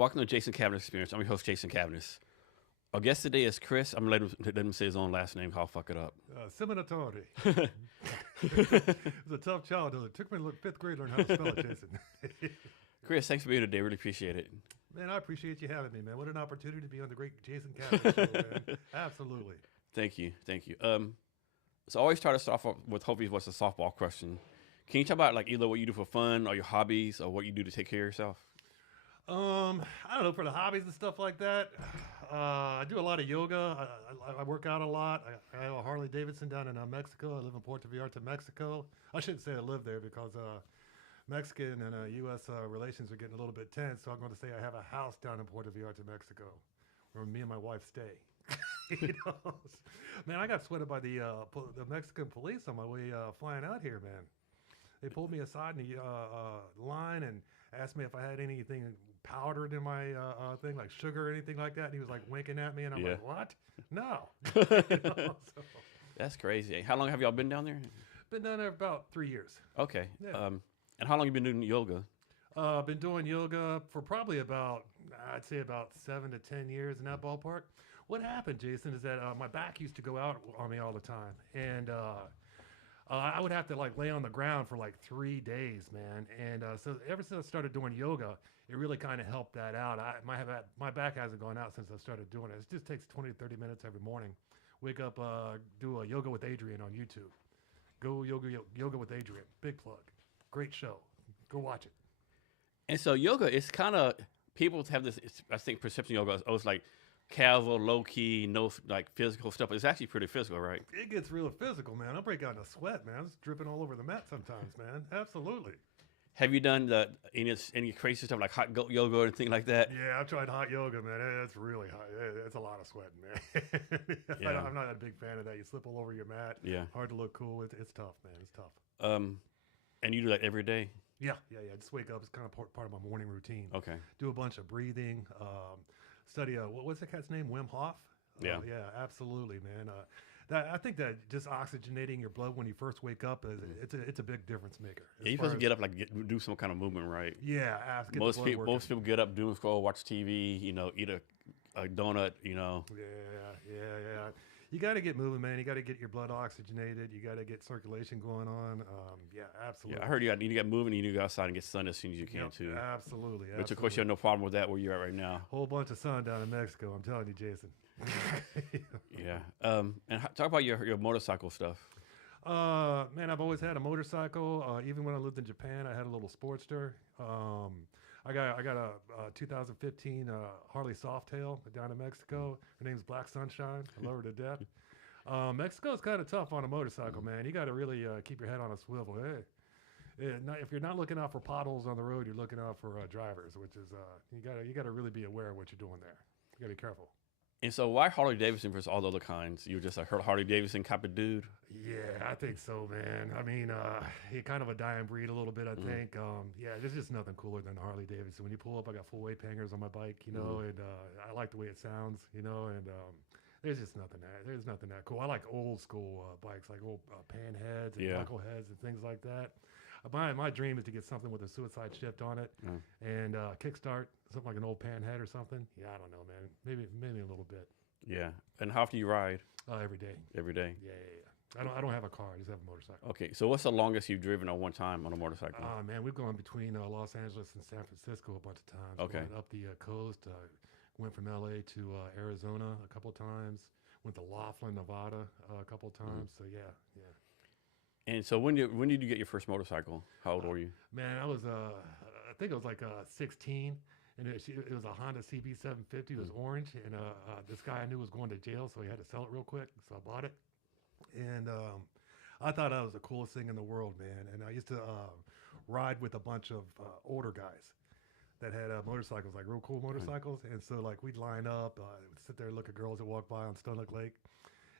Welcome to Jason Cavness Experience. I'm your host, Jason Cavness. Our guest today is Chris. I'm going to let him say his own last name. I'll fuck it up. Seminatore. It was a tough childhood. It took me to fifth grade to learn how to spell it, Jason. Chris, thanks for being here today. Really appreciate it. Man, I appreciate you having me, man. What an opportunity to be on the great Jason Cavness show, man. Absolutely. Thank you. So I always try to start off with hopefully what's a softball question. Can you talk about like either what you do for fun or your hobbies or what you do to take care of yourself? I don't know, for the hobbies and stuff like that. I do a lot of yoga. I work out a lot. I have a Harley Davidson down in Mexico. I live in Puerto Vallarta, Mexico. I shouldn't say I live there because Mexican and U.S. Relations are getting a little bit tense. So I'm going to say I have a house down in Puerto Vallarta, Mexico, where me and my wife stay. You know? Man, I got sweated by the Mexican police on my way flying out here, man. They pulled me aside in the line and asked me if I had anything powdered in my thing, like sugar or anything like that. And he was like winking at me, and I'm like, "What? No." You know, so. That's crazy. How long have y'all been down there? Been down there about 3 years. Okay. Yeah. And how long you been doing yoga? Been doing yoga for probably about, I'd say about 7 to 10 years in that ballpark. What happened, Jason, is that my back used to go out on me all the time, and I would have to like lay on the ground for like 3 days, man. And so ever since I started doing yoga, it really kind of helped that out. My back hasn't gone out since I started doing it. It just takes 20 to 30 minutes every morning. Wake up, do a yoga with Adrian on YouTube. Go yoga with Adrian. Big plug. Great show. Go watch it. And so yoga is kind of, people have this, I think, perception of yoga is like casual, low key, no like physical stuff. It's actually pretty physical, right? It gets real physical, man. I'll break out in a sweat, man. It's dripping all over the mat sometimes, man. Absolutely. Have you done any crazy stuff like hot goat yoga or anything like that? Yeah, I've tried hot yoga, man. It's really hot. It's a lot of sweating, man. Yeah. I'm not a big fan of that. You slip all over your mat. Yeah. Hard to look cool. It's tough, man. It's tough. And you do that every day? Yeah. Just wake up. It's kind of part of my morning routine. Okay. Do a bunch of breathing. Study what's the cat's name? Wim Hof. Yeah. Yeah, absolutely, man. I think that just oxygenating your blood when you first wake up it's a big difference maker. Yeah, you're supposed to get up do some kind of movement, right? Yeah, most people get up, doom scroll, watch TV, eat a donut, Yeah. You got to get moving, man. You got to get your blood oxygenated. You got to get circulation going on. Yeah, absolutely. Yeah, I heard you need to get moving. You need to go outside and get sun as soon as you can too. Absolutely. But of course, you have no problem with that where you're at right now. Whole bunch of sun down in Mexico. I'm telling you, Jason. Yeah. And talk about your motorcycle stuff. Man, I've always had a motorcycle. Even when I lived in Japan, I had a little Sportster. I got a 2015 Harley Softail down in Mexico. Her name's Black Sunshine. I love her to death. Mexico's kind of tough on a motorcycle, man. You got to really keep your head on a swivel. If you're not looking out for potholes on the road, you're looking out for drivers, which is you got to really be aware of what you're doing there. You got to be careful. And so why Harley Davidson versus all the other kinds? You're just a Harley Davidson type of dude? Yeah, I think so, man. I mean, you're kind of a dying breed a little bit, I think. Yeah, there's just nothing cooler than Harley Davidson. When you pull up, I got full weight hangers on my bike, and I like the way it sounds, and there's just nothing that cool. I like old school bikes, like old panheads and knuckleheads and things like that. My dream is to get something with a suicide shift on it and kickstart, something like an old panhead or something. Yeah, I don't know, man. Maybe a little bit. Yeah. And how often do you ride? Every day. Every day? Yeah. I don't have a car. I just have a motorcycle. Okay. So what's the longest you've driven at one time on a motorcycle? Man, we've gone between Los Angeles and San Francisco a bunch of times. Okay. Went up the coast. Went from LA to Arizona a couple times. Went to Laughlin, Nevada a couple times. So yeah. And so when did you get your first motorcycle? How old were you? Man, I was I think I was like 16, and it was a Honda CB750. It was orange, and this guy I knew was going to jail, so he had to sell it real quick. So I bought it, and I thought that was the coolest thing in the world, man. And I used to ride with a bunch of older guys that had motorcycles, like real cool motorcycles. And so like we'd line up, sit there and look at girls that walk by on Stone Lake Lake.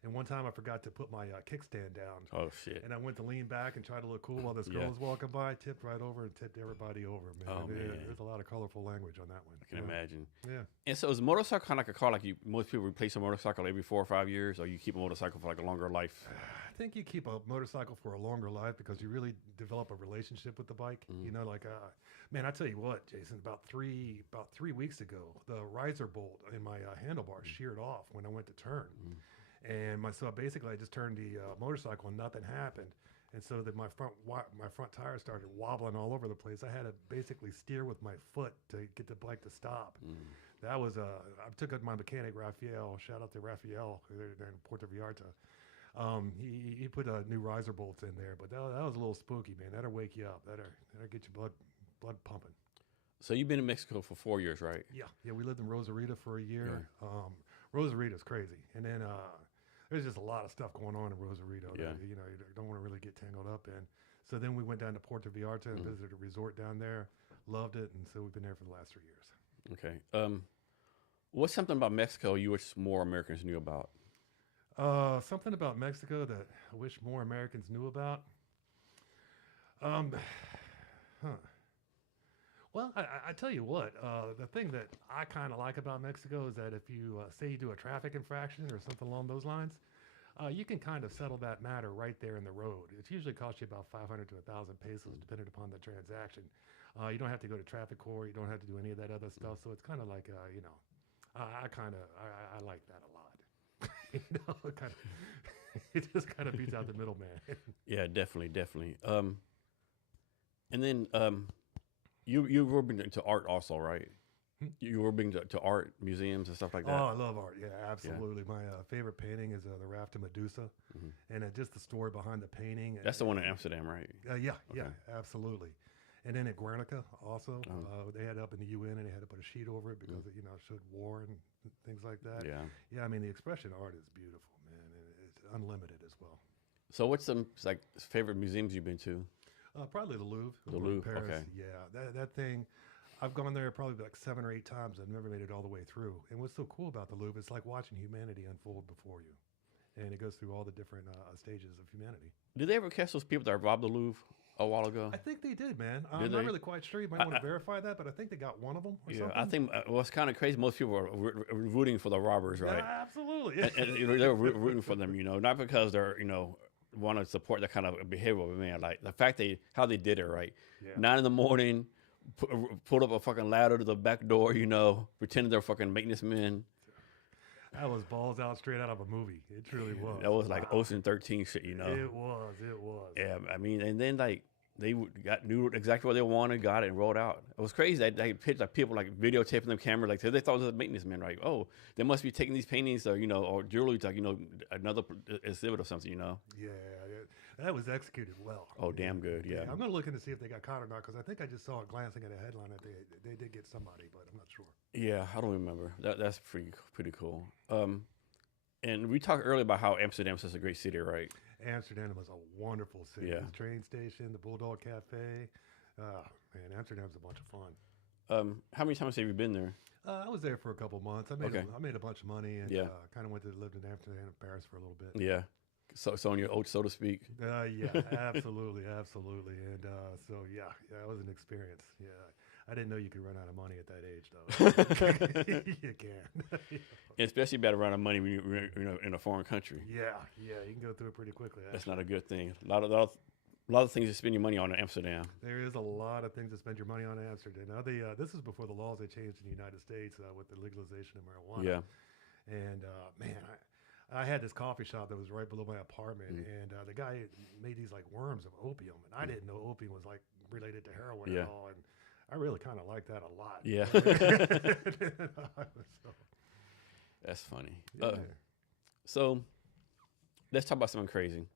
And one time I forgot to put my kickstand down. Oh shit. And I went to lean back and try to look cool while this girl was walking by, tipped right over and tipped everybody over, man. Oh, man. There's a lot of colorful language on that one. I can imagine. Yeah. And so is a motorcycle kind of like a car? Like most people replace a motorcycle every 4 or 5 years, or you keep a motorcycle for like a longer life? I think you keep a motorcycle for a longer life because you really develop a relationship with the bike. You know, like, man, I tell you what, Jason, about 3 weeks ago, the riser bolt in my handlebar sheared off when I went to turn. And so basically I just turned the motorcycle and nothing happened. And so that my front tires started wobbling all over the place. I had to basically steer with my foot to get the bike to stop. That was I took it to my mechanic, Raphael. Shout out to Raphael there in Puerto Vallarta. He put new riser bolts in there, but that was a little spooky, man. That'll wake you up. That'll get your blood pumping. So you've been in Mexico for 4 years, right? Yeah. We lived in Rosarita for a year. Rosarita's crazy, and then there's just a lot of stuff going on in Rosarito that you don't want to really get tangled up in. So then we went down to Puerto Vallarta and visited a resort down there. Loved it, and so we've been there for the last 3 years. Okay. What's something about Mexico you wish more Americans knew about? Something about Mexico that I wish more Americans knew about. Well, I tell you what, the thing that I kind of like about Mexico is that if you say you do a traffic infraction or something along those lines, you can kind of settle that matter right there in the road. It usually costs you about 500 to 1,000 pesos, depending upon the transaction. You don't have to go to traffic court. You don't have to do any of that other stuff. So it's kind of like, I like that a lot. It just kind of beats out the middleman. Yeah, definitely. And then you were big into art also, right? You were big to art museums and stuff like that. Oh, I love art. Yeah, absolutely. My favorite painting is the Raft of Medusa, and just the story behind the painting. That's the one in Amsterdam, right? Yeah, absolutely. And then at Guernica also, they had it up in the UN, and they had to put a sheet over it because it showed war and things like that. Yeah. I mean, the expression art is beautiful, man, and it's unlimited as well. So, what's some favorite museums you've been to? Probably the Louvre. The Louvre, Paris. okay. Yeah, that thing. I've gone there probably like 7 or 8 times. I've never made it all the way through. And what's so cool about the Louvre, it's like watching humanity unfold before you. And it goes through all the different stages of humanity. Did they ever catch those people that robbed the Louvre a while ago? I think they did, man. I'm not really quite sure. You might want to verify that, but I think they got one of them or something. I think what's kind of crazy, most people are rooting for the robbers, right? Yeah, absolutely. and they're rooting for them, not because they're, want to support that kind of behavior, but man, like the fact how they did it, right? Yeah. 9 a.m, pulled up a fucking ladder to the back door, pretending they're fucking maintenance men. That was balls out straight out of a movie. It truly was. That was like Ocean 13 shit, It was. Yeah, I mean, and then they knew exactly what they wanted, got it, and rolled out. It was crazy that they picked people videotaping them camera, they thought it was a maintenance man, right? Oh, they must be taking these paintings or or jewelry to another exhibit or something, Yeah, that was executed well. Oh, damn good, yeah. I'm gonna look in to see if they got caught or not because I think I just saw it glancing at a headline that they did get somebody, but I'm not sure. Yeah, I don't remember. That's pretty cool. And we talked earlier about how Amsterdam is such a great city, right? Amsterdam was a wonderful city. Yeah. The train station, the Bulldog Cafe. Man, Amsterdam's a bunch of fun. How many times have you been there? I was there for a couple months. I made a bunch of money and kind of lived in Amsterdam and Paris for a little bit. Yeah. So on your oats, so to speak. Yeah, absolutely. And that was an experience. Yeah. I didn't know you could run out of money at that age, though. You can. And especially about to run out of money when you're in a foreign country. Yeah, you can go through it pretty quickly. That's not a good thing. A lot of things to spend your money on in Amsterdam. There is a lot of things to spend your money on in Amsterdam. Now, this is before the laws they changed in the United States with the legalization of marijuana. Yeah. And man, I had this coffee shop that was right below my apartment, and the guy made these worms of opium, and I didn't know opium was related to heroin at all, and I really kind of like that a lot. Yeah. That's funny. Yeah. So let's talk about something crazy.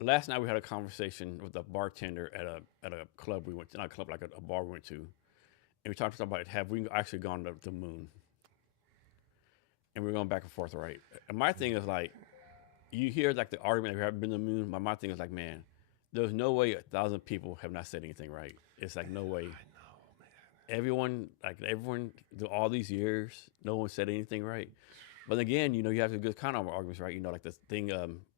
Last night we had a conversation with a bartender at a club we went to, not a club, like a bar we went to, and we talked about have we actually gone to the moon? And we're going back and forth, right? And my thing is you hear the argument that we haven't been to the moon. My thing is man, there's no way 1,000 people have not said anything right. It's no way. I know, man. Everyone, through all these years, no one said anything right. But again, you have the good counter arguments, right? Like this thing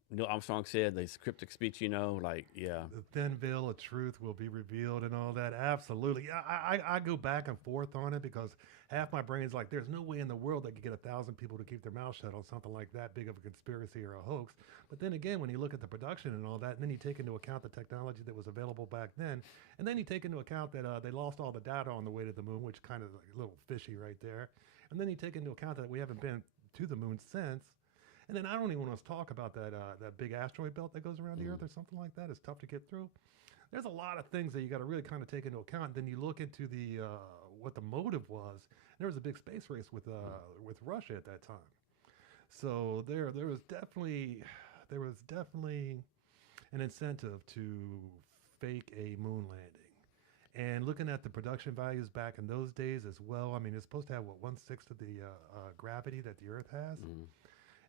Neil Armstrong said, the cryptic speech, like, yeah. The thin veil of truth will be revealed and all that. Absolutely. Yeah, I go back and forth on it because half my brain is like, there's no way in the world they could get 1,000 people to keep their mouth shut on something like that big of a conspiracy or a hoax. But then again, when you look at the production and all that, and then you take into account the technology that was available back then, and then you take into account that they lost all the data on the way to the moon, which kind of like a little fishy right there. And then you take into account that we haven't been to the moon since. And then I don't even want to talk about that big asteroid belt that goes around the Earth or something like that. It's tough to get through. There's a lot of things that you got to really kind of take into account. Then you look into the what the motive was. There was a big space race with Russia at that time. So there was definitely an incentive to fake a moon landing. And looking at the production values back in those days as well, I mean, it's supposed to have, 1/6 of the gravity that the Earth has.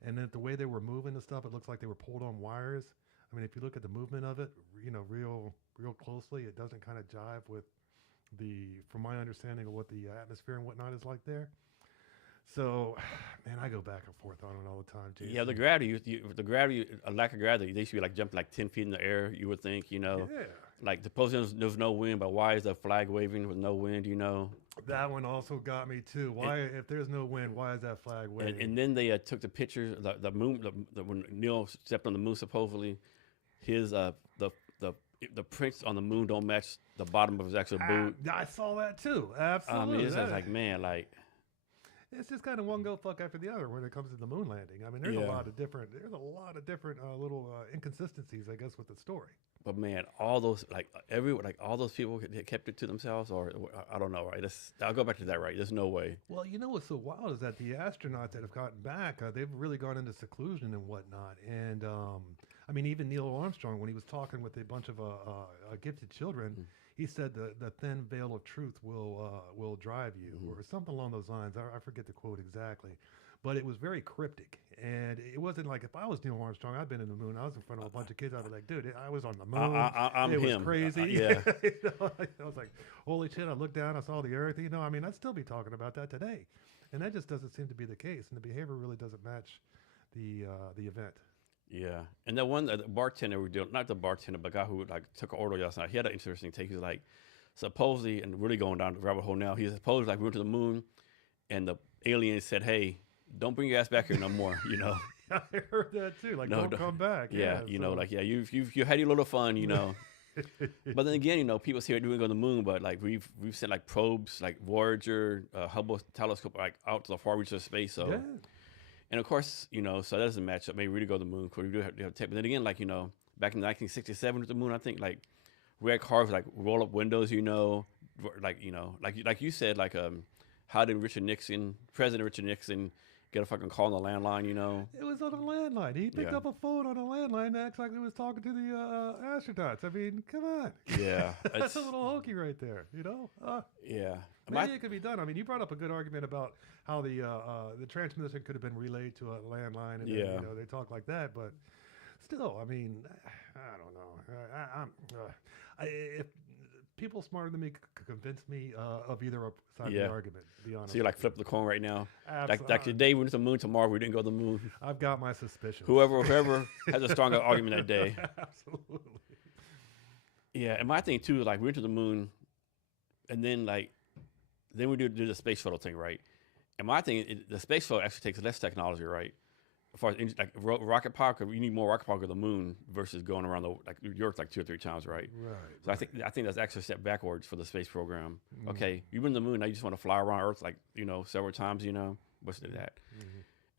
And then the way they were moving and stuff, it looks like they were pulled on wires. I mean, if you look at the movement of it, real closely, it doesn't kind of jive with from my understanding of what the atmosphere and whatnot is like there. So, man, I go back and forth on it all the time, Jason. Yeah, the gravity, a lack of gravity, they should be like jumping like 10 feet in the air, you would think, Yeah. Like supposedly there's no wind, but why is the flag waving with no wind, That one also got me too. Why, if there's no wind, why is that flag waving? And then they took the pictures, the moon, when Neil stepped on the moon, supposedly, his the prints on the moon don't match the bottom of his actual boot. I saw that too. Absolutely. I mean, it's just like, man, like. It's just kind of one go fuck after the other when it comes to the moon landing. I mean, there's a lot of different little inconsistencies, I guess, with the story. But man, all those all those people kept it to themselves, or I don't know, right? I'll go back to that, right? There's no way. Well, what's so wild is that the astronauts that have gotten back, they've really gone into seclusion and whatnot. And I mean, even Neil Armstrong, when he was talking with a bunch of gifted children, he said the thin veil of truth will drive you, or something along those lines. I forget the quote exactly. But it was very cryptic, and it wasn't like if I was Neil Armstrong, I'd been in the moon. I was in front of a bunch of kids. I'd be like, dude, I was on the moon. I'm it was him. crazy. Yeah. I was like, holy shit, I looked down, I saw the Earth. I mean, I'd still be talking about that today. And that just doesn't seem to be the case, and the behavior really doesn't match the event. Yeah, and that one the bartender we did, not the bartender, but the guy who took an order last night. He had an interesting take. He's like, supposedly, and really going down the rabbit hole now. He supposedly we went to the moon, and the aliens said, "Hey, don't bring your ass back here no more." I heard that too. Like, don't come back. Yeah, you had your little fun. But then again, people say we didn't go to the moon, but we've sent probes like Voyager, Hubble telescope out to the far reaches of space. So. Yeah. And of course, so that doesn't match up. Maybe we do go to the moon, because we do have tech. But then again, back in 1967 with the moon, I think we had cars with roll up windows, like you said, how did President Richard Nixon get a fucking call on the landline, It was on a landline. He picked up a phone on a landline and acted like he was talking to the astronauts. I mean, come on. Yeah. That's a little hokey right there, Yeah. Maybe it could be done. I mean, you brought up a good argument about how the transmission could have been relayed to a landline, and then, they talk like that. But still, I mean, I don't know. If people smarter than me could convince me of either side of the argument, to be honest. So you flip the coin right now? Absolutely. Like today we went to the moon, tomorrow we didn't go to the moon. I've got my suspicions. Whoever has a stronger argument that day. Absolutely. Yeah, and my thing too, we went to the moon, and then we do the space shuttle thing, right? And my thing, the space shuttle actually takes less technology, right? As far as rocket power, because you need more rocket power to the moon versus going around the Earth 2 or 3 times, right? Right. So I think that's actually a step backwards for the space program. Okay, you've been to the moon, now you just want to fly around Earth several times, what's that?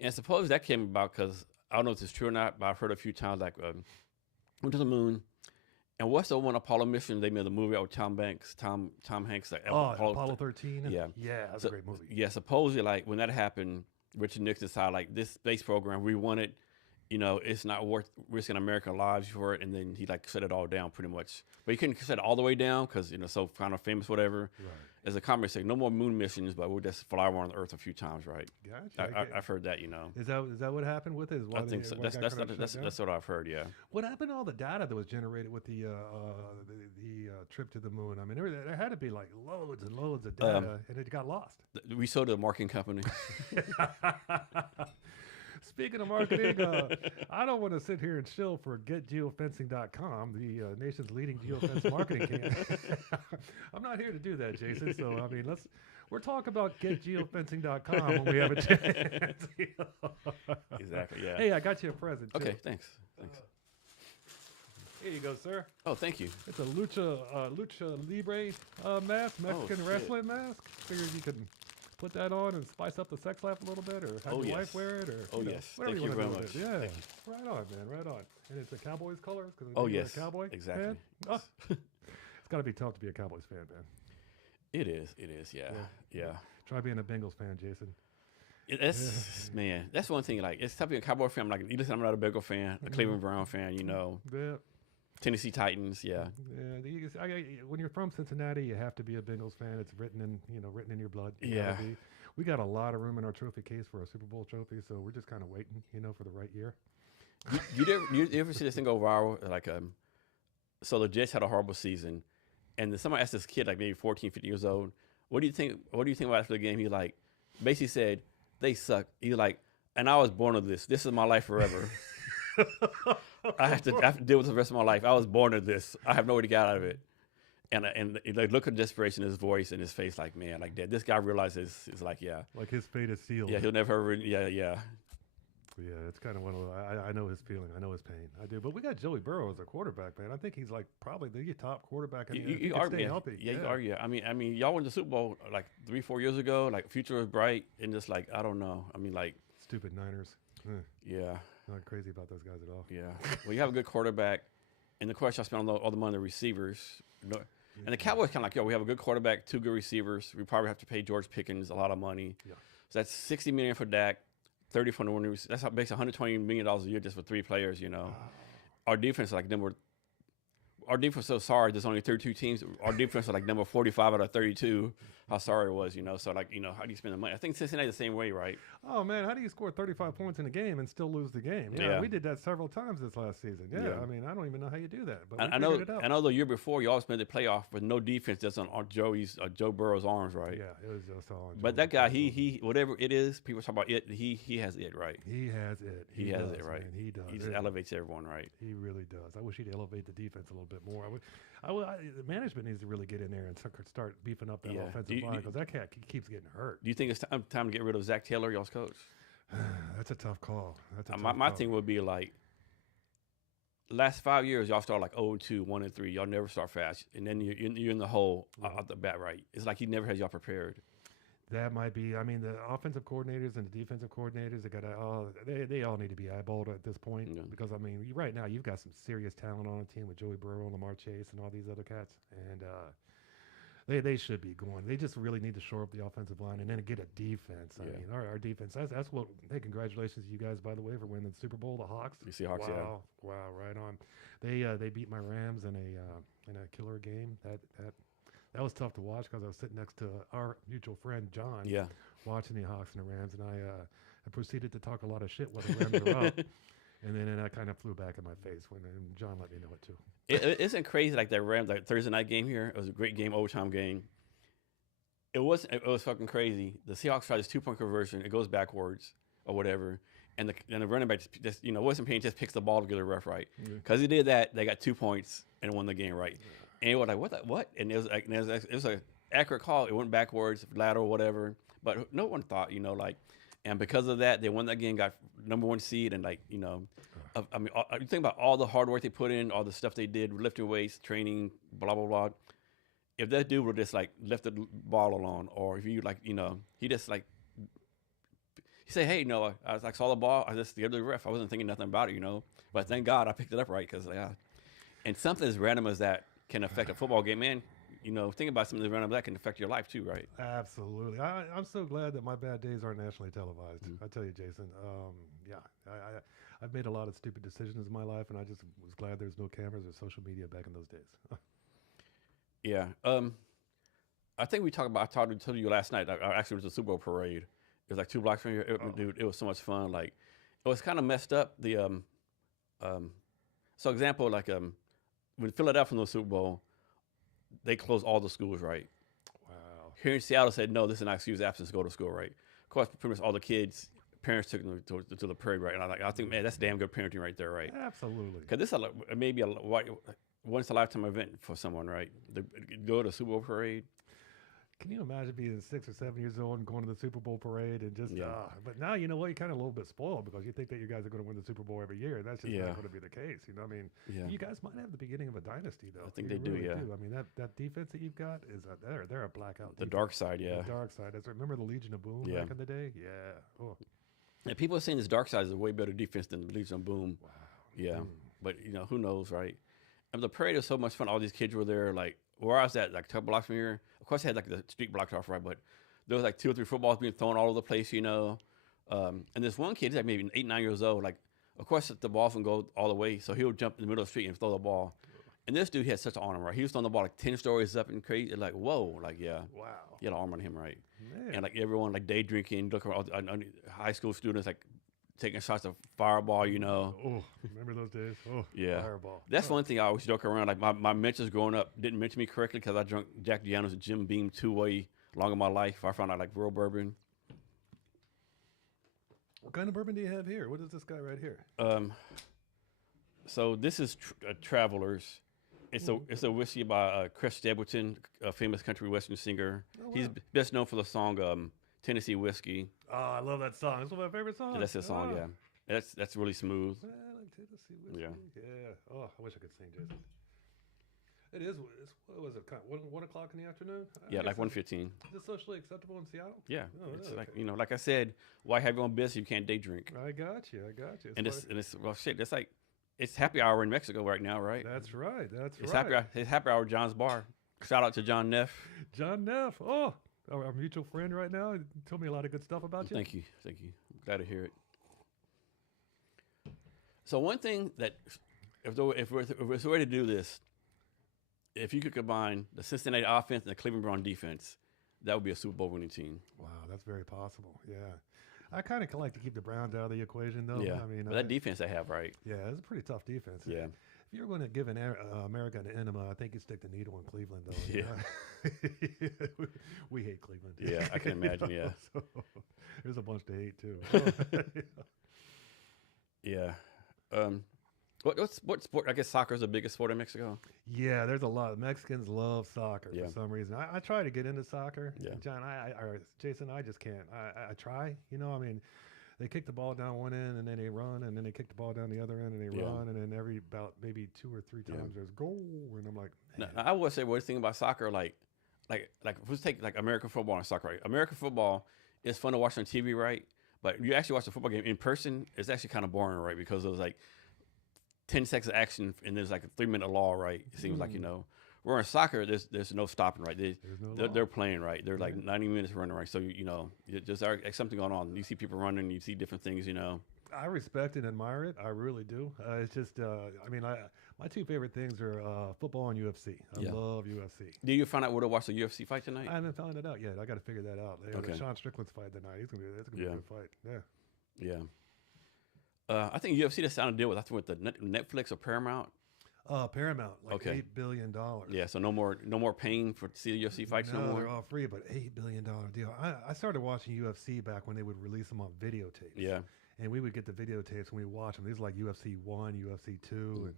And suppose that came about because I don't know if it's true or not, but I've heard a few times went to the moon. And what's the one Apollo mission they made the movie out with Tom Hanks? Apollo 13. Yeah, that's a great movie. Yeah, supposedly when that happened, Richard Nixon decided this space program we want it, it's not worth risking American lives for it, and then he shut it all down pretty much. But he couldn't shut it all the way down because so kind of famous whatever. Right. As a comment, say no more moon missions, but we'll just fly around the Earth a few times, right? Gotcha. I've heard that. Is that what happened with it? I think so. That's what I've heard. Yeah. What happened to all the data that was generated with the trip to the moon? I mean, there had to be loads and loads of data, and it got lost. We sold to the marketing company. Speaking of marketing, I don't want to sit here and chill for getgeofencing.com, the nation's leading geofence marketing camp. I'm not here to do that, Jason. So, I mean, we're talking about getgeofencing.com when we have a chance. Exactly, yeah. Hey, I got you a present. Okay, too. thanks. Here you go, sir. Oh, thank you. It's a lucha libre mask, Mexican wrestling mask. Figured you could put that on and spice up the sex life a little bit, or have your wife wear it, or Thank whatever you wanna very do with much. it. Yeah, Thank you. right on, man, right on. And it's a Cowboys colors because You're a Cowboy exactly. fan. Oh, it's got to be tough to be a Cowboys fan, man. It is, yeah. Try being a Bengals fan, Jason. That's man. That's one thing. Like, it's tough being a Cowboy fan. I'm like, listen, I'm not a Bengal fan, a Cleveland Brown fan. You know, Yeah. Tennessee Titans. Yeah. When you're from Cincinnati, you have to be a Bengals fan. It's written in your blood. You Yeah. gotta be. We got a lot of room in our trophy case for a Super Bowl trophy, so we're just kind of waiting, for the right year. You ever see this thing go viral? Like, so the Jets had a horrible season, and then somebody asked this kid, like maybe 14, 15 years old, what do you think about after the game? He like basically said, they suck. He like, and I was born of this. This is my life forever. I have to deal with the rest of my life. I was born of this. I have no way to get out of it. And like, look at desperation in his voice and his face, like, man, like that. This guy realizes, it's like, yeah. Like his fate is sealed. Yeah, he'll never, yeah. Yeah, it's kind of one of those. I know his feeling. I know his pain. I do. But we got Joey Burrow as a quarterback, man. I think he's like probably the top quarterback. You are healthy. Yeah, you are. Yeah, I mean, y'all won the Super Bowl like 3-4 years ago. Like, future was bright, and just like, I don't know. I mean, like, stupid Niners. Yeah. Not crazy about those guys at all. Yeah. Well, you have a good quarterback, and the question I spent all the money on the receivers. And the Cowboys kind of like, yo, we have a good quarterback, 2 good receivers. We probably have to pay George Pickens a lot of money. Yeah. So that's $60 million for Dak, 30 for the winners. That's basically $120 million a year just for 3 players. Our defense is like our defense is so sorry. There's only 32 teams. Our defense is like number 45 out of 32. How sorry it was, So like, how do you spend the money? I think Cincinnati the same way, right? Oh man, how do you score 35 points in a game and still lose the game? Yeah, we did that several times this last season. Yeah, I mean, I don't even know how you do that. But I know the year before you always made the playoff with no defense just on Joe Burrow's arms, right? Yeah, it was just all on But that guy, he whatever it is, people talk about it. He has it, right? He has it. He has it, right? Man, he does. He just elevates everyone, right? He really does. I wish he'd elevate the defense a little bit more. The management needs to really get in there and start beefing up that offensive line because that cat keeps getting hurt. Do you think it's time to get rid of Zach Taylor, y'all's coach? That's a tough call. My thing would be like, last 5 years, y'all start like 0-2, 1-3. Y'all never start fast. And then you're in the hole out the bat, right? It's like he never has y'all prepared. That might be. I mean, the offensive coordinators and the defensive coordinators, they all need to be eyeballed at this point because, I mean, right now you've got some serious talent on the team with Joey Burrow, Lamar Chase, and all these other cats. And they should be going. They just really need to shore up the offensive line and then get a defense. I mean, our defense, that's what, hey, congratulations to you guys, by the way, for winning the Super Bowl, the Hawks. You see Hawks, Wow, right on. They beat my Rams in a killer game. That was tough to watch because I was sitting next to our mutual friend, John, watching the Hawks and the Rams, and I proceeded to talk a lot of shit while the Rams were up. And then I kind of flew back in my face when John let me know it too. It isn't crazy like that Rams like Thursday night game here. It was a great game, overtime game. It was fucking crazy. The Seahawks tried this 2-point conversion. It goes backwards or whatever, and the running back just wasn't paying, just picks the ball to get a rough right. Because he did that, they got 2 points and won the game right. And it was like what? And it was an accurate call. It went backwards, lateral, whatever. But no one thought, and because of that, they won that game, got number 1 seed, and I mean, you think about all the hard work they put in, all the stuff they did, lifting weights, training, blah blah blah. If that dude would just like left the ball alone, or if you he just like he say, hey, I saw the ball, I just gave the ref, I wasn't thinking nothing about it, But thank God I picked it up right because and something as random as that can affect a football game, man. Think about something as random that can affect your life too, right? Absolutely. I'm so glad that my bad days aren't nationally televised. I tell you, Jason. I've made a lot of stupid decisions in my life, and I just was glad there's no cameras or social media back in those days. Yeah. I think I told you last night. Actually, it was a Super Bowl parade. It was like 2 blocks from here. Dude, it was so much fun. Like, it was kind of messed up. So example, like when Philadelphia won the Super Bowl, they closed all the schools, right? Wow. Here in Seattle said, no, this is an excuse absence to go to school, right? Of course, pretty much all the kids, parents took them to the prairie, right? And I think, man, that's damn good parenting right there, right? Absolutely. Because this is maybe a once a lifetime event for someone, right? They go to a Super Bowl parade. Can you imagine being 6 or 7 years old and going to the Super Bowl parade and just, Yeah. But now, you know what, you're kind of a little bit spoiled because you think that you guys are going to win the Super Bowl every year. That's just Yeah. not going to be the case. You know what I mean? Yeah. You guys might have the beginning of a dynasty, though. I think You they do, really yeah. I mean, that defense that you've got is, they're a blackout The defense. dark side, yeah. The dark side. Remember the Legion of Boom Yeah. back in the day? Yeah. Oh, And people are saying this dark side is a way better defense than the Legion of Boom. wow. Yeah. But, who knows, right? And the parade was so much fun. All these kids were there, like, where I was at, like, a couple blocks from here. Of course, they had, like, the street blocks off, right? But there was, like, 2 or 3 footballs being thrown all over the place, And this one kid, he's like maybe 8, 9 years old. Like, of course, the ball can go all the way. So he'll jump in the middle of the street and throw the ball. And this dude, he had such an arm, right? He was throwing the ball, like, 10 stories up and crazy. Like, whoa. Like, yeah. Wow. He had an arm on him, right? Man. And, like, everyone, like, day drinking, looking around, high school students, like, taking shots of Fireball, Oh, remember those days? Oh, Yeah. Fireball. That's one thing I always joke around. Like, my mentors growing up didn't mention me correctly because I drank Jack Daniels and Jim Beam two-way long in my life. I found out, like, real bourbon. What kind of bourbon do you have here? What is this guy right here? So this is Travelers. It's a whiskey by Chris Stapleton, a famous country western singer. Oh, wow. He's best known for the song Tennessee Whiskey. Oh, I love that song. It's one of my favorite songs. That's his song, Oh. yeah. That's really smooth. Man, I like Tennessee whiskey. Yeah. Yeah. Oh, I wish I could sing, Jason. It is. What was it? 1 o'clock in the afternoon? Yeah, like guess 1:15. Is it socially acceptable in Seattle? Yeah, Oh, it's yeah, like okay. like I said, why have you on business if you can't day drink? I got you. And it's well, shit. It's like it's happy hour in Mexico right now, right? That's right. That's It's right. happy hour at John's Bar. Shout out to John Neff. John Neff. Oh, our mutual friend right now. He told me a lot of good stuff about you. Thank you. I'm glad to hear it. So one thing that if we're ready to do this, if you could combine the Cincinnati offense and the Cleveland Brown defense, that would be a Super Bowl winning team. Wow, that's very possible. Yeah. I kind of like to keep the Browns out of the equation, though. Yeah, I mean, but that defense they have, right? yeah, it's a pretty tough defense. Yeah. If you're going to give America an enema, I think you stick the needle in Cleveland, though. Yeah. We hate Cleveland. Yeah, I can imagine, yeah. So, there's a bunch to hate, too. Yeah. What sport? I guess soccer is the biggest sport in Mexico. Yeah, there's a lot. Mexicans love soccer Yeah. for some reason. I try to get into soccer. Yeah. John, or Jason, I just can't. I try. I mean, they kick the ball down one end and then they run, and then they kick the ball down the other end and they Yeah. run, and then every about maybe 2 or 3 times there's goal, and I'm like, Now, man. I would say one thing about soccer, like let's take like American football and soccer. Right? American football is fun to watch on TV, right? But you actually watch the football game in person, it's actually kind of boring, right? Because it was like 10 seconds of action and there's like a 3-minute law, right? It seems like, where in soccer, there's no stopping, right? There's no law. They're playing, right? They're like Yeah. 90 minutes running, right? So, there's something going on. You see people running, you see different things, I respect and admire it. I really do. It's just, I mean, my 2 favorite things are football and UFC. I Yeah. love UFC. Do you find out where to watch the UFC fight tonight? I haven't found it out yet. I got to figure that out. Okay. Sean Strickland's fight tonight. That's gonna be a good fight. Yeah. Yeah. I think UFC just signed a deal with the Netflix or Paramount. Paramount, like Okay. $8 billion. Yeah, so no more paying for to see the UFC fights no No, more. they're all free, but $8 billion deal. I started watching UFC back when they would release them on videotapes. Yeah, And we would get the videotapes and we watch them. These are like UFC 1, UFC 2, and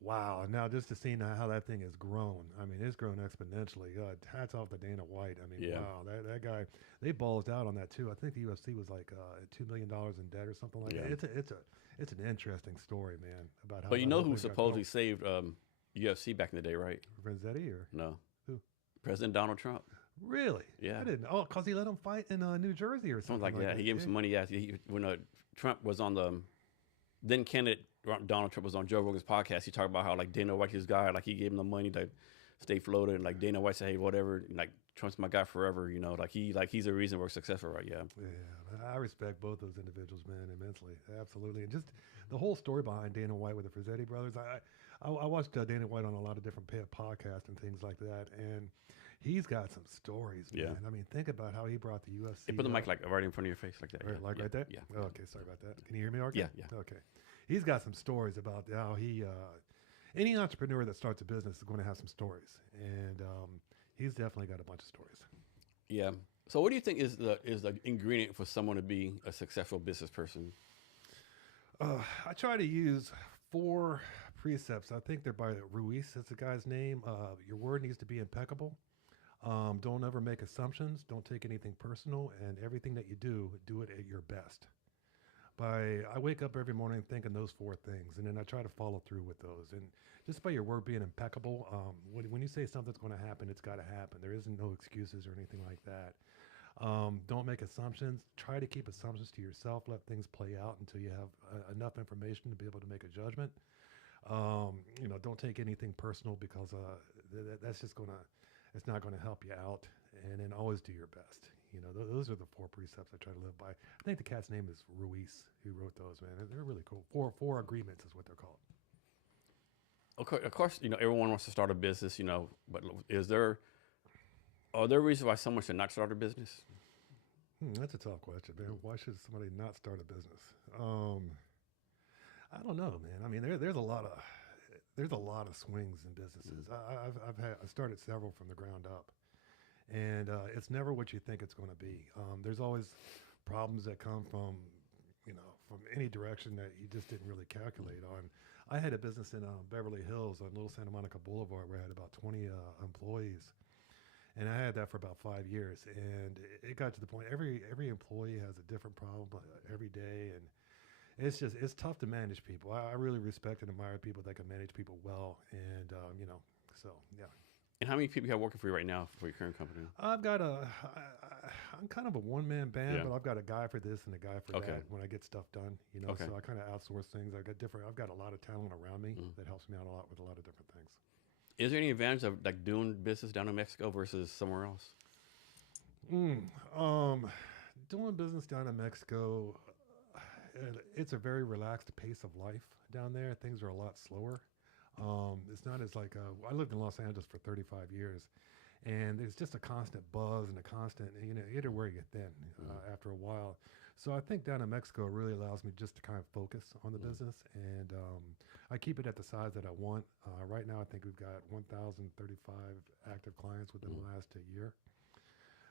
wow. Now just to see now how that thing has grown. I mean, it's grown exponentially. Hats off to Dana White. I mean, Yeah. wow, that guy, they bulged out on that too. I think the UFC was like $2 million in debt or something like Yeah. that. It's an interesting story, man, about how. but you know who thing got supposedly saved UFC back in the day, right? going. Vanzetti or No, Who? President Donald Trump. really? Yeah. I didn't. Oh, because he let him fight in New Jersey or Something something like that. He gave him some money. Yeah, when Trump was on the then candidate Donald Trump was on Joe Rogan's podcast. He talked about how like Dana White's his guy. Like he gave him the money to stay floated, and like Dana White said, hey, whatever. And, like Trump's my guy forever. He's a reason we're successful, right? Yeah. Yeah, I respect both those individuals, man, immensely. Absolutely. And just the whole story behind Dana White with the Frizzetti brothers. I watched Dana White on a lot of different podcasts and things like that, and he's got some stories, man. Yeah. I mean, think about how he brought the UFC. Hey, put the mic up. like right in front of your face, like that. Right, Yeah, like yeah, right there? Yeah. Oh, okay, sorry about that. Can you hear me, okay? Yeah. Okay. He's got some stories about how he, any entrepreneur that starts a business is going to have some stories. And he's definitely got a bunch of stories. Yeah. So, what do you think is the ingredient for someone to be a successful business person? I try to use 4 precepts. I think they're by Ruiz. That's the guy's name. Your word needs to be impeccable. Don't ever make assumptions. Don't take anything personal. And everything that you do it at your best. I wake up every morning thinking those 4 things, and then I try to follow through with those. And just by your word being impeccable, when you say something's going to happen, it's got to happen. There isn't no excuses or anything like that. Don't make assumptions. Try to keep assumptions to yourself. Let things play out until you have enough information to be able to make a judgment. Don't take anything personal because that's just it's not gonna help you out. And then always do your best. Those are the 4 precepts I try to live by. I think the cat's name is Ruiz, who wrote those. Man, they're really cool. Four agreements is what they're called. Okay, of course, everyone wants to start a business, but are there reasons why someone should not start a business? That's a tough question, man. Why should somebody not start a business? I don't know, man. I mean, there's a lot of swings in businesses. I started several from the ground up, and it's never what you think it's going to be. There's always problems that come from any direction that you just didn't really calculate on. I had a business in Beverly Hills on Little Santa Monica Boulevard where I had about 20 employees. And I had that for about 5 years, and it got to the point every employee has a different problem every day, and it's tough to manage people. I really respect and admire people that can manage people well, and so yeah. And how many people you have working for you right now for your current company? I'm kind of a one-man band, but I've got a guy for this and a guy for that when I get stuff done. Okay. So I kind of outsource things. I've got a lot of talent around me that helps me out a lot with a lot of different things. Is there any advantage of like doing business down in Mexico versus somewhere else? Doing business down in Mexico, it's a very relaxed pace of life down there. Things are a lot slower. It's not as like I lived in Los Angeles for 35 years, and there's just a constant buzz and a constant you get to wear you thin after a while. So I think down in Mexico really allows me just to kind of focus on the business, and I keep it at the size that I want. Right now, I think we've got 1,035 active clients within the last year.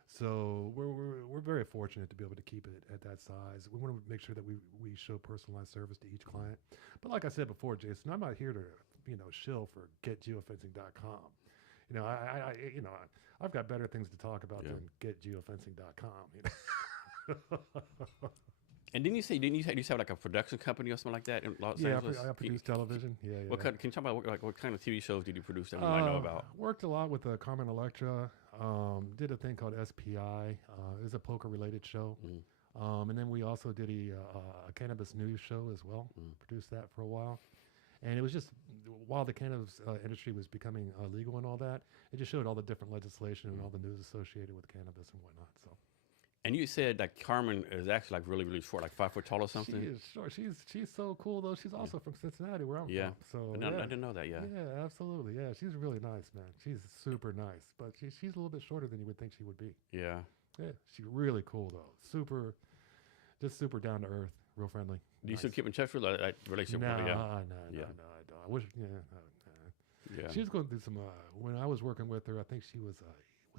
So we're very fortunate to be able to keep it at that size. We want to make sure that we show personalized service to each client. But like I said before, Jason, I'm not here to shill for getgeofencing.com. I've got better things to talk about than getgeofencing.com. And didn't you have like a production company or something like that in Los Angeles? I produce television. Yeah. Can you talk about what kind of TV shows did you produce that we might know about? Worked a lot with Carmen Electra. Did a thing called SPI. It was a poker-related show. And then we also did a cannabis news show as well. Produced that for a while. And it was just, while the cannabis industry was becoming legal and all that, it just showed all the different legislation and all the news associated with cannabis and whatnot. So. And you said that Carmen is actually like really, really short, like 5 foot tall or something? She is short. She's so cool, though. She's also from Cincinnati, where I'm from. So I didn't know that, yeah. Yeah, absolutely. Yeah, she's really nice, man. She's super nice. But she's a little bit shorter than you would think she would be. Yeah. Yeah, she's really cool, though. Super down to earth, real friendly. Do you still keep in touch with that relationship? No, I don't. I wish, She was going through some, when I was working with her, I think she was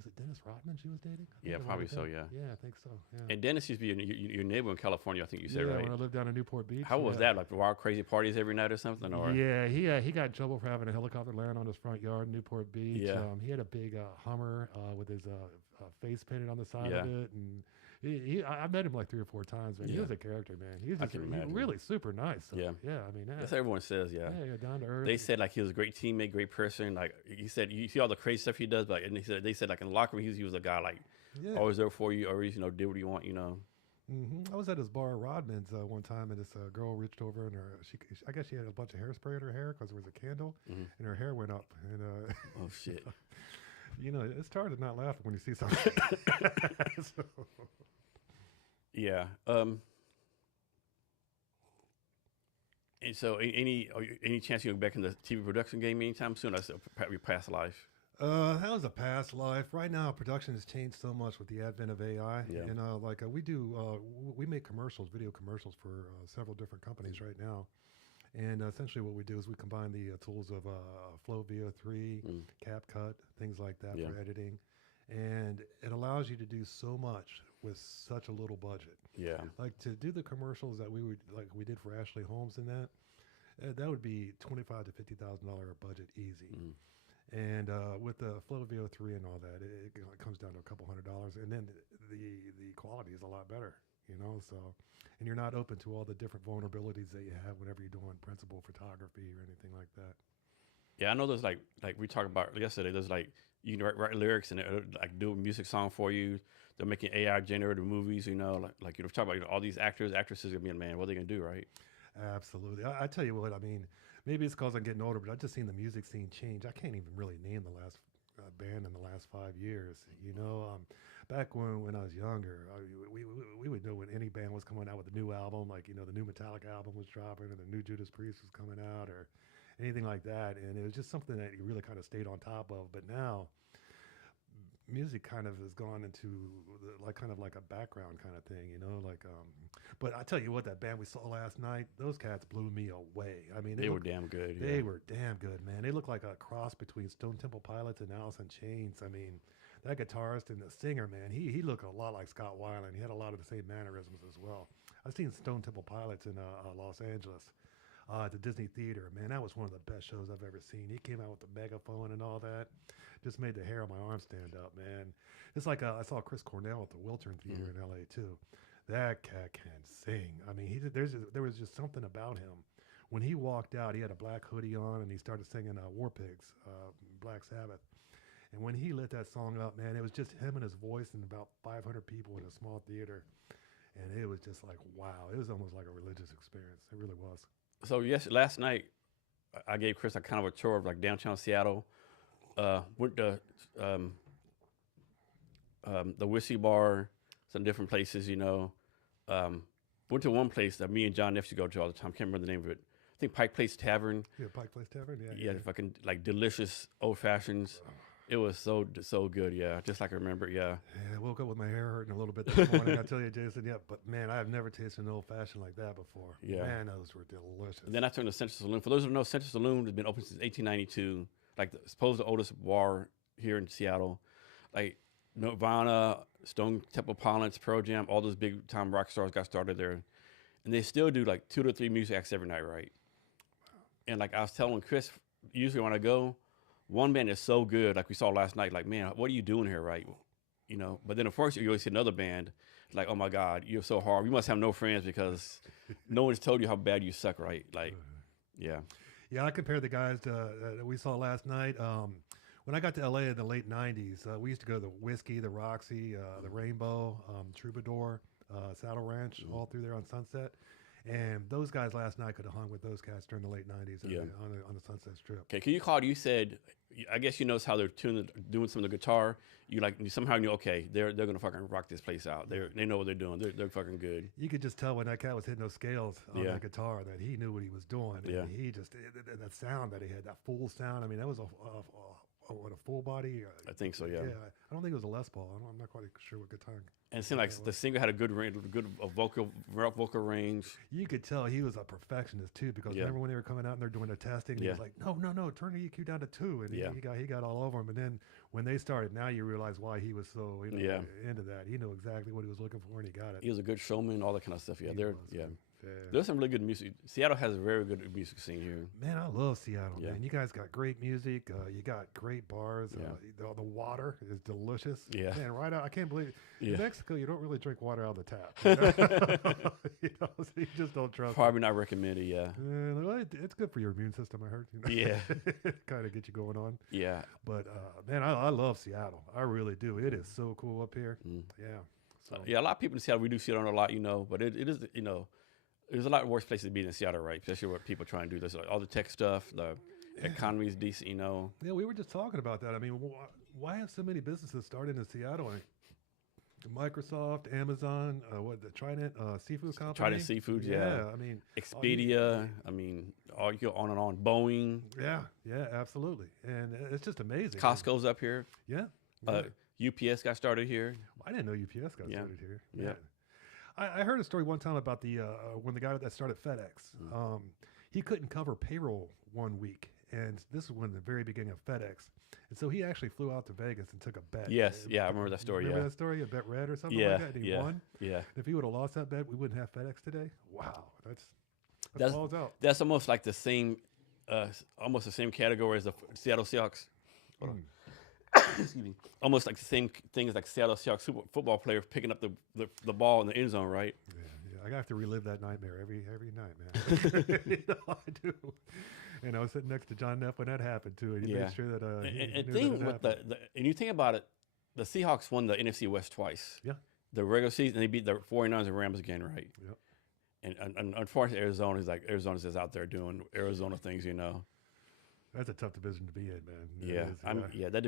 it Dennis Rodman she was dating? Yeah, probably so, yeah. Yeah, I think so, yeah. And Dennis used to be your neighbor in California, I think you said, right? Yeah, when I lived down in Newport Beach. How was that? Like wild, crazy parties every night or something? Or? Yeah, he got in trouble for having a helicopter land on his front yard in Newport Beach. Yeah. He had a big Hummer with his face painted on the side of it, and I met him like 3 or 4 times, man. He was a character, man. He's really super nice. So, I mean, that's what everyone says, yeah. Yeah, down to earth. They said like he was a great teammate, great person. Like he said, you see all the crazy stuff he does, but they said like in the locker room, he was a guy like always there for you, always did what you want, I was at his bar, Rodman's, one time, and this girl reached over and I guess she had a bunch of hairspray in her hair because there was a candle, and her hair went up. And oh shit. It's hard to not laugh when you see something. Yeah. And so, any chance you go back in the TV production game anytime soon? That's your past life. That was a past life. Right now, production has changed so much with the advent of AI. Yeah. And we make video commercials for several different companies right now. And essentially what we do is we combine the tools of Flow VO3, CapCut, things like that for editing. and it allows you to do so much with such a little budget. Yeah. Like to do the commercials that we did for Ashley Holmes and that would be $25,000 to $50,000 a budget easy. Mm. And with the Flow VO3 and all that, it comes down to a couple $100, and then the quality is a lot better, you know. So, and you're not open to all the different vulnerabilities that you have whenever you're doing principal photography or anything like that. Yeah, I know there's like we talked about yesterday. There's like you can write lyrics and like do a music song for you. They're making AI generated movies, you know, like you know, talk about all these actresses gonna be, man, what are they gonna do, right? Absolutely. I tell you what, I mean, maybe it's because I'm getting older, but I've just seen the music scene change. I can't even really name the last band in the last 5 years. You know, back when I was younger, we would know when any band was coming out with a new album, like, you know, the new Metallica album was dropping or the new Judas Priest was coming out or anything like that. And it was just something that you really kind of stayed on top of. But now, music kind of has gone into kind of like a background kind of thing, you know, like but I tell you what, that band we saw last night, those cats blew me away. I mean, they were damn good. They were damn good, man. They looked like a cross between Stone Temple Pilots and Alice in Chains. I mean, that guitarist and the singer, man, he looked a lot like Scott Weiland. He had a lot of the same mannerisms as well. I've seen Stone Temple Pilots in Los Angeles at the Disney Theater. Man, that was one of the best shows I've ever seen. He came out with the megaphone and all that. Just made the hair on my arm stand up, man. It's like I saw Chris Cornell at the Wiltern Theater in L.A. too. That cat can sing. I mean, there was just something about him. When he walked out, he had a black hoodie on and he started singing War Pigs, Black Sabbath. And when he lit that song up, man, it was just him and his voice and about 500 people in a small theater. And it was just like, wow. It was almost like a religious experience. It really was. So last night I gave Chris a kind of a tour of like downtown Seattle. Went to the Whiskey Bar, some different places, you know. Went to one place that me and John Nephew go to all the time. Can't remember the name of it. I think Pike Place Tavern. Yeah, Pike Place Tavern. Yeah, fucking like delicious old fashions. It was so good. Yeah, just like I remember. Yeah. Yeah, I woke up with my hair hurting a little bit this morning. I tell you, Jason. Yeah, but man, I have never tasted an old fashioned like that before. Yeah. Man, those were delicious. And then I turned to Central Saloon. For those who know, Central Saloon has been open since 1892. Like supposed the oldest bar here in Seattle. Like Nirvana, Stone Temple Pilots, Pearl Jam, all those big time rock stars got started there, and they still do like 2 to 3 music acts every night, right? And like I was telling Chris, usually when I go, one band is so good, like we saw last night, like, man, what are you doing here, right? You know, but then of course you always see another band, like, oh my God, you're so hard. You must have no friends because no one's told you how bad you suck, right? Like, yeah. Yeah, I compare the guys that we saw last night. When I got to LA in the late 90s, we used to go to the Whiskey, the Roxy, the Rainbow, Troubadour, Saddle Ranch, all through there on Sunset. And those guys last night could have hung with those guys during the late 90s on the Sunset Strip. Okay, can you call? You said, I guess you notice how they're doing some of the guitar. You somehow knew, okay, they're gonna fucking rock this place out. They know what they're doing. They're fucking good. You could just tell when that cat was hitting those scales on that guitar that he knew what he was doing. Yeah. And he just that sound that he had, that full sound. I mean, that was a full body. I think so. Yeah. Yeah. I don't think it was a Les Paul. I'm not quite sure what guitar. And it seemed like the singer had a good range, vocal range. You could tell he was a perfectionist too, because remember when they were coming out and they're doing the testing, he was like, no, turn the EQ down to 2, and he got all over him. And then when they started, now you realize why he was so into that. He knew exactly what he was looking for, and he got it. He was a good showman, all that kind of stuff. Yeah, there's some really good music. Seattle has a very good music scene here. Man, I love Seattle, man. You guys got great music. You got great bars. The water is delicious. Yeah. Man, right out. I can't believe in Mexico you don't really drink water out of the tap. So you just don't trust Probably not recommended, yeah. Well, it's good for your immune system, I heard. Yeah. Kind of get you going on. Yeah. But, man, I love Seattle. I really do. It is so cool up here. Yeah. So. Yeah, a lot of people in Seattle, we do Seattle a lot, but it is, there's a lot worse places to be than Seattle, right? Especially what people trying to do. There's all the tech stuff, the economy is decent, Yeah, we were just talking about that. I mean, why have so many businesses started in Seattle? Microsoft, Amazon, the Trident Seafood Company? Trident Seafood, yeah. I mean, Expedia, all you go on and on. Boeing. Yeah, absolutely. And it's just amazing. Costco's up here. Yeah. UPS got started here. I didn't know UPS got started here. Yeah. I heard a story one time about when the guy that started FedEx, he couldn't cover payroll one week, and this was when the very beginning of FedEx. And so he actually flew out to Vegas and took a bet. Yes, yeah, I remember that story. Remember Yeah, that story? A bet red or something yeah, like that, and he yeah, won. yeah. And if he would have lost that bet, we wouldn't have FedEx today. Wow, that's That's balls out. that's almost like the same, almost the same category as the Seattle Seahawks. Hold on. Excuse me. Almost like the same thing as like Seattle Seahawks football player picking up the ball in the end zone, right? Yeah. I have to relive that nightmare every night, man. You know, I do. And I was sitting next to John Neff when that happened too, and he made sure that. And thing with and you think about it, the Seahawks won the NFC West twice. Yeah. The regular season, they beat the 49ers and Rams again, right? Yep. And unfortunately, Arizona's just out there doing Arizona things, you know. That's a tough division to be in, man.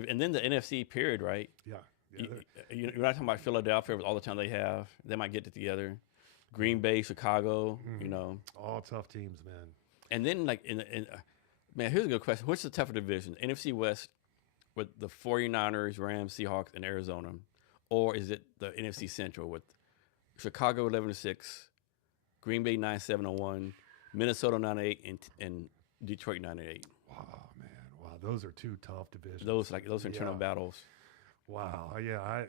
And then the NFC period, right? Yeah. You're not talking about Philadelphia with all the time they have. They might get it together. Green Bay, Chicago, you know. All tough teams, man. And then, like, man, here's a good question. What's the tougher division? NFC West with the 49ers, Rams, Seahawks, and Arizona? Or is it the NFC Central with Chicago 11-6, Green Bay 9-7-1, Minnesota 9-8, and Detroit 9-8? Wow, man. Wow, those are two tough divisions. Those internal battles. Wow. Yeah,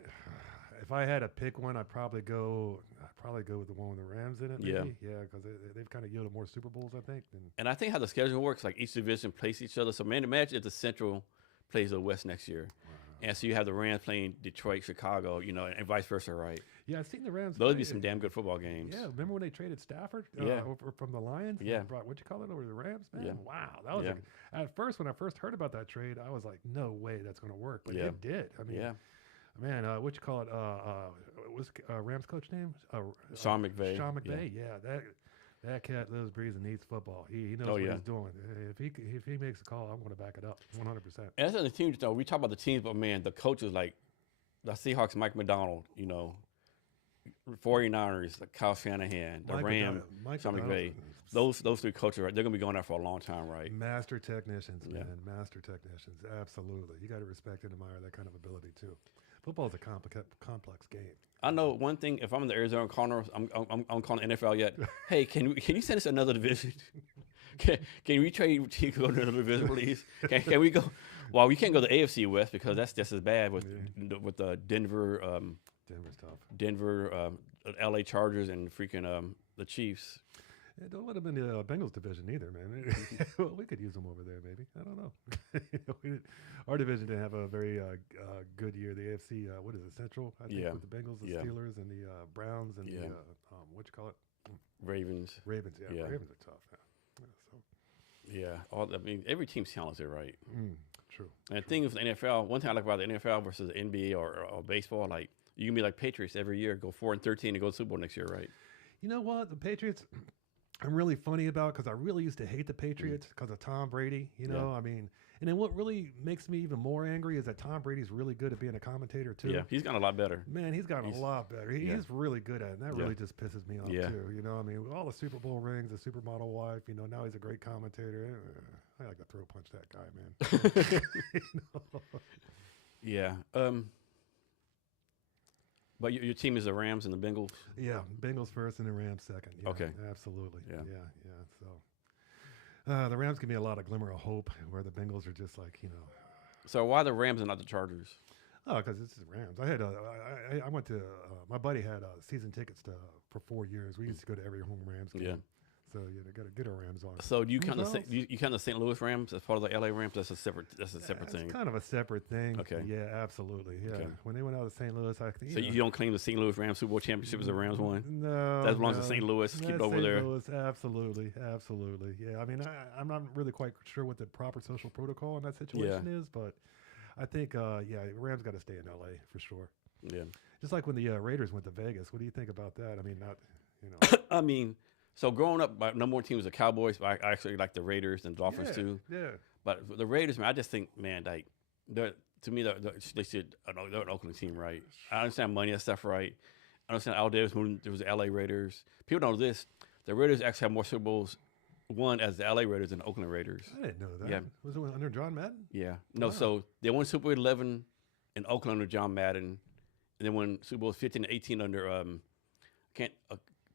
if I had to pick one, I'd probably go with the one with the Rams in it. Maybe. Yeah, because they've kind of yielded more Super Bowls, I think. And I think how the schedule works, like each division plays each other. So, man, imagine if the Central plays the West next year. Wow. And so you have the Rams playing Detroit, Chicago, you know, and vice versa, right? Yeah, I've seen the Rams. Those would be some damn good football games. Yeah, remember when they traded Stafford from the Lions? Yeah. And brought, over to the Rams? Man, yeah. Wow. That was at first, when I first heard about that trade, I was like, no way that's going to work. But it did. I mean, man, what you call it? What's Rams coach name? Sean McVay. Sean McVay. Yeah, that cat lives, breathes, and eats football. He knows what he's doing. If he makes a call, I'm going to back it up 100%. And that's the team. You know, we talk about the teams, but man, the coaches like the Seahawks, Mike McDonald. You know, 49ers, like Kyle Shanahan, the Rams, Sean McVay. Those three coaches, right? They're going to be going there for a long time, right? Master technicians, man. Master technicians. Absolutely. You got to respect and admire that kind of ability too. Football is a complex game. I know one thing. If I'm in the Arizona Cardinals, I'm calling NFL yet. Hey, can you send us another division? can we trade to go to another division, please? Can we go? Well, we can't go to the AFC West because that's just as bad with the Denver. Denver's tough. Denver, LA Chargers, and freaking the Chiefs. Yeah, don't let them in the Bengals division either, man. Well, we could use them over there, maybe. I don't know. Our division didn't have a very good year. The AFC, what is it, Central? I think with the Bengals, the Steelers, and the Browns, and the what you call it? Ravens. Ravens, yeah. Ravens are tough. I mean, every team's talented, right? True. And the thing with the NFL, one thing I like about the NFL versus the NBA or baseball, like you can be like Patriots every year, go 4-13 and go to the Super Bowl next year, right? You know what? The Patriots, I'm really funny about because I really used to hate the Patriots because of Tom Brady. You know, I mean, and then what really makes me even more angry is that Tom Brady's really good at being a commentator too. Yeah, he's gotten a lot better. Man, he's gotten a lot better. He's really good at it, and that really just pisses me off too. You know, I mean, all the Super Bowl rings, the supermodel wife. You know, now he's a great commentator. I like to throw punch that guy, man. Yeah. But your team is the Rams and the Bengals? Yeah, Bengals first and the Rams second. Yeah, okay. Absolutely. Yeah. So the Rams give me a lot of glimmer of hope where the Bengals are just like, you know. So why the Rams and not the Chargers? Oh, because it's the Rams. I had I went to my buddy had season tickets for 4 years. We used to go to every home Rams game. Yeah. So they got to get our Rams on. So do you count the St. Louis Rams as part of the LA Rams? That's a separate thing. It's kind of a separate thing. Okay. Yeah, absolutely. Yeah. Okay. When they went out of St. Louis, I think. So you don't claim the St. Louis Rams Super Bowl championship as the Rams won? No. That belongs to St. Louis. Keep it over there. St. Louis, absolutely. Yeah. I mean, I'm not really quite sure what the proper social protocol in that situation is, but I think Rams got to stay in LA for sure. Yeah. Just like when the Raiders went to Vegas. What do you think about that? I mean, I mean. So growing up, my number one team was the Cowboys, but I actually like the Raiders and Dolphins too. Yeah. But the Raiders, man, I just think, man, like, they're an Oakland team, right? I understand money and stuff, right? I understand Al Davis moving to the LA Raiders. People don't know this. The Raiders actually have more Super Bowls won as the LA Raiders than the Oakland Raiders. I didn't know that. Yeah. Was it under John Madden? Yeah. No, so they won Super Bowl 11 in Oakland under John Madden, and they won Super Bowl 15 and 18 under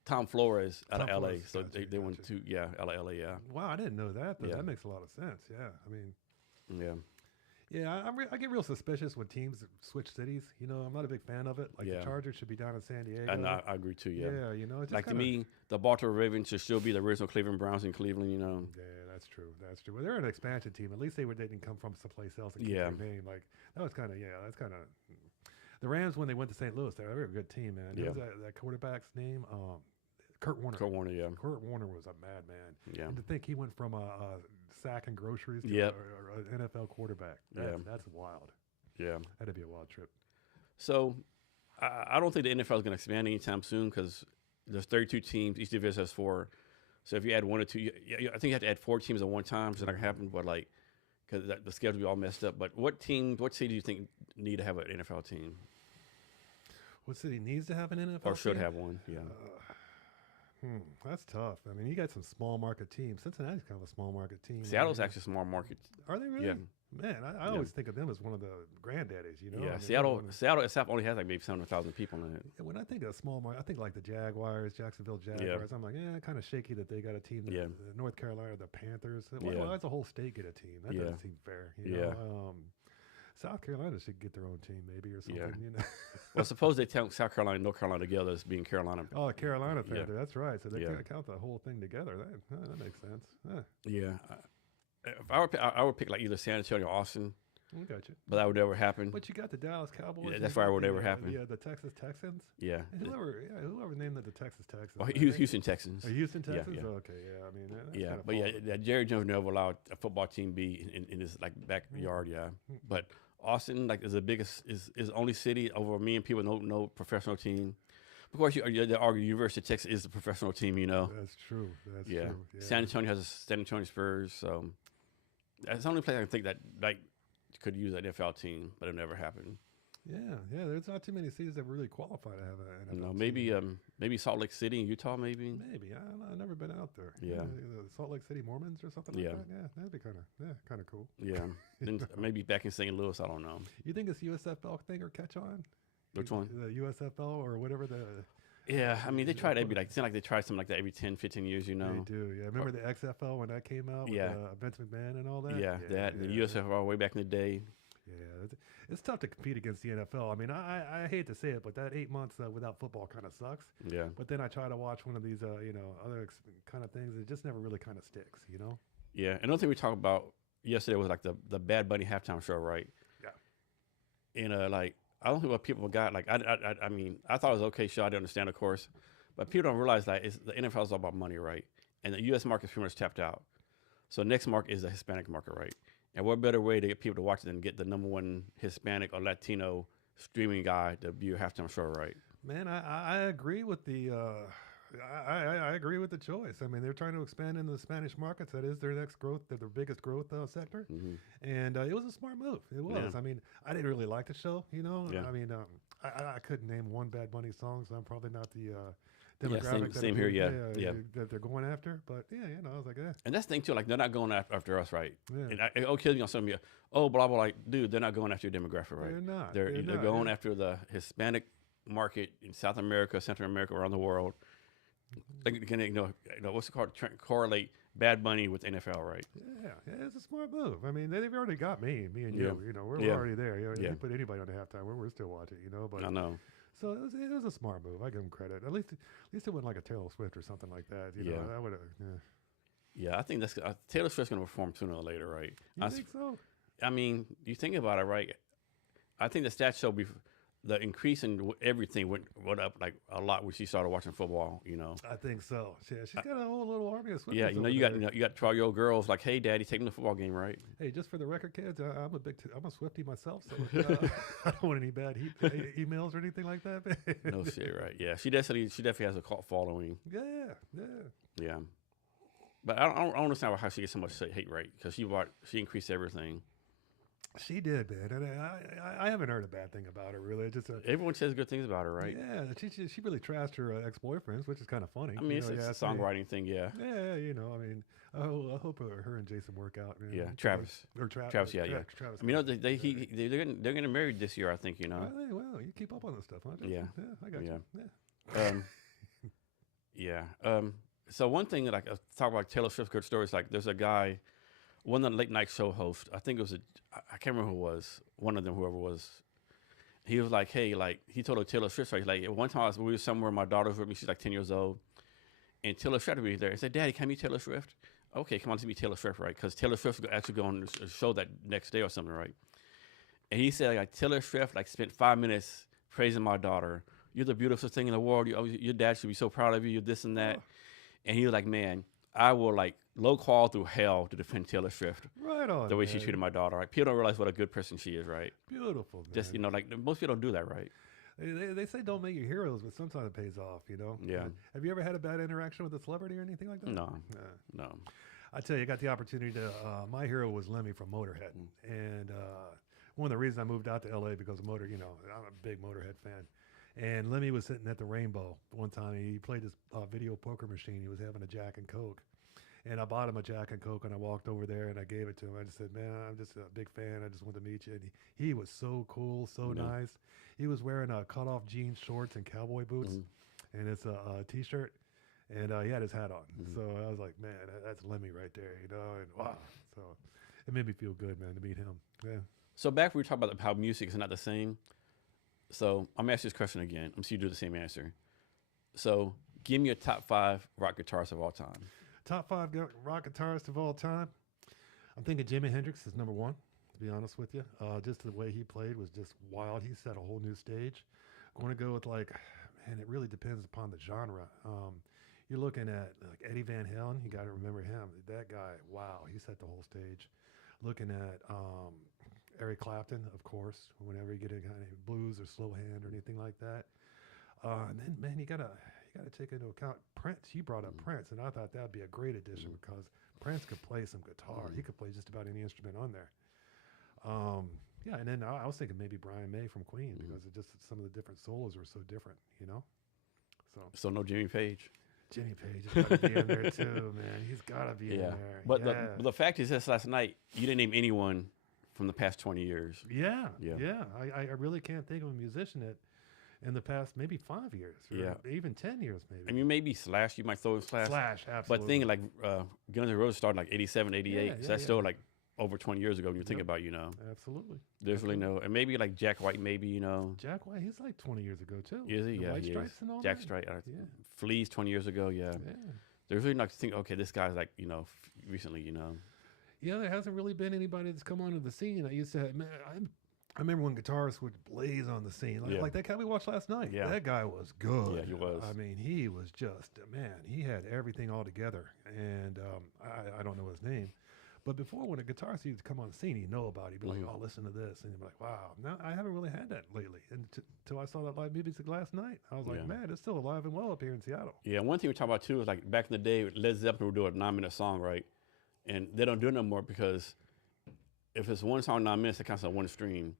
Tom Flores out Tom of LA. Flores, So gotcha, they went gotcha. to LA. Yeah, Wow, I didn't know that. Though. Yeah. That makes a lot of sense. Yeah, I mean, yeah, yeah, I get real suspicious when teams switch cities. You know, I'm not a big fan of it. Like Yeah. the Chargers should be down in San Diego. and I agree too. Yeah, Yeah, you know, it's just like kinda, to me, the Baltimore Ravens should still be the original Cleveland Browns in Cleveland. You know, Yeah, that's true. That's true. Well, they're an expansion team. At least they didn't come from someplace else and keep Yeah. their name. Like that was kind of that's kind of the Rams when they went to St. Louis. They were a good team, man. Yeah. What was that quarterback's name? Kurt Warner. Kurt Warner. Yeah, Kurt Warner was a madman. yeah, And to think he went from a sack and groceries to Yep. an NFL quarterback. Yeah. That's wild. yeah. That'd be a wild trip. So I don't think the NFL is going to expand anytime soon because there's 32 teams. Each division has 4. So if you add 1 or 2, I think you have to add 4 teams at one time. So that can happen. But like, because the schedule will be all messed up. But what city do you think need to have an NFL team What city needs to have an NFL or should team? have one? Yeah, That's tough. I mean, you got some small market teams. Cincinnati's kind of a small market team. Seattle's I mean, actually a small market. Are they really? Yeah, Man, I always think of them as one of the granddaddies. You know? yeah. I mean, Seattle itself only has like maybe 700,000 people in it. When I think of small market, I think like the Jaguars, Jacksonville Jaguars. I'm like, kind of shaky that they got a team. Yeah. North Carolina, the Panthers. Yeah. Well, that's a whole state get a team. That Yeah. doesn't seem fair. You Yeah. know? South Carolina should get their own team, maybe, or something. Yeah. You know? Well, suppose they count South Carolina and North Carolina together as being Carolina. Oh, the Carolina Yeah. Panther. That's right. So they Yeah. count the whole thing together. That makes sense. Yeah. If I would pick like either San Antonio or Austin, I got you. but that would never happen. But you got the Dallas Cowboys. Yeah, you that's got why it would the, never happen. The Texas Texans. Yeah. And whoever named it the Texas Texans. Well, I think- Houston Texans. Houston Yeah, Texans. yeah. Oh, okay, yeah. I mean, that's Yeah, kinda but yeah, falling. that Jerry Jones never allowed a football team be in his like backyard. Yeah, but Austin like is the biggest is the only city over a million people no professional team. Of course, they argue University of Texas is the professional team. You know. That's true. That's Yeah. true. Yeah. San Antonio has a San Antonio Spurs, so that's the only place I can think that like could use an NFL team, but it never happened. Yeah. There's not too many cities that really qualify to have an NFL No, team. maybe Salt Lake City in Utah, maybe. Maybe. I don't know. I've never been out there. Yeah. The Salt Lake City Mormons or something Yeah. like that. Yeah, that'd be kind of cool. Yeah, then maybe back in St. Louis, I don't know. You think this USFL thing or catch on? Which one? The USFL or whatever the. Yeah, I mean they try to every like it seems like they try something like that every 10, 15 years, you know. They do. Yeah. Remember the XFL when that came out? Yeah. With, Vince McMahon and all that. Yeah, that the USFL way back in the day. Yeah, it's tough to compete against the NFL. I mean, I hate to say it, but that 8 months without football kind of sucks. Yeah, But then I try to watch one of these, other kind of things. It just never really kind of sticks, you know? yeah. Another thing we talked about yesterday was like the Bad Bunny halftime show, right? Yeah. And like I don't think what people got. Like I mean I thought it was okay show. I didn't understand, of course, but people don't realize that the NFL is all about money, right? And the U.S. market is pretty much tapped out. So next market is the Hispanic market, right? And what better way to get people to watch it than get the #1 Hispanic or Latino streaming guy to be your halftime show, right? Man, I agree with the I agree with the choice. I mean, they're trying to expand into the Spanish markets. That is their next growth, their biggest growth sector. Mm-hmm. And it was a smart move. It was. Yeah. I mean, I didn't really like the show, you know? Yeah. I mean, I couldn't name one Bad Bunny song, so I'm probably not the Yeah, demographic same here, yeah. that they're going after. But, yeah, I was like, And that's the thing too. Like they're not going after us, right? Yeah. And okay, you know, some of you, blah blah. Like, dude, they're not going after your demographic, right? They're not. They're not, going yeah. after the Hispanic market in South America, Central America, around the world. They can, what's it called? Correlate Bad Bunny with NFL, right? Yeah, it's a smart move. I mean, they've already got me and Yeah. you. You know, we're Yeah. already there. You know, if Yeah. you put anybody on the halftime, we're still watching. You know, but I know. so it was a smart move. I give them credit. At least it wasn't like a Taylor Swift or something like that. You Yeah. know, that would have. Yeah, I think that's Taylor Swift's going to perform sooner or later, right? You think so? I mean, you think about it, right? I think the stats show the increase in everything went up like a lot when she started watching football. You know. I think so. Yeah, she's got a whole little army of Swifties. Yeah, you know, over you there. got 12-year-old girls like, hey, daddy, take me to the football game, right? Hey, just for the record, kids, I'm a Swiftie myself, so I don't want any bad emails or anything like that. No shit, right? Yeah, she definitely has a cult following. Yeah. Yeah, but I don't understand how she gets so much hate, right? Because she increased everything. She did, man, and I haven't heard a bad thing about her really. Just Everyone says good things about her, right? Yeah, she really trashed her ex-boyfriends, which is kind of funny. I mean, it's a songwriting thing, yeah. Yeah, you know, I mean, I hope her and Jason work out. Man. Yeah, Travis. Travis, yeah. Travis. I mean, they're getting married this year, I think. You know. Well, you keep up on this stuff, huh? Jason? Yeah. I got you. Yeah. Yeah. So one thing that I talk about Taylor Swift good stories. Like there's a guy, one of the late night show hosts. I think it was I can't remember who it was. One of them, whoever it was. He was like, hey, like he told a Taylor Swift story. Like one time we were somewhere, my daughter was with me. She's like 10 years old, and Taylor Swift was there. I said, Daddy, can I meet Taylor Swift? Okay, come on to meet Taylor Swift, right? Because Taylor Swift was actually going on a show that next day or something, right? And he said, like Taylor Swift, like spent 5 minutes praising my daughter. You're the beautiful thing in the world. Your dad should be so proud of you. You're this and that. Oh. And he was like, man, I will like low crawl through hell to defend Taylor Swift. Right on. The way man. she treated my daughter. Right? People don't realize what a good person she is, right? Beautiful, man. Just, like most people don't do that, right? They say don't make your heroes, but sometimes it pays off, Yeah. Have you ever had a bad interaction with a celebrity or anything like that? No. No. I tell you, I got the opportunity to. My hero was Lemmy from Motorhead, and one of the reasons I moved out to LA because of I'm a big Motorhead fan. And Lemmy was sitting at the Rainbow one time. He played this video poker machine. He was having a Jack and Coke, and I bought him a Jack and Coke, and I walked over there and I gave it to him. I just said, "Man, I'm just a big fan. I just wanted to meet you." And he was so cool, so nice. He was wearing cutoff jeans, shorts, and cowboy boots, and it's a t-shirt. And he had his hat on. So I was like, man, that's Lemmy right there, and wow. So it made me feel good, man, to meet him. Yeah. So back when we talked about how music is not the same. So I'm going to ask you this question again. I'm sure you do the same answer. So give me your top 5 rock guitarists of all time. Top 5 rock guitarists of all time. I'm thinking Jimi Hendrix is number 1, to be honest with you. Just the way he played was just wild. He set a whole new stage. I'm going to go with man, it really depends upon the genre. You're looking at like Eddie Van Halen. You got to remember him. That guy, wow, he set the whole stage. Looking at Eric Clapton, of course. Whenever you get any kind of blues or slow hand or anything like that. And then, man, you gotta take into account Prince. You brought up Prince, and I thought that'd be a great addition because Prince could play some guitar. He could play just about any instrument on there. Yeah, and then I was thinking maybe Brian May from Queen because it just some of the different solos were so different, So no Jimmy Page. Jimmy Page has got to be in there too, man. He's got to be in there. But the fact is, this last night you didn't name anyone from the past 20 years. Yeah. I really can't think of a musician that in the past maybe 5 years, or even 10 years, maybe. I mean, maybe Slash. You might throw in Slash. Slash, absolutely. But thing like Guns N' Roses started like 87, 88. So that's still like over 20 years ago when you think about, Absolutely. There's really no, and maybe like Jack White, maybe, Jack White, he's like 20 years ago too. Is he? Yeah, White he Stripes is. and all Jack that. Stripes. Fleas 20 years ago, yeah. There's really not to think, okay, this guy's like, recently, Yeah, there hasn't really been anybody that's come onto the scene. I used to have, man, I remember when guitarists would blaze on the scene. Like that guy we watched last night. Yeah. That guy was good. Yeah, he was. I mean, he was just, man, he had everything all together. And I don't know his name. But before, when a guitarist used to come on the scene, he'd know about it. He'd be like, oh, listen to this. And he'd be like, wow. Now, I haven't really had that lately. And until I saw that live music last night, I was like, man, it's still alive and well up here in Seattle. Yeah, one thing we talk about, too, is like back in the day, Led Zeppelin would do a 9-minute song, right? And they don't do it no more because if it's one song 9 minutes, it counts as one stream.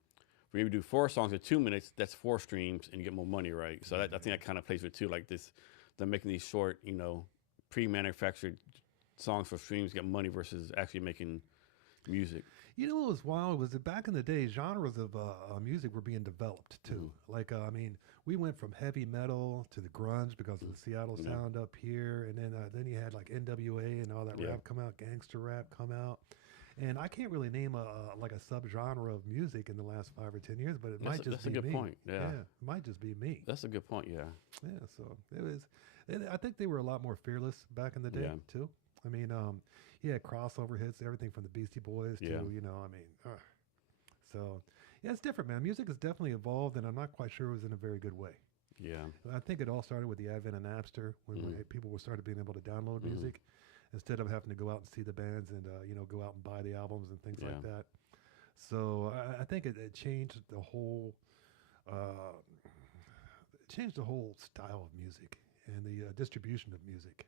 If you do 4 songs at 2 minutes, that's 4 streams, and you get more money, right? So I think that kind of plays with, too, like this, they're making these short, pre-manufactured songs for streams get money versus actually making music. What was wild was that back in the day, genres of music were being developed too. Like, we went from heavy metal to the grunge because of the Seattle sound up here, and then you had like NWA and all that rap come out, gangster rap come out, and I can't really name a subgenre of music in the last 5 or 10 years, but it might just be me. That's a good point. Yeah, it might just be me. That's a good point. Yeah. Yeah. So it was. I think they were a lot more fearless back in the day too. I mean, he had crossover hits, everything from the Beastie Boys to, So, yeah, it's different, man. Music has definitely evolved, and I'm not quite sure it was in a very good way. Yeah. I think it all started with the advent of Napster when people started being able to download music instead of having to go out and see the bands and, go out and buy the albums and things like that. So I think it changed the whole style of music and the distribution of music.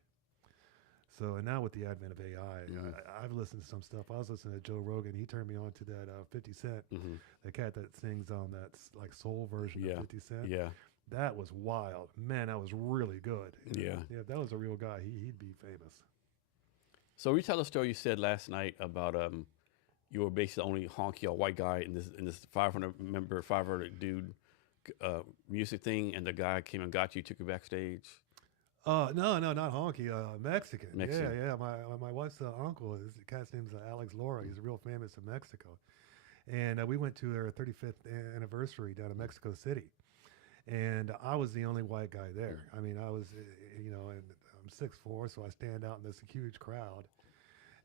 So, and now with the advent of AI, I've listened to some stuff. I was listening to Joe Rogan. He turned me on to that 50 Cent, the cat that sings on that like soul version of 50 Cent. Yeah. That was wild. Man, that was really good. Yeah. If that was a real guy, he'd be famous. So we tell the story you said last night about you were basically the only honky or white guy in this 500 dude music thing, and the guy came and got you, took you backstage. No, no, not honky. Mexican. Mexican. Yeah, yeah. My wife's uncle, his cat's name's Alex Laura. He's real famous in Mexico. And we went to their 35th anniversary down in Mexico City. And I was the only white guy there. I mean, I was, and I'm 6'4", so I stand out in this huge crowd.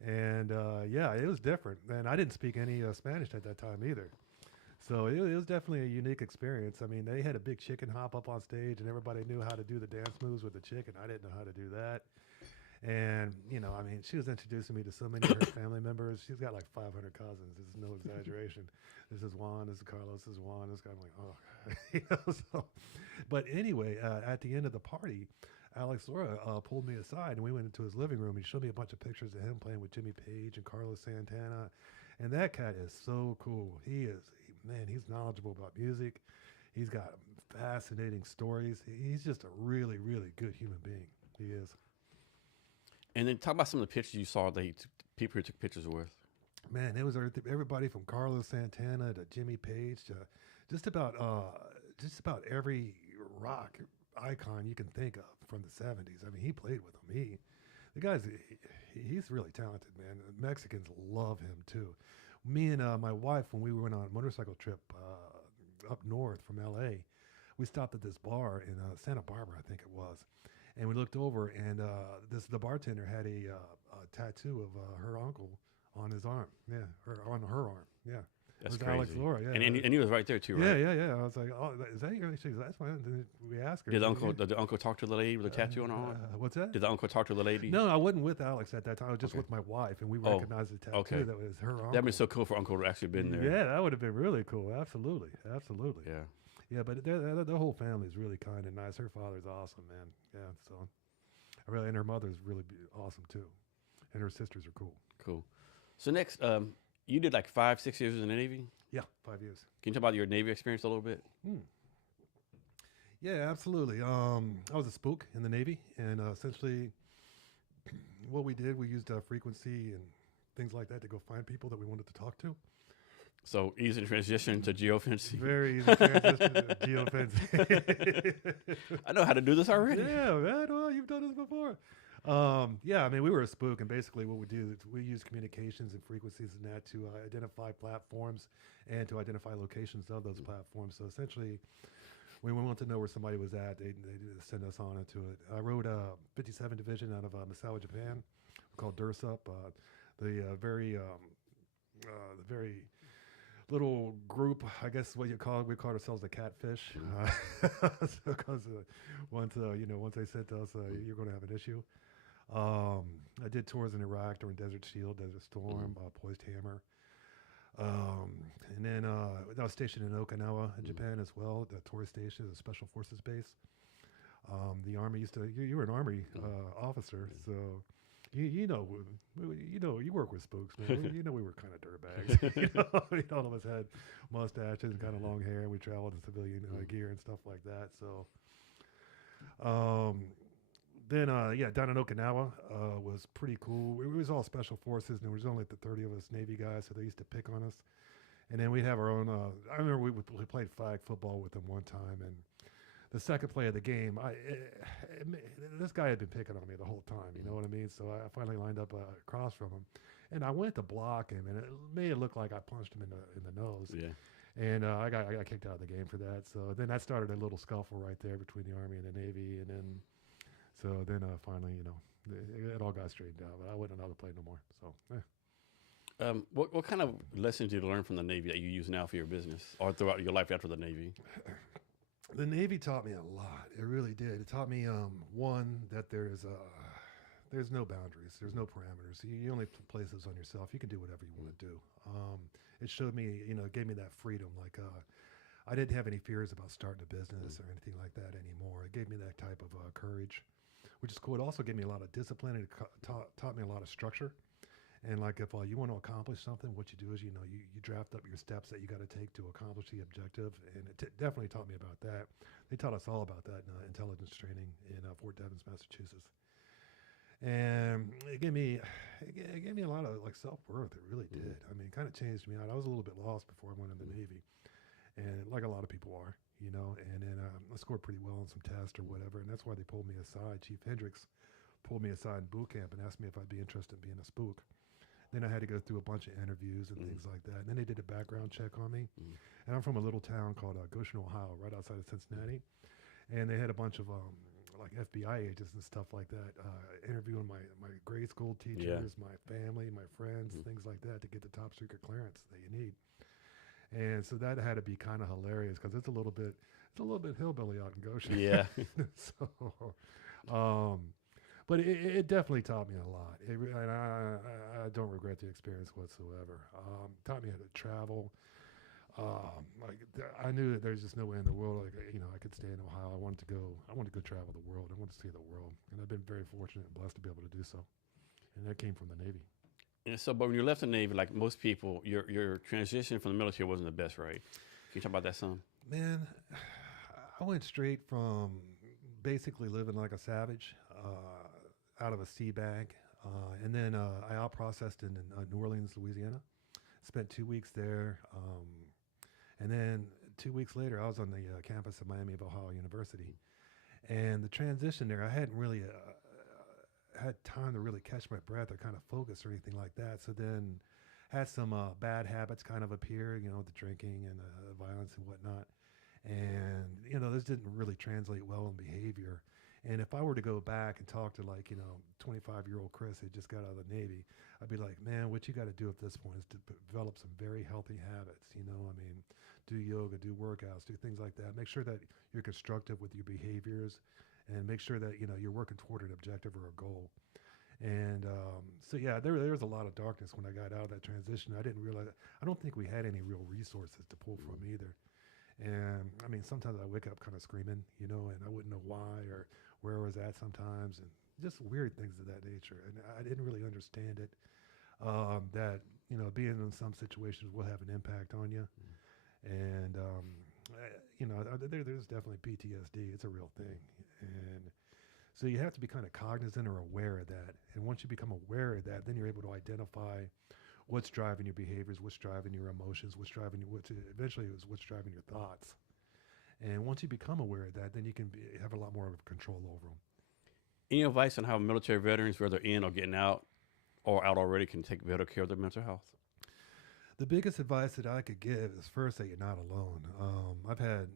And yeah, it was different. And I didn't speak any Spanish at that time either. So it was definitely a unique experience. I mean, they had a big chicken hop up on stage, and everybody knew how to do the dance moves with the chicken. I didn't know how to do that. And, I mean, she was introducing me to so many of her family members. She's got like 500 cousins. This is no exaggeration. This is Juan, this is Carlos, this is Juan. This guy, I'm like, oh. So, but anyway, at the end of the party, Alex Laura pulled me aside, and we went into his living room. He showed me a bunch of pictures of him playing with Jimmy Page and Carlos Santana. And that cat is so cool. Man, he's knowledgeable about music. He's got fascinating stories. He's just a really, really good human being. He is. And then talk about some of the pictures you saw that people who took pictures with. Man, it was everybody from Carlos Santana to Jimmy Page to just about every rock icon you can think of from the 70s. I mean, he played with them. He's really talented, man. Mexicans love him too. Me and my wife, when we went on a motorcycle trip up north from L.A., we stopped at this bar in Santa Barbara, I think it was, and we looked over, and the bartender had a tattoo of her uncle on his arm. Yeah, on her arm. Yeah. That's it was crazy. Alex Laura, yeah. And he was right there too, right? Yeah. I was like, oh, is that your? She goes, that's fine. Then we asked her. Did the uncle talk to the lady with the tattoo on her arm? What's that? Did the uncle talk to the lady? No, I wasn't with Alex at that time. I was just Okay. with my wife, and we recognized the tattoo that was her uncle. That'd been so cool for uncle to actually been there. Yeah, that would have been really cool. Absolutely. Yeah. Yeah, but the whole family is really kind and nice. Her father's awesome, man. Yeah, so and her mother's really awesome too, and her sisters are cool. Cool. So next, you did like 5-6 years in the Navy. Yeah, 5 years. Can you talk about your Navy experience a little bit? Yeah, absolutely. I was a spook in the Navy, and essentially what we did, we used frequency and things like that to go find people that we wanted to talk to. So easy to transition to geofencing. Very easy transition to geofencing. I know how to do this already. Yeah, man. Well, you've done this before. Yeah, I mean, we were a spook, and basically what we do is we use communications and frequencies and that to identify platforms and to identify locations of those platforms. So essentially, when we want to know where somebody was at, they send us on into it. I rode a 57 division out of Misawa, Japan, called DURSUP. The very little group, I guess what you call it. We called ourselves the Catfish, because once they said to us, "You're going to have an issue." I did tours in Iraq during Desert Shield, Desert Storm, Poised Hammer, and then I was stationed in Okinawa in Japan as well. The tourist station, the Special Forces base. The Army used to. You were an Army officer, so. You work with spooks, man. You know we were kind of dirtbags. All of us had mustaches and kind of long hair, and we traveled in civilian gear and stuff like that. So, then down in Okinawa was pretty cool. It was all special forces, and there was only the 30 of us Navy guys, so they used to pick on us. And then we'd have our own. I remember we played flag football with them one time, and the second play of the game, this guy had been picking on me the whole time. You know what I mean? So I finally lined up across from him, and I went to block him, and it made it look like I punched him in the nose. Yeah. And I got kicked out of the game for that. So then that started a little scuffle right there between the Army and the Navy, and then finally, it all got straightened out. But I wouldn't know how to play no more. So. What kind of lessons did you learn from the Navy that you use now for your business or throughout your life after the Navy? The Navy taught me a lot. It really did. It taught me, one, that there's no boundaries. There's no parameters. You only place those on yourself. You can do whatever you want to do. It showed me, gave me that freedom. Like, I didn't have any fears about starting a business or anything like that anymore. It gave me that type of courage, which is cool. It also gave me a lot of discipline. It taught me a lot of structure. And like if you want to accomplish something, what you do is, you draft up your steps that you got to take to accomplish the objective. And it definitely taught me about that. They taught us all about that in intelligence training in Fort Devens, Massachusetts. And it gave me a lot of like self-worth. It really did. I mean, it kind of changed me out. I was a little bit lost before I went in the Navy. And like a lot of people are, you know, and then I scored pretty well on some tests or whatever, and that's why they pulled me aside. Chief Hendricks pulled me aside in boot camp and asked me if I'd be interested in being a spook. Then I had to go through a bunch of interviews and things like that. And then they did a background check on me. And I'm from a little town called Goshen, Ohio, right outside of Cincinnati. And they had a bunch of like FBI agents and stuff like that interviewing my grade school teachers, my family, my friends, things like that to get the top secret clearance that you need. And so that had to be kind of hilarious because it's a little bit hillbilly out in Goshen. Yeah. So, but it definitely taught me a lot. And I don't regret the experience whatsoever. Taught me how to travel. I knew that there's just no way in the world, I could stay in Ohio. I wanted to go travel the world. I wanted to see the world. And I've been very fortunate and blessed to be able to do so. And that came from the Navy. And so, but when you left the Navy, like most people, your transition from the military wasn't the best, right? Can you talk about that some? Man, I went straight from basically living like a savage out of a sea bag. And then I out-processed in New Orleans, Louisiana. Spent 2 weeks there. And then 2 weeks later, I was on the campus of Miami of Ohio University. And the transition there, I hadn't really had time to really catch my breath or kind of focus or anything like that. So then had some bad habits kind of appear, the drinking and the violence and whatnot. And, this didn't really translate well in behavior. And if I were to go back and talk to 25-year-old Chris who just got out of the Navy, I'd be like, man, what you got to do at this point is to develop some very healthy habits. Do yoga, do workouts, do things like that. Make sure that you're constructive with your behaviors and make sure that, you're working toward an objective or a goal. And so, yeah, there was a lot of darkness when I got out of that transition. I didn't realize, I don't think we had any real resources to pull from either. And sometimes I wake up kind of screaming, and I wouldn't know why or where I was at sometimes, and just weird things of that nature. And I didn't really understand it, that, being in some situations will have an impact on you. And, there's definitely PTSD. It's a real thing. And so you have to be kind of cognizant or aware of that. And once you become aware of that, then you're able to identify what's driving your behaviors, what's driving your emotions, what's driving what's driving your thoughts. And once you become aware of that, then you can have a lot more of control over them. Any advice on how military veterans, whether in or getting out or out already, can take better care of their mental health? The biggest advice that I could give is first that you're not alone. I've had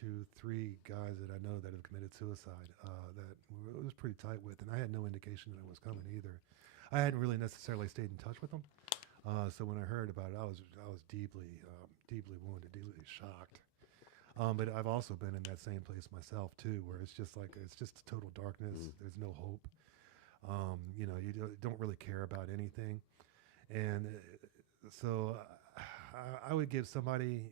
2-3 guys that I know that have committed suicide that it was pretty tight with, and I had no indication that it was coming either. I hadn't really necessarily stayed in touch with them. So when I heard about it, I was deeply wounded, deeply shocked. But I've also been in that same place myself too, where it's just total darkness. There's no hope. You don't really care about anything. And so I would give somebody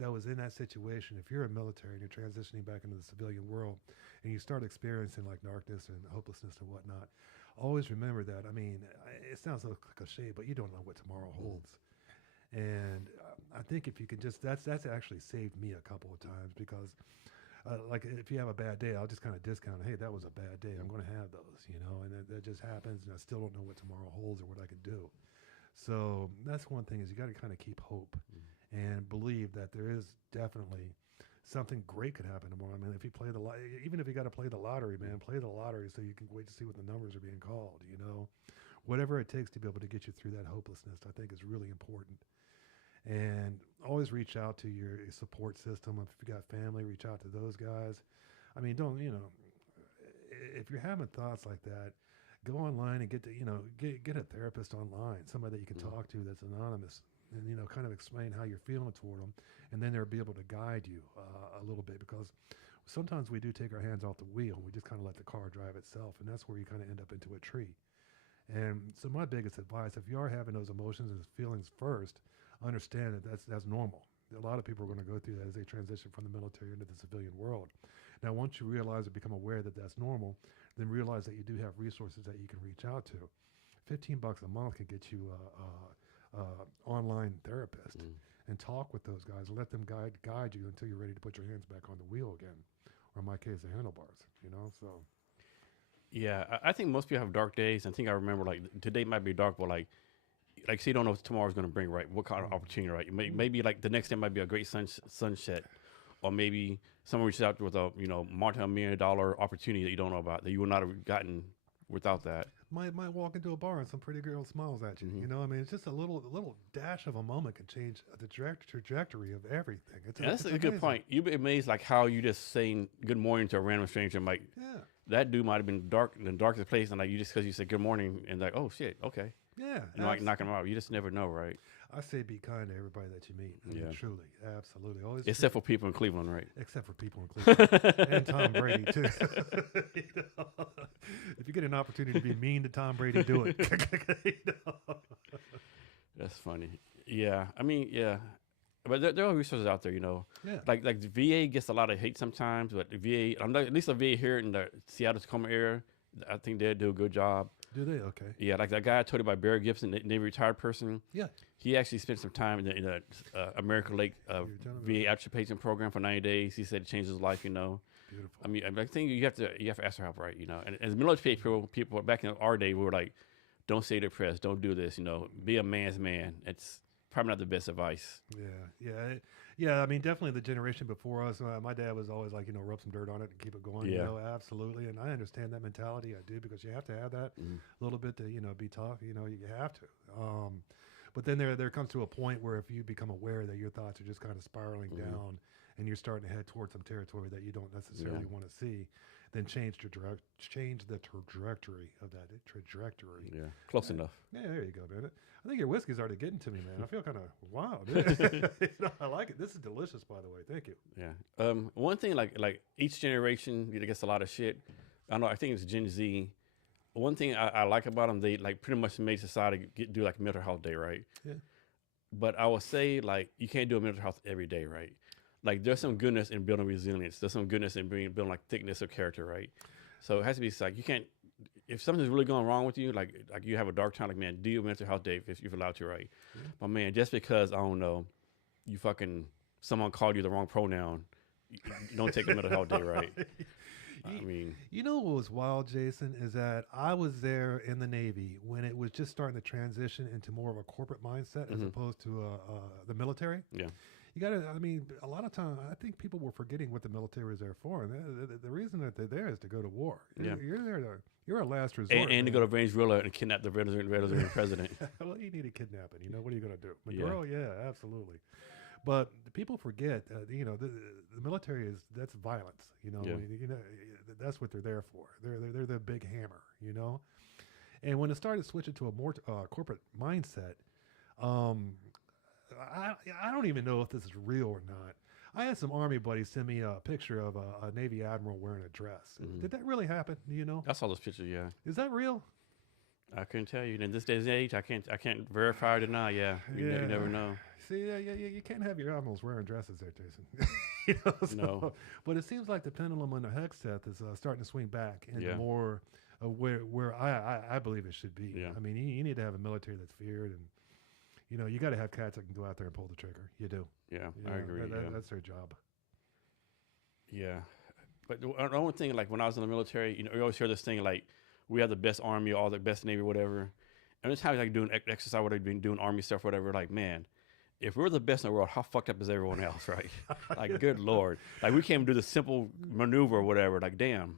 that was in that situation, if you're a military and you're transitioning back into the civilian world and you start experiencing like darkness and hopelessness and whatnot, always remember that. It sounds so cliche, but you don't know what tomorrow holds. And I think if you can that's actually saved me a couple of times because like if you have a bad day, I'll just kind of discount, hey, that was a bad day. I'm going to have those, and that just happens. And I still don't know what tomorrow holds or what I can do. So that's one thing is you got to kind of keep hope and believe that there is definitely something great could happen tomorrow. If you play even if you got to play the lottery, man, play the lottery so you can wait to see what the numbers are being called, whatever it takes to be able to get you through that hopelessness, I think is really important. And always reach out to your support system. If you got family, reach out to those guys. Don't, if you're having thoughts like that, go online and get a therapist online, somebody that you can talk to that's anonymous, and kind of explain how you're feeling toward them, and then they'll be able to guide you a little bit, because sometimes we do take our hands off the wheel and we just kind of let the car drive itself, and that's where you kind of end up into a tree. And so my biggest advice, if you are having those emotions and feelings first, understand that that's normal. A lot of people are going to go through that as they transition from the military into the civilian world. Now, once you realize and become aware that that's normal, then realize that you do have resources that you can reach out to. $15 a month can get you a online therapist and talk with those guys and let them guide you until you're ready to put your hands back on the wheel again, or in my case, the handlebars. So. Yeah, I think most people have dark days. I think I remember today might be dark, but say you don't know what tomorrow's going to bring, right? What kind of opportunity, right? Maybe like the next day might be a great sunset, or maybe someone reaches out with a multi-million-dollar opportunity that you don't know about that you would not have gotten without that. Might walk into a bar and some pretty girl smiles at you. Mhm. You know, I mean, it's just a little dash of a moment can change the trajectory of everything. That's it's a good amazing. point. You'd be amazed like how you just saying good morning to a random stranger might Yeah, that dude might have been in the darkest place, and like you just because you said good morning and like, oh shit, okay, yeah. you might knock him out. You just never know, right? I say be kind to everybody that you meet. I mean, Yeah. truly, absolutely. Always Except for people in Cleveland, right? except for people in Cleveland and Tom Brady too. You know? If you get an opportunity to be mean to Tom Brady, do it. You know? That's funny. Yeah, I mean, yeah, but there are resources out there, Yeah. Like the VA gets a lot of hate sometimes, but the VA, at least the VA here in the Seattle Tacoma area, I think they do a good job. Do they? Okay. Yeah, like that guy I told you about, Barry Gibson, the Navy retired person. Yeah. He actually spent some time in the American Lake You're telling me. VA occupation program for 90 days. He said it changed his life. Beautiful. I mean, I think you have to ask for help, right? And as military people back in our day, we were like, don't stay depressed, don't do this. Be a man's man. It's probably not the best advice. Yeah. I mean, definitely the generation before us. My dad was always like, rub some dirt on it and keep it going. Yeah. Absolutely. And I understand that mentality. I do, because you have to have that little bit to, be tough. You have to. But then there comes to a point where if you become aware that your thoughts are just kind of spiraling down and you're starting to head towards some territory that you don't necessarily want to see, then change the trajectory of that trajectory. Yeah, close enough. Yeah, there you go, man. I think your whiskey's already getting to me, man. I feel kind of wow, dude. I like it. This is delicious, by the way. Thank you. Yeah. One thing like each generation gets a lot of shit. I think it's Gen Z. One thing I like about them, they like pretty much made society do like mental health day, right? Yeah. But I would say like you can't do a mental health every day, right? Like there's some goodness in building resilience. There's some goodness in building like thickness of character, right? So it has to be like you can't. If something's really going wrong with you, like you have a dark time, like man, do your mental health day if you're allowed to, right? Yeah. But man, just because I don't know, someone called you the wrong pronoun, you don't take a mental health day, right? I mean, what was wild, Jason, is that I was there in the Navy when it was just starting to transition into more of a corporate mindset as opposed to the military. Yeah. You got to, I mean, a lot of time, I think people were forgetting what the military is there for. And the reason that they're there is to go to war. You're there you're a last resort. And to go to Venezuela and kidnap the Venezuelan president. Well, you need a kidnapping. What are you going to do? But Yeah. girl, yeah, absolutely. But people forget, the military that's violence. Yeah. That's what they're there for. They're the big hammer. And when it started switching to a more corporate mindset, I don't even know if this is real or not. I had some Army buddies send me a picture of a Navy admiral wearing a dress. Did that really happen? Do you know? I saw those pictures. Yeah. Is that real? I couldn't tell you. In this day's age, I can't verify or deny. Yeah. You never know. See, you can't have your admirals wearing dresses there, Jason. No. But it seems like the pendulum on the Hexteth is starting to swing back into Yeah. more where I believe it should be. Yeah. I mean, you need to have a military that's feared, and you got to have cats that can go out there and pull the trigger. You do. Yeah, I agree. That's their job. Yeah. But the only thing, like when I was in the military, you always hear this thing like we have the best Army, all the best Navy, whatever. And it's how like doing exercise, whatever, been doing Army stuff, whatever. Like, man, if we're the best in the world, how fucked up is everyone else, right? Like, good Lord. Like, we can't even do the simple maneuver or whatever. Like, damn,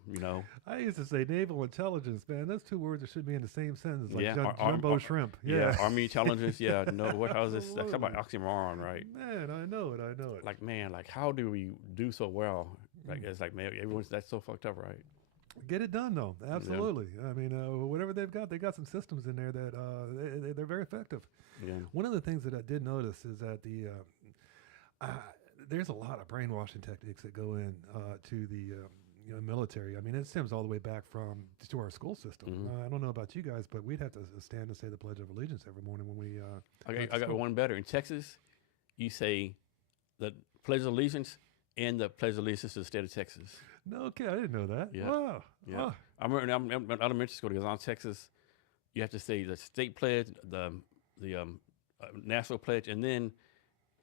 I used to say naval intelligence, man. Those two words should be in the same sentence, like Yeah, jumbo shrimp. Yeah, Army intelligence. Yeah, no, how is this? That's Absolutely. about oxymoron, right? Man, I know it. Like, man, like, how do we do so well? Like, it's like, man, that's so fucked up, right? Get it done, though. Absolutely. I mean, whatever they got some systems in there that they're very effective. Yeah. One of the things that I did notice is that there's a lot of brainwashing techniques that go in to the military. I mean, it stems all the way back to our school system. Mhm. I don't know about you guys, but we'd have to stand and say the Pledge of Allegiance every morning when we. I got one better. In Texas, you say the Pledge of Allegiance and the Pledge of Allegiance to the state of Texas. No, okay, I didn't know that. Yeah. Wow. Yeah. Oh. I remember I'm in elementary school because I'm in Texas. You have to say the state pledge, the national pledge, and then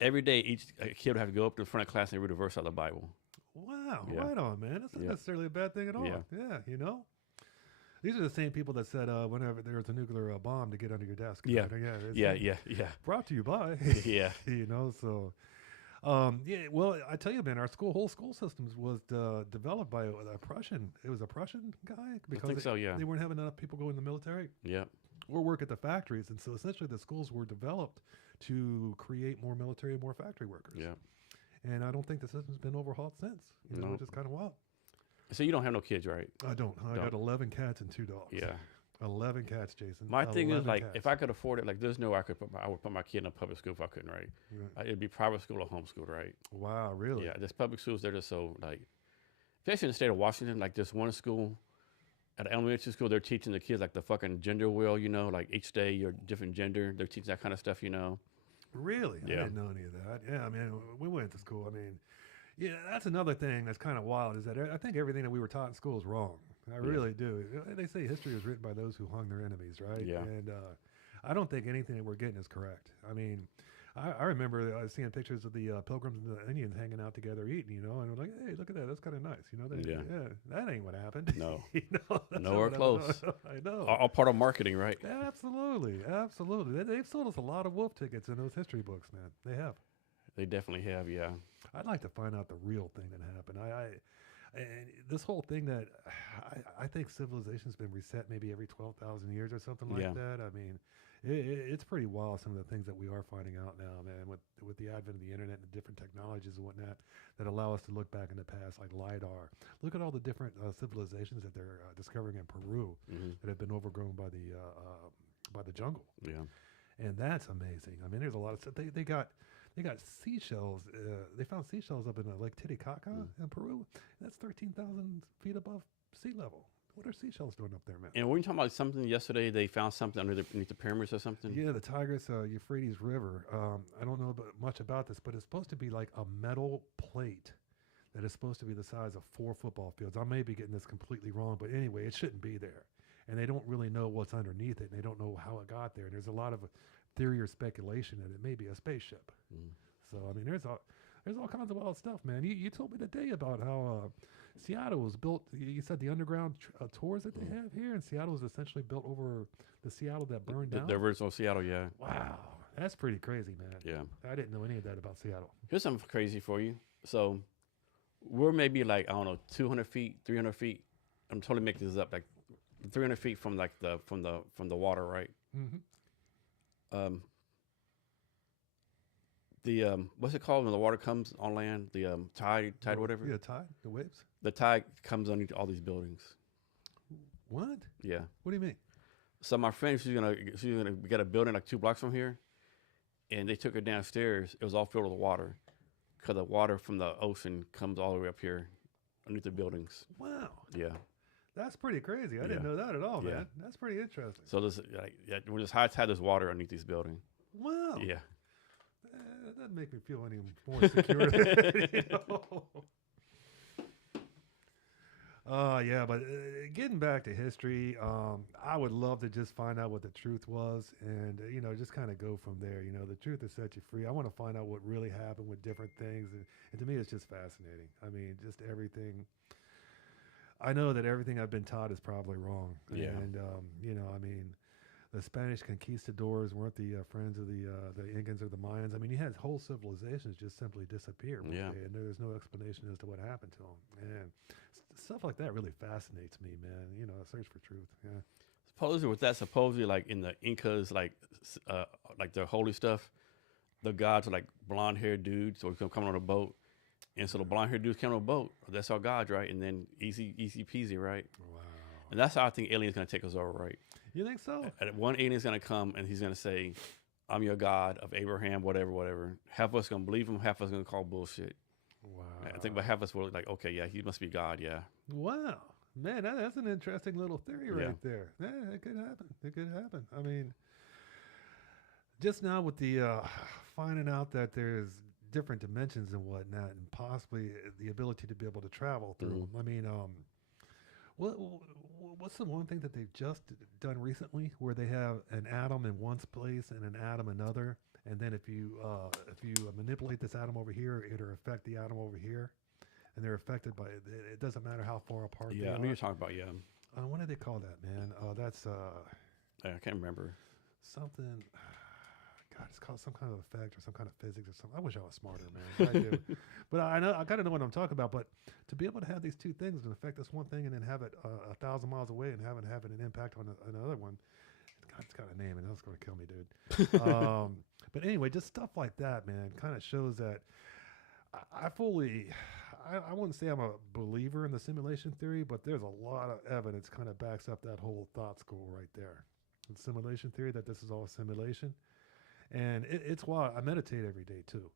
every day each kid would have to go up to the front of class and read a verse out of the Bible. Wow, Yeah. right on, man. That's not Yeah. necessarily a bad thing at all. Yeah. Yeah, These are the same people that said whenever there was a nuclear bomb to get under your desk. Yeah. Yeah. Yeah. Brought to you by. Yeah. So Yeah, well, I tell you, man, our whole school systems was developed by a Prussian. It was a Prussian guy I because think so. Yeah. they weren't having enough people go in the military Yeah. or work at the factories, and so essentially the schools were developed to create more military, more factory workers. Yeah. And I don't think the system's been overhauled since. You know, No. which is kind of wild. So you don't have no kids, right? I don't. I got 11 cats and 2 dogs. Yeah. 11 cats, Jason. My thing is 11 like, cats. if I could afford it, like, there's no way I would put my kid in a public school if I couldn't, right? Right. It'd be private school or homeschool, right? Wow, really? Yeah. There's public schools. They're just so like, especially in the state of Washington, like this one school at an elementary school, they're teaching the kids like the fucking gender wheel, you know, like each day you're different gender. They're teaching that kind of stuff, you know. Really? Yeah. I didn't know any of that. Yeah, I mean, we went to school. I mean, yeah, that's another thing that's kind of wild is that I think everything that we were taught in school is wrong. I really do. They say history was written by those who hung their enemies, right? Yeah. And I don't think anything that we're getting is correct. I mean, I remember seeing pictures of the Pilgrims and the Indians hanging out together eating, you know, and we're like, hey, look at that. That's kind of nice. You know, Yeah. that ain't what happened. No. You know, that's Nowhere not what close. I know. All part of marketing, right? Absolutely. Absolutely. They've sold us a lot of wolf tickets in those history books, man. They have. They definitely have, yeah. I'd like to find out the real thing that happened. And this whole thing that I think civilization's been reset maybe every 12,000 years or something like Yeah. that. I mean, it's pretty wild some of the things that we are finding out now, man, with the advent of the internet and the different technologies and whatnot that allow us to look back in the past, like LiDAR. Look at all the different civilizations that they're discovering in Peru that have been overgrown by the jungle. Yeah. And that's amazing. I mean, there's a lot of stuff. They got seashells. They found seashells up in Lake Titicaca in Peru. That's 13,000 feet above sea level. What are seashells doing up there, man? And we were talking about something yesterday. They found something underneath the pyramids or something. Yeah, the Tigris Euphrates River. I don't know much about this, but it's supposed to be like a metal plate that is supposed to be the size of 4 football fields. I may be getting this completely wrong, but anyway, it shouldn't be there. And they don't really know what's underneath it, and they don't know how it got there. And there's a lot of theory or speculation that it may be a spaceship. So I mean, there's all kinds of wild stuff, man. You told me today about how Seattle was built. You said the underground tours that they have here, and Seattle was essentially built over the Seattle that burned down. The original Seattle, yeah. Wow, that's pretty crazy, man. Yeah. I didn't know any of that about Seattle. Here's something crazy for you. So we're maybe like, I don't know, 200 feet, 300 feet. I'm totally making this up. Like 300 feet from like from the water, right? Mm-hmm. What's it called when the water comes on land? The tide, whatever. Yeah, tide, the waves. The tide comes underneath all these buildings. What? Yeah. What do you mean? So my friend, she's gonna get a building like 2 blocks from here, and they took her downstairs. It was all filled with water, because the water from the ocean comes all the way up here, underneath the buildings. Wow. Yeah. That's pretty crazy. I didn't know that at all, Yeah. man. That's pretty interesting. So there's when there's high tide, there's water underneath these buildings. Wow. Yeah. That doesn't make me feel any more secure. You know? Yeah, but getting back to history, I would love to just find out what the truth was and, just kind of go from there. You know, the truth will set you free. I want to find out what really happened with different things. And to me, it's just fascinating. I mean, just everything. I know that everything I've been taught is probably wrong. Yeah. And, I mean, the Spanish conquistadors weren't the friends of the Incans or the Mayans. I mean, you had whole civilizations just simply disappear one day, and there's no explanation as to what happened to them. And stuff like that really fascinates me, man. A search for truth. Yeah. Supposedly like in the Incas, like their holy stuff, the gods are like blonde-haired dudes, so we come on a boat. And so the blonde-haired dudes came on a boat. That's our gods, right? And then easy peasy, right? Wow. And that's how I think aliens going to take us over, right? You think so? And one alien's going to come and he's going to say, I'm your God of Abraham, whatever. Half of us going to believe him, half of us going to call bullshit. Wow. I think about half of us were like, okay, yeah, he must be God, yeah. Wow. Man, that's an interesting little theory right there. Yeah, it could happen. I mean, just now with the finding out that there's different dimensions and whatnot, and possibly the ability to be able to travel through them. I mean, what's the one thing that they've just done recently where they have an atom in one place and an atom another, and then if you manipulate this atom over here, it'll affect the atom over here, and they're affected by it. It doesn't matter how far apart they Yeah, are. I know you're talking about, yeah. What do they call that, man? That's I can't remember. something. God, it's called some kind of effect or some kind of physics or something. I wish I was smarter, man. I do, but I know I kind of know what I'm talking about. But to be able to have these two things and affect this one thing and then have it 1,000 miles away and having an impact on another one, it's got a name and that's going to kill me, dude. But anyway, just stuff like that, man, kind of shows that I wouldn't say I'm a believer in the simulation theory, but there's a lot of evidence kind of backs up that whole thought school right there. The simulation theory, that this is all simulation. And it's why I meditate every day too.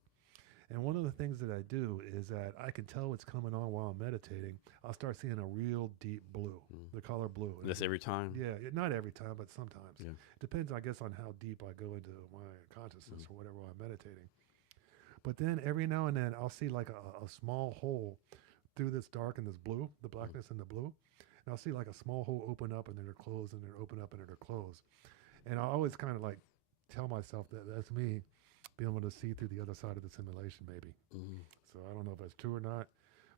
And one of the things that I do is that I can tell what's coming on while I'm meditating. I'll start seeing a real deep blue, the color blue. That's every time? Yeah, not every time, but sometimes. Yeah. Depends, I guess, on how deep I go into my consciousness or whatever while I'm meditating. But then every now and then I'll see like a small hole through this dark and this blue, the blackness and the blue. And I'll see like a small hole open up and then they're closed and they're open up and then they're closed. And I always kind of like tell myself that that's me being able to see through the other side of the simulation maybe. So I don't know if that's true or not,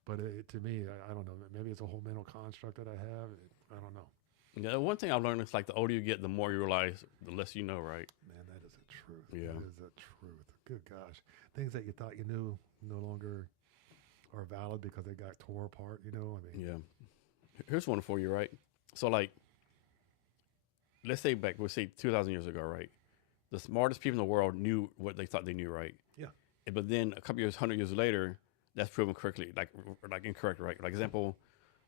but to me, I don't know. Maybe it's a whole mental construct that I have. I don't know. Yeah, one thing I've learned is like the older you get, the more you realize, the less you know, right? Man, that is a truth. Yeah. That is a truth. Good gosh. Things that you thought you knew no longer are valid because they got tore apart, you know? I mean, Yeah. Here's one for you, right? So like, let's say we'll say 2,000 years ago, right? The smartest people in the world knew what they thought they knew, right? Yeah. But then a couple years, 100 years later, that's proven correctly, like incorrect, right? Like example,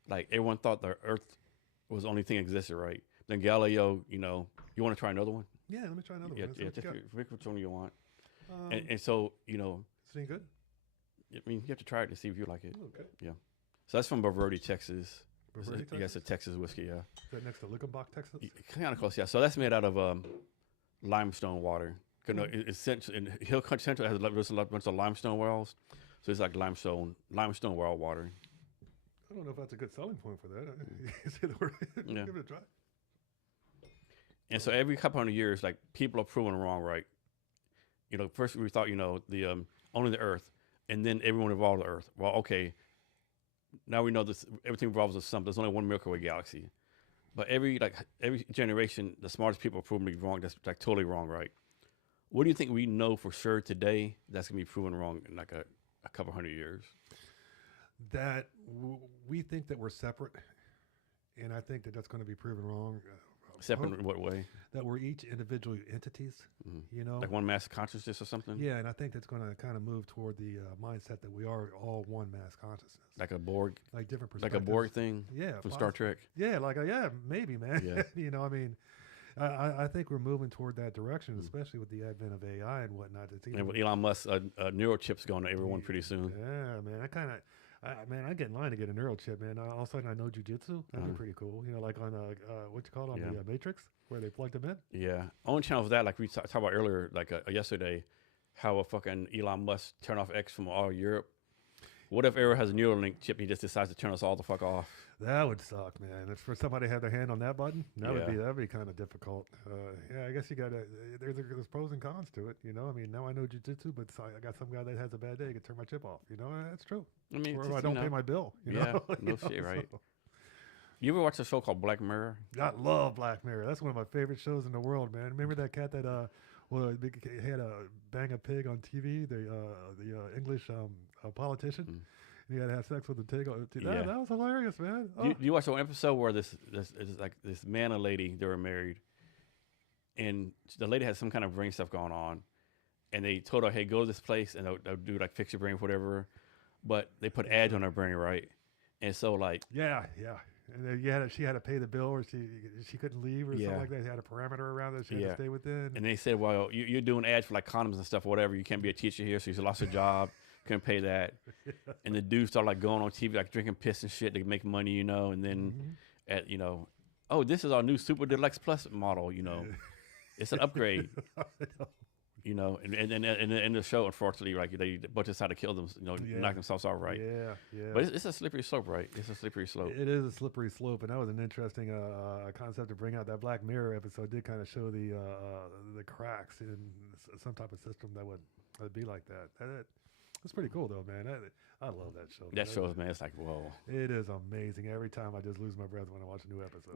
like everyone thought the Earth was the only thing that existed, right? Then Galileo, you want to try another one? Yeah, let me try another Yeah, one. just pick which one you want. Is And so, it any good? I mean, you have to try it to see if you like it. Okay. Yeah. So that's from Bavardi, Texas. Bavardi, Yeah, it's a Texas whiskey, yeah. Is that next to Lickenbach, Texas? Kind of close, yeah. So that's made out of limestone water. It's in Hill Country Central has a bunch of limestone wells, so it's like limestone well water. I don't know if that's a good selling point for that. You say the word. Yeah. Give it a try. And so every couple hundred years, like people are proven wrong, right? First we thought the only the Earth, and then everyone evolved the Earth. Well, okay, now we know this. Everything revolves around something. There's only one Milky Way galaxy, but every generation, the smartest people are proven to be wrong. That's like totally wrong, right? What do you think we know for sure today that's gonna be proven wrong in like a couple hundred years? That we think that we're separate, and I think that that's going to be proven wrong. Separate in what way? That we're each individual entities, like one mass consciousness or something. Yeah, and I think that's going to kind of move toward the mindset that we are all one mass consciousness. Like a Borg, like different perspectives. Like a Borg thing. Yeah, from Star Trek. Yeah, maybe, man. Yeah. I mean, I think we're moving toward that direction, especially with the advent of AI and whatnot. And with Elon Musk, neurochips going to everyone pretty soon. Yeah, man. I get in line to get a neural chip, man. All of a sudden I know jujitsu. That'd be pretty cool. Like on what you call it on the Matrix, where they plugged them in. Yeah. On channel for that, like we talked about earlier, like yesterday, how a fucking Elon Musk turned off X from all Europe. What if Arrow has a Neuralink chip? He just decides to turn us all the fuck off. That would suck, man. If for somebody to have their hand on that button, that'd be kind of difficult. Yeah, I guess you gotta. There's pros and cons to it. I mean, now I know jujitsu, but I got some guy that has a bad day, I can turn my chip off. That's true. I mean, or if I don't pay my bill. No shit, right? So. You ever watch a show called Black Mirror? I love Black Mirror. That's one of my favorite shows in the world, man. Remember that cat that he had a bang a pig on TV, the English politician. And he had to have sex with a pig. That was hilarious, man. Oh. You watch one episode where this man and lady, they were married, and the lady had some kind of brain stuff going on, and they told her, "Hey, go to this place and they'll do like fix your brain, whatever." But they put ads on her brain, right? And so like yeah. And then she had to pay the bill, or she couldn't leave, or something like that. They had a parameter around that she had to stay within. And they said, "Well, you're doing ads for like condoms and stuff, or whatever. You can't be a teacher here, so you lost your job, couldn't pay that." And the dude started like going on TV, like drinking piss and shit to make money, and then oh, this is our new Super Deluxe Plus model, it's an upgrade. And in the show, unfortunately, like they both decided to kill them, knock themselves out, right? Yeah. But it's a slippery slope, right? It's a slippery slope. It is a slippery slope, and that was an interesting concept to bring out. That Black Mirror episode did kind of show the cracks in some type of system that would be like that. That's pretty cool, though, man. I love that show. That shows, man. It's like, whoa. It is amazing. Every time I just lose my breath when I watch a new episode.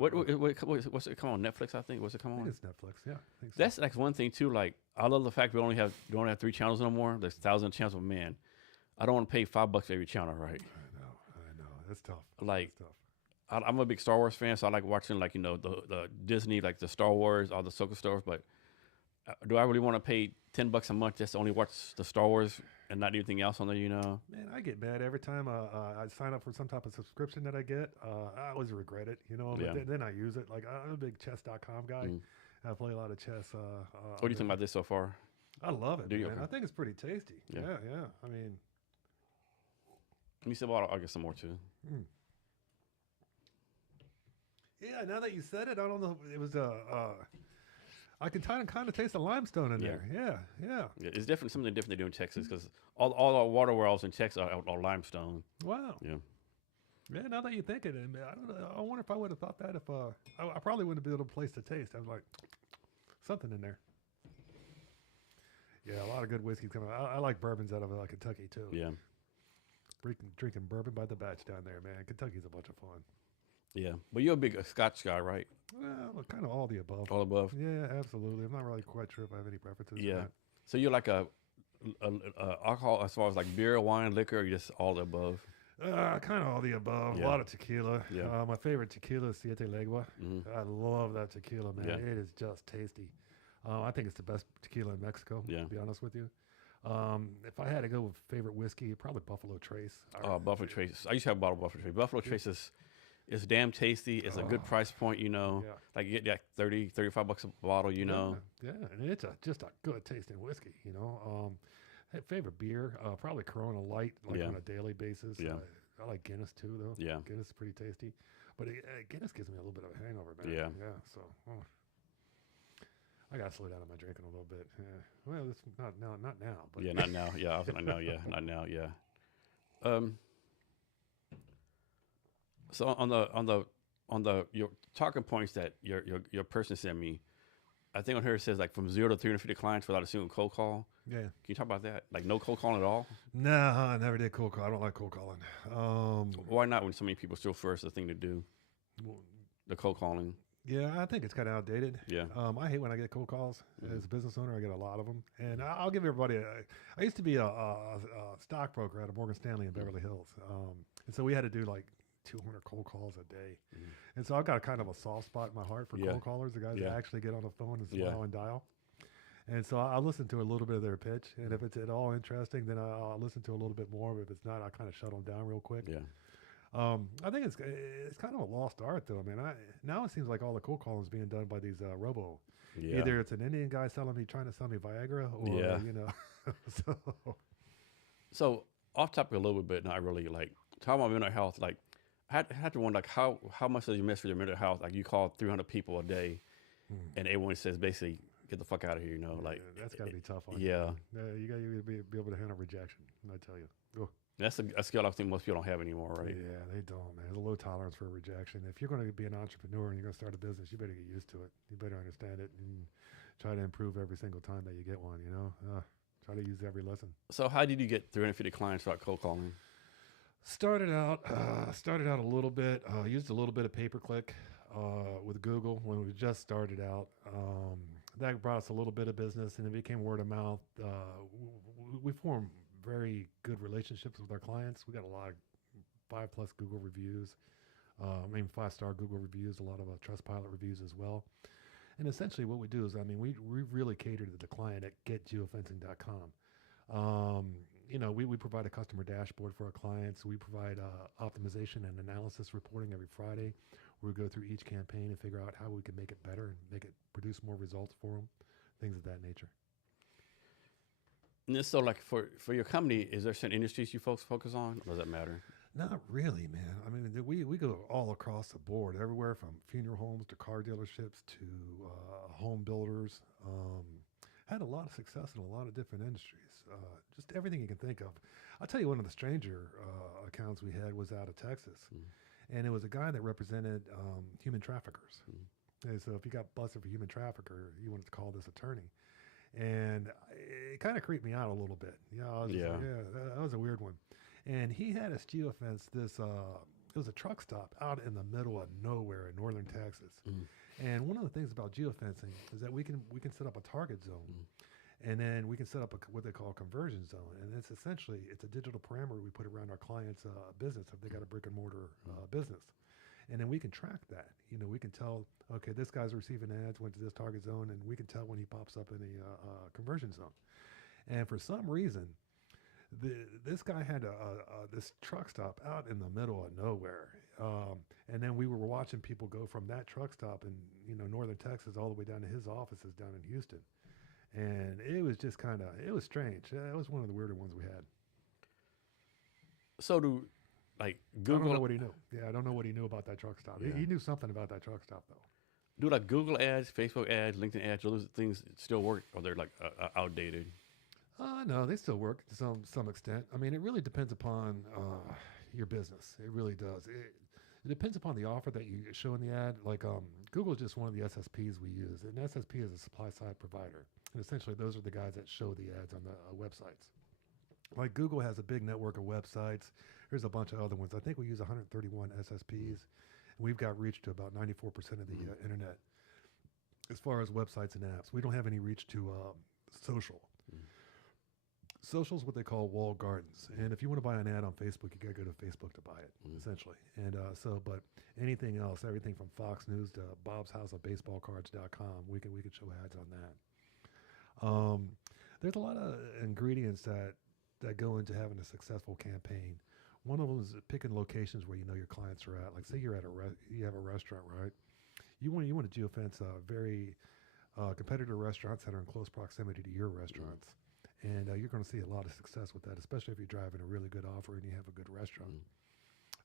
What's it come on Netflix? I think. What's it come I on? think it's Netflix. Yeah, I think so. That's like one thing too. Like I love the fact we don't have 3 channels no more. There's thousands of channels. But man, I don't want to pay $5 for every channel, right? I know. That's tough. Like That's tough. I'm a big Star Wars fan, so I like watching like the Disney, like the Star Wars, all the Ahsoka stores. But do I really want to pay $10 a month just to only watch the Star Wars and not anything else on there? Man, I get mad every time I sign up for some type of subscription that I get. I always regret it, but Yeah. then I use it. Like I'm a big chess.com guy. Mm. I play a lot of chess. What do you think about this so far? I love it, Do you? man. Okay. I think it's pretty tasty. Yeah. Yeah. I mean, You said, well, I'll get some more too. yeah. Now that you said it, I don't know. It was I can kind of taste the limestone in Yeah. there. Yeah. Yeah, it's different. Something different they do in Texas because all our water wells in Texas are limestone. Wow. Yeah. Yeah. Now that you think it, man, I don't know. I wonder if I would have thought that if I probably wouldn't have been able to place to taste. I was like, something in there. Yeah, a lot of good whiskeys coming out. I like bourbons out of Kentucky too. Yeah. Drinking bourbon by the batch down there, man. Kentucky's a bunch of fun. Yeah. But you're a big Scotch guy, right? Well, kind of all the above. All above. Yeah, absolutely. I'm not really quite sure if I have any preferences. in Yeah. that. So you're like a alcohol as far as like beer, wine, liquor, or just all the above? Kind of all the above. Yeah. A lot of tequila. Yeah. My favorite tequila is Siete Legua. Hmm. I love that tequila, man. Yeah. It is just tasty. I think it's the best tequila in Mexico, Yeah. to be honest with you. If I had to go with favorite whiskey, probably Buffalo Trace. Buffalo Trace. I used to have a bottle of Buffalo Trace. Buffalo Trace is damn tasty. It's a good price point, Yeah. Like you get like $35 a bottle, Yeah, and it's just a good tasting whiskey, favorite beer, probably Corona Light, Yeah. on a daily basis. Yeah. I like Guinness too, though. Yeah. Guinness is pretty tasty, but Guinness gives me a little bit of a hangover, man. Yeah. So I gotta slow down on my drinking a little bit. Yeah. Well, it's not now, but Yeah, not now. Yeah, I was not now. Yeah, not now. Yeah. So on the your talking points that your person sent me, I think on here it says like from 0 to 350 clients without a single cold call. yeah. Can you talk about that? Like no cold calling at all? No, I never did cold call. I don't like cold calling. Why not? When so many people still first the thing to do, the cold calling. Yeah, I think it's kind of outdated. Yeah. I hate when I get cold calls. As a business owner, I get a lot of them. And I'll give everybody I used to be a stockbroker at a Morgan Stanley in Beverly Hills. And so we had to do like 200 cold calls a day. And so I've got kind of a soft spot in my heart for Yeah. cold callers, the guys Yeah. that actually get on the phone and Yeah. smile and dial. And so I listen to a little bit of their pitch. And if it's at all interesting, then I'll listen to a little bit more. But if it's not, I'll kind of shut them down real quick. Yeah. I think it's kind of a lost art, though. I mean, now it seems like all the cold calling is being done by these robo. Yeah. Either it's an Indian guy trying to sell me Viagra, or Yeah. So So off topic a little bit, not really like talking about mental health. Like I had to wonder like how much does you miss for your mental health? Like you call 300 people a day, and everyone says basically get the fuck out of here. Like that's got to be tough on yeah. you. Yeah, you got to be able to handle rejection. I tell you. Oh. That's a skill I think most people don't have anymore, right? Yeah, they don't, man. There's a low tolerance for rejection. If you're going to be an entrepreneur and you're going to start a business, you better get used to it. You better understand it and try to improve every single time that you get one. Try to use every lesson. So how did you get 350 clients without cold calling? Started out a little bit. Used a little bit of pay-per-click with Google when we just started out. That brought us a little bit of business, and it became word of mouth. We formed very good relationships with our clients. We got a lot of 5+ Google reviews, 5-star Google reviews, a lot of Trustpilot reviews as well. And essentially what we do is, we really cater to the client at getgeofencing.com. We provide a customer dashboard for our clients. We provide optimization and analysis reporting every Friday. We go through each campaign and figure out how we can make it better and make it produce more results for them, things of that nature. And so, like for your company, is there certain industries you folks focus on? Or does that matter? Not really, man. We go all across the board, everywhere from funeral homes to car dealerships to home builders. Had a lot of success in a lot of different industries. Just everything you can think of. I'll tell you, one of the stranger accounts we had was out of Texas. And it was a guy that represented human traffickers. And so if you got busted for human trafficker, you wanted to call this attorney. and it kind of creeped me out a little bit. You know, I was just Yeah. like, yeah, that was a weird one. And he had us geofence this. It was a truck stop out in the middle of nowhere in northern Texas. Mm. And one of the things about geofencing is that we can set up a target zone, and then we can set up what they call a conversion zone. And it's essentially it's a digital parameter we put around our client's business if they got a brick and mortar business. And then we can track that. You know, we can tell, okay, this guy's receiving ads, went to this target zone, and we can tell when he pops up in a conversion zone. And for some reason, this guy had this truck stop out in the middle of nowhere. And then we were watching people go from that truck stop in, northern Texas all the way down to his offices down in Houston. And it was just it was strange. It was one of the weirder ones we had. So do like I don't know Google what he knew. Yeah, I don't know what he knew about that truck stop. Yeah. He knew something about that truck stop, though. do like Google ads, Facebook ads, LinkedIn ads? Those things still work, or they're like outdated? No, they still work to some extent. I mean, it really depends upon your business. It really does. It depends upon the offer that you show in the ad. Like Google is just one of the SSPs we use. An SSP is a supply side provider. And essentially, those are the guys that show the ads on the websites. Like Google has a big network of websites. There's a bunch of other ones. I think we use 131 SSPs. And we've got reach to about 94% of the internet. As far as websites and apps, we don't have any reach to social. Social is what they call walled gardens. And if you want to buy an ad on Facebook, you got to go to Facebook to buy it, essentially. And but anything else, everything from Fox News to Bob's House of BaseballCards.com, we can show ads on that. There's a lot of ingredients that go into having a successful campaign. One of them is picking locations where you know your clients are at. Like say you're at you have a restaurant, right? You want to geofence very competitor restaurants that are in close proximity to your restaurants. And you're going to see a lot of success with that, especially if you're driving a really good offer and you have a good restaurant.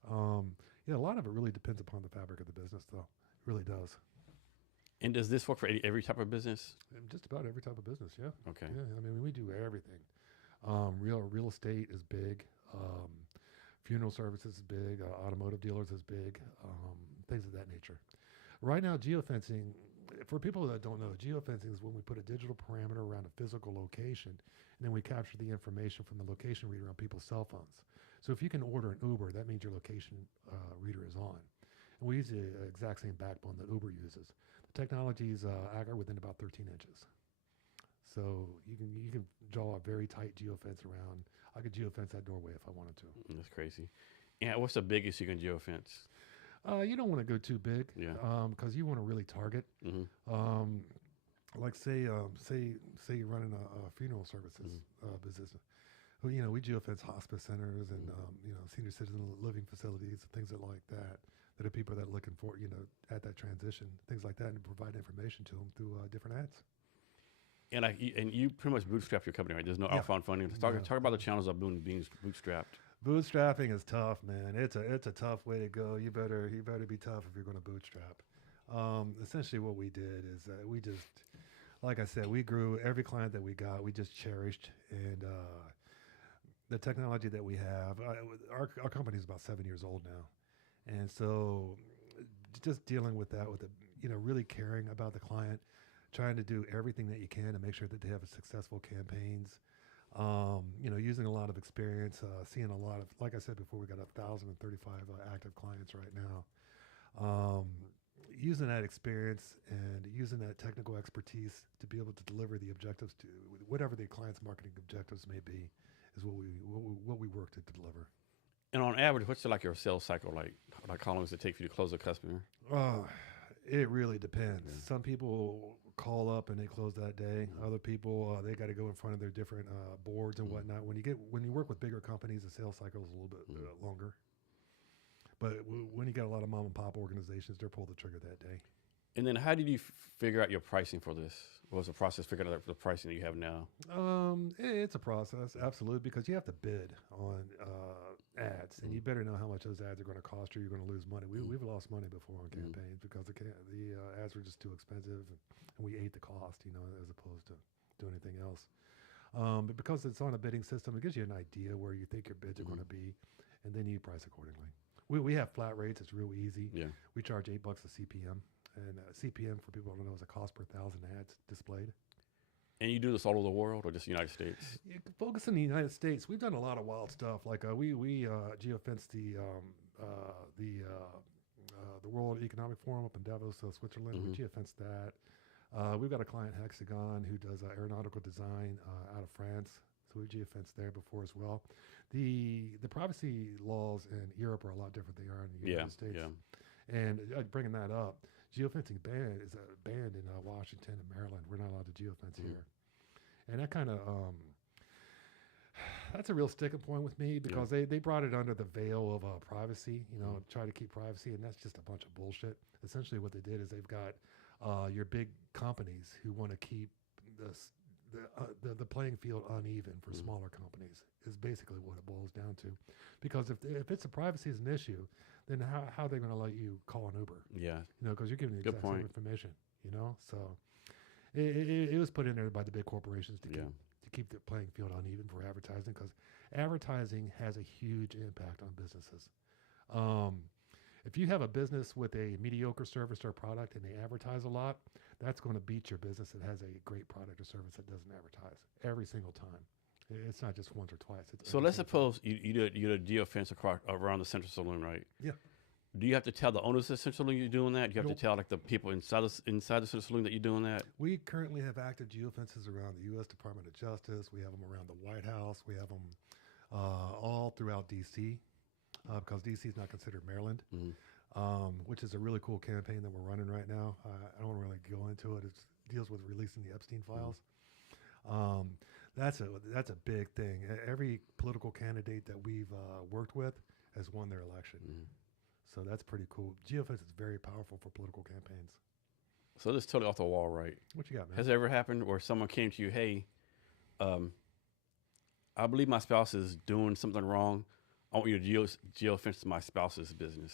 A lot of it really depends upon the fabric of the business, though. It really does. And does this work for every type of business? Just about every type of business, yeah. Okay. Yeah, I mean, we do everything. Real estate is big. Funeral services is big. Automotive dealers is big. Things of that nature. Right now, geofencing, for people that don't know, geofencing is when we put a digital parameter around a physical location, and then we capture the information from the location reader on people's cell phones. So if you can order an Uber, that means your location reader is on. And we use the exact same backbone that Uber uses. The technology is accurate within about 13 inches. So you can draw a very tight geofence around. I could geofence that doorway if I wanted to. That's crazy. Yeah, what's the biggest you can geofence? You don't want to go too big, Yeah. Because you want to really target. Like say you're running a funeral services business. Well, we geofence hospice centers and senior citizen living facilities, things like that. That are people that are looking for at that transition, things like that, and provide information to them through different ads. And you pretty much bootstrap your company, right? There's no outbound funding. Talk about the challenges of being bootstrapped. Bootstrapping is tough, man. It's a tough way to go. You better be tough if you're going to bootstrap. Essentially, what we did is we just, like I said, we grew every client that we got. We just cherished, and the technology that we have. Our company is about 7 years old now, and so just dealing with that, really caring about the client, trying to do everything that you can to make sure that they have successful campaigns. Using a lot of experience, seeing a lot of, like I said before, we got 1,035 active clients right now. Using that experience and using that technical expertise to be able to deliver the objectives to whatever the client's marketing objectives may be, is what we work to deliver. And on average, what's your sales cycle like? How long does it take for you to close a customer? It really depends. Yeah. Some people call up and they close that day. Other people, they got to go in front of their different boards and whatnot. When you work with bigger companies, the sales cycle is a little bit longer. But when you got a lot of mom and pop organizations, they'll pull the trigger that day. And then how did you figure out your pricing for this? What was the process figuring out the pricing that you have now? It's a process, absolutely, because you have to bid on ads, and you better know how much those ads are going to cost or you're going to lose money. We've lost money before on campaigns because the ads were just too expensive, and we ate the cost, as opposed to do anything else. But because it's on a bidding system, it gives you an idea where you think your bids are going to be, and then you price accordingly. We have flat rates. It's real easy. Yeah. We charge $8 a CPM. And CPM, for people who don't know, is a cost per 1,000 ads displayed. And you do this all over the world or just the United States? Yeah, focus in the United States. We've done a lot of wild stuff. Like we geofenced the World Economic Forum up in Davos, Switzerland. We geofenced that. We've got a client, Hexagon, who does aeronautical design out of France. So we've geofenced there before as well. The privacy laws in Europe are a lot different than they are in the United States. Yeah. And bringing that up, geofencing is banned in Washington and Maryland. We're not allowed to geofence here. And that kind of, that's a real sticking point with me because they brought it under the veil of privacy, try to keep privacy. And that's just a bunch of bullshit. Essentially what they did is they've got your big companies who want to keep the playing field uneven for smaller companies is basically what it boils down to. Because if it's a privacy is an issue, then how are they going to let you call an Uber? Yeah. Because you're giving the exact same information, So it was put in there by the big corporations to keep the playing field uneven for advertising because advertising has a huge impact on businesses. If you have a business with a mediocre service or product and they advertise a lot, that's going to beat your business that has a great product or service that doesn't advertise every single time. It's not just once or twice. So let's suppose you did a geofence around the Central Saloon, right? Yeah. Do you have to tell the owners of the Central Saloon you're doing that? Do you have to tell like the people inside the Central Saloon that you're doing that? We currently have active geofences around the U.S. Department of Justice. We have them around the White House. We have them all throughout D.C. Because D.C. is not considered Maryland. Which is a really cool campaign that we're running right now. I don't really go into it. It deals with releasing the Epstein files. That's a big thing. Every political candidate that we've worked with has won their election. So that's pretty cool. Geofence is very powerful for political campaigns. So this is totally off the wall, right? What you got, man? Has it ever happened where someone came to you, hey, I believe my spouse is doing something wrong. I want you to geofence my spouse's business.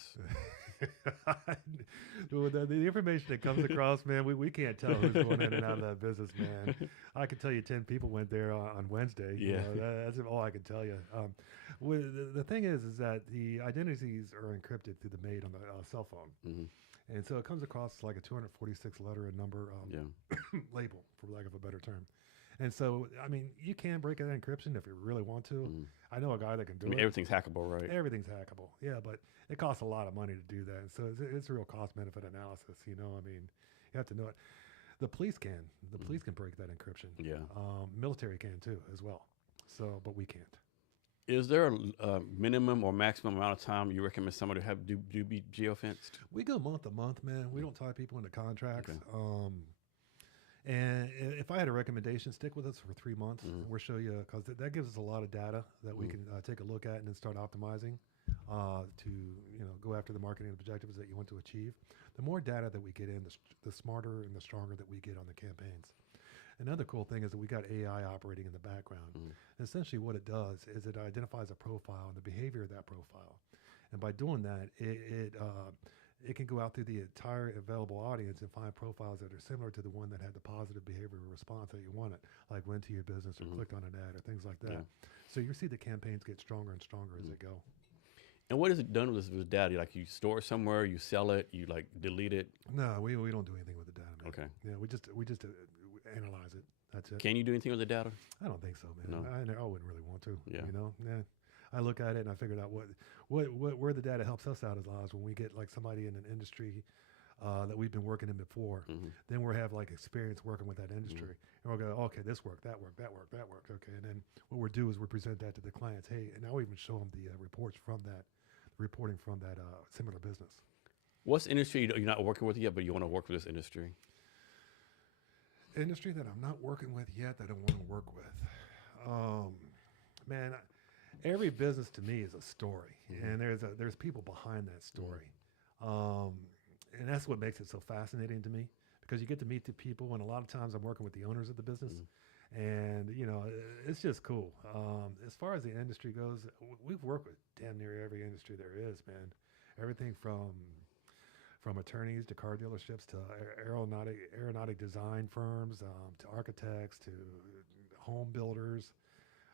The information that comes across, man, we can't tell who's going in and out of that business, man. I can tell you 10 people went there on Wednesday. Yeah. That's all I can tell you. The thing is that the identities are encrypted through the maid on the cell phone. And so it comes across like a 246 letter and number label, for lack of a better term. And so, I mean, you can break that encryption if you really want to. I know a guy that can do it. Everything's hackable, right? Everything's hackable. Yeah, but it costs a lot of money to do that. And so it's a real cost-benefit analysis, I mean, you have to know it. The police can. The police can break that encryption. Yeah. Military can too, as well. So, but we can't. Is there a minimum or maximum amount of time you recommend somebody do be geofenced? We go month to month, man. We don't tie people into contracts. Okay. And if I had a recommendation, stick with us for 3 months. We'll show you, because that gives us a lot of data that we can take a look at and then start optimizing to go after the marketing objectives that you want to achieve. The more data that we get in, the smarter and the stronger that we get on the campaigns. Another cool thing is that we got AI operating in the background. And essentially what it does is it identifies a profile and the behavior of that profile. And by doing that, it can go out through the entire available audience and find profiles that are similar to the one that had the positive behavioral response that you wanted, like went to your business or clicked on an ad or things like that. Yeah. So you see the campaigns get stronger and stronger as they go. And what is it done with data? Like you store it somewhere, you sell it, you like delete it? No, we don't do anything with the data, man. Okay. Yeah, we just analyze it. That's it. Can you do anything with the data? I don't think so, man. No. I wouldn't really want to. Yeah. Yeah. I look at it and I figured out where the data helps us out is when we get like somebody in an industry that we've been working in before. Then we have like experience working with that industry, and we'll go, okay, this worked, that worked, that worked, that worked, okay. And then what we'll do is we present that to the clients. Hey, and I'll even show them the reporting from that similar business. What's industry you're not working with yet, but you want to work with this industry? Industry that I'm not working with yet that I want to work with. Man, every business to me is a story, and there's people behind that story, and that's what makes it so fascinating to me, because you get to meet the people, and a lot of times I'm working with the owners of the business, and it's just cool. As far as the industry goes, we've worked with damn near every industry there is, man. Everything from attorneys to car dealerships to aeronautic design firms to architects to home builders.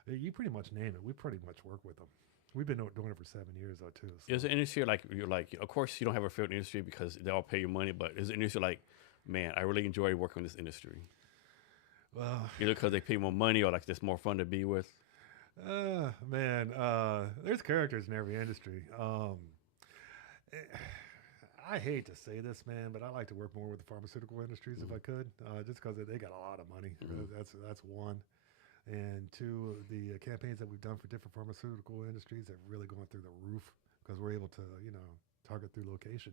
You pretty much name it. We pretty much work with them. We've been doing it for 7 years, though, too. So. Is the industry you're like, of course, you don't have a favorite industry because they all pay you money, but is the industry like, man, I really enjoy working in this industry? Well, Either because they pay more money or like it's more fun to be with. man, there's characters in every industry. Eh, I hate to say this, man, but I like to work more with the pharmaceutical industries if I could, just because they got a lot of money. That's one. And two, the campaigns that we've done for different pharmaceutical industries have really gone through the roof because we're able to, target through location.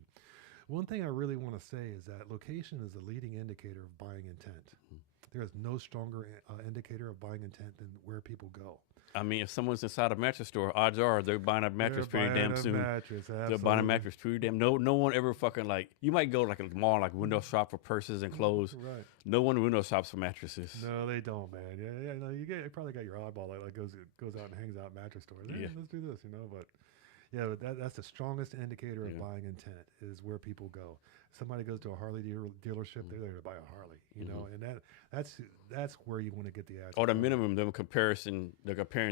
One thing I really want to say is that location is a leading indicator of buying intent. There is no stronger indicator of buying intent than where people go. I mean, if someone's inside a mattress store, odds are they're buying a mattress pretty damn soon. They're buying a mattress pretty damn. No one ever fucking like. You might go like a mall, like window shop for purses and clothes. Right. No one window shops for mattresses. No, they don't, man. Yeah. No, you probably got your oddball that like goes out and hangs out at mattress stores. Hey, let's do this, But yeah, but that's the strongest indicator of buying intent is where people go. Somebody goes to a Harley dealership, they're there to buy a Harley, and that's where you want to get the ads. Or the minimum, they're comparing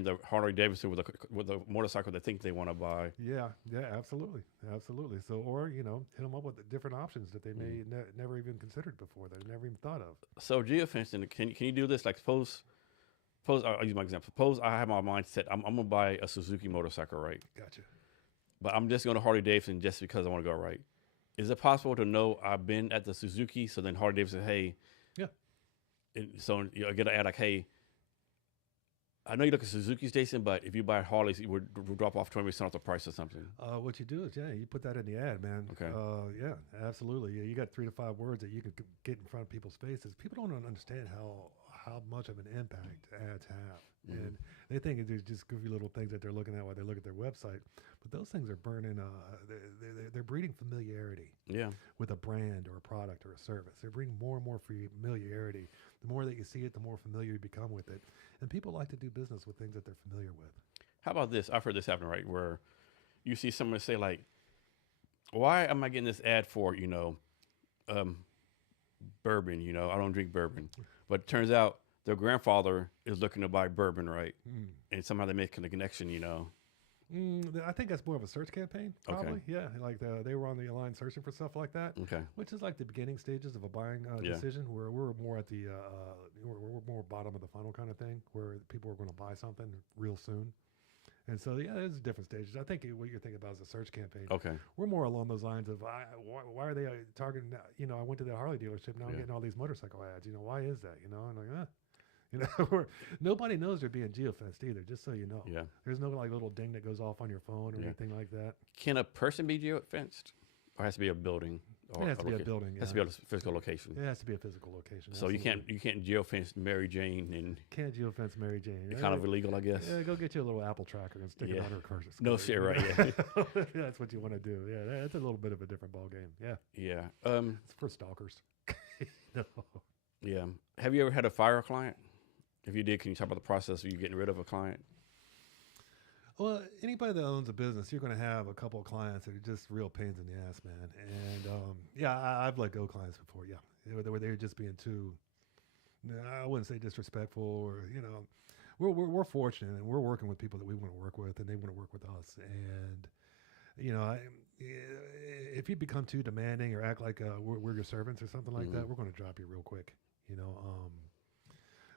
the Harley Davidson with a motorcycle they think they want to buy. Yeah, absolutely. So, or hit them up with the different options that they may never even considered before, that they never even thought of. So geofencing, can you do this? Like suppose I'll use my example. Suppose I have my mindset, I'm gonna buy a Suzuki motorcycle, right? Gotcha. But I'm just going to Harley Davidson just because I want to go right. Is it possible to know I've been at the Suzuki? So then Harley Davidson, hey. Yeah. So I get an ad like, hey, I know you look at Suzuki station, but if you buy Harleys, it would drop off 20% off the price or something. What you do is, you put that in the ad, man. Okay. Yeah, absolutely. Yeah, you got 3 to 5 words that you can get in front of people's faces. People don't understand how much of an impact ads have. And they think it's just goofy little things that they're looking at while they look at their website. But those things are burning, they're breeding familiarity with a brand or a product or a service. They're bringing more and more familiarity. The more that you see it, the more familiar you become with it. And people like to do business with things that they're familiar with. How about this? I've heard this happen, right? Where you see someone say like, why am I getting this ad for, bourbon, I don't drink bourbon. But it turns out their grandfather is looking to buy bourbon, right? And somehow they make a connection, I think that's more of a search campaign, probably. Okay. Yeah, like they were on the line searching for stuff like that. Okay. Which is like the beginning stages of a buying decision, where we're more at the we're more bottom of the funnel kind of thing, where people are going to buy something real soon. And so, there's different stages. I think what you're thinking about is a search campaign. Okay. We're more along those lines of why are they targeting? I went to the Harley dealership. Now I'm getting all these motorcycle ads. why is that? And like, nobody knows they're being geofenced either, just so you know. Yeah. There's no like little ding that goes off on your phone or anything like that. Can a person be geofenced? Or has to be a building? It has to be a building. It has to be a physical location. It has to be a physical location. So absolutely. you can't geofence Mary Jane and can't geofence Mary Jane. It's kind of illegal, I guess. Yeah, go get you a little Apple tracker and stick it on her car. No shit, right? Yeah. That's what you want to do. Yeah, that's a little bit of a different ball game. Yeah. Yeah. It's for stalkers. No. Yeah. Have you ever had to fire a client? If you did, can you talk about the process of you getting rid of a client? Well, anybody that owns a business, you're going to have a couple of clients that are just real pains in the ass, man. And I've let go clients before. Yeah, they were just being too. I wouldn't say disrespectful, or we're fortunate and we're working with people that we want to work with, and they want to work with us. And if you become too demanding or act like we're your servants or something like that, we're going to drop you real quick.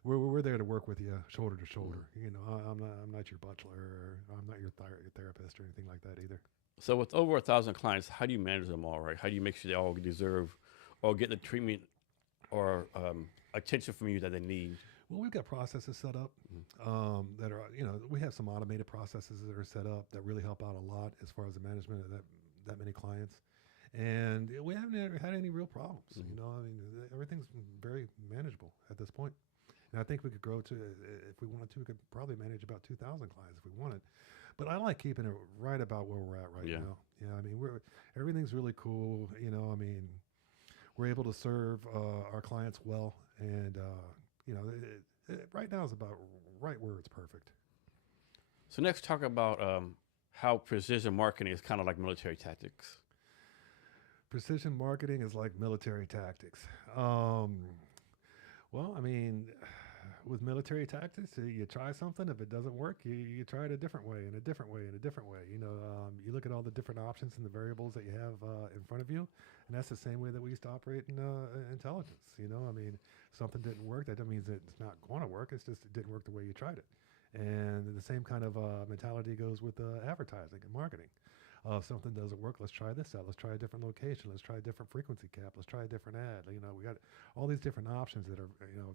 We're there to work with you shoulder to shoulder. I'm not your butler. I'm not your therapist or anything like that either. So with over 1,000 clients, how do you manage them all, right? How do you make sure they all deserve or get the treatment or attention from you that they need? Well, we've got processes set up that are, we have some automated processes that are set up that really help out a lot as far as the management of that many clients. And we haven't ever had any real problems. Everything's very manageable at this point. And I think we could grow to, if we wanted to, we could probably manage about 2,000 clients if we wanted. But I like keeping it right about where we're at right now. Yeah, everything's really cool. We're able to serve our clients well. And, right now is about right where it's perfect. So next, talk about how precision marketing is kind of like military tactics. Precision marketing is like military tactics. Well, with military tactics, you try something. If it doesn't work, you try it a different way, and a different way, and a different way. You look at all the different options and the variables that you have in front of you, and that's the same way that we used to operate in intelligence. I mean, something didn't work. That doesn't mean that it's not going to work. It's just it didn't work the way you tried it. And the same kind of mentality goes with advertising and marketing. If something doesn't work, let's try this out. Let's try a different location. Let's try a different frequency cap. Let's try a different ad. We got all these different options that are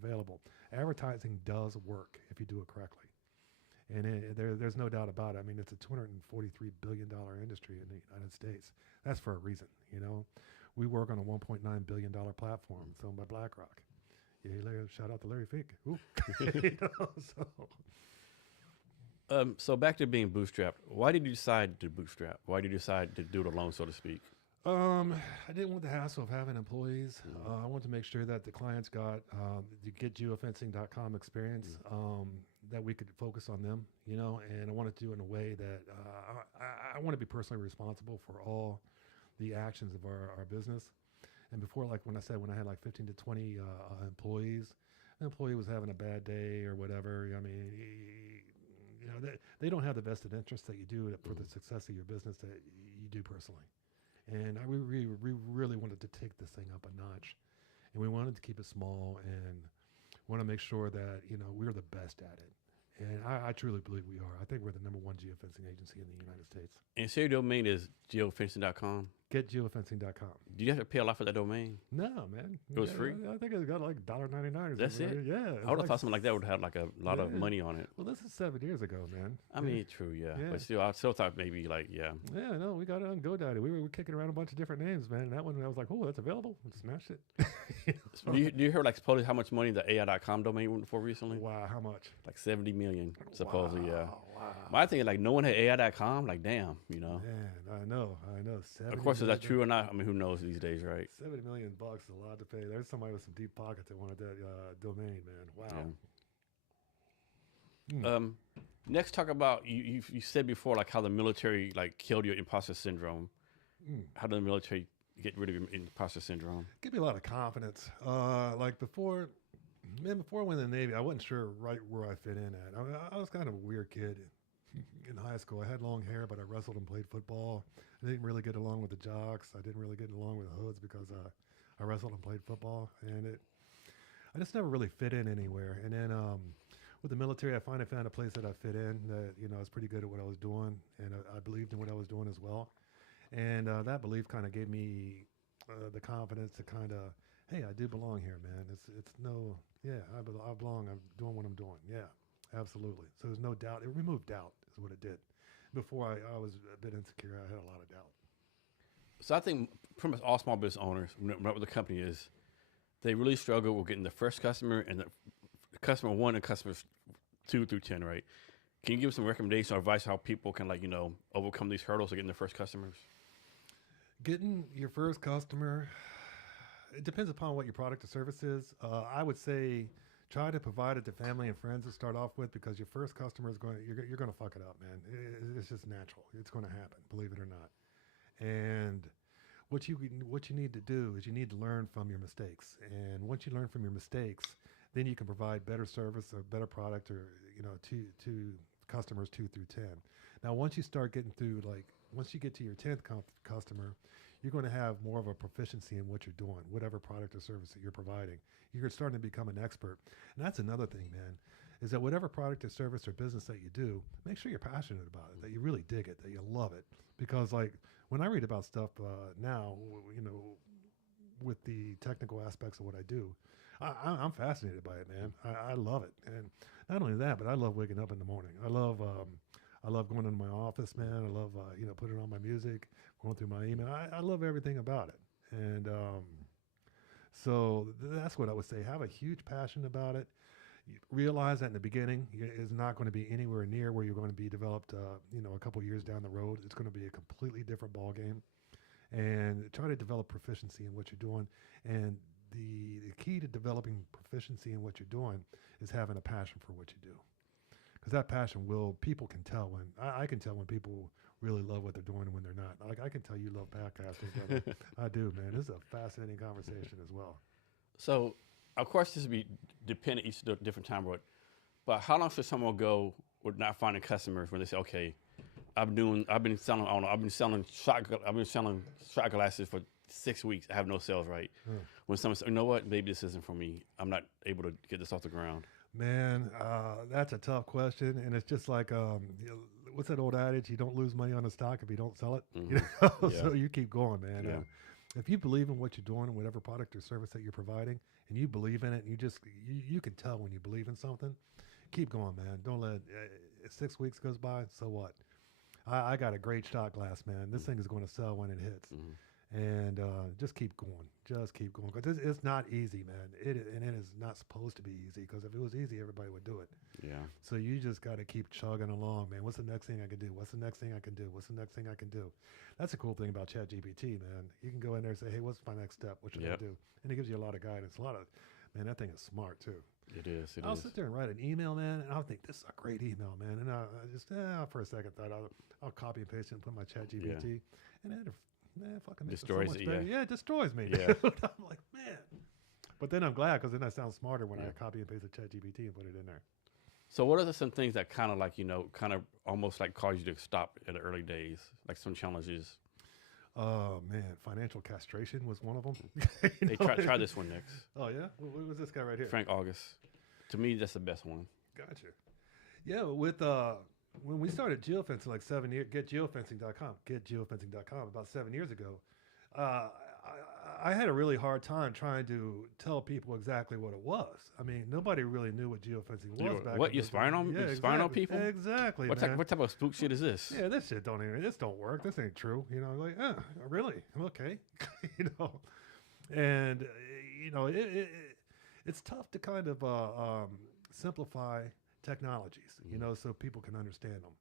available. Advertising does work if you do it correctly, and there's no doubt about it. I mean, it's a $243 billion industry in the United States. That's for a reason. We work on a $1.9 billion platform. It's owned by BlackRock. Yeah, shout out to Larry Fink. So back to being bootstrapped. Why did you decide to bootstrap? Why did you decide to do it alone, so to speak? I didn't want the hassle of having employees. I wanted to make sure that the clients got the getgeofencing.com experience, that we could focus on them, and I wanted to do it in a way that I want to be personally responsible for all the actions of our business. And before, like when I had like 15 to 20 employees, an employee was having a bad day or whatever, I mean, they don't have the vested interest that you do for the success of your business that you do personally. And we really wanted to take this thing up a notch, and we wanted to keep it small and want to make sure that we're the best at it. And I truly believe we are. I think we're the #1 geofencing agency in the United States. And so your domain is geofencing.com? Getgeofencing.com. Do you have to pay a lot for that domain? No, man. It was free? I think it got like $1.99 or That's something. it? Yeah. I would have thought something like that would have like a lot of money on it. Well, this is 7 years ago, man. I mean, true, yeah. But still, I still thought maybe like, yeah. Yeah, no, we got it on GoDaddy. We were kicking around a bunch of different names, man. And that one, I was like, oh, that's available. We smashed it. Do you hear like supposedly how much money the AI.com domain went for recently? Wow, how much? Like 70 million, supposedly, yeah. Wow. My thing is like no one had AI.com, like damn, Man, I know. Of course, is that true or not? I mean, who knows these days, right? $70 million is a lot to pay. There's somebody with some deep pockets that wanted that domain, man. Wow. Next, talk about you said before like how the military like killed your imposter syndrome. How did the military get rid of your imposter syndrome? Give me a lot of confidence. Like before I went in the Navy, I wasn't sure right where I fit in at. I was kind of a weird kid in high school. I had long hair, but I wrestled and played football. I didn't really get along with the jocks. I didn't really get along with the hoods because I wrestled and played football, and I just never really fit in anywhere. And then with the military, I finally found a place that I fit in. That I was pretty good at what I was doing, and I believed in what I was doing as well. And that belief kind of gave me the confidence to kind of, hey, I do belong here, man. I belong. I'm doing what I'm doing. Yeah, absolutely. So there's no doubt. It removed doubt is what it did. Before I was a bit insecure. I had a lot of doubt. So I think pretty much all small business owners, whatever the company is, they really struggle with getting the first customer and the customer 1 and customers 2 through 10, right? Can you give some recommendations or advice how people can overcome these hurdles of getting their first customers? Getting your first customer, it depends upon what your product or service is. I would say try to provide it to family and friends to start off with, because your first customer is you're going to fuck it up, man. It's just natural. It's going to happen, believe it or not. And what you need to do is you need to learn from your mistakes. And once you learn from your mistakes, then you can provide better service or better product or to customers 2 through 10. Now, once you start getting through, once you get to your 10th customer, you're going to have more of a proficiency in what you're doing, whatever product or service that you're providing. You're starting to become an expert. And that's another thing, man, is that whatever product or service or business that you do, make sure you're passionate about it, that you really dig it, that you love it. Because when I read about stuff now, with the technical aspects of what I do, I'm fascinated by it, man. I love it. And not only that, but I love waking up in the morning. I love going into my office, man. I love, putting on my music, going through my email. I love everything about it. And so that's what I would say. Have a huge passion about it. Realize that in the beginning, it's not going to be anywhere near where you're going to be developed, a couple years down the road. It's going to be a completely different ball game. And try to develop proficiency in what you're doing. And the key to developing proficiency in what you're doing is having a passion for what you do. Because that passion people can tell when, I can tell when people really love what they're doing and when they're not. I can tell you love podcasting, but I do, man. This is a fascinating conversation as well. So of course, this would be dependent each different time, but how long should someone go with not finding customers when they say, okay, I've been selling shot glasses for 6 weeks. I have no sales, right? When someone says, you know what, maybe this isn't for me. I'm not able to get this off the ground. Man, that's a tough question, and it's just like what's that old adage? You don't lose money on a stock if you don't sell it. Mm-hmm. You know? Yeah. So you keep going, man. Yeah. If you believe in what you're doing and whatever product or service that you're providing, and you believe in it, and you can tell when you believe in something, keep going, man. Don't let 6 weeks goes by. So what? I got a great shot glass, man. This thing is going to sell when it hits. Mm-hmm. And just keep going. Just keep going. Because it's not easy, man. It is not supposed to be easy. Because if it was easy, everybody would do it. Yeah. So you just got to keep chugging along, man. What's the next thing I can do? What's the next thing I can do? What's the next thing I can do? That's a cool thing about ChatGPT, man. You can go in there and say, hey, what's my next step? What should I do? And it gives you a lot of guidance. Man, that thing is smart, too. It is. I'll sit there and write an email, man, and I'll think, this is a great email, man. And I just, for a second, thought I'll copy and paste it and put my ChatGPT. And then fucking makes Destroys it so much it, better. yeah. It destroys me. Yeah. Dude. I'm like, man. But then I'm glad because then I sound smarter when I copy and paste the ChatGPT and put it in there. So what are some things that kind of like, kind of almost like cause you to stop in the early days, like some challenges? Oh, man. Financial castration was one of them. They try this one next. Oh, yeah? What was this guy right here? Frank August. To me, that's the best one. Gotcha. Yeah, with when we started geofencing like 7 years, getgeofencing.com about 7 years ago, I had a really hard time trying to tell people exactly what it was. I mean, nobody really knew what geofencing was back then. What, you're spying on, spying on people? Exactly, what man. What type of spook shit is this? Yeah, this don't work. This ain't true. Like, really? Okay. And, it's tough to kind of simplify technologies, so people can understand them.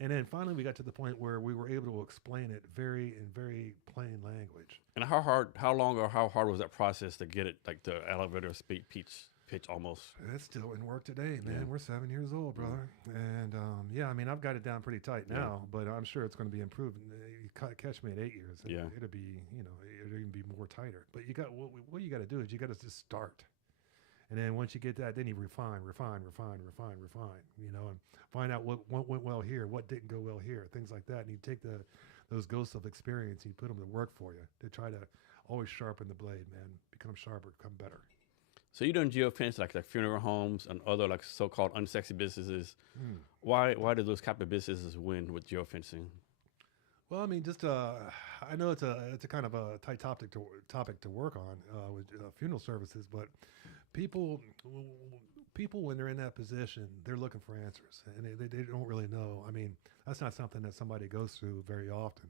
And then finally, we got to the point where we were able to explain it in very plain language. And how long or how hard was that process to get it, like the elevator speed pitch almost? It's still in work today, man. Yeah. We're 7 years old, brother. And I mean, I've got it down pretty tight now, but I'm sure it's going to be improved. You catch me at 8 years, it'll be, it'll even be more tighter. But what you got to do is you got to just start. And then once you get that, then you refine, and find out what went well here, what didn't go well here, things like that. And you take those ghosts of experience and you put them to work for you to try to always sharpen the blade, man. Become sharper, become better. So you're doing geofence like funeral homes and other like so-called unsexy businesses. Why do those type of businesses win with geofencing? Well, I mean, just I know it's a kind of a tight topic to work on with funeral services, but people when they're in that position, they're looking for answers, and they don't really know. I mean, that's not something that somebody goes through very often.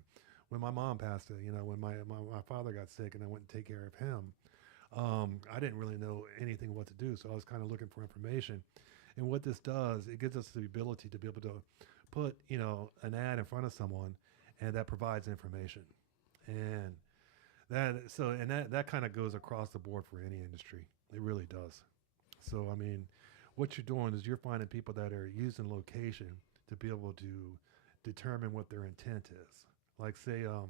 When my mom passed, when my father got sick, and I went to take care of him, I didn't really know anything what to do, so I was kind of looking for information. And what this does, it gives us the ability to be able to put an ad in front of someone, and that provides information, and that kind of goes across the board for any industry. It really does. So, I mean, what you're doing is you're finding people that are using location to be able to determine what their intent is. Like say a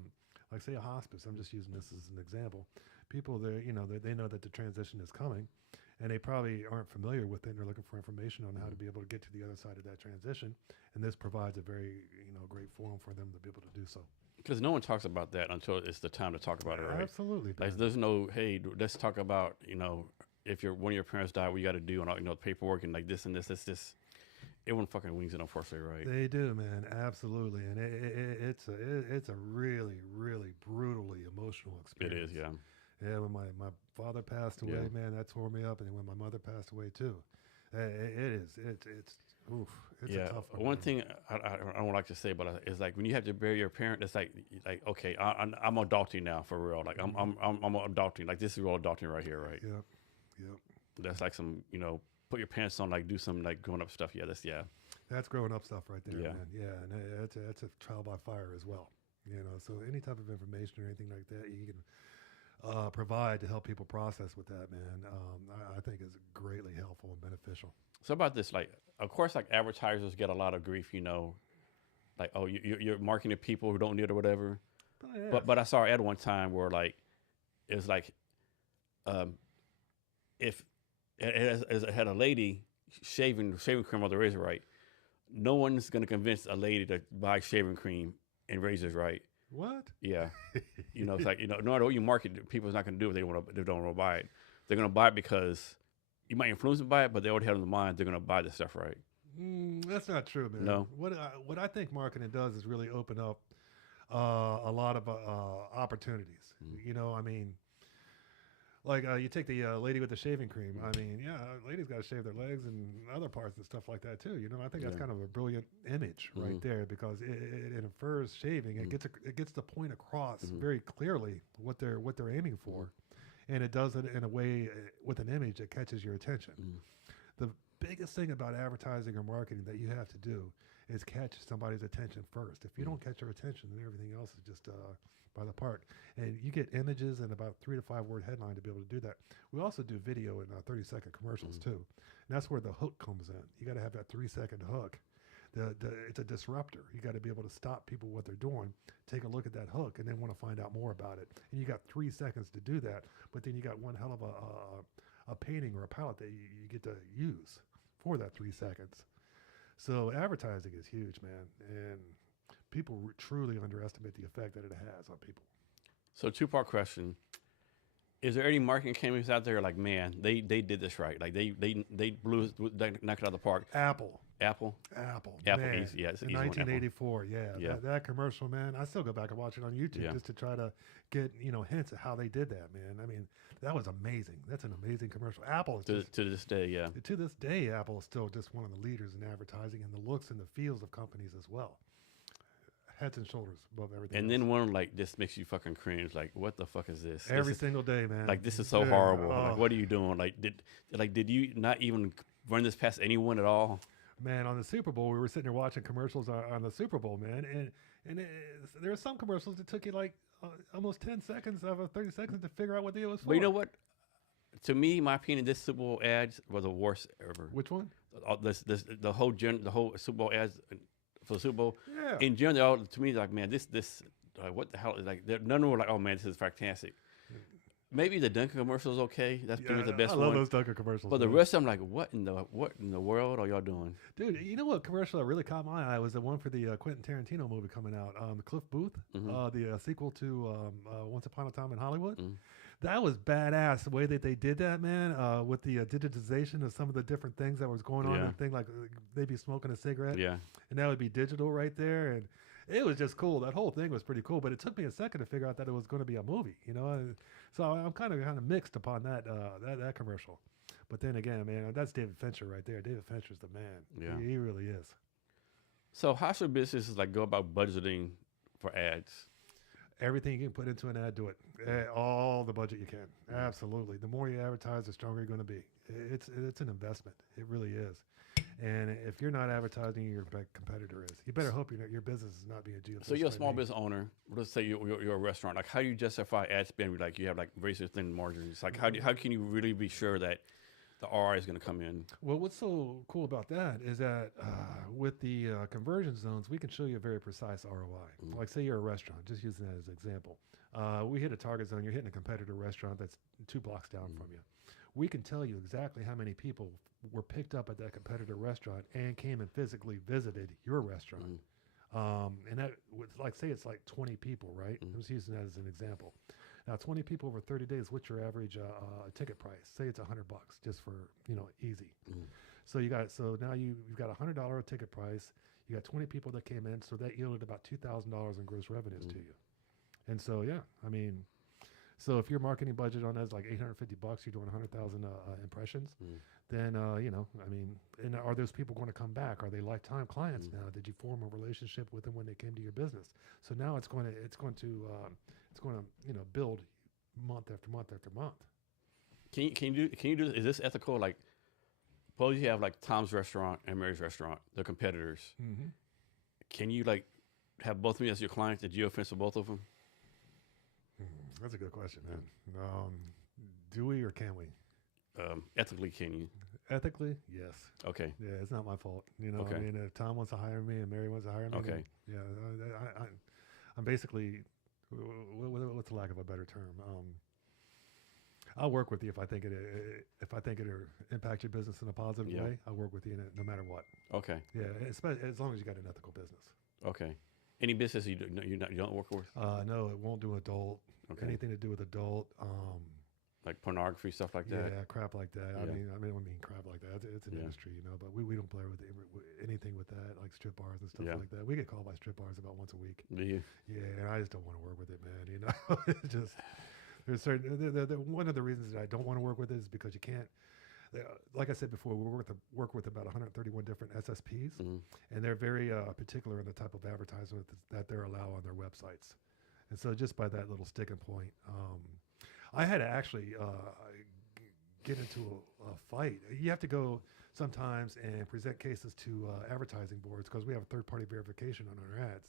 hospice. I'm just using this as an example. People there, they know that the transition is coming, and they probably aren't familiar with it, and they're looking for information on how to be able to get to the other side of that transition. And this provides a very, great forum for them to be able to do so. Because no one talks about that until it's the time to talk about it, right? Absolutely. Like there's no, hey, let's talk about, if one of your parents died, what you got to do, and paperwork and like this and this. Everyone fucking wings it, unfortunately, right? They do, man. Absolutely, and it's a really, really brutally emotional experience. It is, yeah. Yeah, when my father passed away, man, that tore me up, and then when my mother passed away too, it's a tough one. One thing I don't like to say, but it's like when you have to bury your parent, it's like okay, I'm adulting now for real. Like I'm adulting. Like this is real adulting right here, right? Yep. That's like some put your pants on, like do some like grown up stuff. Yeah, that's growing up stuff right there, yeah. Man. Yeah, and that's a trial by fire as well. So any type of information or anything like that you can provide to help people process with that, man, I think is greatly helpful and beneficial. So about this, like, of course, like advertisers get a lot of grief, like, oh, you're marketing to people who don't need it or whatever. But I saw an ad one time where like, it's like, if as it had a lady shaving cream on the razor right, no one's gonna convince a lady to buy shaving cream and razors right. What? Yeah, it's like no matter what you market, people's not gonna do it. They don't want to buy it. They're gonna buy it because you might influence them to buy it, but they already have in the mind they're gonna buy the stuff right. That's not true, man. No. What I think marketing does is really open up a lot of opportunities. I mean, like you take the lady with the shaving cream. I mean, yeah, ladies got to shave their legs and other parts and stuff like that too. I think that's kind of a brilliant image right there because it infers shaving. It gets the point across very clearly what they're aiming for, and it does it in a way with an image that catches your attention. The biggest thing about advertising or marketing that you have to do is catch somebody's attention first. If you don't catch their attention, then everything else is just by the part. And you get images and about 3 to 5 word headline to be able to do that. We also do video and 30-second commercials too. And that's where the hook comes in. You got to have that 3-second hook. It's a disruptor. You got to be able to stop people what they're doing, take a look at that hook, and then want to find out more about it. And you got 3 seconds to do that, but then you got one hell of a painting or a palette that you get to use for that 3 seconds. So advertising is huge, man, and people truly underestimate the effect that it has on people. So 2-part question: is there any marketing companies out there like, man, they did this right, like they blew knocked it out of the park? Apple, man. Easy, yeah, it's in easy 1984, that commercial, man. I still go back and watch it on YouTube just to try to get hints at how they did that, man. I mean, that was amazing. That's an amazing commercial. Apple is to this day, yeah. To this day, Apple is still just one of the leaders in advertising and the looks and the feels of companies as well. Heads and shoulders above everything. And else. then one like just makes you fucking cringe. Like, what the fuck is this? Every single day, man. Like, this is so horrible. Like, what are you doing? Like, did you not even run this past anyone at all? Man, on the Super Bowl, we were sitting there watching commercials on the Super Bowl, man, and there are some commercials that took you like almost 10 seconds of 30 seconds to figure out what it was for. But you know what? To me, my opinion, this Super Bowl ads were the worst ever. Which one? The whole Super Bowl ads for the Super Bowl. Yeah. In general, they all, to me, like, man, this what the hell is like? None of them were like, oh man, this is fantastic. Maybe the Dunkin' commercial is okay. That's pretty much the best one. I love those Dunkin' commercials. But the rest of them, like, what in the world are y'all doing? Dude, you know what commercial that really caught my eye was the one for the Quentin Tarantino movie coming out, Cliff Booth, the sequel to Once Upon a Time in Hollywood. That was badass, the way that they did that, man, with the digitization of some of the different things that was going on. And thing like they'd be smoking a cigarette, and that would be digital right there, and it was just cool. That whole thing was pretty cool, but it took me a second to figure out that it was going to be a movie, So I'm kind of mixed upon that commercial. But then again, man, that's David Fincher right there. David Fincher's the man. Yeah, he really is. So how should businesses like go about budgeting for ads? Everything you can put into an ad, do it. All the budget you can. Absolutely. The more you advertise, the stronger you're going to be. It's an investment. It really is. And if you're not advertising, your competitor is. You better hope your business is not being geofenced. So you're a small business owner. Let's say you're a restaurant. Like, how do you justify ad spend? Like, you have like razor thin margins. Like, how can you really be sure that the ROI is going to come in? Well, what's so cool about that is that with the conversion zones, we can show you a very precise ROI. Like, say you're a restaurant, just using that as an example. We hit a target zone. You're hitting a competitor restaurant that's 2 blocks down from you. We can tell you exactly how many people were picked up at that competitor restaurant and came and physically visited your restaurant. And that would, like, say it's like 20 people, right? I'm just using that as an example. Now, 20 people over 30 days, what's your average ticket price? Say it's $100 just for, easy. So now you've got $100 ticket price. You got 20 people that came in, so that yielded about $2,000 in gross revenues to you. And so, yeah, I mean, so if your marketing budget on that is like $850, you're doing 100,000 impressions. Then, I mean, and are those people going to come back? Are they lifetime clients now? Did you form a relationship with them when they came to your business? So now it's going to build month after month after month. Can you do? Is this ethical? Like, suppose you have like Tom's restaurant and Mary's restaurant, they're competitors. Can you like have both of them as your clients? Did you offense both of them? That's a good question, man. Do we or can we? Ethically, can you? Ethically, yes. Okay. Yeah, it's not my fault. Okay. I mean, if Tom wants to hire me and Mary wants to hire me, okay. Then, yeah, I'm basically, what's the lack of a better term? I'll work with you if I think it'll impact your business in a positive way. I'll work with you in it no matter what. Okay. Yeah, especially as long as you got an ethical business. Okay. Any business you don't work with? No, it won't do adult. Okay. Anything to do with adult. Like pornography, stuff like that. Yeah, crap like that. Yeah. I mean crap like that. It's an industry, but we don't play with anything with that, like strip bars and stuff like that. We get called by strip bars about once a week. Do you? Yeah, and I just don't want to work with it, man. It's just there's certain. One of the reasons that I don't want to work with it is because you can't. Like I said before, we work with about 131 different SSPs, and they're very particular in the type of advertisement that they're allowed on their websites. And so just by that little sticking point, I had to actually get into a fight. You have to go sometimes and present cases to advertising boards because we have a third-party verification on our ads,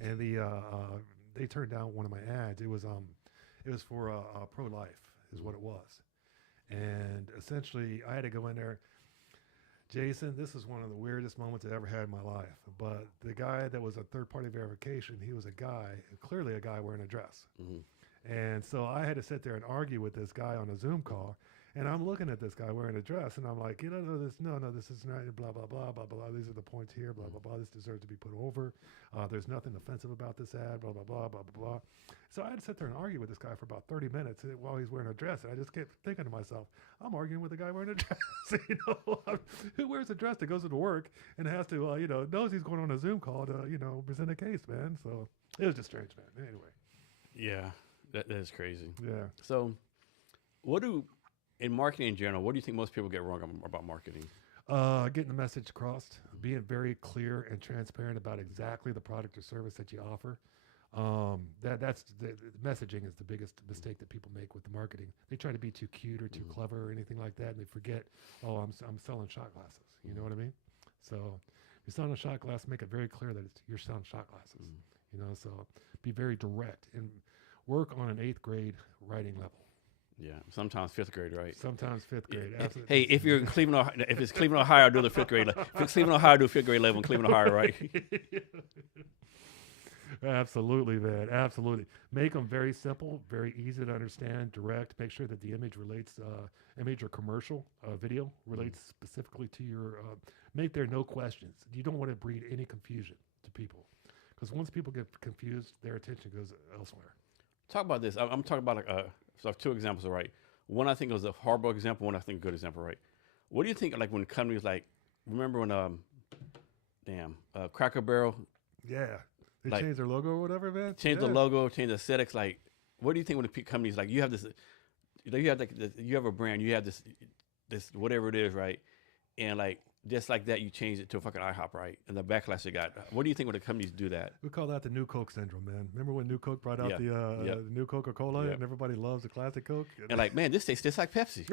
and they turned down one of my ads. It was for pro-life is what it was. And essentially, I had to go in there. Jason, this is one of the weirdest moments I ever had in my life. But the guy that was a third-party verification, he was clearly a guy wearing a dress. And so I had to sit there and argue with this guy on a Zoom call. And I'm looking at this guy wearing a dress, and I'm like, this is not, blah, blah, blah, blah, blah. These are the points here, blah, blah, blah. This deserves to be put over. There's nothing offensive about this ad, blah, blah, blah, blah, blah, blah. So I had to sit there and argue with this guy for about 30 minutes while he's wearing a dress. And I just kept thinking to myself, I'm arguing with a guy wearing a dress. Who wears a dress that goes to work and has to, knows he's going on a Zoom call to, present a case, man. So it was just strange, man. Anyway. Yeah, that is crazy. Yeah. So in marketing in general, what do you think most people get wrong about marketing? Getting the message across, being very clear and transparent about exactly the product or service that you offer. That's the messaging is the biggest mistake that people make with the marketing. They try to be too cute or too clever or anything like that, and they forget, I'm selling shot glasses. You know what I mean? So if you're selling a shot glass, make it very clear that you're selling shot glasses. So be very direct and work on an 8th grade writing level. Yeah, sometimes 5th grade, right? Sometimes 5th grade. Absolutely. Hey, if you're in Cleveland, Ohio, if it's Cleveland, Ohio, do the 5th grade. If it's Cleveland, Ohio, do 5th grade level in Cleveland, Ohio, right? Absolutely, man. Absolutely. Make them very simple, very easy to understand, direct. Make sure that the image image or commercial video relates specifically to your. Make there no questions. You don't want to breed any confusion to people, because once people get confused, their attention goes elsewhere. Talk about this. I'm talking about so I have 2 examples, right? One I think was a horrible example. One I think a good example, right? What do you think when companies remember when Cracker Barrel? Yeah. They changed their logo or whatever, man. Change the logo, change the aesthetics. What do you think when the companies you have this, you have a brand, you have this whatever it is, right? And just like that, you change it to a fucking IHOP, right? And the backlash they got. What do you think when the companies do that? We call that the New Coke syndrome, man. Remember when New Coke brought out the New Coca-Cola, and everybody loves the classic Coke? And man, this tastes just like Pepsi.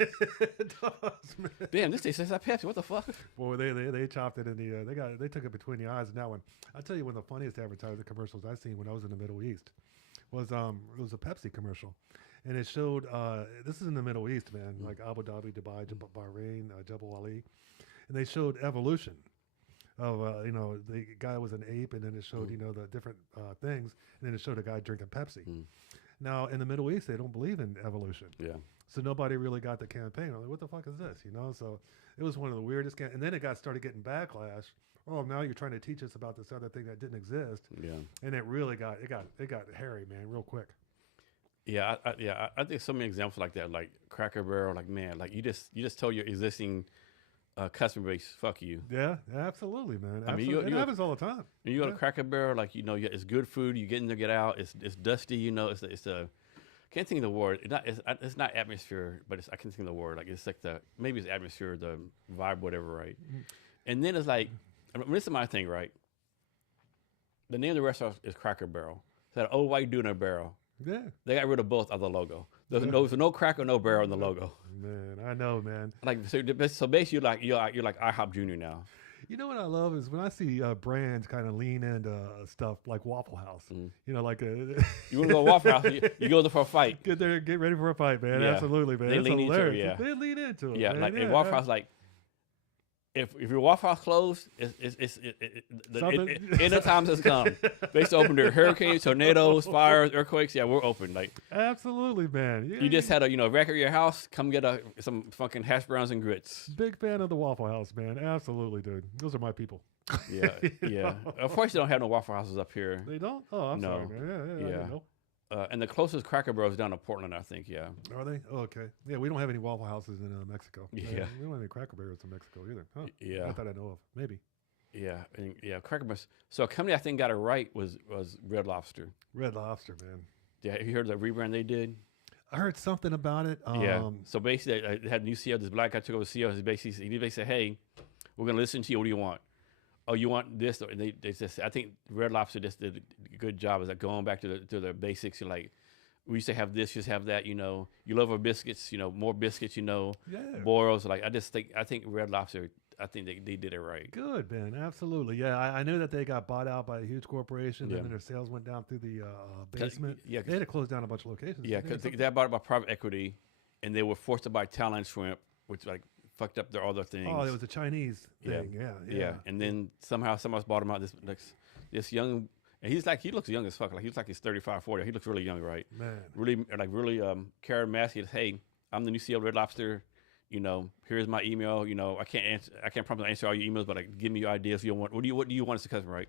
It does, man. Damn, this tastes just like Pepsi. What the fuck? Boy, they chopped it in the. They took it between the eyes. And that one, I tell you, one of the funniest advertising commercials I seen when I was in the Middle East was it was a Pepsi commercial, and it showed this is in the Middle East, man, like Abu Dhabi, Dubai, Bahrain, Jebel Ali, and they showed evolution of the guy was an ape, and then it showed the different things, and then it showed a guy drinking Pepsi. Now in the Middle East, they don't believe in evolution. Yeah. So nobody really got the campaign. I'm like, what the fuck is this? So it was one of the weirdest. And then it started getting backlash. Oh, now you're trying to teach us about this other thing that didn't exist. Yeah. And it really got hairy, man, real quick. Yeah, I think so many examples like that, like Cracker Barrel, you just told your existing customer base, fuck you. Yeah, absolutely, man. Absolutely. It happens all the time. You go to Cracker Barrel, it's good food. You get in there, get out. It's dusty. It's a can't think of the word. It's not atmosphere, but I can't think of the word. It's maybe it's atmosphere, the vibe, whatever, right? And then it's this is my thing, right? The name of the restaurant is Cracker Barrel. It's that old white dude in a barrel. Yeah. They got rid of both of the logo. There's no cracker, no barrel in the logo. Man, I know, man. So basically, you're like IHOP Junior now. You know what I love is when I see brands kind of lean into stuff like Waffle House. You want to go to Waffle House, you go there for a fight. Get there, get ready for a fight, man. Yeah. Absolutely, man. They lean into it, They lean into it. Yeah, man. and Waffle House, if your Waffle House closed, the end of Something. times has come. They used to open their hurricanes, tornadoes, fires, earthquakes. Yeah, we're open. Like Absolutely, man. you just had a wreck at your house. Come get some fucking hash browns and grits. Big fan of the Waffle House, man. Absolutely, dude. Those are my people. Yeah, yeah. Unfortunately, they don't have no Waffle Houses up here. They don't? Oh, I'm sorry, No. man. Yeah. I didn't know. And the closest Cracker Barrel is down in Portland, I think. Yeah. Are they? Oh, okay. Yeah, we don't have any Waffle Houses in Mexico. Yeah. We don't have any Cracker Barrels in Mexico either. Huh. Yeah. Not that I know of. Maybe. Yeah, and Cracker Barrel. So a company I think got it right was Red Lobster. Red Lobster, man. Yeah, have you heard of the rebrand they did? I heard something about it. Yeah. So basically, they had a new CEO. This black guy took over CEO. He basically said, "Hey, we're gonna listen to you. What do you want? Oh, you want this?" And they just, I think Red Lobster just did a good job. Is like going back to the basics. You're like, we used to have this, just have that. You love our biscuits. More biscuits. Yeah. Boils. Like I think Red Lobster. I think they did it right. Good, man. Absolutely. Yeah, I knew that they got bought out by a huge corporation, Yeah. and then their sales went down through the basement. Yeah, They had to close down a bunch of locations. yeah, because they got bought by private equity, and they were forced to buy Thailand shrimp, which like fucked up their other things. Oh, it was a Chinese thing. Yeah. And then somehow someone else bought him out. This young, and he looks young as fuck. Like he's like he's 35, 40. He looks really young, right? Man. Really charismatic. Hey, I'm the new CEO of Red Lobster. Here's my email. I can't promise to answer all your emails, but like, give me your ideas. What do you want as a customer, right?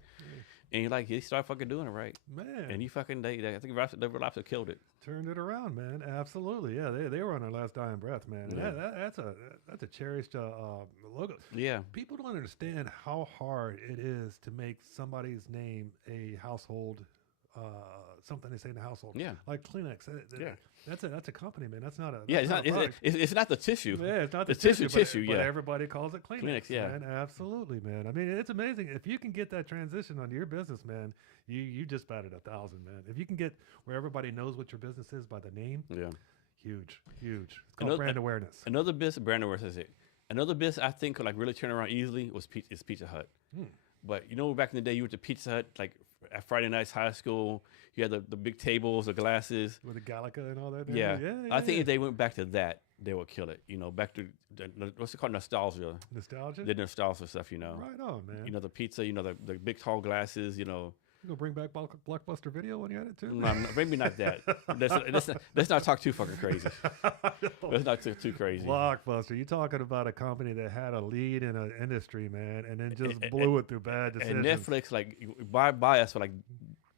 And he started fucking doing it, right? Man. And he fucking, I think Red Lobster killed it. Turned it around, man. Absolutely. Yeah, they were on their last dying breath, man. And Yeah. that's a cherished logo. Yeah. People don't understand how hard it is to make somebody's name a household, something they say in the household. Yeah. Like Kleenex. Yeah. That's a company, man. That's not a Yeah, that's not a product. it's not the tissue. Yeah, it's not the tissue, but yeah. everybody calls it Kleenex. Kleenex, yeah. Man. Absolutely, man. I mean, it's amazing. If you can get that transition onto your business, man, you just batted 1,000, man. If you can get where everybody knows what your business is by the name, Yeah. huge. It's called brand awareness. Another business, brand awareness is it. Another business I think could like really turn around easily is Pizza Hut. But back in the day, you went to Pizza Hut like at Friday nights, high school. You had the big tables, the glasses. With the Gallica and all that. Yeah. I think if they went back to that, they would kill it. Back to what's it called, nostalgia. Nostalgia? The nostalgia stuff. Right on, man. The pizza. The big tall glasses. You gonna bring back Blockbuster Video when you had it too? No, maybe not that. Let's not talk too fucking crazy. Let's not too crazy. Blockbuster. You talking about a company that had a lead in an industry, man, and then just blew it through bad decisions. And Netflix, like, buy us for like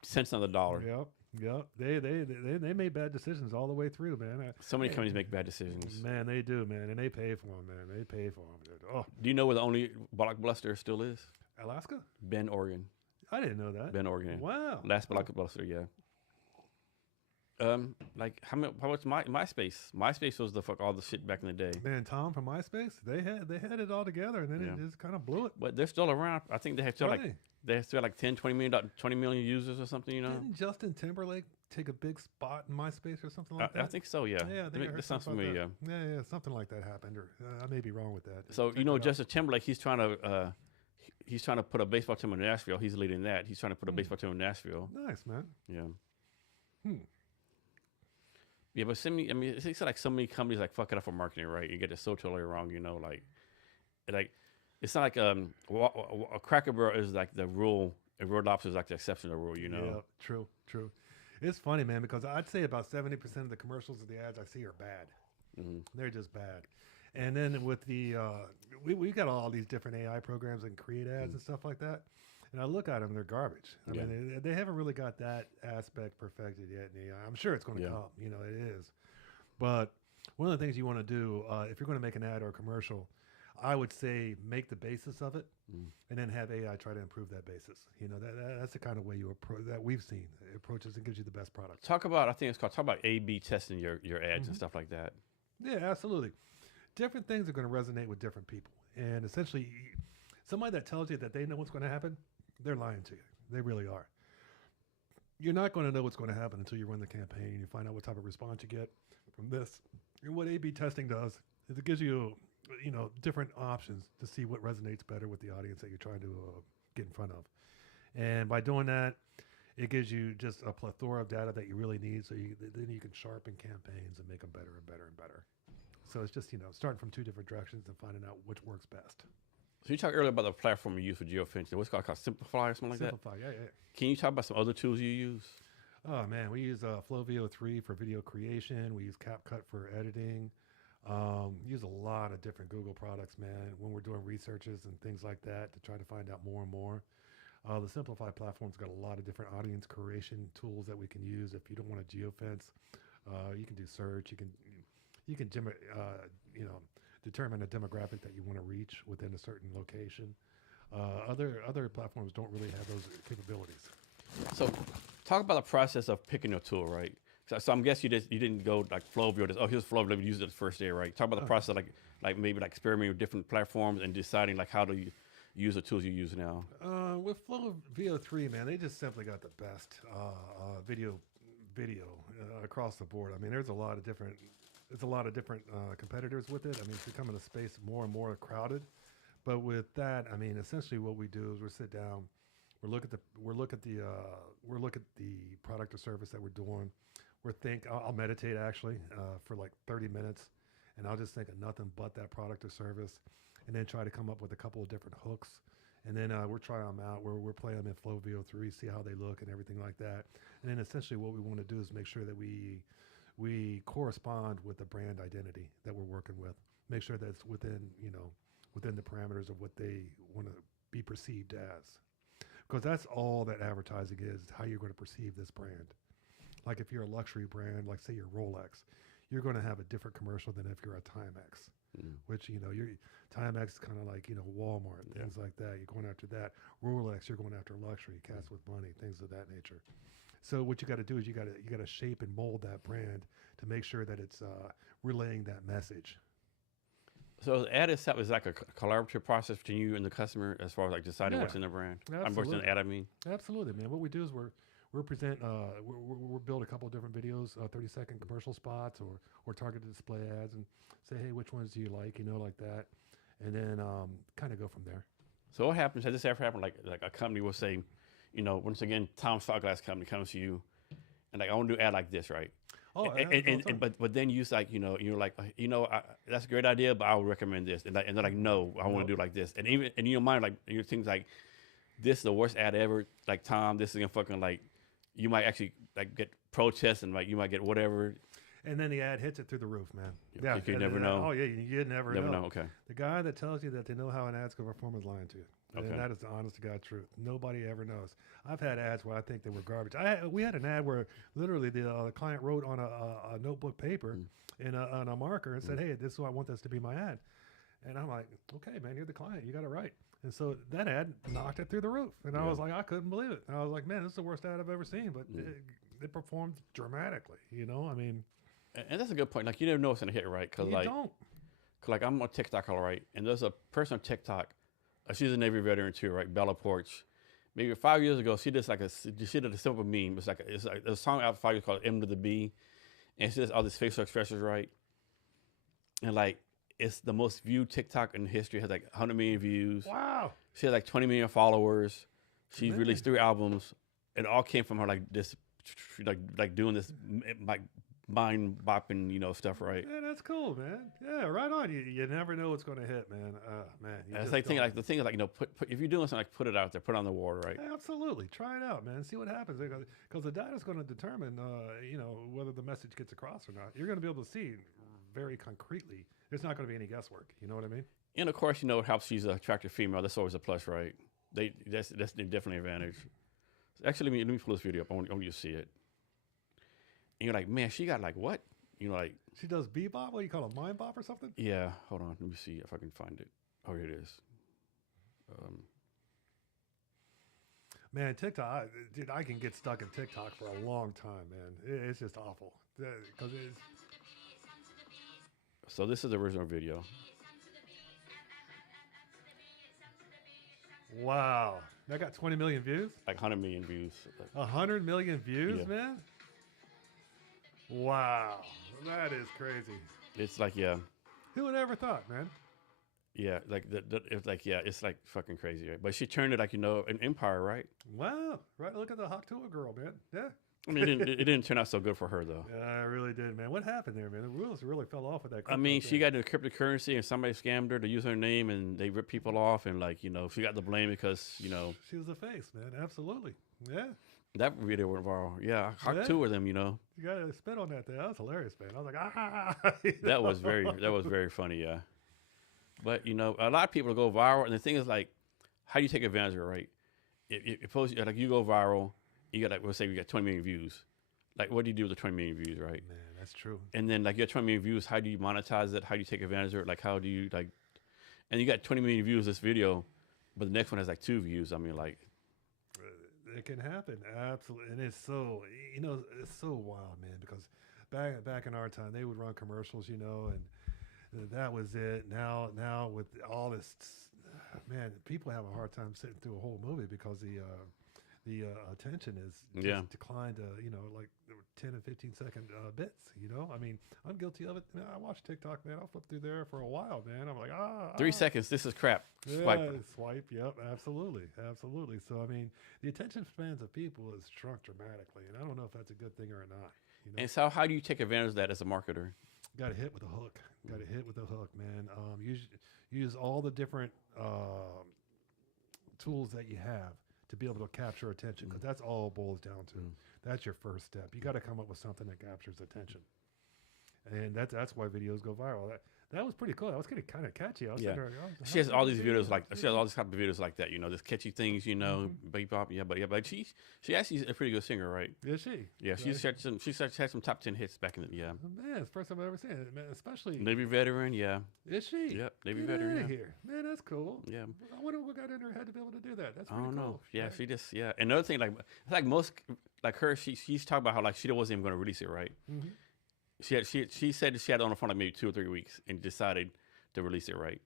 cents on the dollar. Yep. They made bad decisions all the way through, man. So many companies make bad decisions. Man, they do, man, and they pay for them, man. They pay for them. Dude. Oh, Do you know where the only Blockbuster still is? Alaska? Bend, Oregon. I didn't know that. Bend, Oregon. Wow. Last Blockbuster, yeah. Like how much MySpace? MySpace was all the shit back in the day. Man, Tom from MySpace, they had it all together, and then it just kind of blew it. But they're still around. I think they still like 10, 20 million users or something. Didn't Justin Timberlake take a big spot in MySpace or something like that? I think so. Yeah. Yeah, I think I heard that sounds something familiar. about that. Yeah, something like that happened, or I may be wrong with that. So Check it out. Justin Timberlake, he's trying to put a baseball team in Nashville. He's leading that. He's trying to put a baseball team in Nashville. Nice, man. Yeah. Yeah, but it's like so many companies like fuck it up for marketing, right? You get it so totally wrong, like it's not like a Cracker Barrel is like the rule, and Red Lobster is like the exception to the rule, Yeah, true. It's funny, man, because I'd say about 70% of the commercials of the ads I see are bad. Mm-hmm. They're just bad. And then with the we got all these different AI programs and create ads and stuff like that. And I look at them, they're garbage. I mean, they haven't really got that aspect perfected yet in AI. I'm sure it's going to come. It is. But one of the things you want to do, if you're going to make an ad or a commercial, I would say make the basis of it and then have AI try to improve that basis. That's the kind of way that we've seen. It approaches and gives you the best product. Talk about A/B testing your ads and stuff like that. Yeah, absolutely. Different things are going to resonate with different people. And essentially, somebody that tells you that they know what's going to happen, they're lying to you. They really are. You're not going to know what's going to happen until you run the campaign and you find out what type of response you get from this. And what A/B testing does is it gives you, different options to see what resonates better with the audience that you're trying to get in front of. And by doing that, it gives you just a plethora of data that you really need, so then you can sharpen campaigns and make them better and better and better. So it's just, starting from two different directions and finding out which works best. So you talked earlier about the platform you use for geofencing. What's it called Simplify or something like that? Simplify, yeah. Can you talk about some other tools you use? Oh man, we use FlowVO3 for video creation. We use CapCut for editing. Use a lot of different Google products, man, when we're doing researches and things like that to try to find out more and more. The Simplify platform's got a lot of different audience creation tools that we can use. If you don't want to geofence, you can do search. You can determine a demographic that you want to reach within a certain location. Other platforms don't really have those capabilities. So, talk about the process of picking a tool, right? So I'm guessing you didn't go like FlowView. Oh, here's FlowView. Let me use it the first day, right? Talk about the process, like maybe like experimenting with different platforms and deciding like how to use the tools you use now. With FlowVO3, man, they just simply got the best video across the board. I mean, there's a lot of different competitors with it. I mean, it's becoming a space more and more crowded. But with that, I mean, essentially what we do is we sit down, we look at the product or service that we're doing. I'll meditate actually for like 30 minutes, and I'll just think of nothing but that product or service, and then try to come up with a couple of different hooks, and then we're trying them out. We're playing them in FlowVO3, see how they look and everything like that. And then essentially what we want to do is make sure that we correspond with the brand identity that we're working with. Make sure that it's within the parameters of what they want to be perceived as. Because that's all that advertising is how you're going to perceive this brand. Like if you're a luxury brand, like say you're Rolex, you're going to have a different commercial than if you're a Timex, which, your Timex is kind of like, Walmart, things like that. You're going after that. Rolex, you're going after luxury, cats with money, things of that nature. So what you got to do is you got to shape and mold that brand to make sure that it's relaying that message. So the ad itself is like a collaborative process between you and the customer as far as like deciding what's in the brand. What's in the ad, I mean. Absolutely, man. What we do is we'll build a couple of different videos, 30-second commercial spots or targeted display ads, and say, hey, which ones do you like, like that, and then kind of go from there. So what happens? Has this ever happened? Like a company will say, once again, Tom Sawglass company comes to you, and like I want to do an ad like this, right? Oh, but then you like, you're like, that's a great idea, but I would recommend this, and they're like, no, I want to do it like this, and in your mind, like your things like, this is the worst ad ever. Like Tom, this is gonna fucking like, you might actually like get protests and like you might get whatever. And then the ad hits it through the roof, man. Yeah, you never know. Oh yeah, you never know. Okay. The guy that tells you that they know how an ad's gonna perform is lying to you. Okay. And that is the honest to God truth. Nobody ever knows. I've had ads where I think they were garbage. We had an ad where literally the client wrote on a notebook paper on a marker and said, hey, this is what I want this to be my ad. And I'm like, okay, man, you're the client. You got it right. And so that ad knocked it through the roof. And I was like, I couldn't believe it. And I was like, man, this is the worst ad I've ever seen. But it performed dramatically, I mean. And that's a good point. Like, you never know what's going to hit, right? Because like I'm on TikTok, all right, and there's a person on TikTok. She's a Navy veteran too, right? Bella Porch. Maybe 5 years ago, she did a simple meme. It's like a song out 5 years called "M to the B," and she does all these facial expressions, right? And like, it's the most viewed TikTok in history. It has like 100 million views. Wow. She has like 20 million followers. She's released 3 albums. It all came from her like this, like doing this like mind bopping, stuff, right? Yeah, that's cool, man. Yeah, right on. You never know what's going to hit, man. Man. It's like the thing is like, put if you're doing something, like put it out there, put it on the water, right? Yeah, absolutely. Try it out, man. See what happens, because the data is going to determine, whether the message gets across or not. You're going to be able to see very concretely. There's not going to be any guesswork. You know what I mean? And of course, it helps she's an attractive female. That's always a plus, right? That's definitely an advantage. Actually, let me pull this video up. I want you to see it. And you're like, man, she got like what? Like she does bebop. What do you call it, mind bop or something? Yeah. Hold on. Let me see if I can find it. Oh, here it is. Man, TikTok, dude, I can get stuck in TikTok for a long time, man. It's just awful. Because it's. So this is the original video. Wow. That got 20 million views? Like 100 million views. 100 million views, man? Wow. That is crazy. It's like, yeah. Who would ever thought, man? Yeah, like it's like, yeah, it's like fucking crazy, right? But she turned it like, an empire, right? Wow. Right. Look at the Hakuto girl, man. Yeah. I mean, it didn't turn out so good for her though. Yeah, I really did, man. What happened there, man? The wheels really fell off with that. I mean, crypto she thing. got into cryptocurrency and somebody scammed her to use her name and they ripped people off and like, she got the blame because, She was a face, man. Absolutely. Yeah. that video went viral. Yeah, I Yeah. caught two of them, You got to spit on that thing. That was hilarious, man. I was like, ah. That was very funny, yeah. But, a lot of people go viral and the thing is like, how do you take advantage of it, right? Like you go viral, you got like, let's say you got 20 million views. Like, what do you do with the 20 million views, right? Man, that's true. And then like you got 20 million views, how do you monetize it? How do you take advantage of it? Like, how do you like, and you got 20 million views this video, but the next one has like 2 views. I mean, like, It can happen, absolutely, and it's so it's so wild, man. Because back in our time, they would run commercials, and that was it. Now with all this, man, people have a hard time sitting through a whole movie because the attention is just declined to like 10 and 15-second bits. I mean, I'm guilty of it. Man, I watch TikTok, man. I'll flip through there for a while, man. I'm like 3 seconds. This is crap. Yeah, Swipe. Yep, absolutely. So I mean, the attention spans of people has shrunk dramatically, and I don't know if that's a good thing or not. And so, how do you take advantage of that as a marketer? Got to hit with a hook. Man. Use all the different tools that you have to be able to capture attention, because that's all it boils down to. That's your first step. You got to come up with something that captures attention, and that's why videos go viral. That was pretty cool. That was kind of catchy. I was sitting there, she has all these videos she has all these type of videos like that. Just catchy things. Bebop. Yeah, but she actually is a pretty good singer, right? Is she? Yeah, she had some top 10 hits back in the Man, it's the first time I've ever seen it, man. Especially Navy veteran. Yeah. Is she? Yep, Navy Get veteran. outta Yeah. here, man. That's cool. Yeah. I wonder what got in her head to be able to do that. That's I pretty don't know. cool. Yeah, right? she just Another thing, like most like her, she's talking about how like she wasn't even going to release it, right? Mm-hmm. She said she had it on the phone like maybe 2 or 3 weeks and decided to release it, right?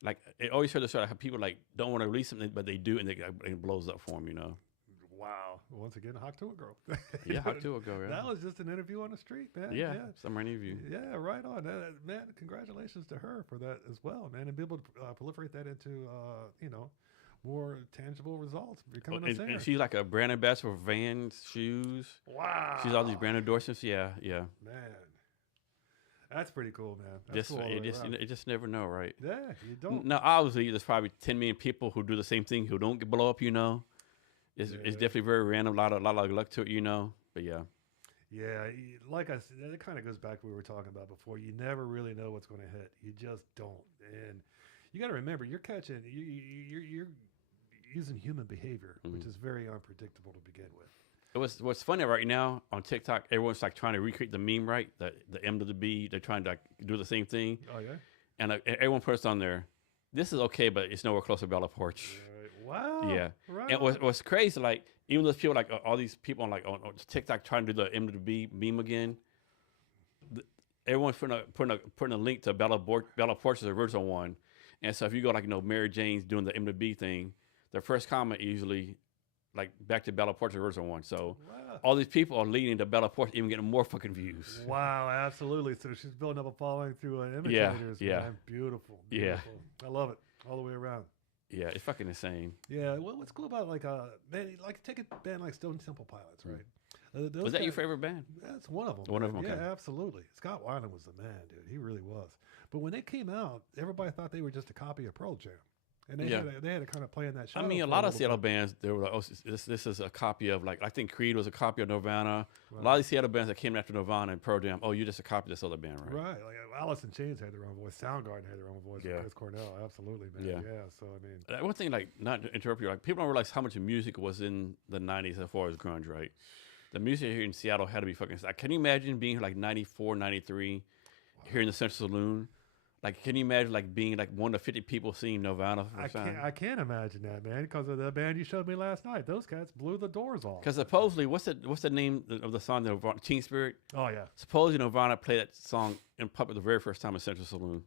Like it always heard the story how people like don't want to release something, but they do, and it blows up for them, Wow. Once again, hawk to a girl. Yeah, hawk to a girl. Yeah. That was just an interview on the street, man. Yeah, some interview. Yeah, right on. Man, congratulations to her for that as well, man. And be able to proliferate that into, more tangible results. Becoming a singer. And she's like a brand ambassador for Vans shoes. Wow. She's all these brand endorsements. Yeah. Man. That's pretty cool, man. That's Just cool all the way around. you just never know, right? Yeah, you don't. Now, obviously, there's probably 10 million people who do the same thing who don't blow up. It's definitely very random. A lot of luck to it, But yeah. Yeah, like I said, it kind of goes back to what we were talking about before. You never really know what's going to hit. You just don't. And you got to remember, you're you're using human behavior, which is very unpredictable to begin with. What's funny right now on TikTok, everyone's like trying to recreate the meme, right? The M to the B. They're trying to like, do the same thing. Oh yeah. And everyone puts on there, this is okay, but it's nowhere close to Bella Porch. Wow. Yeah. Right. And what's crazy, like even those people like all these people on TikTok trying to do the M to the B meme again. Everyone's putting a link to Bella Porch's original one, and so if you go like Mary Jane's doing the M to B thing, their first comment usually like back to Bella Porch's original one. So all these people are leading to Bella Porch, even getting more fucking views. Wow, absolutely. So she's building up a following through imitators. Yeah. Man. Beautiful. Yeah. I love it all the way around. Yeah, it's fucking insane. Yeah, what's cool about like take a band like Stone Temple Pilots, right? Was that your favorite band? That's one of them. One of them, yeah, okay. absolutely. Scott Weiland was the man, dude. He really was. But when they came out, everybody thought they were just a copy of Pearl Jam, and they had to kind of play in that show. I mean, a lot of Seattle bands, they were like, "Oh, this is a copy of like I think Creed was a copy of Nirvana." Right. A lot of these Seattle bands that came after Nirvana and Pearl Jam, oh, you're just a copy of this other band, right? Right. Like Alice in Chains had their own voice. Soundgarden had their own voice. Yeah. Chris Cornell, absolutely, man. Yeah. So I mean, one thing, like not to interrupt you, like people don't realize how much music was in the '90s as far as grunge, right? The music here in Seattle had to be fucking. Like, can you imagine being like 94, 93 here in the Central Saloon? Like, can you imagine like being like one of 50 people seeing Nirvana for the first time? I can't imagine that, man, because of the band you showed me last night. Those cats blew the doors off. Because supposedly, what's the name of the song? Nirvana, Teen Spirit. Oh yeah. Supposedly Nirvana played that song in public the very first time in Central Saloon.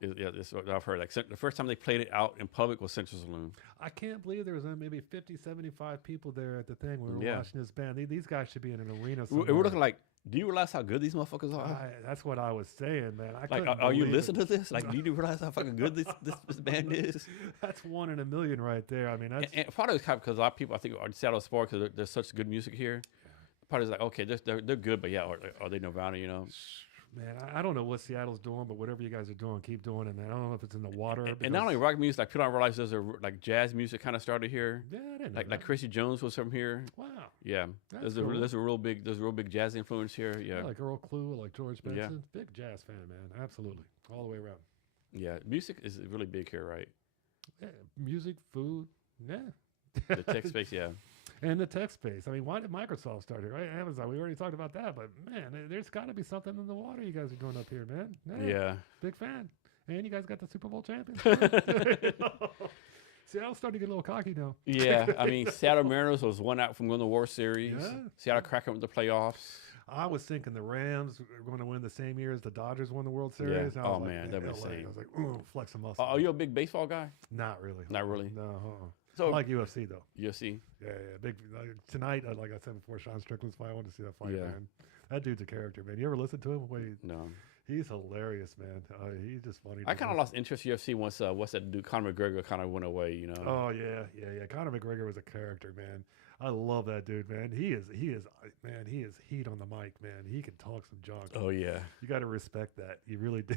Yeah, that's what I've heard. Like the first time they played it out in public was Central Saloon. I can't believe there was maybe 50, 75 people there at the thing when we were watching this band. These guys should be in an arena somewhere. We're looking like, do you realize how good these motherfuckers are? That's what I was saying, man. Are you listening to this? Like, do you realize how fucking good this band is? That's 1 in a million right there. I mean, that's... And part of it's because a lot of people, I think, are Seattle sport because there's such good music here. Probably like, okay, they're good, but yeah, are they Nirvana? You know. Man, I don't know what Seattle's doing, but whatever you guys are doing, keep doing it, man. I don't know if it's in the water. And not only rock music, like people don't realize there's like jazz music kind of started here. Yeah, I didn't know Like that. Chrissy Jones was from here. Wow. Yeah, That's there's cool. a real big jazz influence here. Yeah, I like Earl Clue, I like George Benson. Yeah. Big jazz fan, man. Absolutely. All the way around. yeah. Music is really big here, right? Yeah, music, food, yeah. The tech space, yeah. And the tech space. I mean, why did Microsoft start here, right? Amazon, we already talked about that, but man, there's got to be something in the water you guys are doing up here, man. Yeah. Big fan. And you guys got the Super Bowl champions. Seattle's starting to get a little cocky now. Yeah, I mean, Seattle Mariners was one out from winning the World Series. Yeah. Seattle Kraken with the playoffs. I was thinking the Rams were going to win the same year as the Dodgers won the World Series. Yeah. And I was Oh, like, man, that'd be LA. insane. I was like, ooh, flex a muscle. Are you a big baseball guy? Not really. Not really. No. So I like UFC though. UFC. Yeah. Big tonight. Like I said before, Sean Strickland's fight. I want to see that fight, Yeah. man. That dude's a character, man. You ever listen to him? No. He's hilarious, man. He's just funny. I kind of lost interest in UFC once what's that dude Conor McGregor kind of went away. You know. Oh yeah. Conor McGregor was a character, man. I love that dude, man. He is heat on the mic, man. He can talk some junk. Oh yeah. You got to respect that. You really do.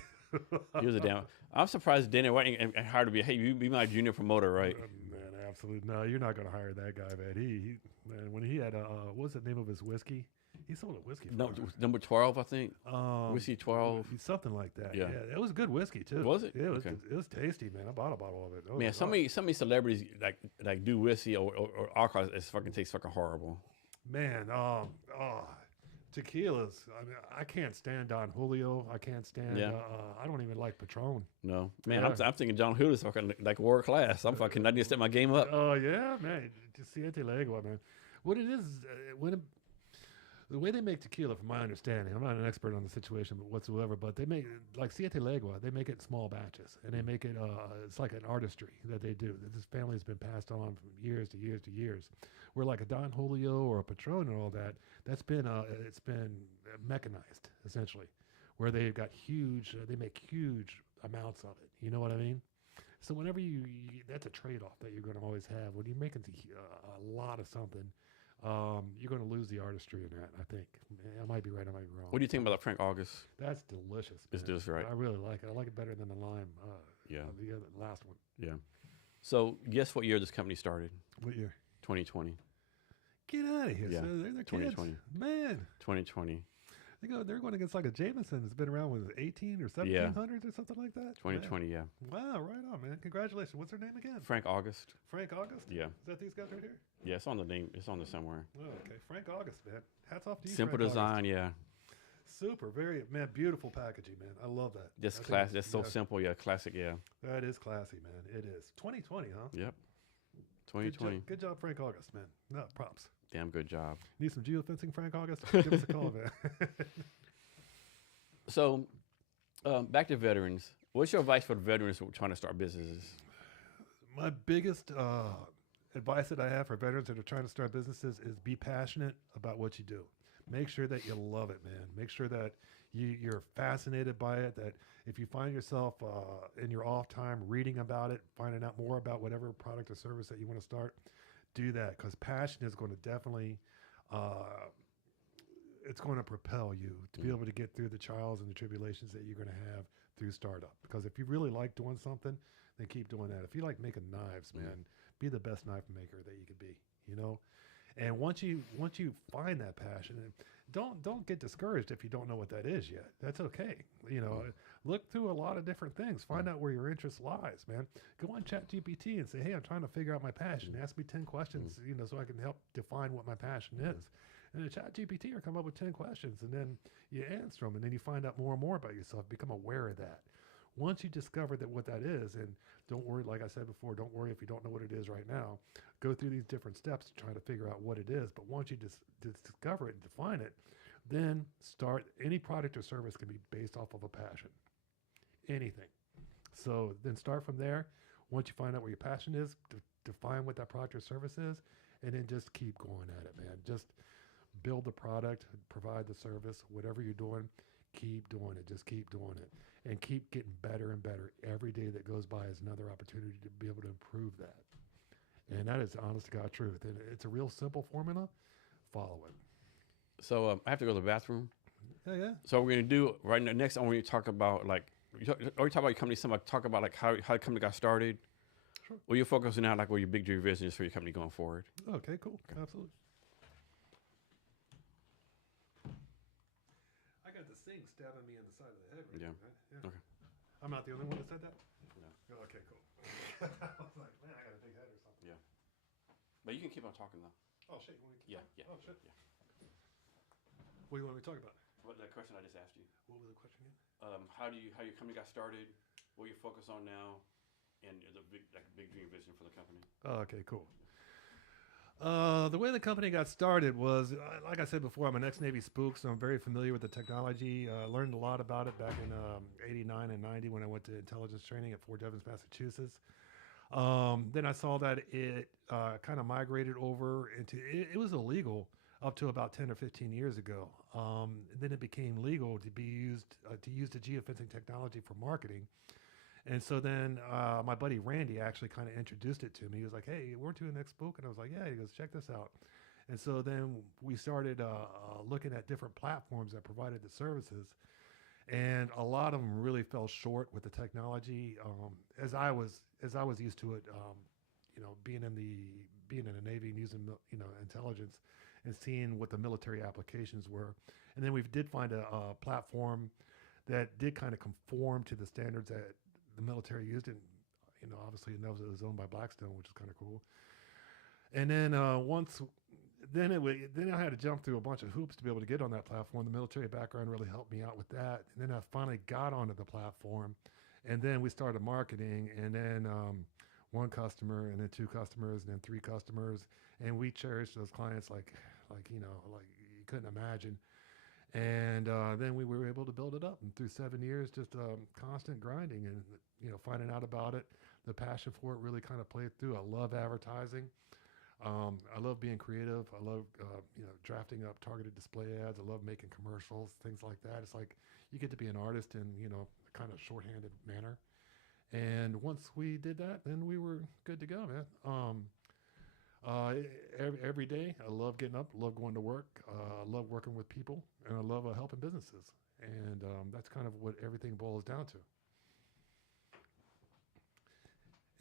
He was a damn. I'm surprised Dana White and hired to be. Hey, you be my junior promoter, right? Man, absolutely. No, you're not going to hire that guy, man. He man, when he had what was the name of his whiskey? He sold a whiskey. No, number 12, I think. Whiskey 12. Something like that. Yeah. It was good whiskey too. Was it? Yeah, Okay. it was tasty, man. I bought a bottle of it. It was Man, so many celebrities like do whiskey or alcohol. It's fucking tastes fucking horrible. Man, tequilas. I mean, I can't stand Don Julio. I can't stand. Yeah. I don't even like Patron. No, man, Yeah. I'm thinking John Hood is fucking like world class. I need to step my game up. Oh yeah, man. Siete Legua, man. What it is the way they make tequila, from my understanding, I'm not an expert on the situation whatsoever, but they make like Siete Legua. They make it in small batches, and they make it. It's like an artistry that they do. That this family has been passed on from years to years to years. Where like a Don Julio or a Patron and all that, that's been it's been mechanized essentially, where they've got huge. They make huge amounts of it. You know what I mean? So whenever that's a trade-off that you're going to always have when you're making a lot of something. You're going to lose the artistry in that, I think. I might be right, I might be wrong. What do you think about Frank August? That's delicious. It's man. delicious, right? I really like it. I like it better than the lime. Yeah. The last one. Yeah. So guess what year this company started? What year? 2020. Get out of here. Yeah, So they're 2020. kids. Man. 2020. They're going against like a Jameson that's been around with 18 or 1700s or something like that. 2020, Man. yeah. Wow, right on, man. Congratulations. What's their name again? Frank August. Frank August? Yeah. Is that these guys right here? Yeah, it's on the name. It's on there somewhere. Oh, okay. Frank August, man. Hats off to you. Simple Frank design, August. yeah. Super, very, man, beautiful packaging, man. I love that. Just I think class. it's- That's so yeah, simple, yeah. Classic, yeah. That is classy, man. It is. 2020, huh? Yep. Good 2020. job, good job, Frank August, man. No, props. Damn good job. Need some geofencing, Frank August? Give us a call, man. So, back to veterans. What's your advice for the veterans who are trying to start businesses? My biggest advice that I have for veterans that are trying to start businesses is be passionate about what you do. Make sure that you love it, man. Make sure that you're fascinated by it, that if you find yourself in your off time reading about it, finding out more about whatever product or service that you want to start, do that, because passion is going to definitely it's going to propel you to be able to get through the trials and the tribulations that you're going to have through startup. Because if you really like doing something, then keep doing that. If you like making knives, man, be the best knife maker that you could be, you know? And once you find that passion, and don't get discouraged if you don't know what that is yet. That's okay. You know, look through a lot of different things. Find out where your interest lies, man. Go on ChatGPT and say, hey, I'm trying to figure out my passion. Ask me 10 questions, you know, so I can help define what my passion is. And the ChatGPT will come up with 10 questions, and then you answer them, and then you find out more and more about yourself. Become aware of that. Once you discover that what that is, and don't worry, like I said before, don't worry if you don't know what it is right now. Go through these different steps to try to figure out what it is. But once you discover it and define it, then start. Any product or service can be based off of a passion. Anything. So then start from there. Once you find out where your passion is, define what that product or service is, and then just keep going at it, man. Just build the product, provide the service, whatever you're doing, keep doing it. Just keep doing it. And keep getting better and better. Every day that goes by is another opportunity to be able to improve that. And that is honest to God truth. And it's a real simple formula. Follow it. So I have to go to the bathroom. Yeah. So we're gonna do right now. Next, I want you to talk about like, or you talk about your company. Some like talk about like how the company got started. Sure. Well, you're focusing now like what your big dream vision is for your company going forward. Okay, cool. Absolutely. I got the sink stabbing me in the side of the head right Yeah. now, right? Yeah. Okay. I'm not the only one that said that? No. Oh, okay, cool. I was like, man, I got a big head or something. Yeah. But you can keep on talking though. Oh, shit. You want me to keep Yeah. talking? Yeah. Oh, shit. Yeah. What do you want me to talk about? What the question I just asked you? What was the question again? How your company got started? What you're focused on now, and the big dream vision for the company. Oh, okay, cool. The way the company got started was, like I said before, I'm an ex-Navy spook, so I'm very familiar with the technology. Learned a lot about it back in 89 and 90 when I went to intelligence training at Fort Devens, Massachusetts. Then I saw that it kind of migrated over into, it was illegal up to about 10 or 15 years ago. Then it became legal to use the geofencing technology for marketing. And so then my buddy Randy actually kind of introduced it to me. He was like, hey, weren't you an ex-spook? And I was like, yeah. He goes, check this out. And so then we started looking at different platforms that provided the services. And a lot of them really fell short with the technology. As I was used to it, being in the Navy and using intelligence and seeing what the military applications were. And then we did find a platform that did kind of conform to the standards that the military used it. Obviously it was owned by Blackstone, which is kind of cool. And then then I had to jump through a bunch of hoops to be able to get on that platform. The military background really helped me out with that. And then I finally got onto the platform, and then we started marketing, and then one customer, and then two customers, and then three customers, and we cherished those clients like you couldn't imagine. And then we were able to build it up, and through 7 years, just constant grinding and finding out about it. The passion for it really kind of played through. I love advertising. I love being creative. I love drafting up targeted display ads. I love making commercials, things like that. It's like you get to be an artist in a kind of shorthanded manner. And once we did that, then we were good to go, man. Every day, I love getting up, love going to work, love working with people, and I love helping businesses. And that's kind of what everything boils down to.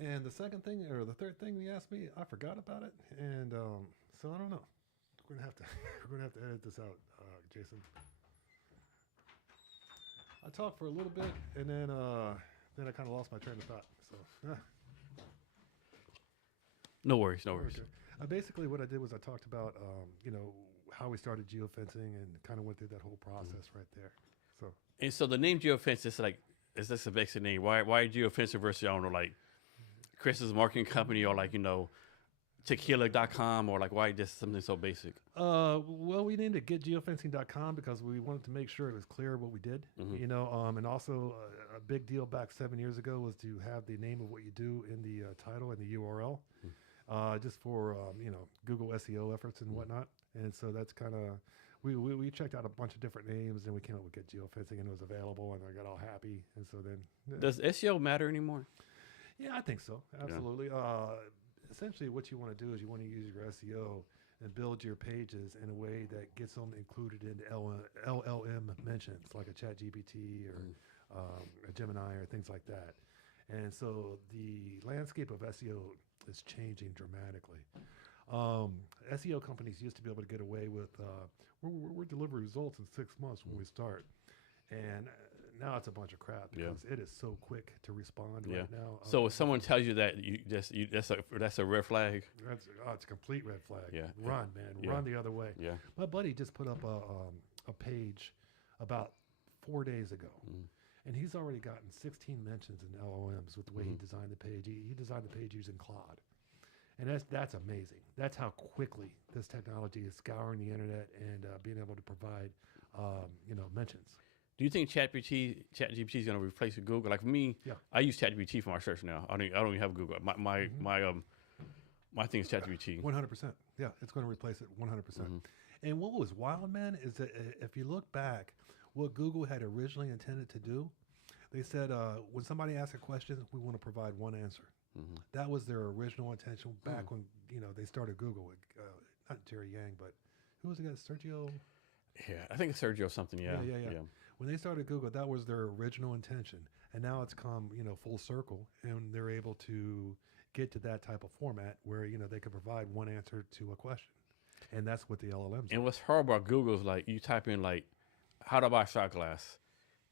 And the second thing, or the third thing you asked me, I forgot about it, and so I don't know. We're gonna have to edit this out, Jason. I talked for a little bit, and then I kind of lost my train of thought. So. No worries. Okay. Basically, what I did was I talked about, how we started geofencing and kind of went through that whole process right there. So the name geofence is this a basic name? Why geofencing versus I don't know like Chris's marketing company or like tequila.com or like why just something so basic? Well, we named it getgeofencing.com because we wanted to make sure it was clear what we did. And also a big deal back 7 years ago was to have the name of what you do in the title and the URL. Just for Google SEO efforts and whatnot. And so that's kind of we checked out a bunch of different names and we came up with Get Geofencing, and it was available, and I got all happy. And so then does SEO matter anymore? Yeah, I think so. Absolutely. Yeah. Essentially, what you want to do is you want to use your SEO and build your pages in a way that gets them included in LLM mentions, like a ChatGPT or a Gemini or things like that. And so the landscape of SEO is changing dramatically. SEO companies used to be able to get away with, we're delivering results in 6 months when we start. And now it's a bunch of crap because it is so quick to respond right now. So if someone tells you that, that's a red flag. It's a complete red flag. Yeah. Run, man. Yeah. Run the other way. Yeah. My buddy just put up a page about 4 days ago. And he's already gotten 16 mentions in LLMs with the way he designed the page. He designed the page using Claude. And that's amazing. That's how quickly this technology is scouring the internet and being able to provide, mentions. Do you think ChatGPT is going to replace Google? Like for me, I use ChatGPT for my search now. I don't even have Google. My thing is ChatGPT. 100%. Yeah, it's going to replace it 100%. And what was wild, man, is that if you look back, what Google had originally intended to do, they said when somebody asks a question, we want to provide one answer. That was their original intention back when they started Google with not Jerry Yang, but who was the guy? Sergio. Yeah, I think it's Sergio something. Yeah, Yeah. When they started Google, that was their original intention, and now it's come, full circle, and they're able to get to that type of format where they can provide one answer to a question, and that's what the LLMs And are. what's horrible about Google is like you type in like how to buy a shot glass.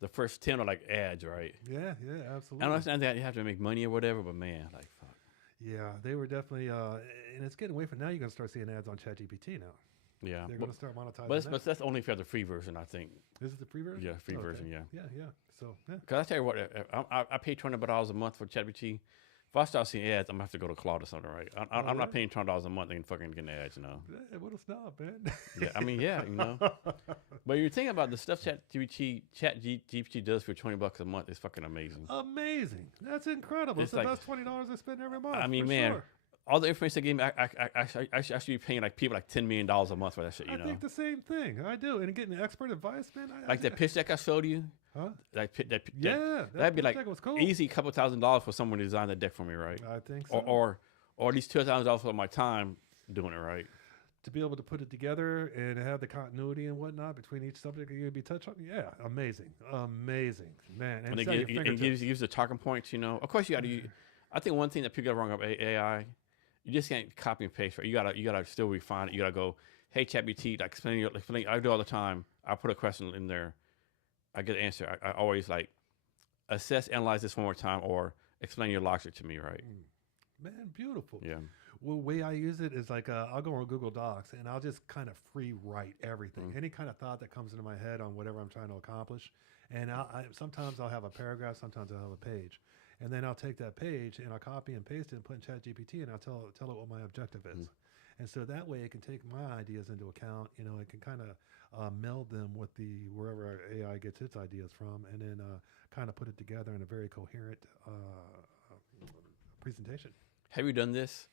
The first 10 are like ads, right? Yeah, I absolutely. understand that you have to make money or whatever, but man, like fuck. Yeah, they were definitely, and it's getting away from now. You're gonna start seeing ads on ChatGPT now. Yeah, They're gonna start monetizing but that. that's only if you have the free version, I think. Is it the free version? Yeah, free Okay. version. Yeah. Yeah. So yeah. Because I tell you what, I pay $20 a month for ChatGPT. If I start seeing ads, I'm gonna have to go to Claude or something, right? I'm not paying $20 a month and fucking getting ads, Yeah, what a snob, man. Yeah, I mean, yeah, But you think about the stuff ChatGPT does for $20 a month is fucking amazing. Amazing. That's incredible. It's the like- best $20 I spend every month. I mean, for man, sure. all the information they gave me, I should be paying like people like $10 million a month for that shit, I think the same thing. I do. And getting expert advice, man. Like that pitch deck I showed you. Huh? That'd be like was cool. easy couple $1,000s for someone to design that deck for me, right? I think so. Or at least $2,000 for my time doing it, right? To be able to put it together and have the continuity and whatnot between each subject you're going to be touched on. Yeah, amazing. Man. And it gives the talking points, Of course, you got to. I think one thing that people get wrong about AI, you just can't copy and paste, right? You gotta still refine it. You gotta go, hey, ChatGPT, like explain. I do all the time. I put a question in there. I get an answer. I always like assess, analyze this one more time, or explain your logic to me, right? Man, beautiful. Yeah. Well, the way I use it is like I'll go on Google Docs and I'll just kind of free write everything. Any kind of thought that comes into my head on whatever I'm trying to accomplish. And sometimes I'll have a paragraph, sometimes I'll have a page. And then I'll take that page and I'll copy and paste it and put in ChatGPT and I'll tell it what my objective is. And so that way it can take my ideas into account. It can kind of meld them with wherever AI gets its ideas from, and then kind of put it together in a very coherent presentation. Have you done this?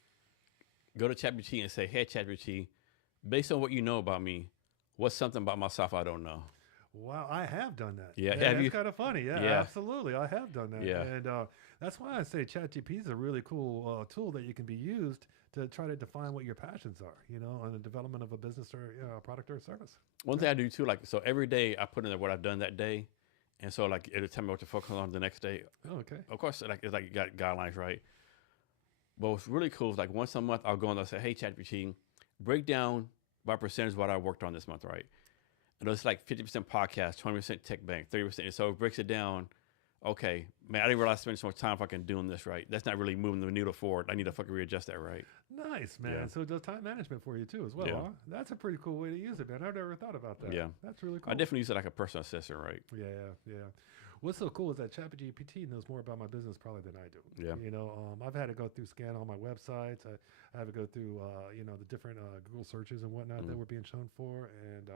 Go to ChatGPT and say, hey, ChatGPT, based on what you know about me, what's something about myself I don't know? Wow, I have done that. Yeah, that's kind of funny. Yeah, absolutely, I have done that. Yeah, and that's why I say ChatGPT is a really cool tool that you can be used to try to define what your passions are. On the development of a business or a product or a service. One thing I do too, so every day I put in there what I've done that day, and so like it'll tell me what to focus on the next day. Oh, okay. Of course, it's like you got guidelines, right? But what's really cool is like once a month I'll go and I'll say, hey, ChatGPT, break down by percentage what I worked on this month, right? And it's like 50% podcast, 20% tech bank, 30%. So it breaks it down. Okay, man, I didn't realize I spent so much time fucking doing this, right? That's not really moving the needle forward. I need to fucking readjust that, right? Nice, man. Yeah. So it does time management for you too as well, huh? That's a pretty cool way to use it, man. I've never thought about that. Yeah. That's really cool. I definitely use it like a personal assistant, right? Yeah. What's so cool is that ChatGPT knows more about my business probably than I do. Yeah. I've had to go through scan all my websites. I have to go through, the different Google searches and whatnot that were being shown for. And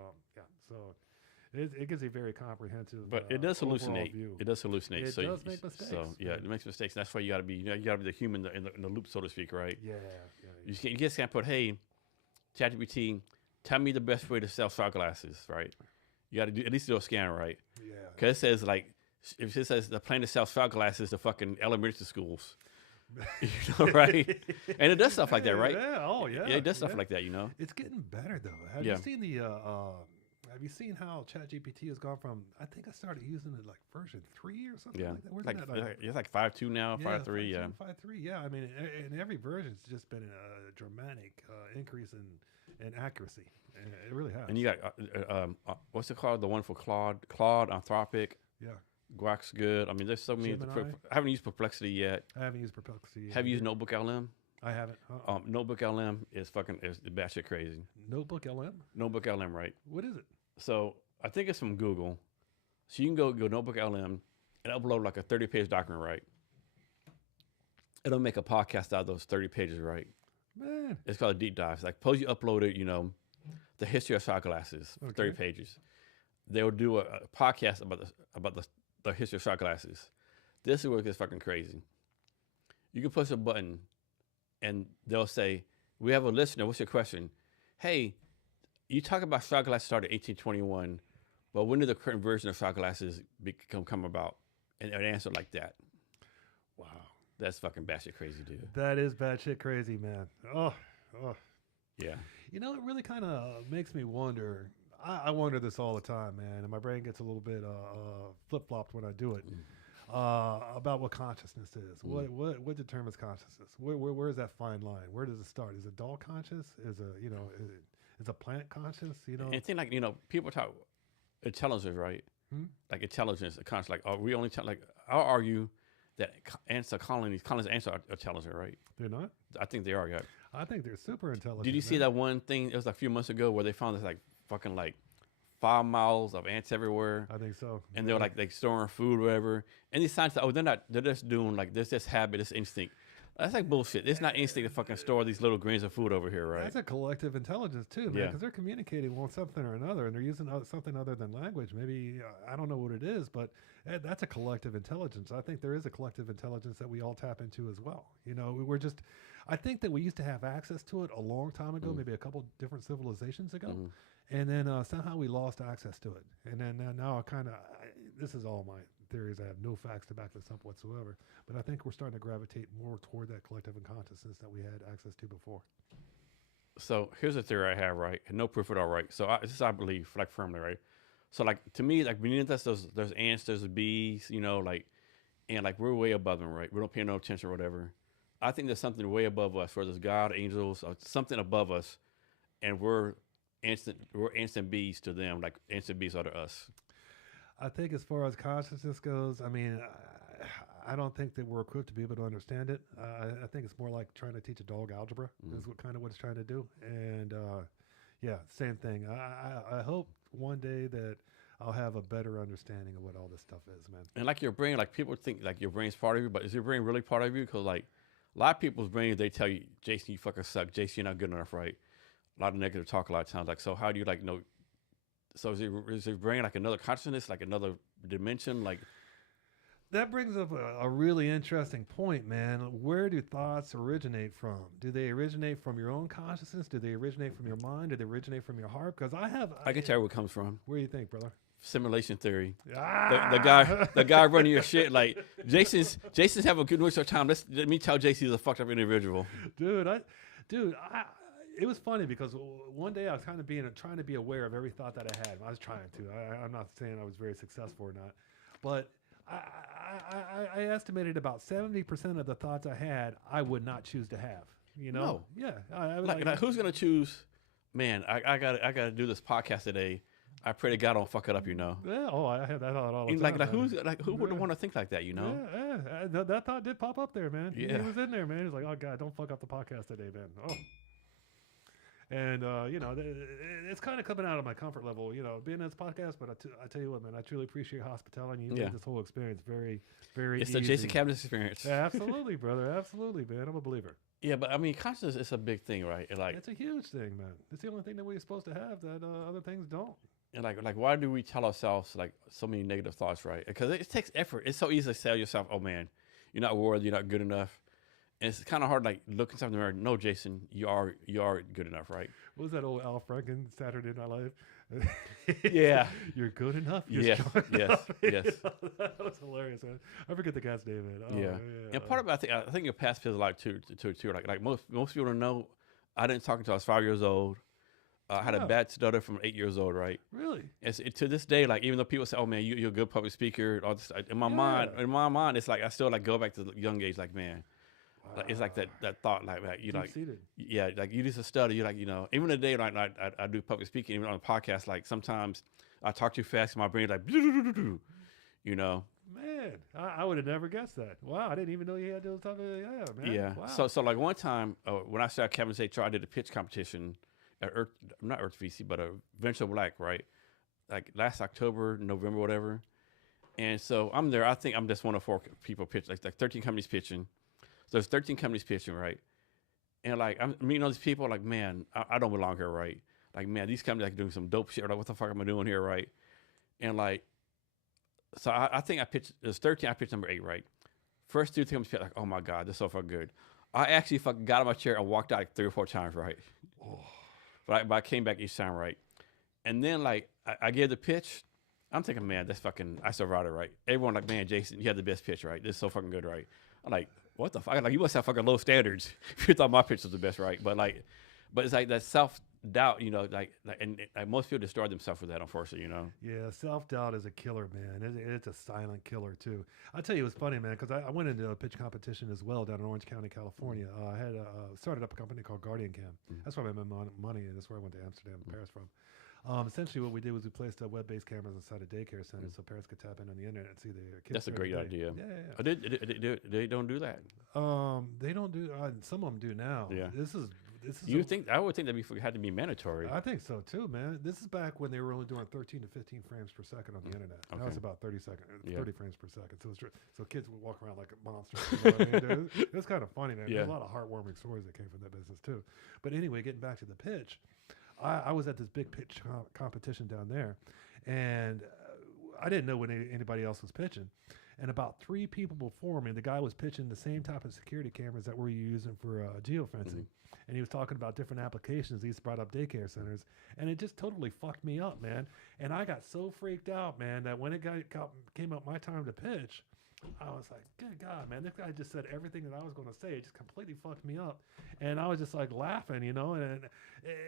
so it gives a very comprehensive. But it does hallucinate. View. It does hallucinate. It does make mistakes. So yeah, it makes mistakes. That's why you got to be, you got to be the human in the loop, so to speak, right? Yeah. You just can't put, hey, ChatGPT, tell me the best way to sell shot glasses, right? You got to at least do a scan, right? Yeah. Because it says like, if it says the plan to sell shot glasses to fucking elementary schools, right? And it does stuff like that, right? Yeah. Oh, yeah. Yeah, it does stuff like that, It's getting better though. Have you seen Have you seen how ChatGPT has gone from? I think I started using it like version 3 or something like that. Where's that? It's like 5.2 now, 5.3. Yeah, 5.3. Yeah, I mean, in every version, it's just been a dramatic increase in accuracy. It really has. And you got what's it called? The one for Claude, Anthropic. Yeah. Guac's good. I mean, there's so many. I haven't used Perplexity yet. I haven't used Perplexity yet. Have you used Notebook LM? I haven't. Notebook LM is batshit crazy. Notebook LM? Notebook LM, right? What is it? So I think it's from Google. So you can go Notebook LM and upload like a 30-page document, right? It'll make a podcast out of those 30 pages, right? Man. It's called a deep dive. It's like, suppose you uploaded, the history of shot glasses, 30 pages. They'll do a podcast about the history of shot glasses. This is where it gets fucking crazy. You can push a button, and they'll say, "We have a listener. What's your question?" Hey, you talk about shot glasses started in 1821, but when did the current version of shot glasses come about? And an answer like that. Wow, that's fucking batshit crazy, dude. That is batshit crazy, man. Oh. Yeah. It really kind of makes me wonder. I wonder this all the time, man, and my brain gets a little bit flip flopped when I do it. About what consciousness is. What determines consciousness? Where is that fine line? Where does it start? Is a dog conscious? Is a plant conscious? And think like people talk intelligence, right? Like intelligence, conscious. Like are we only like I'll argue that colonies ants are intelligent, right? They're not. I think they are. Yeah. I think they're super intelligent. Did you see that one thing? It was a few months ago where they found this like fucking like 5 miles of ants everywhere. I think so. And they were like storing food, or whatever. And these scientists, they're just doing like this habit, this instinct. That's like bullshit. It's not instinct to fucking store these little grains of food over here, right? That's a collective intelligence too, man. Because they're communicating with something or another, and they're using something other than language. Maybe I don't know what it is, but that's a collective intelligence. I think there is a collective intelligence that we all tap into as well. We're just. I think that we used to have access to it a long time ago, maybe a couple different civilizations ago, and then somehow we lost access to it. And then now this is all my theories. I have no facts to back this up whatsoever. But I think we're starting to gravitate more toward that collective unconsciousness that we had access to before. So here's a theory I have, right? And no proof at all, right? So this I believe, like firmly, right? So like to me, like beneath us, there's ants, there's bees, and like we're way above them, right? We don't pay no attention or whatever. I think there's something way above us, whether it's God, angels, or something above us, and we're ants and bees to them, like ants and bees are to us. I think as far as consciousness goes, I mean, I don't think that we're equipped to be able to understand it. I think it's more like trying to teach a dog algebra is what it's trying to do. And same thing. I hope one day that I'll have a better understanding of what all this stuff is, man. And like your brain, like people think like your brain's part of you, but is your brain really part of you? Because like a lot of people's brains, they tell you, Jason, you fucking suck. Jason, you're not good enough, right? A lot of negative talk a lot of times. Like, so how do you like know? So is your brain like another consciousness, like another dimension? Like that brings up a really interesting point, man. Where do thoughts originate from? Do they originate from your own consciousness? Do they originate from your mind? Do they originate from your heart? Because I can tell you where it comes from. Where do you think, brother? Simulation theory. The guy running your shit, like Jason's having a good waste of time. Let me tell Jason he's a fucked up individual. Dude, it was funny because one day I was kind of trying to be aware of every thought that I had. I was trying to. I'm not saying I was very successful or not, but I estimated about 70% of the thoughts I had I would not choose to have. No. Yeah. Like who's gonna choose? Man, I gotta do this podcast today. I pray to God don't fuck it up, Yeah. Oh, I had that thought all the time. Who would want to think like that, Yeah. That thought did pop up there, man. Yeah. He was in there, man. He's like, oh God, don't fuck up the podcast today, man. Oh. And, it's kind of coming out of my comfort level, being in this podcast. But I tell you what, man, I truly appreciate hospitality. You made this whole experience very, very It's easy. the Jason Cabinet experience. Yeah, absolutely, brother. Absolutely, man. I'm a believer. Yeah, but I mean, consciousness is a big thing, right? It's a huge thing, man. It's the only thing that we're supposed to have that other things don't. And like, why do we tell ourselves like so many negative thoughts, right? Because it takes effort. It's so easy to tell yourself, "Oh man, you're not worthy, you're not good enough." And it's kind of hard, like looking something in the mirror. No, Jason, you are good enough, right? What was that old Al Franken Saturday Night Live? Yeah, you're good enough. You're yes. That was hilarious, man. I forget the guy's name, man. Oh, yeah. And part of it, I think your past feels a lot too. Like most people don't know. I didn't talk until I was 5 years old. I had a bad stutter from 8 years old, right? Really? To this day, like even though people say, "Oh man, you're a good public speaker," all this, in my mind, it's like I still like go back to the young age, like man, like, it's like that thought, like you like, like you just a stutter, you like even today, like I do public speaking, even on a podcast, like sometimes I talk too fast, and my brain's like, Man, I would have never guessed that. Wow, I didn't even know you had those type of man. Yeah. Wow. So like one time when I started Cabinet HR, I did a pitch competition. At not Earth VC, but a Venture Black, right? Like last October, November, whatever. And so I'm there. I think I'm just one of 4 people pitch, like 13 companies pitching. So there's 13 companies pitching, right? And like I'm meeting all these people, like man, I don't belong here, right? Like man, these companies like doing some dope shit. Like what the fuck am I doing here, right? And like, so I think I pitched. There's 13. I pitched number 8, right? First 2 companies pitched, like, oh my god, this is so fucking good. I actually fucking got out of my chair and walked out like 3 or 4 times, right? Oh. But I came back each time, right? And then, like, I gave the pitch. I'm thinking, man, that's fucking, I survived it, right? Everyone like, man, Jason, you had the best pitch, right? This is so fucking good, right? I'm like, what the fuck? Like, you must have fucking low standards if you thought my pitch was the best, right? But it's like that doubt, and most people destroy themselves with that, unfortunately, Yeah, self-doubt is a killer, man. It's a silent killer, too. I'll tell you, it was funny, man, because I went into a pitch competition as well down in Orange County, California. I had started up a company called Guardian Cam. That's where I made my money, and that's where I went to Amsterdam and Paris from. Essentially, what we did was we placed web-based cameras inside of daycare centers so parents could tap in on the internet and see their kids. That's a great idea. Yeah. Oh, they don't do that. They don't do. Some of them do now. Yeah. This is. I would think that had to be mandatory. I think so too, man. This is back when they were only doing 13 to 15 frames per second on the internet. Okay. Now it's about 30 frames per second. So kids would walk around like a monster. You know what I mean? It was kind of funny, man. Yeah. There's a lot of heartwarming stories that came from that business too. But anyway, getting back to the pitch, I was at this big pitch competition down there, and I didn't know when anybody else was pitching. And about 3 people before me, the guy was pitching the same type of security cameras that we're using for geofencing. And he was talking about different applications. He's brought up daycare centers. And it just totally fucked me up, man. And I got so freaked out, man, that when it came up my time to pitch, I was like, good God, man, this guy just said everything that I was going to say. It just completely fucked me up. And I was just like laughing, and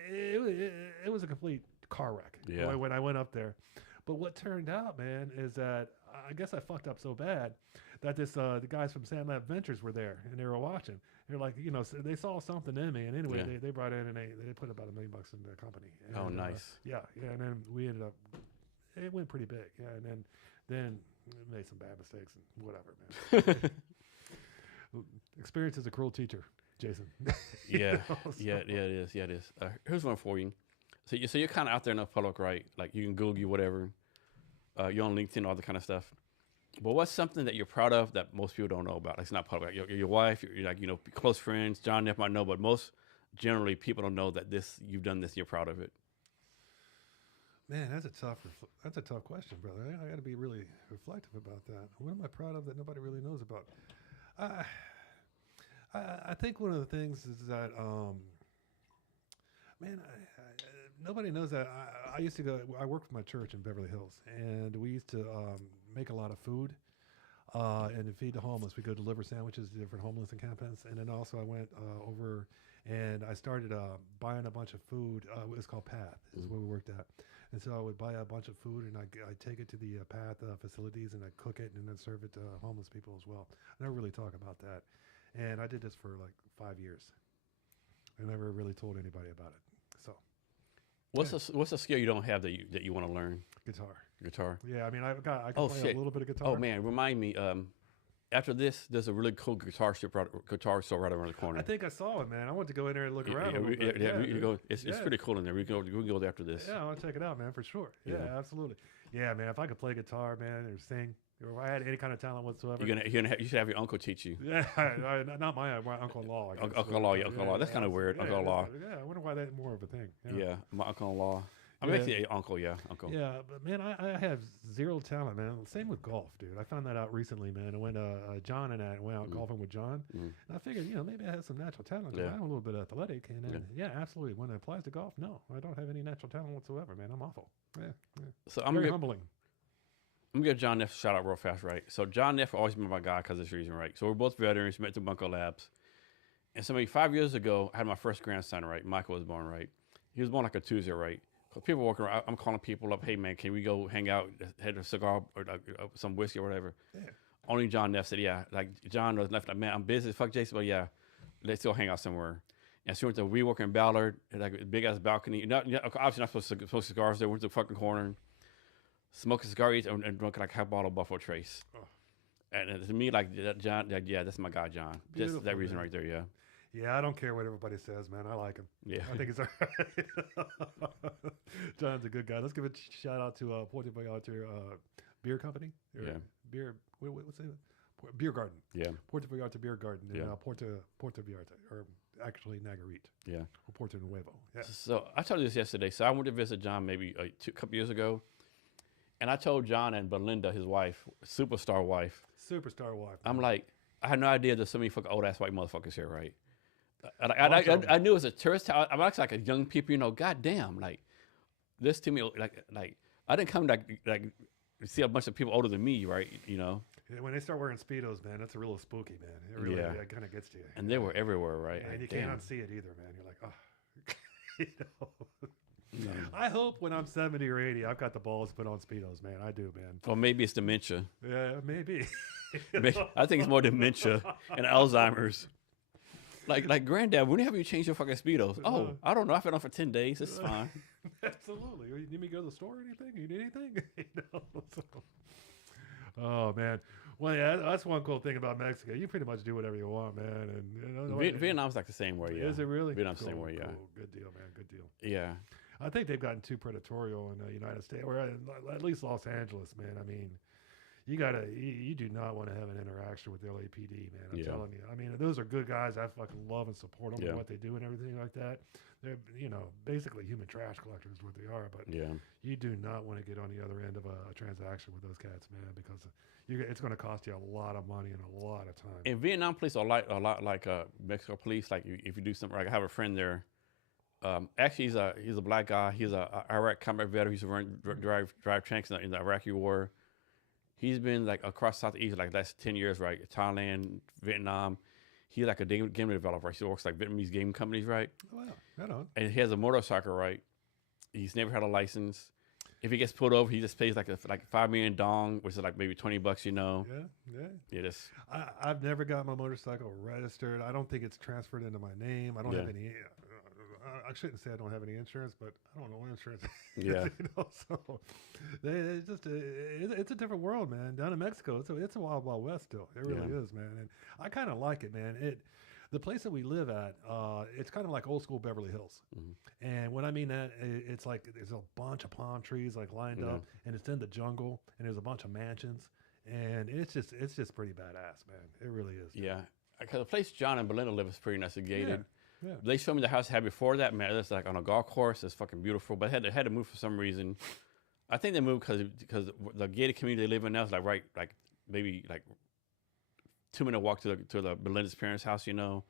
it was a complete car wreck when I went up there. But what turned out, man, is that I guess I fucked up so bad that the guys from Sandlab Ventures were there and they were watching. They're like, so they saw something in me, and anyway, they brought in and they put about $1 million in the company. And, oh, nice. And then we ended up, it went pretty big, and then made some bad mistakes and whatever, man. Experience is a cruel teacher, Jason. It is. Here's one for you. So you're kind of out there in the public, right? Like you can Google whatever. You're on LinkedIn, all that kind of stuff. But what's something that you're proud of that most people don't know about? Like, it's not public. Your wife, you're like, close friends. John Neff might know, but most generally people don't know that you've done this. You're proud of it. Man, that's a tough question, brother. I got to be really reflective about that. What am I proud of that nobody really knows about? I think one of the things is that, nobody knows that I used to go. I worked with my church in Beverly Hills, and we used to make a lot of food and to feed the homeless. We go deliver sandwiches to different homeless encampments, and then also I went over and I started buying a bunch of food. It's called PATH, is where we worked at. And so I would buy a bunch of food, and I take it to the PATH facilities, and I cook it, and then serve it to homeless people as well. I never really talk about that. And I did this for like 5 years. I never really told anybody about it. So, what's a skill you don't have that you want to learn? Guitar. Yeah, I mean, I can play a little bit of guitar. Oh man, remind me. After this, there's a really cool guitar store right around the corner. I think I saw it, man. I want to go in there and look around. It's pretty cool in there. We can go there after this. Yeah, I want to check it out, man, for sure. Yeah, absolutely. Yeah, man. If I could play guitar, man, or sing, or if I had any kind of talent whatsoever, you should have your uncle teach you. Yeah, not my uncle-in-law. Uncle-in-law. That's kind of weird. Uncle-in-law. Yeah, I wonder why that's more of a thing. Yeah, my uncle-in-law. I'm actually uncle. Uncle. Yeah, but man, I have zero talent, man. Same with golf, dude. I found that out recently, man. I went John and I went out golfing with John, and I figured, maybe I have some natural talent. Yeah. I'm a little bit athletic, and then absolutely. When it applies to golf, no, I don't have any natural talent whatsoever, man. I'm awful. Yeah. So I'm very humbling. I'm gonna give John Neff a shout out real fast, right? So John Neff always been my guy because of this reason, right? So we're both veterans, met through Bunko Labs, and so maybe 5 years ago, I had my first grandson, right? Michael was born, right? He was born like a Tuesday, right? So people walking around, I'm calling people up, hey man, can we go hang out, had a cigar or some whiskey or whatever? Yeah. Only John Neff said, yeah. Like John was left like, man, I'm busy. Fuck Jason, but yeah, let's go hang out somewhere. And so we went to WeWork in Ballard, like a big ass balcony. Obviously not supposed to smoke cigars there. Went to the fucking corner, smoked a cigar each, and drunk like half a bottle of Buffalo Trace. Oh. And to me, like John, yeah, that's my guy, John. Beautiful, just that reason right there, yeah. Yeah, I don't care what everybody says, man. I like him. Yeah. I think he's all right. John's a good guy. Let's give a shout out to Puerto Vallarta Beer Company. Yeah. What's it? Beer Garden. Yeah. Puerto Vallarta Beer Garden in Puerto Vallarta, or actually Nagarite. Yeah. Or Puerto Nuevo. Yeah. So I told you this yesterday. So I went to visit John maybe a couple years ago. And I told John and Belinda, his wife, superstar wife. I'm like, I had no idea there's so many fucking old ass white motherfuckers here, right? I knew it was a tourist town. I'm actually like a young people, goddamn, like this to me, like I didn't come like see a bunch of people older than me, right? Yeah, when they start wearing Speedos, man, that's a real spooky, man. It really kind of gets to you. And they were everywhere, right? And you can't unsee it either, man. You're like, oh. you know? No. I hope when I'm 70 or 80, I've got the balls to put on Speedos, man. I do, man. Or maybe it's dementia. Yeah, maybe. I think it's more dementia and Alzheimer's. Like granddad, when have you changed your fucking Speedos? Oh, I don't know. I've been on for 10 days. It's fine. Absolutely. You need me to go to the store or anything? You need anything? Oh, man. Well, yeah, that's one cool thing about Mexico. You pretty much do whatever you want, man. And Vietnam's like the same way, yeah. Is it really? Vietnam's cool, the same way, yeah. Cool. Good deal, man. Good deal. Yeah. I think they've gotten too predatorial in the United States, or at least Los Angeles, man. I mean, you do not want to have an interaction with the LAPD, man. I'm telling you. I mean, those are good guys. I fucking love and support them and what they do and everything like that. They're, basically human trash collectors is what they are. But you do not want to get on the other end of a transaction with those cats, man, because it's going to cost you a lot of money and a lot of time. And Vietnam police are a lot like Mexico police. Like if you do something, like I have a friend there. Actually, he's a black guy. He's a Iraq combat veteran. He used to drive tanks in the Iraqi war. He's been like across Southeast like last 10 years, right? Thailand, Vietnam. He's like a game developer. He works like Vietnamese game companies, right? Oh, wow, right on. And he has a motorcycle, right? He's never had a license. If he gets pulled over, he just pays like $5 million dong, which is like maybe $20, Yeah, I've never got my motorcycle registered. I don't think it's transferred into my name. I don't have any. I shouldn't say I don't have any insurance, but I don't know what insurance. Yeah. So it's a different world, man. Down in Mexico, it's a wild, wild west still. It really is, man. And I kind of like it, man. The place that we live at, it's kind of like old school Beverly Hills. Mm-hmm. And when I mean that, it's like there's a bunch of palm trees like lined up, and it's in the jungle, and there's a bunch of mansions, and it's just pretty badass, man. It really is. Man. Yeah, because the place John and Belinda live is pretty nice and gated. Yeah. They showed me the house I had before that, man. It's like on a golf course. It's fucking beautiful, but they had to move for some reason. I think they moved because the gated community they live in now is maybe 2-minute walk to the Belinda's parents' house, so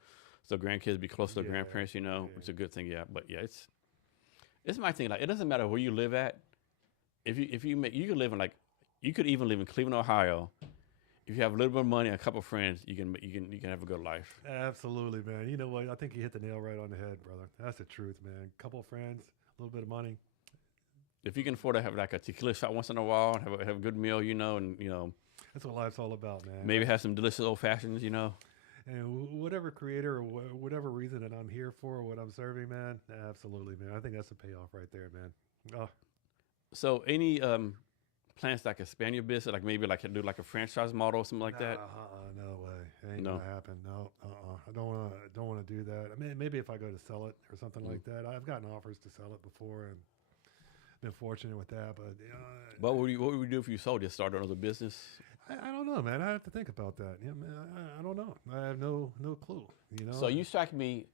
grandkids be close to the grandparents, which is a good thing, But yeah, it's my thing. Like it doesn't matter where you live at. You could even live in Cleveland, Ohio. If you have a little bit of money and a couple of friends, you can have a good life. Absolutely, man. You know what? I think you hit the nail right on the head, brother. That's the truth, man. Couple of friends, a little bit of money. If you can afford to have like a tequila shot once in a while and have a good meal, that's what life's all about, man. Maybe have some delicious old fashions, And whatever creator or whatever reason that I'm here for or what I'm serving, man, absolutely, man. I think that's a payoff right there, man. Oh. So any plans to expand your business, like maybe do like a franchise model or something like that? No way. It ain't gonna happen. No, I don't want to do that. I mean, maybe if I go to sell it or something like that. I've gotten offers to sell it before and been fortunate with that. But what would you do if you sold it? Start another business? I don't know, man. I have to think about that. Yeah, man. I don't know. I have no clue. So you strike me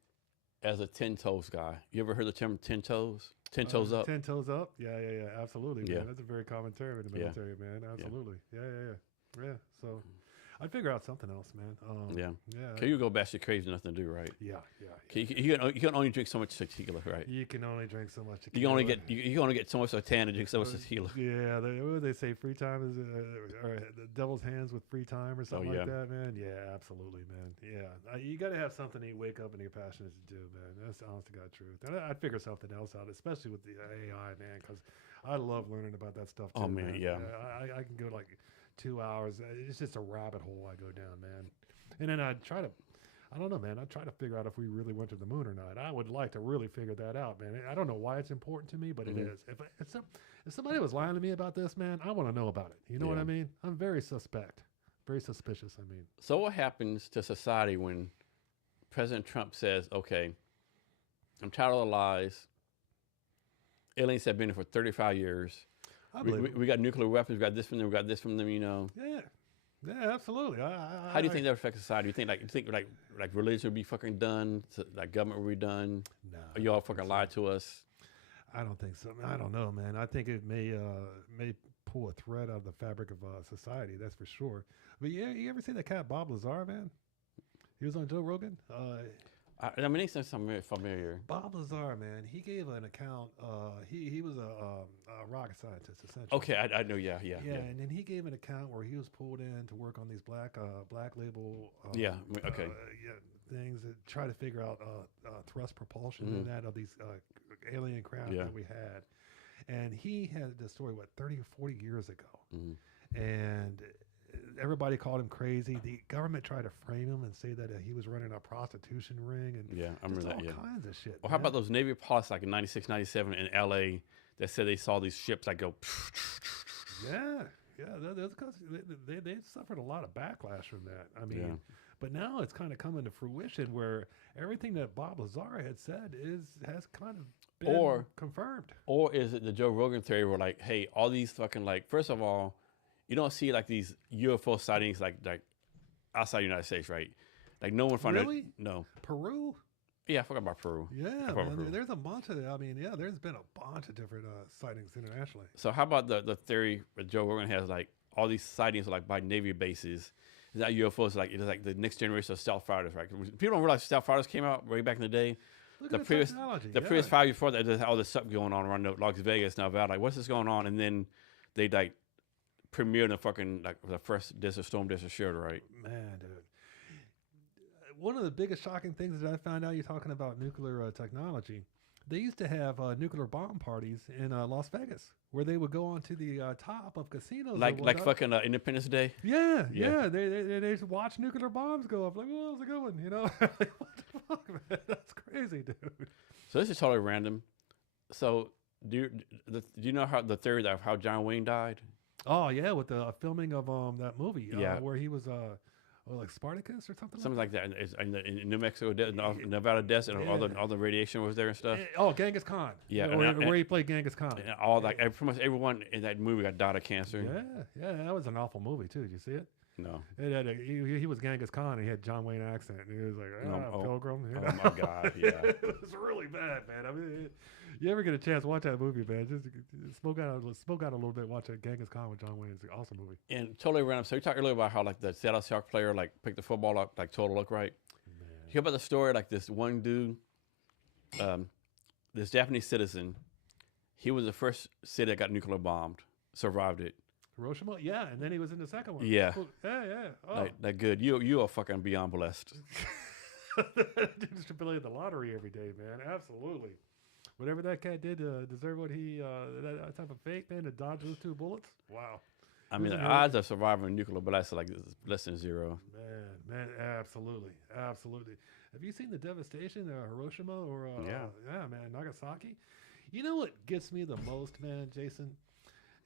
as a 10 toes guy. You ever heard the term 10 toes? 10 toes up. 10 toes up. Yeah. Absolutely, man. That's a very common term in the military, man. Absolutely. Yeah. So I'd figure out something else, man. Yeah. Can you go back to crazy nothing to do, right? Yeah. You can only drink so much tequila, right? You can only drink so much tequila. You only get so much tan to drink so much tequila. Yeah. What do they say? Free time is or the devil's hands with free time or something like that, man. Yeah, absolutely, man. Yeah. You got to have something that you wake up and you're passionate to do, man. That's the honest to God truth. And I'd figure something else out, especially with the AI, man, because I love learning about that stuff too. Oh man, yeah. I can go like 2 hours. It's just a rabbit hole I go down, man. And then I'd try to figure out if we really went to the moon or not. I would like to really figure that out, man. I don't know why it's important to me, but it is. If somebody was lying to me about this, man, I want to know about it. You know what I mean? I'm very suspicious. I mean. So what happens to society when President Trump says, "Okay, I'm tired of the lies. Aliens have been here for 35 years. We got nuclear weapons. We got this from them. We got this from them. Yeah, absolutely. How do you think that affects society? You think like religion would be fucking done? Like government would be done? No. Or y'all fucking lied to us? I don't think so. I don't know, man. I think it may pull a thread out of the fabric of society. That's for sure. But you ever see that cat Bob Lazar, man? He was on Joe Rogan. I mean, it sounds familiar. Bob Lazar, man, he gave an account. He was a rocket scientist, essentially. Okay, I know. Yeah. And then he gave an account where he was pulled in to work on these black label. things that try to figure out thrust propulsion and that of these alien craft that we had. And he had the story, 30 or 40 years ago. And everybody called him crazy. The government tried to frame him and say that he was running a prostitution ring and I remember that. all kinds of shit. Well, how about those Navy pilots like in 96, 97 in LA that said they saw these ships that go. That's because they suffered a lot of backlash from that. I mean, but now it's kind of coming to fruition where everything that Bob Lazar had said has kind of been confirmed. Or is it the Joe Rogan theory where like, hey, all these fucking like, first of all, you don't see like these UFO sightings like outside the United States, right? Like no one found really? No. Peru? Yeah, I forgot about Peru. Yeah, man, there's a bunch of. I mean, there's been a bunch of different sightings internationally. So how about the theory that Joe Rogan has, like all these sightings like by Navy bases? Is that UFOs like it's like the next generation of stealth fighters, right? People don't realize stealth fighters came out way back in the day. The previous 5 years before that, there's all this stuff going on around Las Vegas, Nevada. Like, what's this going on? And then they like premiered the fucking like the first Desert Storm Desert Shield, right? Man, dude. One of the biggest shocking things that I found out, you're talking about nuclear technology. They used to have nuclear bomb parties in Las Vegas where they would go onto the top of casinos. Like fucking Independence Day? Yeah. They just watch nuclear bombs go up. Like, well, that was a good one, you know? Like, what the fuck, man? That's crazy, dude. So this is totally random. So do you know how the theory of how John Wayne died? Oh, yeah, with the filming of that movie where he was... like Spartacus or something like that. In New Mexico, Nevada desert, and all the radiation was there and stuff. Genghis Khan. Yeah, where he played Genghis Khan. And all like pretty much everyone in that movie died of cancer. Yeah, that was an awful movie too. Did you see it? No. It had he was Genghis Khan. And he had John Wayne accent. And he was like, Pilgrim. You know? Oh my God, yeah. It was really bad, man. I mean, you ever get a chance, watch that movie, man. Just smoke out a little bit. Watch Genghis Khan with John Wayne. It's an awesome movie. And totally random. So we talked earlier about how like the Seattle Shark player like picked the football up like total look right. Man. You hear about the story like this one dude, this Japanese citizen, he was the first city that got nuclear bombed, survived it. Hiroshima, yeah, and then he was in the second one. Yeah, yeah. Oh. Like good. You are fucking beyond blessed. Dude should play the lottery every day, man. Absolutely. Whatever that cat did to deserve what he that type of fate, man, to dodge those 2 bullets. Wow. I mean, the odds of surviving a nuclear blast are like less than 0. Man, absolutely. Have you seen the devastation of Hiroshima or man, Nagasaki? You know what gets me the most, man, Jason,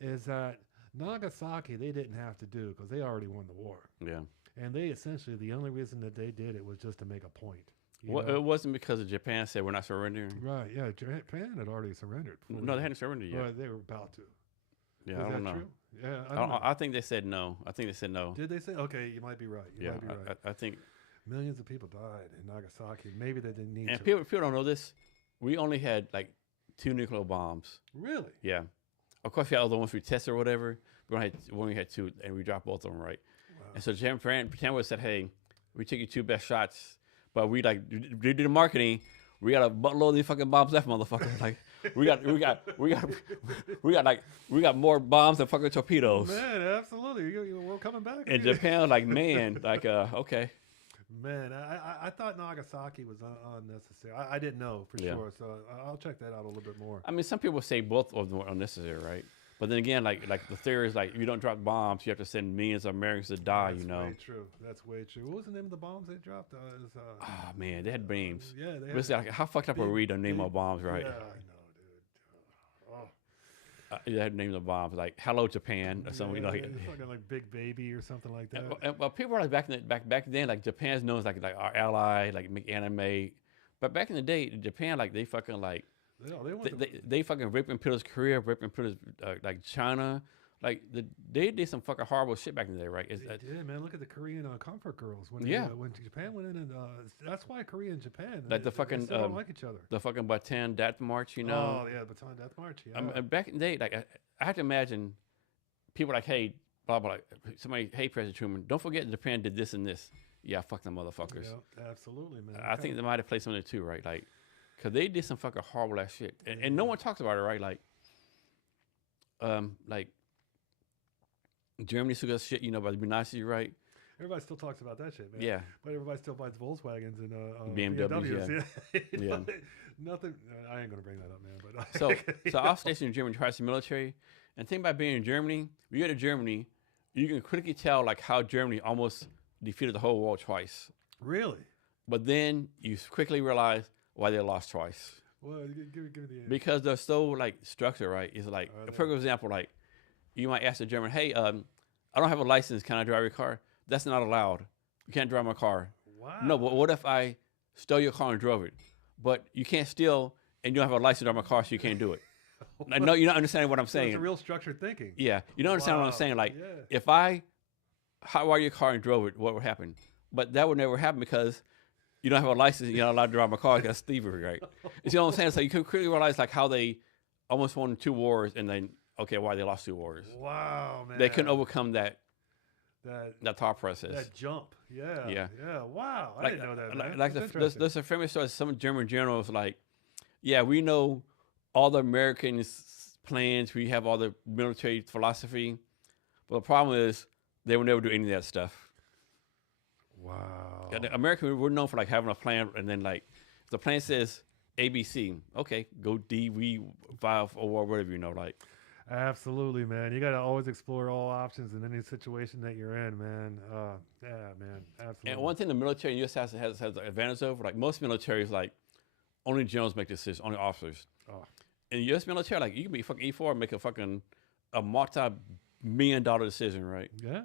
is that Nagasaki they didn't have to do because they already won the war. Yeah. And they essentially the only reason that they did it was just to make a point. Well, it wasn't because of Japan said we're not surrendering. Right, yeah. Japan had already surrendered. No, they hadn't surrendered yet. Well, they were about to. Yeah, I don't know. True? Yeah, I don't know. I think they said no. Did they say? Okay, you might be right. You might be right. I think millions of people died in Nagasaki. Maybe they didn't need to. And people don't know this. We only had like 2 nuclear bombs. Really? Yeah. Of course, we had other ones we tested or whatever. We only had 2, and we dropped both of them, right? Wow. And so Japan would said, hey, we took your 2 best shots. But we did the marketing. We got a buttload of these fucking bombs left, motherfucker. Like we got more bombs than fucking torpedoes. Man, absolutely. We're coming back. And Japan, like man, like okay. Man, I thought Nagasaki was unnecessary. I didn't know for sure, so I'll check that out a little bit more. I mean, some people say both of them are unnecessary, right? But then again, like the theory is like if you don't drop bombs, you have to send millions of Americans to die. That's you know. That's way true. What was the name of the bombs they dropped? Oh man, they had names. Yeah, they had. Like, how fucked up are we to name our bombs, right? Yeah, I know, dude. They had named the bombs like "Hello Japan" or something. Fucking like Big Baby or something like that. Well, people were like back then, like Japan's known as like our ally, like make anime. But back in the day, Japan like they fucking like. They fucking raping people's Korea, raping people's like China, like they did some fucking horrible shit back in the day, right? They did, man. Look at the Korean comfort girls when Japan went in, and that's why Korea and Japan like the fucking they don't like each other. The fucking Bataan Death March, you know? Oh yeah, Bataan Death March. Yeah. I mean, back in the day, like I have to imagine people like, hey, blah blah, somebody, hey, President Truman, don't forget Japan did this and this. Yeah, fuck them motherfuckers. Yeah, absolutely, man. I think they might have played some of it too, right? Like. Cause they did some fucking horrible ass shit, and no one talks about it, right? Like Germany took us shit, you know, by the Nazis, right? Everybody still talks about that shit, man. Yeah. But everybody still buys Volkswagens and BMWs, yeah. Nothing. I ain't gonna bring that up, man. But So I was stationed in Germany twice in the military, and the thing about being in Germany, when you go to Germany, you can quickly tell like how Germany almost defeated the whole world twice. Really? But then you quickly realize why they lost twice. Well, give me the answer. Because they're so like structured, right? It's like, for example, like you might ask the German, "Hey, I don't have a license. Can I drive your car?" That's not allowed. You can't drive my car. Wow. No, but what if I stole your car and drove it? But you can't steal and you don't have a license to drive my car, so you can't do it. No, you're not understanding what I'm saying. It's a real structured thinking. Yeah, you don't understand what I'm saying. Like, if I hotwire your car and drove it, what would happen? But that would never happen because you don't have a license. You're not allowed to drive my car. That's thievery, right? You see what I'm saying? So you can quickly realize like how they almost won 2 wars and then why they lost 2 wars. Wow, man. They couldn't overcome that thought process. That jump. Yeah. Yeah. Wow. I didn't know that. Man. Like there's a famous story. Some German generals like, yeah, we know all the Americans' plans. We have all the military philosophy, but the problem is they will never do any of that stuff. Wow. Yeah, America, we're known for like having a plan, and then like if the plan says ABC, okay, go D, we 5 or whatever, like. Absolutely, man. You got to always explore all options in any situation that you're in, man. Yeah, man. Absolutely. And one thing the military in the U.S. has the advantage over, like most militaries, like only generals make decisions, only officers. Oh. In the U.S. military, like you can be fucking E4 and make a multi-million-dollar decision, right? Yeah.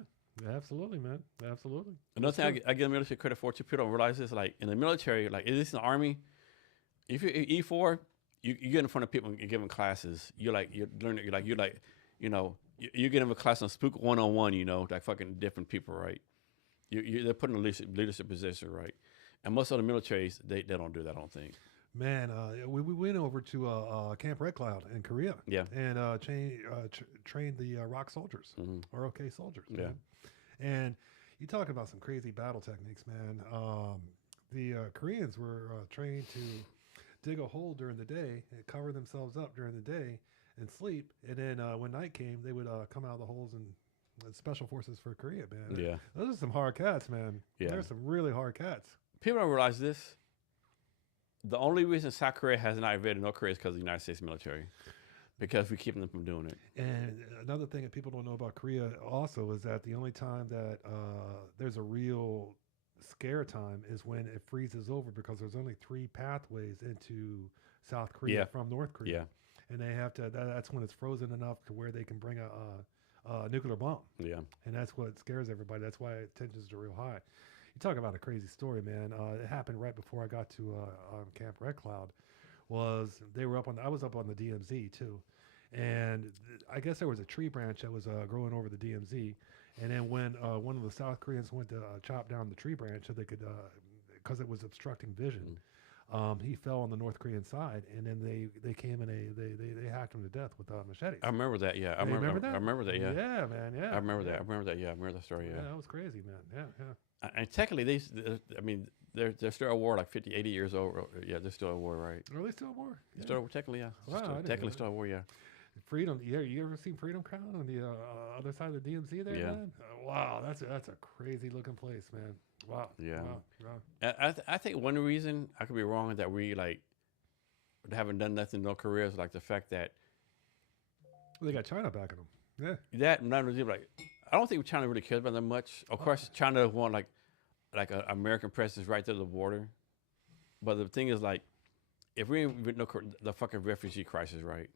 Absolutely, man. Absolutely. Another thing I give the military credit for, too, people don't realize this, like in the military, like at least in the Army, if you're E4, you get in front of people and you give them classes. You get in a class on Spook 101, like fucking different people, right? They're put in a leadership position, right? And most of the militaries, they don't do that, I don't think. Man, we went over to Camp Red Cloud in Korea. Yeah. And trained the ROK soldiers, or OK soldiers. Yeah. Man. And you talk about some crazy battle techniques, man. The Koreans were trained to dig a hole during the day and cover themselves up during the day and sleep. And then when night came, they would come out of the holes and special forces for Korea, man. Yeah. Those are some hard cats, man. Yeah. There's some really hard cats. People don't realize this. The only reason South Korea has not invaded North Korea is because of the United States military. Because we keep them from doing it. And another thing that people don't know about Korea also is that the only time that there's a real scare time is when it freezes over, because there's only 3 pathways into South Korea from North Korea. Yeah. And they have to, that's when it's frozen enough to where they can bring a nuclear bomb. Yeah. And that's what scares everybody. That's why tensions are real high. You talk about a crazy story, man. It happened right before I got to Camp Red Cloud. I was up on the DMZ too. And I guess there was a tree branch that was growing over the DMZ. And then when one of the South Koreans went to chop down the tree branch so they could, because it was obstructing vision, he fell on the North Korean side. And then they came and they hacked him to death with machetes. I remember that, yeah. I remember that? I remember that, yeah. Yeah, man, yeah. I remember that. I remember that, yeah. I remember that story, yeah. Yeah, that was crazy, man. Yeah. And technically, they're still at war, like 50, 80 years old. Yeah, they're still at war, right? Are they still at war? Yeah. Still, technically, yeah. Wow, Technically still at war, yeah. Freedom, yeah. You ever seen Freedom Crown on the other side of the DMZ there, man? Wow, that's a crazy looking place, man. Wow. Yeah. Wow. I think one reason, I could be wrong, that we haven't done nothing in North Korea is like the fact that they got China backing them. Yeah. That not really I don't think China really cares about them much. Of course, China want like an American presence right there at the border. But the thing is, like, if we ain't the fucking refugee crisis, right?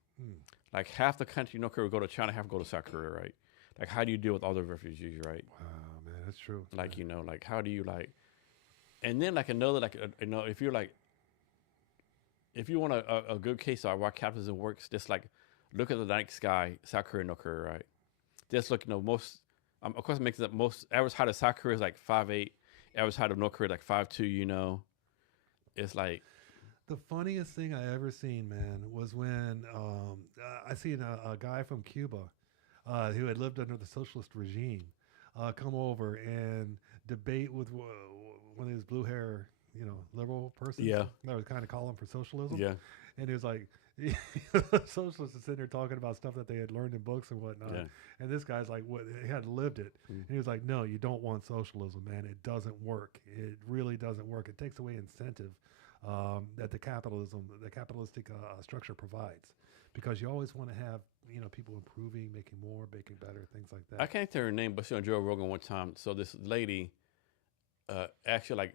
Like half the country in North Korea go to China, half go to South Korea, right? Like, how do you deal with all the refugees, right? Wow, man, that's true. Like, like, how do you and then like another, like, if you're like, if you want a good case of why capitalism works, just like look at the night sky, South Korea, North Korea, right? Just look, most, of course, it makes it most average height of South Korea is like 5'8", average height of North Korea like 5'2", It's like. The funniest thing I ever seen, man, was when I seen a guy from Cuba who had lived under the socialist regime come over and debate with one of his blue hair, liberal person. Yeah. That was kind of calling for socialism. Yeah. And he was like, socialists are sitting there talking about stuff that they had learned in books and whatnot. Yeah. And this guy's like, what? He had lived it. And he was like, no, you don't want socialism, man. It doesn't work. It really doesn't work. It takes away incentive that the capitalistic structure provides. Because you always want to have, people improving, making more, making better, things like that. I can't tell her name, but she on Joe Rogan one time. So this lady, actually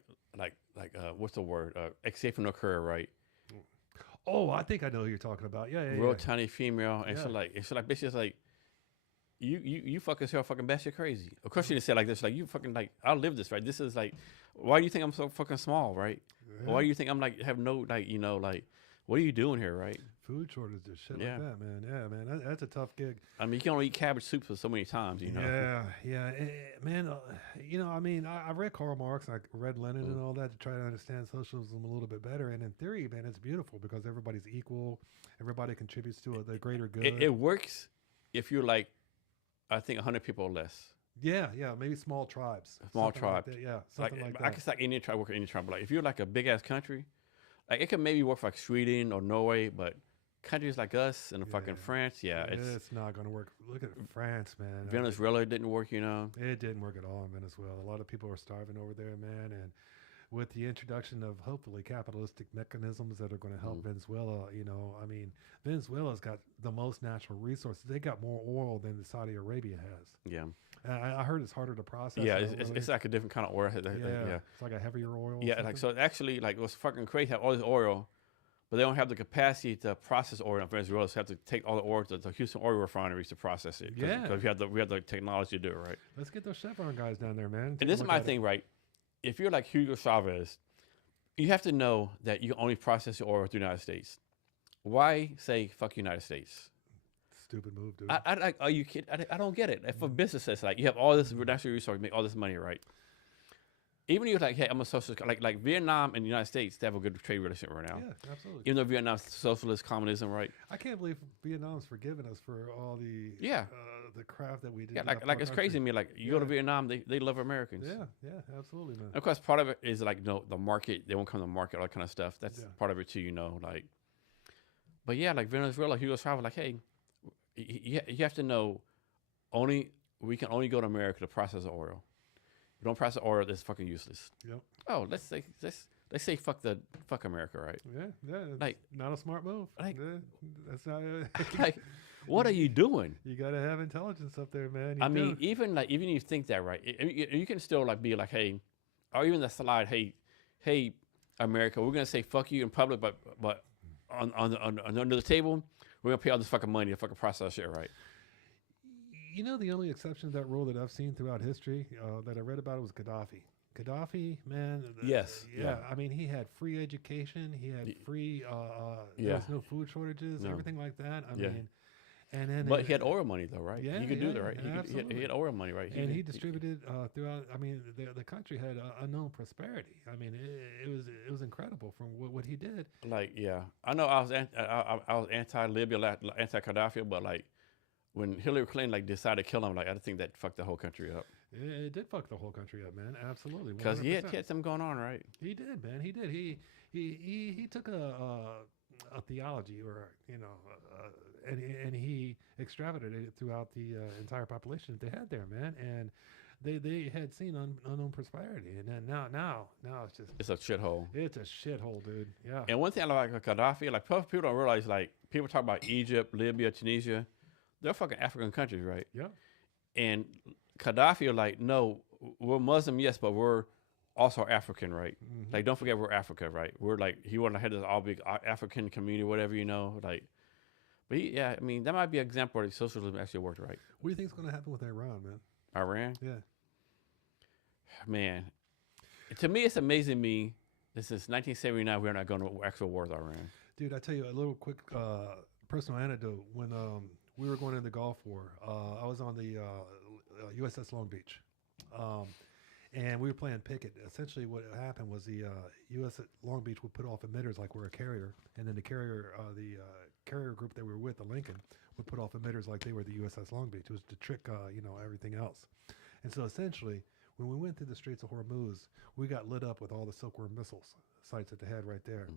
what's the word? Escape from North Korea, right? Oh, I think I know who you're talking about. Yeah, Real tiny female, and Yeah. she's like, bitch, it's like, you fucking yourself fucking batshit crazy. Of course, she didn't say it like this, like you fucking like, I live this, right? This is like, why do you think I'm so fucking small, right? Yeah. Why do you think I'm like have no like, like, what are you doing here, right? Food shortages, shit Yeah. like that, man. Yeah, man, that's a tough gig. I mean, you can only eat cabbage soup for so many times, Yeah, man. I read Karl Marx, and I read Lenin and all that to try to understand socialism a little bit better. And in theory, man, it's beautiful because everybody's equal. Everybody contributes to the greater good. It works if you're like, I think 100 people or less. Yeah, maybe small tribes. Small Something like tribes. that, yeah, something like I that. guess like Indian tribe work in Indian tribe, but like if you're like a big ass country, like it can maybe work for like Sweden or Norway, but countries like us and fucking France, it's not going to work. Look at France, man. Venezuela didn't work, It didn't work at all in Venezuela. A lot of people are starving over there, man. And with the introduction of hopefully capitalistic mechanisms that are going to help Venezuela, Venezuela's got the most natural resources. They got more oil than Saudi Arabia has. Yeah. I heard it's harder to process. Yeah, it's like a different kind of oil. Yeah. It's like a heavier oil. Yeah, like so actually like what's fucking crazy, have all this oil, but they don't have the capacity to process oil in Venezuela. So they have to take all the oil to the Houston oil refineries to process it. Because we have the technology to do it, right? Let's get those Chevron guys down there, man. And this is my thing, right? If you're like Hugo Chavez, you have to know that you only process your oil through the United States. Why say fuck United States? Stupid move, dude. I like, are you kidding? I don't get it. If a business says like you have all this natural resource, make all this money, right? Even if you're like, hey, I'm a socialist, like Vietnam and the United States, they have a good trade relationship right now. Yeah, absolutely. Even though Vietnam's socialist communism, right? I can't believe Vietnam's forgiven us for all the the crap that we did. Yeah, like it's crazy to me. Like you go to Vietnam, they love Americans. Yeah, absolutely, man. And of course, part of it is like the market. They won't come to the market, all that kind of stuff. That's part of it too, like. But yeah, like Venezuela, Hugo Chavez, like, hey, you have to know, we can only go to America to process the oil. You don't process oil, that's fucking useless. Yep. Oh, let's say fuck America, right? Yeah. Like, not a smart move. Like, that's not. Like, what are you doing? You gotta have intelligence up there, man. I mean, even if you think that, right? You can still like be like, hey, or even the slide, hey, America, we're gonna say fuck you in public, but on under the table, we're gonna pay all this fucking money to fucking process shit, right? The only exception to that rule that I've seen throughout history that I read about was Gaddafi. Gaddafi, man. Yes. Yeah. I mean, he had free education. He had free. There was no food shortages. Everything like that. I mean, and then. But he had oil money though, right? Yeah, he could do that, right? Absolutely. He had oil money, right? And he distributed throughout. I mean, the country had unknown prosperity. I mean, it was incredible from what he did. Like, yeah, I know I was anti-Libya, anti-Gaddafi, but like. When Hillary Clinton like decided to kill him, like I think that fucked the whole country up. It did fuck the whole country up, man. Absolutely. Because he had something going on, right? He did, man. He did. He took a theology, or and he extrapolated it throughout the entire population that they had there, man. And they had seen unknown prosperity, and then now it's a shithole. It's a shithole, dude. Yeah. And one thing I like Gaddafi, like people don't realize, like people talk about Egypt, Libya, Tunisia. They're fucking African countries, right? Yeah. And Gaddafi are like, no, we're Muslim, yes, but we're also African, right? Mm-hmm. Like, don't forget we're Africa, right? We're like, he wanted to have this all big African community, whatever, like. But I mean, that might be an example where socialism actually worked, right? What do you think is going to happen with Iran, man? Iran? Yeah. Man, to me, it's amazing me that since 1979, we're not going to actual war with Iran. Dude, I tell you a little quick personal anecdote. When we were going in the Gulf War, I was on the USS Long Beach, and we were playing picket. Essentially, what happened was the USS Long Beach would put off emitters like we're a carrier, and then the carrier group that we were with, the Lincoln, would put off emitters like they were the USS Long Beach. It was to trick, everything else. And so essentially, When we went through the Straits of Hormuz, we got lit up with all the Silkworm missiles sites that they had right there.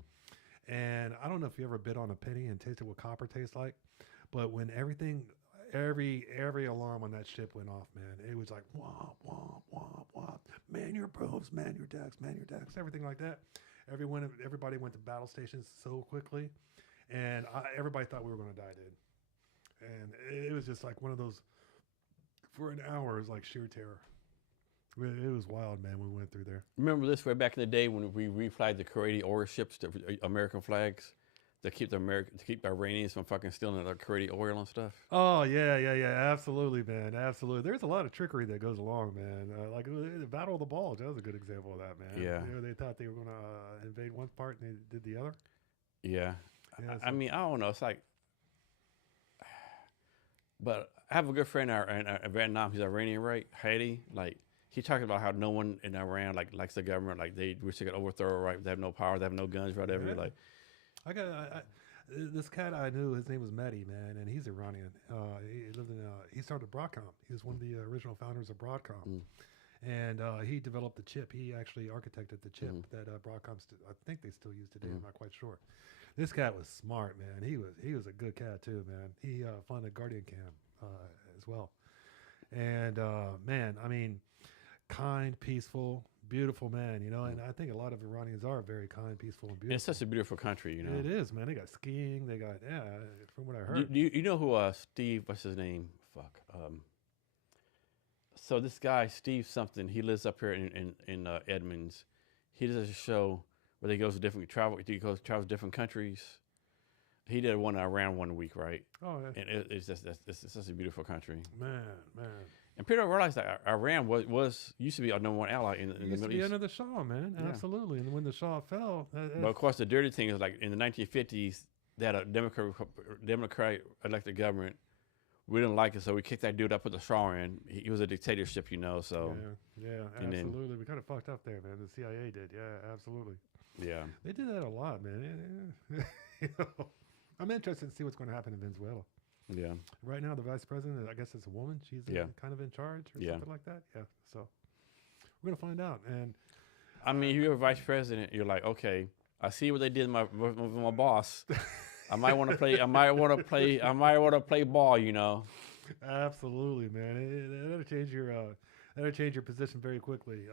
And I don't know if you ever bit on a penny and tasted what copper tastes like, but when every alarm on that ship went off, man, it was like womp womp womp womp. Man your probes, man your decks, man your decks, everything like that. Everybody went to battle stations so quickly, and everybody thought we were going to die, dude. And it was just like one of those. For an hour, it was like sheer terror. It was wild, man. When we went through there. Remember this way back in the day when we reflagged the Kuwaiti oil ships, the American flags, to keep the Iranians from fucking stealing their Kuwaiti oil and stuff. Oh yeah, absolutely, man, absolutely. There's a lot of trickery that goes along, man. Like the Battle of the Bulge, that was a good example of that, man. Yeah. They thought they were going to invade one part and they did the other. Yeah. I mean, I don't know. It's like, but I have a good friend in Vietnam. He's Iranian, right? Haiti. Like, he talking about how no one in Iran likes the government. Like, they wish they could overthrow it, right? They have no power. They have no guns, whatever. Yeah. Like, this cat I knew. His name was Mehdi, man, and he's Iranian. He lived in. He started Broadcom. He was one of the original founders of Broadcom, and he developed the chip. He actually architected the chip that Broadcom. I think they still use today. I'm not quite sure. This cat was smart, man. He was a good cat too, man. He funded Guardian Cam as well, and man, I mean, kind, peaceful, beautiful man, you know. And I think a lot of Iranians are very kind, peaceful, and beautiful. it's such a beautiful country, you know. It is, man. They got skiing. They got from what I heard. You know who Steve? What's his name? Fuck. So this guy Steve something. He lives up here in Edmonds. He does a show where he goes to different travels to different countries. He did one in Iran one week, right? Oh, yeah. And it's such a beautiful country. Man. And people don't realize that Iran used to be our number one ally in the Middle East. Used to be under the Shah, man. Yeah. Absolutely. And when the Shah fell, but of course, the dirty thing is, like, in the 1950s, they had a Democratic elected government. We didn't like it, so we kicked that dude up with the Shah in. He was a dictatorship, you know. So yeah, absolutely. We kind of fucked up there, man. The CIA did, yeah, absolutely. Yeah, they did that a lot, man. You know, I'm interested to see what's going to happen in Venezuela. Yeah. Right now, the vice president, I guess it's a woman. She's kind of in charge or something like that. Yeah. So we're gonna find out. And I mean, you're a vice president. You're like, okay, I see what they did with my boss. I might want to play. I might want to play ball. You know. Absolutely, man. That'll change your position very quickly.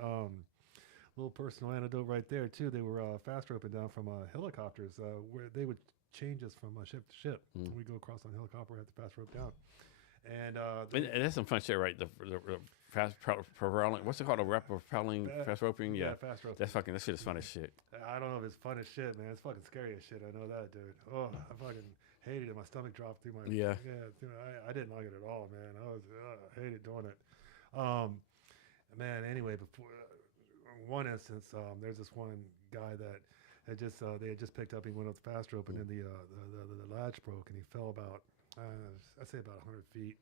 Little personal anecdote right there too. They were fast roping down from helicopters where they would change us from ship to ship. We go across on a helicopter, have to fast rope down, and that's some fun shit, right? The fast propelling. What's it called? Propelling fast roping. Yeah, fast roping. That shit is fun as shit. I don't know if it's fun as shit, man. It's fucking scary as shit. I know that, dude. Oh, I fucking hated it. My stomach dropped through my I didn't like it at all, man. I hated doing it. Man. Anyway, before one instance, there's this one guy that they had just picked up. He went up the fast rope, and then the latch broke, and he fell about I'd say about 100 feet,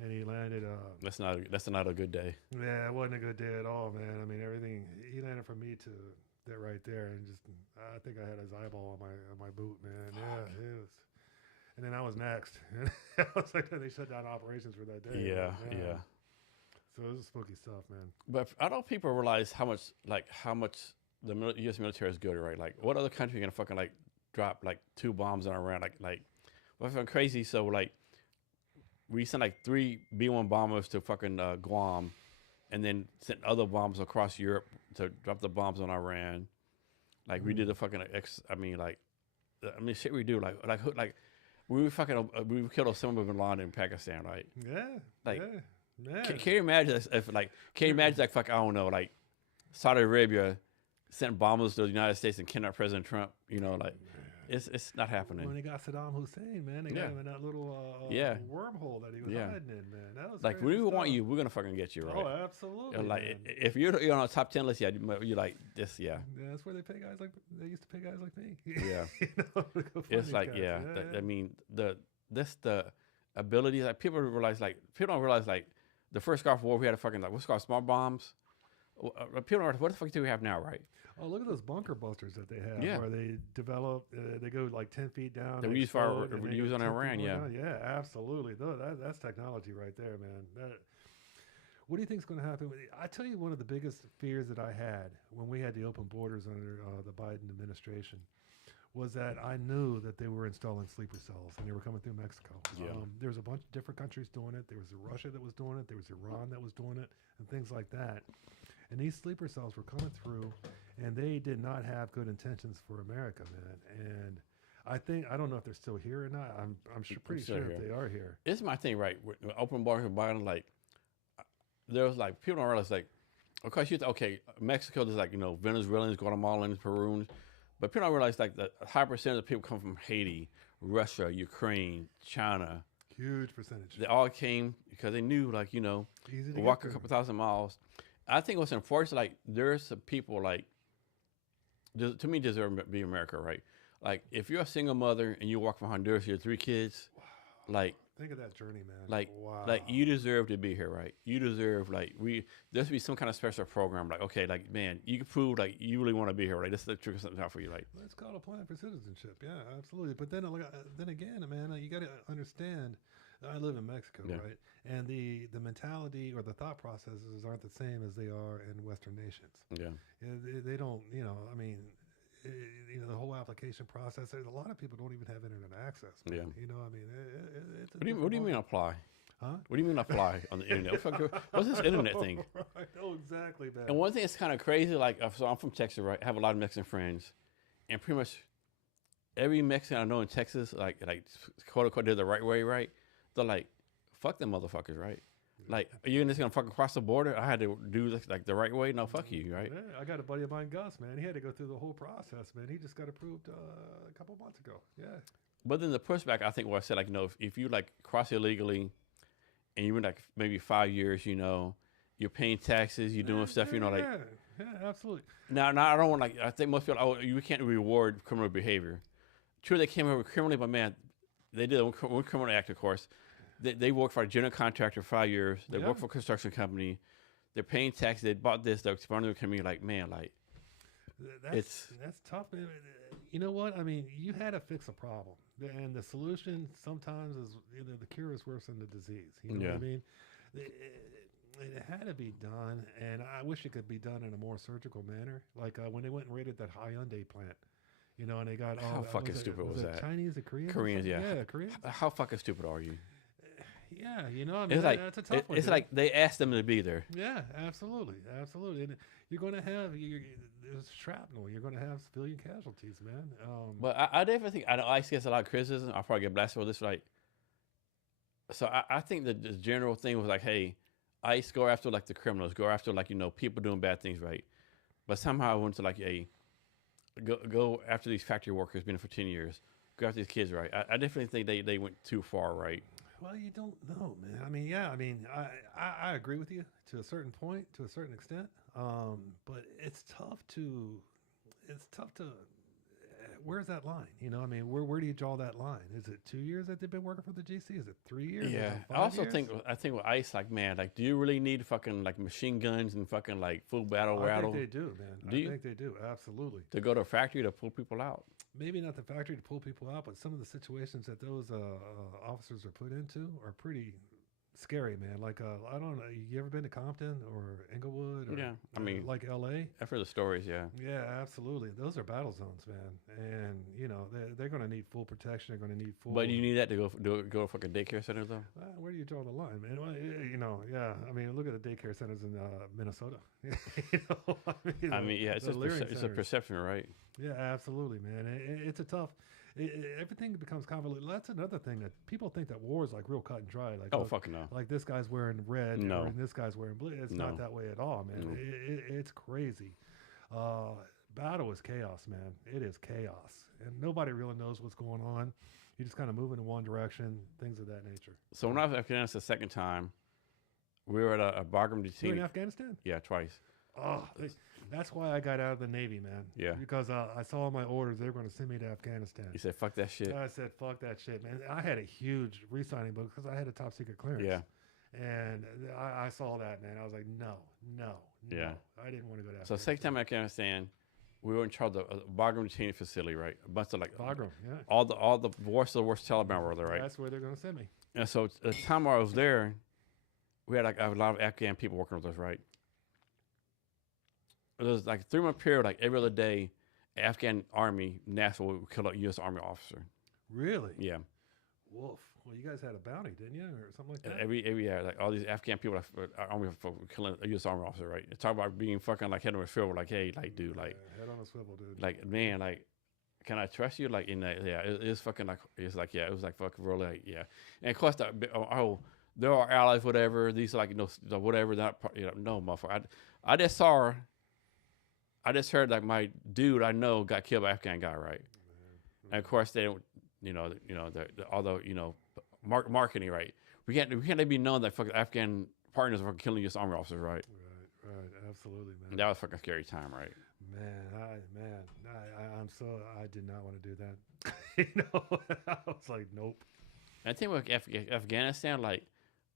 and he landed. That's not a good day. Yeah, it wasn't a good day at all, man. I mean, everything he landed from me to that right there, and just I think I had his eyeball on my boot, man. Yeah, it was. And then I was next. I was like, they shut down operations for that day. Yeah. So it was spooky stuff, man. But I don't people realize how much the U.S. military is good, right? Like, what other country gonna fucking like drop like 2 bombs on Iran? Like, what's fucking crazy? So like, we sent like 3 B-1 bombers to fucking Guam, and then sent other bombs across Europe to drop the bombs on Iran. Like, we did the fucking shit we do. Like we killed Osama bin Laden in Pakistan, right? Yeah. Like, yeah. Can you imagine fuck, I don't know, like Saudi Arabia sent bombers to the United States and kidnapped President Trump? You know, like, it's not happening. When they got Saddam Hussein, man, they got him in that little wormhole that he was hiding in, man. That was like, when we want you, we're gonna fucking get you, right? Oh, absolutely. Like, man. if you're on a top 10 list, you're like this, Yeah, that's where they used to pay guys like me. Yeah. You know, It's like, I mean, the ability, like, people don't realize, like, the first Gulf War, we had a fucking, like, what's called small bombs. People don't know, what the fuck do we have now, right? Oh, look at those bunker busters that they have, where they develop, they go like 10 feet down. That we use on Iran, Yeah, absolutely. That's technology right there, man. What do you think is going to happen? I tell you, one of the biggest fears that I had when we had the open borders under the Biden administration was that I knew that they were installing sleeper cells and they were coming through Mexico. Yeah. There was a bunch of different countries doing it. There was Russia that was doing it. There was Iran that was doing it, and things like that. And these sleeper cells were coming through, and they did not have good intentions for America, man. And I don't know if they're still here or not. I'm pretty sure here. they are here. This is my thing, right? With open borders with Biden, like, there was like, people don't realize, like, of course, okay, Mexico, there's like, Venezuelans, Guatemalans, Peruvians, but people don't realize, like, the high percentage of people come from Haiti, Russia, Ukraine, China. Huge percentage. They all came because they knew, like, Easy to walk get a through. couple thousand miles. I think what's unfortunate, like, there's some people, like, to me, deserve to be America, right? Like, if you're a single mother and you walk from Honduras, you have 3 kids, like, Think of that journey, man. like, wow. like you deserve to be here, right? You deserve, like, there should be some kind of special program, like, okay, like, man, you can prove, like, you really want to be here, right? This is the trick something out for you, like. Let's call it a plan for citizenship. Yeah, absolutely. But then again, man, you got to understand. I live in Mexico, Yeah. right? And the mentality or the thought processes aren't the same as they are in Western nations. Yeah. They don't, I mean, the whole application process. There's a lot of people don't even have internet access. Man. Yeah. I mean, it's a What do you mean apply? Huh? What do you mean apply on the internet? What's this internet thing? I know exactly, man. And one thing that's kind of crazy, like, so I'm from Texas, right? I have a lot of Mexican friends, and pretty much every Mexican I know in Texas, like quote unquote, did the right way, right? They're like, fuck them motherfuckers, right? Like, are you just gonna fucking cross the border? I had to do this, like, the right way. No, fuck you, right? Yeah, I got a buddy of mine, Gus, man. He had to go through the whole process, man. He just got approved a couple months ago. Yeah. But then the pushback, I think, what I said, like, if you like cross illegally, and you've been like maybe 5 years, you're paying taxes, you're doing stuff, like. Yeah, absolutely. Now, I don't want, like, I think most people, you can't reward criminal behavior. True, they came over criminally, but man, they did one criminal act, of course. They worked for a general contractor for 5 years. They worked for a construction company. They're paying taxes. They bought this. They're expanding the community. Like, man, like, that's tough, man. You know what? I mean, you had to fix a problem, and the solution sometimes is the cure is worse than the disease. You know what I mean? It had to be done, and I wish it could be done in a more surgical manner. Like when they went and raided that Hyundai plant, and they got all. How fucking stupid was that? Chinese or Koreans? Koreans, yeah. Yeah, Koreans. How fucking stupid are you? Yeah, I mean, It's like that's a tough one. It's like they asked them to be there. Yeah, absolutely. And you're going to have there's shrapnel. You're going to have civilian casualties, man. But I definitely think ICE gets a lot of criticism. I'll probably get blasted for this. Like, so I think that the general thing was like, hey, ICE go after like the criminals, go after like people doing bad things, right? But somehow I went to like go after these factory workers been for 10 years. Go after these kids, right? I definitely think they went too far, right? Well, you don't know, man. I mean, yeah. I mean, I agree with you to a certain point, to a certain extent. But it's tough to. Where's that line? I mean, where do you draw that line? Is it 2 years that they've been working for the GC? Is it 3 years? Yeah. Is it 5 I also years? think with ICE, like, man, like, do you really need fucking like machine guns and fucking like full battle I rattle? think they do, man. I think they do. Absolutely. To go to a factory to pull people out? Maybe not the factory to pull people out, but some of the situations that those officers are put into are pretty scary, man. Like, I don't know. You ever been to Compton or Inglewood? Or, Yeah, I mean, like L.A.? I've heard the stories, yeah. Yeah, absolutely. Those are battle zones, man. And, they're going to need full protection. They're going to need full... But you need that to go to fucking daycare center, though? Where do you draw the line, man? Well, yeah. I mean, look at the daycare centers in Minnesota. I mean, yeah, it's a perception, right? Yeah, absolutely, man. It's a tough... everything becomes convoluted. That's another thing that people think that war is like real cut and dry. Like, oh, fucking no. Like this guy's wearing red, No. and this guy's wearing blue. It's not that way at all, man. No. It's crazy. Battle is chaos, man. It is chaos, and nobody really knows what's going on. You just kind of move in one direction, things of that nature. So when I was in Afghanistan the second time, we were at a Bagram You detainee. in Afghanistan? Yeah, twice. Oh, that's why I got out of the Navy, man. Yeah. Because I saw in my orders they were going to send me to Afghanistan. You said, fuck that shit. I said, fuck that shit, man. I had a huge re-signing book because I had a top secret clearance. Yeah. And I saw that, man. I was like, no. Yeah. I didn't want to go to So Afghanistan. second time in Afghanistan, we were in charge of a Bagram detainee facility, right? A bunch of like Bagram, yeah. all the worst of the worst Taliban were there, right? That's where they're going to send me. And so the time I was there, we had like a lot of Afghan people working with us, right? It was like a 3 month period, like every other day, Afghan Army, NASA would kill a U.S. Army officer. Really? Yeah. Woof. Well, you guys had a bounty, didn't you, or something like that? Every year, like all these Afghan people, like Army for killing a U.S. Army officer, right? Talk about being fucking like head on a swivel, like, hey, like, dude, like, head on a swivel, dude. like, man, like, can I trust you? Like, in that, yeah, it's fucking like, it's like, yeah, it was like fucking really, like, yeah. And of course, there are allies, whatever. These are like, whatever. Not, no, motherfucker. I just saw. I just heard like my dude I know got killed by an Afghan guy, right? And of course they don't, although marketing, right? We can't let it be known that fucking Afghan partners are killing U.S. Army officers, right? Right, absolutely, man. And that was a fucking scary time, right? I'm so I did not want to do that. I was like, nope. And I think with Afghanistan, like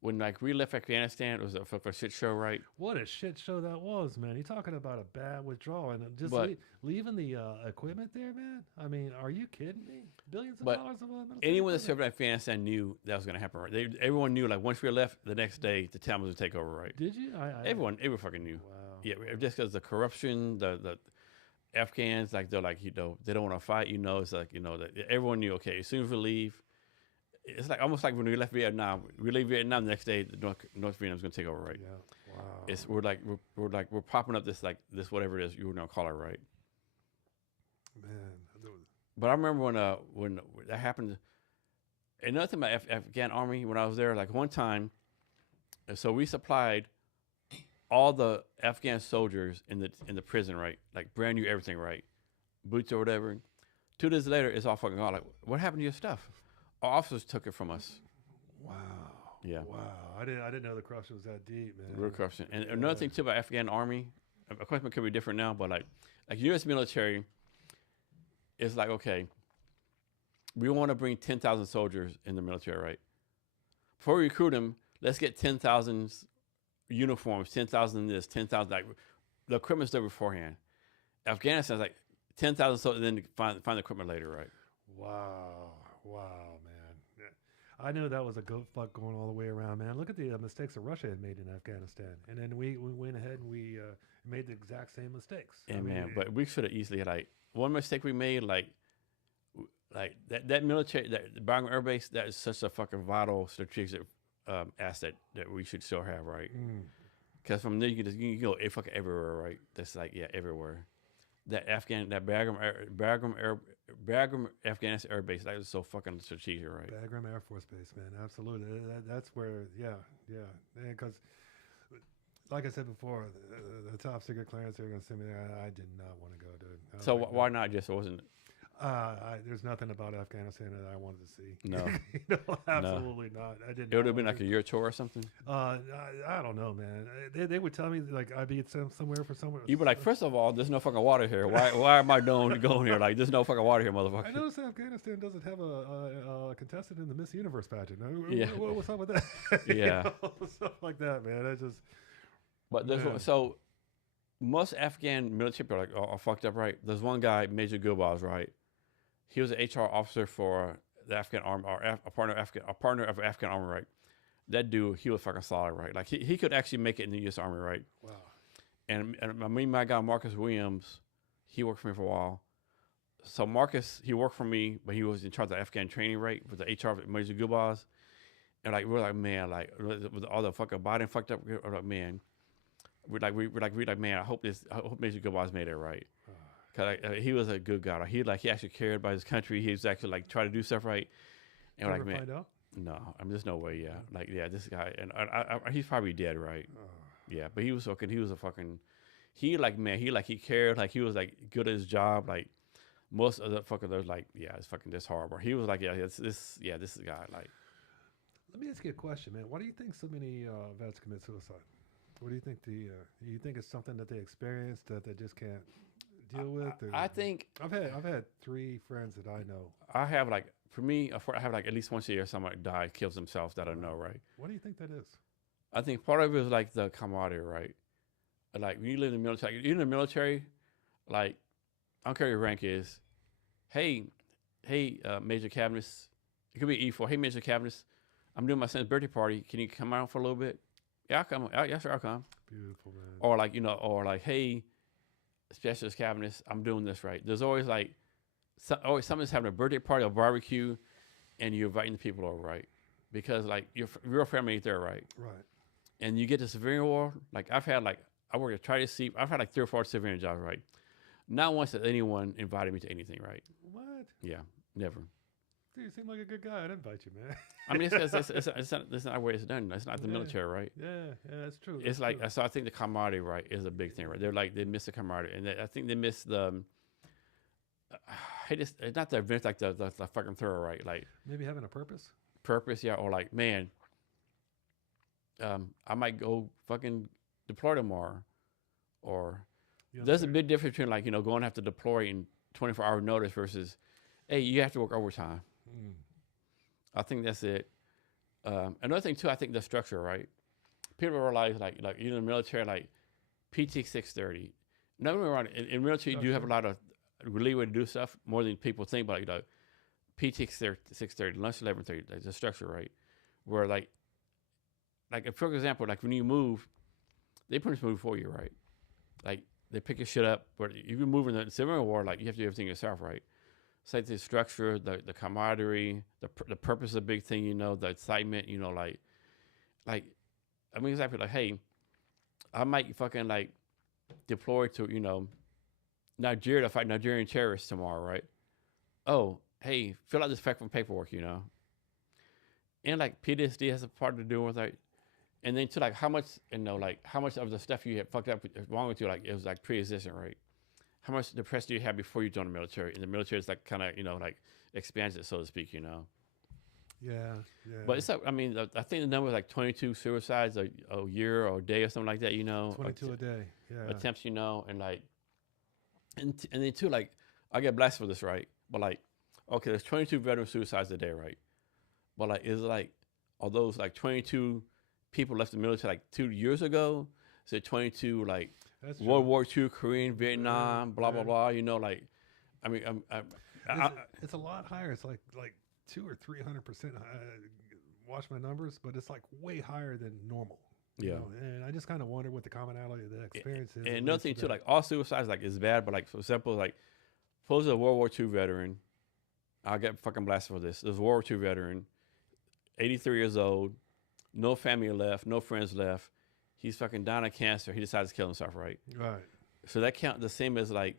when like we left Afghanistan, it was a shit show, right? What a shit show that was, man. You're talking about a bad withdrawal and just leaving the equipment there, man. I mean, are you kidding me? Billions of dollars of anyone that served in Afghanistan knew that was going to happen, right? Everyone knew, like once we left, the next day the Taliban would take over, right? Did you? Everyone fucking knew. Wow. Yeah, just because the corruption, the Afghans, like they're like they don't want to fight. It's like that everyone knew. Okay, as soon as we leave. It's like almost like when we left Vietnam. We leave Vietnam the next day. North Vietnam's gonna take over, right? Yeah. Wow. It's we're popping up this whatever it is you were gonna call it, right? Man. But I remember when that happened. Another thing about Afghan Army when I was there, like one time, so we supplied all the Afghan soldiers in the prison, right? Like brand new everything, right? Boots or whatever. 2 days later, it's all fucking gone. Like, what happened to your stuff? Our officers took it from us. Wow. Yeah. Wow. I didn't know the corruption was that deep, man. Real corruption. And another thing too about Afghan Army, of course it could be different now, but like U.S. military is like, okay, we want to bring 10,000 soldiers in the military, right? Before we recruit them, let's get 10,000 uniforms, 10,000 this, 10,000 like the equipment's there beforehand. Afghanistan's like 10,000 soldiers, then find the equipment later, right? Wow, man. Yeah. I know that was a go fuck going all the way around, man. Look at the mistakes that Russia had made in Afghanistan, and then we went ahead and we made the exact same mistakes. Yeah, but we should have easily had like one mistake we made, like that military, that Bagram Air Base, that is such a fucking vital strategic asset that we should still have, right? Because from there you can go fucking everywhere, right? That's like everywhere. That Bagram Afghanistan Air Base, that was so fucking strategic, right? Bagram Air Force Base, man, absolutely. That's where, because like I said before, the top secret clearance they were gonna send me there. I did not want to go, dude. So why not? Just wasn't. There's nothing about Afghanistan that I wanted to see. No, absolutely not. I didn't. It would have been like a year tour or something. I don't know, man. They would tell me like I'd be somewhere for somewhere. You'd be like, first of all, there's no fucking water here. Why am I going here? Like, there's no fucking water here, motherfucker. I noticed Afghanistan doesn't have a contestant in the Miss Universe pageant. Yeah. What's up with that? Yeah, stuff like that, man. I just. But so most Afghan military people are fucked up, right? There's one guy, Major Gulbaz, right? He was an HR officer for the Afghan army, or a partner of Afghan army, right? That dude, he was fucking solid, right? Like he could actually make it in the U.S. Army, right? Wow. And my guy Marcus Williams, he worked for me for a while. So Marcus, he worked for me, but he was in charge of Afghan training, right? With the HR Major Gulbaz. And like we're like, man, like with all the fucking Biden fucked up, we're like, man, we're like, man, I hope Major Gulbaz made it right. Cause he was a good guy. He actually cared about his country. He was actually like trying to do stuff right. And we're like, man, find out? No, I mean, there's no way. Yeah, this guy, and I he's probably dead, right? Yeah, but he was a fucking. He cared. Like he was like good at his job. Like most of the fucking those like, yeah, it's fucking this horrible. He was like, this is a guy like. Let me ask you a question, man. Why do you think so many vets commit suicide? What do you think you think it's something that they experienced that they just can't deal with? I think I've had 3 friends that I know. I have like, for me, I have like at least once a year somebody kills themselves that I know, right? What do you think that is? I think part of it is like the camaraderie, right? Like when you live in the military, you're in the military, like I don't care what your rank is. Hey, Major Cabinets, it could be E4. Hey, Major Cabinets, I'm doing my son's birthday party. Can you come out for a little bit? Yeah, I'll come. Yes, sir, I'll come. Beautiful, man. Or like, or like, hey, specialist cabinets, I'm doing this right. There's always like, always someone's having a birthday party or barbecue, and you're inviting the people over, right? Because like your real family ain't there, right? Right. And you get the civilian war. Like I've had like, I work at Try to See. I've had like 3 or 4 civilian jobs, right? Not once has anyone invited me to anything, right? What? Yeah, never. Dude, you seem like a good guy. I'd invite you, man. I mean, it's not where it's done. It's not the military, right? Yeah, that's true. It's like, so I think the camaraderie, right, is a big thing, right? They're like, they miss the camaraderie. And I think they miss the, it's not the events, like the fucking thorough, right? Like maybe having a purpose. Yeah. Or like, man, I might go fucking deploy tomorrow. Or there's a big difference between like, going to have to deploy in 24-hour notice versus, hey, you have to work overtime. I think that's it. Another thing too, I think the structure, right? People realize like in the military, like PT 630. Not only wrong, in military, you do have a lot of leeway to do stuff more than people think about. PT 630, lunch 11:30, like the structure, right? Where like for example, like when you move, they pretty much move for you, right? Like they pick your shit up, but if you're moving in the civilian war, like you have to do everything yourself, right? It's like the structure, the camaraderie, the purpose is a big thing, the excitement, like I mean, exactly like, hey, I might fucking like deploy to, Nigeria to fight Nigerian terrorists tomorrow, right? Oh, hey, fill out this fucking paperwork, And like PTSD has a part to do with like, and then to like how much, how much of the stuff you had fucked up wrong with you, like it was like pre-existing, right? How much depression do you have before you join the military? And the military is like kind of, like expands it, so to speak, Yeah. But it's like, I mean, I think the number is like 22 suicides a year or a day or something like that, 22 a day. Yeah. Attempts, and like, and then too, like, I get blasted for this, right? But like, okay, there's 22 veteran suicides a day, right? But like, is it like, are those like 22 people left the military like 2 years ago? Is it 22 like, that's World War II, Korean, Vietnam, blah blah blah. Like, I mean, it's a lot higher. It's like 200 or 300%. Watch my numbers, but it's like way higher than normal. Yeah, and I just kind of wonder what the commonality of the experience is. And another thing too, like all suicides like is bad, but like for example, like suppose a World War II veteran, I'll get fucking blasted for this. There's a World War II veteran, 83 years old, no family left, no friends left. He's fucking dying of cancer. He decides to kill himself, right? Right. So that count the same as like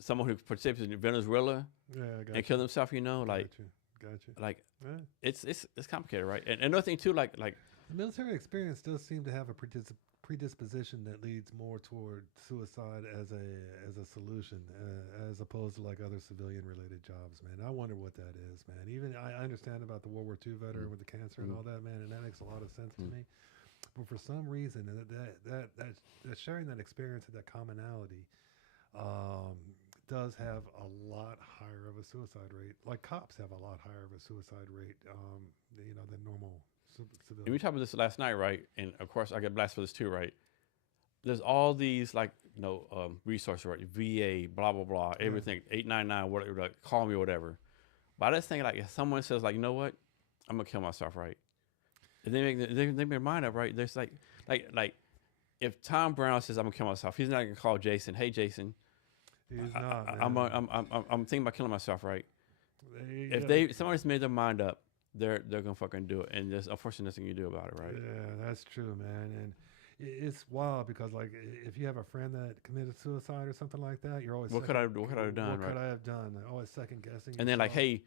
someone who participated in Venezuela and killed himself, like Gotcha. Like it's complicated, right? And another thing too, like the military experience does seem to have a predisposition that leads more toward suicide as a solution, as opposed to like other civilian related jobs, man. I wonder what that is, man. Even I understand about the World War II veteran with the cancer and all that, man, and that makes a lot of sense to me. But for some reason, that sharing that experience and that commonality does have a lot higher of a suicide rate. Like cops have a lot higher of a suicide rate, than normal civilians. And we talked about this last night, right? And of course, I get blasted for this too, right? There's all these like resources, right? VA, blah blah blah, everything, 899, whatever, like, call me or whatever. But I just think like if someone says like, you know what, I'm gonna kill myself, right? And they make their mind up, right? There's like if Tom Brown says I'm gonna kill myself, he's not gonna call Jason. Hey Jason, he's not. I'm thinking about killing myself, right? If somebody's made their mind up, they're gonna fucking do it, and there's unfortunately nothing you do about it, right? Yeah, that's true, man. And it's wild because like if you have a friend that committed suicide or something like that, you're always what could I have done? What right? could I have done? Always second guessing. And then like, hey,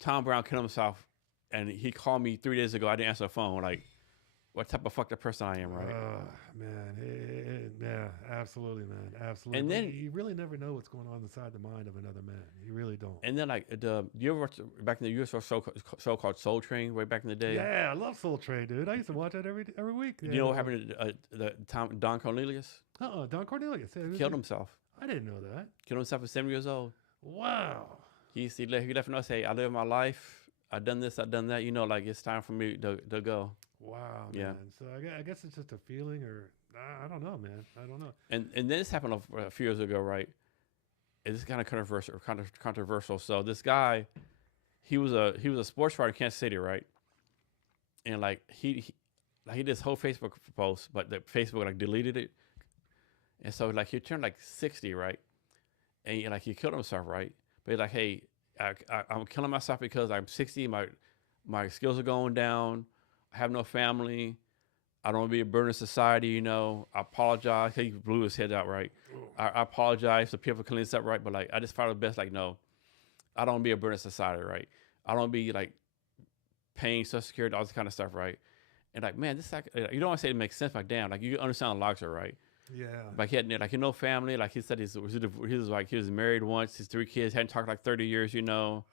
Tom Brown killed himself, and he called me 3 days ago. I didn't answer the phone. Like, what type of fucked up person I am, right? Man, yeah, absolutely, man, absolutely. And then you really never know what's going on inside the mind of another man. You really don't. And then like you ever watch back in the U.S. show called Soul Train way back in the day? Yeah, I love Soul Train, dude. I used to watch that every week. You know what happened to Don Cornelius? Don Cornelius. Yeah, killed himself. I didn't know that. Killed himself at 7 years old. Wow. He left a note say, I live my life. I done this. I done that. Like it's time for me to go. Wow. Yeah. Man. So I guess it's just a feeling, or I don't know, man. I don't know. And then this happened a few years ago, right? It's kind of controversial. So this guy, he was a sports writer in Kansas City, right? and like he did this whole Facebook post, but the Facebook like deleted it, and so like he turned like 60, right, and like he killed himself, right, but he's like, hey, I'm killing myself because I'm 60, my skills are going down, I have no family, I don't want to be a burden to society, you know. I apologize. He blew his head out, right? I apologize to people cleaning this up, right? But like, I just found it best, like, no, I don't want to be a burden to society, right? I don't want to be like paying Social Security, all this kind of stuff, right? And like, man, this like, you don't want to say it makes sense, like, damn, like you understand the logic, right? Yeah. Like he had like no family, like he said he was like he was married once, his 3 kids, hadn't talked like 30 years, you know.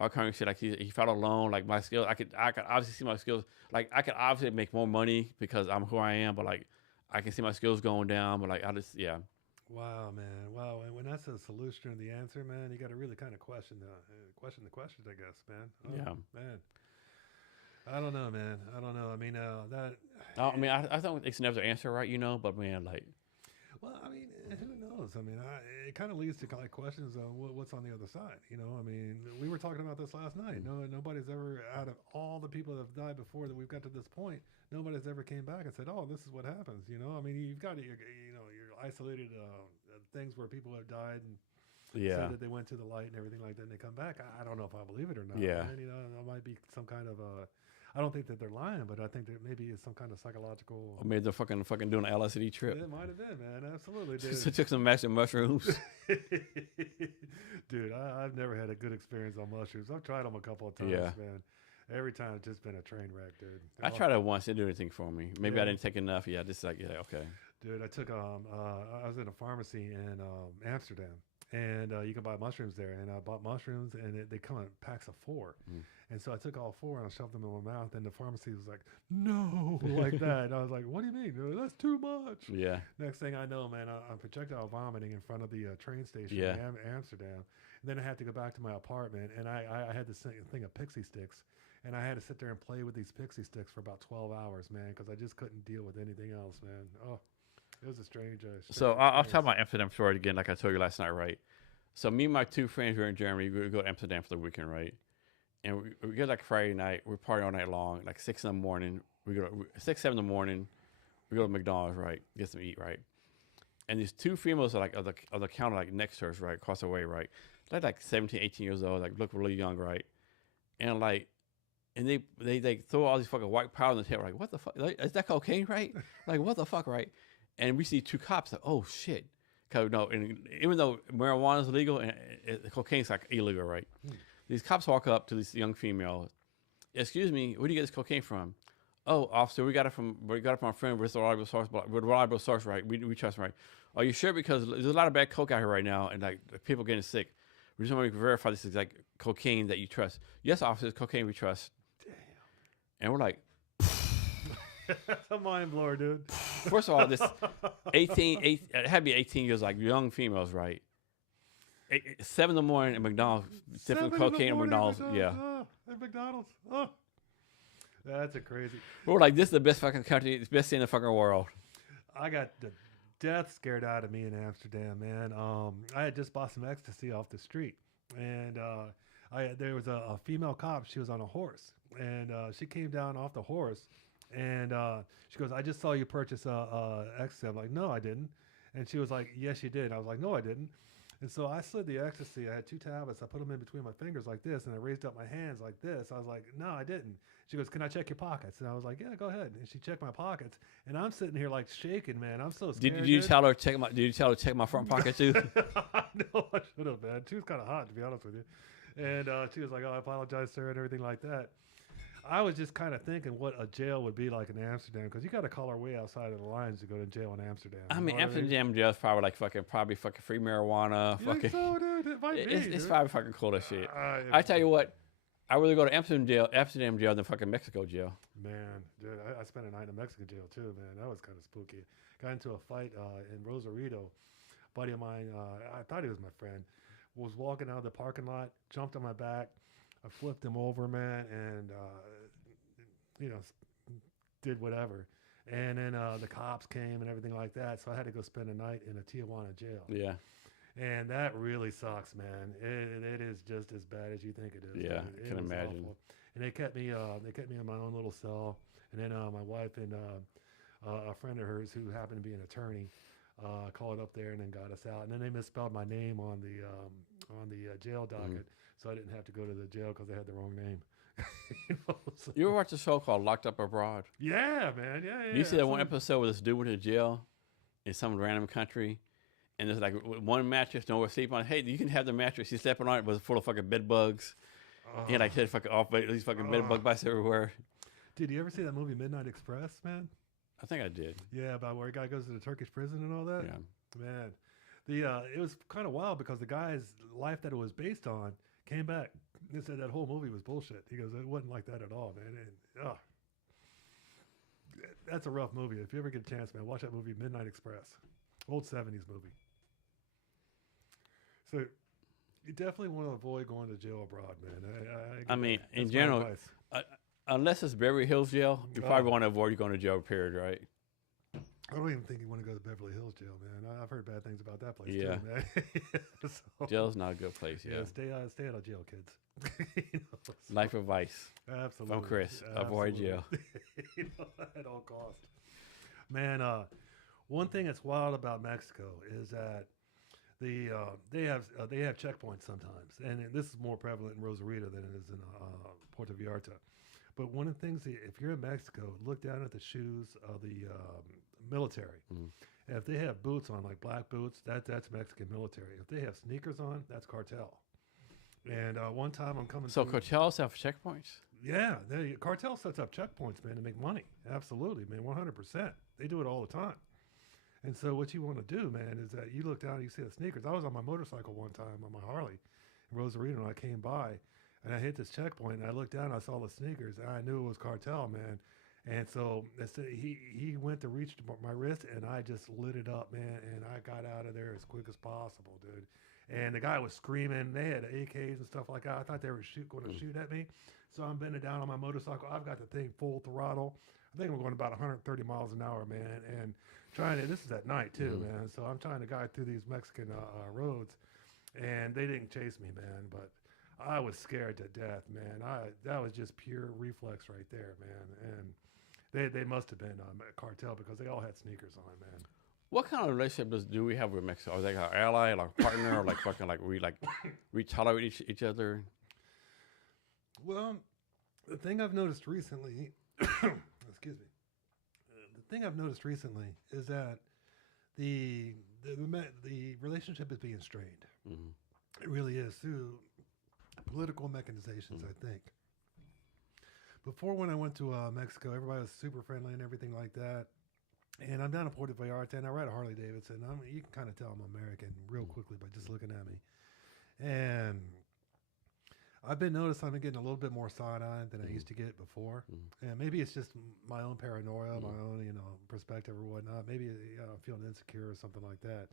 All kind of shit. Like he felt alone. Like my skills, I could obviously see my skills. Like I could obviously make more money because I'm who I am, but like I can see my skills going down. But like I just Wow, man. Wow. And when that's a solution or the answer, man, you got to really kind of question the questions, I guess, man. Oh, yeah, man. I don't know, man. I don't know. I mean, that. I mean, I don't it's never the answer, right? You know, but man, like. Well, I mean, who knows? I mean, it kind of leads to kind of questions of what's on the other side. You know, I mean, we were talking about this last night. Nobody's ever, out of all the people that have died before that we've got to this point, nobody's ever came back and said, "Oh, this is what happens." You know, I mean, you've got your isolated things where people have died and say that they went to the light and everything like that, and they come back. I don't know if I believe it or not. Yeah, man. You know, there might be some kind of I don't think that they're lying, but I think that maybe it's some kind of psychological. Or maybe they're fucking doing an LSD trip. It might have been, man. Absolutely, dude. So took some magic mushrooms. Dude, I've never had a good experience on mushrooms. I've tried them a couple of times, man. Every time it's just been a train wreck, dude. I tried it once. It didn't do anything for me. Maybe I didn't take enough. Yeah, just like okay. Dude, I took I was in a pharmacy in Amsterdam, and you can buy mushrooms there. And I bought mushrooms, and they come in packs of 4. And so I took all 4 and I shoved them in my mouth. And the pharmacy was like, "No," like that. And I was like, "What do you mean? That's too much." Yeah. Next thing I know, man, I'm projectile vomiting in front of the train station in Amsterdam. And then I had to go back to my apartment, and I had this thing of pixie sticks. And I had to sit there and play with these pixie sticks for about 12 hours, man, because I just couldn't deal with anything else, man. Oh, it was a strange so I'll tell my Amsterdam story again, like I told you last night, right? So me and my 2 friends were in Germany. We go to Amsterdam for the weekend, right? And we get like Friday night. We party all night long, like 6 in the morning. We go to 6, 7 in the morning. We go to McDonald's, right? Get some eat, right? And these 2 females are like on the counter, like next to us, right, across the way, right? They're like 17, 18 years old, like look really young, right? And like, and they throw all these fucking white powder on the table, like what the fuck? Like, is that cocaine, right? Like what the fuck, right? And we see 2 cops, like oh shit, cause no, and even though marijuana is legal and cocaine's like illegal, right? These cops walk up to this young female. Excuse me, where do you get this cocaine from? Oh, officer, we got it from our friend with reliable source, right? We trust him, right? Are you sure? Because there's a lot of bad coke out here right now, and like people getting sick. We just want to verify this is like cocaine that you trust. Yes, officer, it's cocaine we trust. Damn. And we're like, that's a mind blower, dude. First of all, this 18, it had to be 18 years, like young females, right? 7 in the morning at McDonald's, sipping cocaine at McDonald's. Yeah. At McDonald's. Oh. That's a crazy. We're like, this is the best fucking country, it's the best thing in the fucking world. I got the death scared out of me in Amsterdam, man. I had just bought some ecstasy off the street, and there was a female cop. She was on a horse, and she came down off the horse, and she goes, "I just saw you purchase ecstasy." I'm like, "No, I didn't." And she was like, "Yes, you did." I was like, "No, I didn't." And so I slid the ecstasy. I had 2 tablets. I put them in between my fingers like this, and I raised up my hands like this. I was like, "No, I didn't." She goes, "Can I check your pockets?" And I was like, "Yeah, go ahead." And she checked my pockets, and I'm sitting here like shaking, man. I'm so scared. Did you tell her to check my front pocket too? No, I should have, man. She was kind of hot, to be honest with you. And she was like, "Oh, I apologize, sir," and everything like that. I was just kind of thinking what a jail would be like in Amsterdam, because you got to call our way outside of the lines to go to jail in Amsterdam. I mean, Amsterdam jail is probably like probably free marijuana. You fucking, think so, dude? It might be. It's probably fucking cool as shit. I tell you what, I would rather go to Amsterdam jail than fucking Mexico jail. Man, dude, I spent a night in Mexican jail too, man. That was kind of spooky. Got into a fight in Rosarito. A buddy of mine, I thought he was my friend, was walking out of the parking lot, jumped on my back. I flipped him over, man, and did whatever. And then the cops came and everything like that. So I had to go spend a night in a Tijuana jail. Yeah. And that really sucks, man. It is just as bad as you think it is. Yeah, dude. I It can was imagine. awful. And they kept me in my own little cell. And then my wife and a friend of hers who happened to be an attorney called up there and then got us out. And then they misspelled my name on the jail docket, so I didn't have to go to the jail because they had the wrong name. So, You ever watch a show called Locked Up Abroad? yeah, man. Yeah, yeah. You see that one absolutely. episode where this dude went to jail in some random country, and there's like one mattress, nowhere to sleep on. Hey, you can have the mattress. He's sleeping on it, was full of fucking bed bugs. He had like his fucking off, these fucking bed bug bites everywhere. Dude, you ever see that movie Midnight Express, man? I think I did. Yeah, about where a guy goes to the Turkish prison and all that. Yeah. Man, it was kind of wild because the guy's life that it was based on came back. He said that whole movie was bullshit. He goes, it wasn't like that at all, man. And, that's a rough movie. If you ever get a chance, man, watch that movie, Midnight Express, old '70s movie. So you definitely want to avoid going to jail abroad, man. I mean, in that's my general, advice. unless it's Beverly Hills jail, you probably want to avoid going to jail, period, right? I don't even think you want to go to Beverly Hills jail, man. I've heard bad things about that place Yeah. too, man. So, Jail's not a good place, yeah. stay out of jail, kids. You know, so- Life advice absolutely. from Chris. Avoid jail. You know, at all costs. Man, one thing that's wild about Mexico is that they have checkpoints sometimes, and this is more prevalent in Rosarito than it is in Puerto Vallarta. But one of the things, if you're in Mexico, look down at the shoes of the military. Mm. If they have boots on, like black boots, that's Mexican military. If they have sneakers on, that's cartel. And one time I'm coming So through, cartels have checkpoints? yeah, cartel sets up checkpoints, man, to make money. Absolutely, man, 100%. They do it all the time. And so what you want to do, man, is that you look down and you see the sneakers. I was on my motorcycle one time on my Harley in Rosarito, and I came by, and I hit this checkpoint, and I looked down, and I saw the sneakers, and I knew it was cartel, man. And so he went to reach my wrist, and I just lit it up, man, and I got out of there as quick as possible, dude. And the guy was screaming. They had AKs and stuff like that. I thought they were going to shoot at me. So I'm bending down on my motorcycle. I've got the thing full throttle. I think I'm going about 130 miles an hour, man. And this is at night too, man. So I'm trying to guide through these Mexican roads, and they didn't chase me, man. But I was scared to death, man. That was just pure reflex right there, man. And they must have been a cartel because they all had sneakers on, man. What kind of relationship do we have with Mexico? Are they like an ally, like a partner, or like fucking like we tolerate each other? Well, the thing I've noticed recently, excuse me, the thing I've noticed recently is that the relationship is being strained. Mm-hmm. It really is through political mechanizations, I think. Before, when I went to Mexico, everybody was super friendly and everything like that. And I'm down in Puerto Vallarta, and I ride a Harley Davidson. You can kind of tell I'm American real quickly by just looking at me. And I've been noticing I've been getting a little bit more side-eyed than I used to get before. And maybe it's just my own paranoia, my own, perspective or whatnot. Maybe I'm feeling insecure or something like that.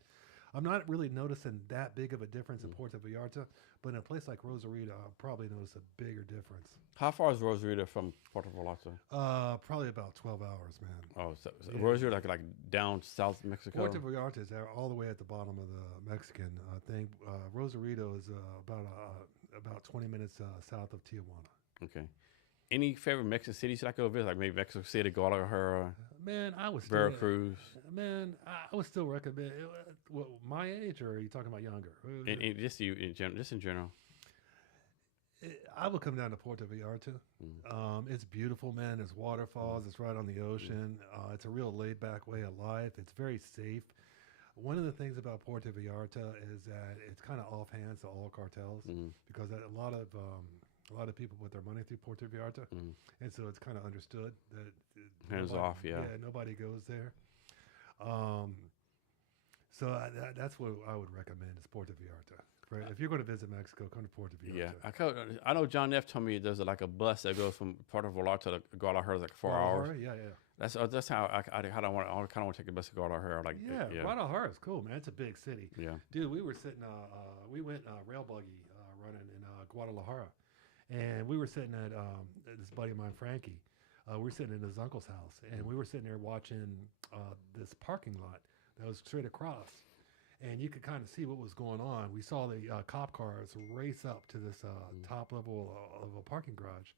I'm not really noticing that big of a difference in Puerto Vallarta, but in a place like Rosarito, I'll probably notice a bigger difference. How far is Rosarito from Puerto Vallarta? Probably about 12 hours, man. Oh, so Yeah. Rosarito like down south Mexico. Puerto Vallarta is all the way at the bottom of the Mexican thing. Rosarito is about 20 minutes south of Tijuana. Okay. Any favorite Mexican cities you like to go visit? Like maybe Mexico City, Guadalajara, Man, I was Veracruz. I would still recommend. What, my age, or are you talking about younger? And just in general. I would come down to Puerto Vallarta. It's beautiful, man. There's waterfalls. It's right on the ocean. It's a real laid-back way of life. It's very safe. One of the things about Puerto Vallarta is that it's kind of off hands to all cartels because a lot of people put their money through Puerto Vallarta, and so it's kind of understood that Hands off, yeah. Nobody goes there. So that's what I would recommend is Puerto Vallarta. Right? If you're going to visit Mexico, come to Puerto Vallarta. Yeah, I know John F. told me there's like a bus that goes from Puerto Vallarta to Guadalajara like 4 hours. Yeah. That's how I kind of want to take the bus to Guadalajara. Like Guadalajara is cool, man. It's a big city. Yeah, dude, we were sitting. We went rail buggy running in Guadalajara, and we were sitting at this buddy of mine, Frankie. We were sitting in his uncle's house, and we were sitting there watching this parking lot that was straight across. and you could kind of see what was going on. We saw the cop cars race up to this top level of a parking garage,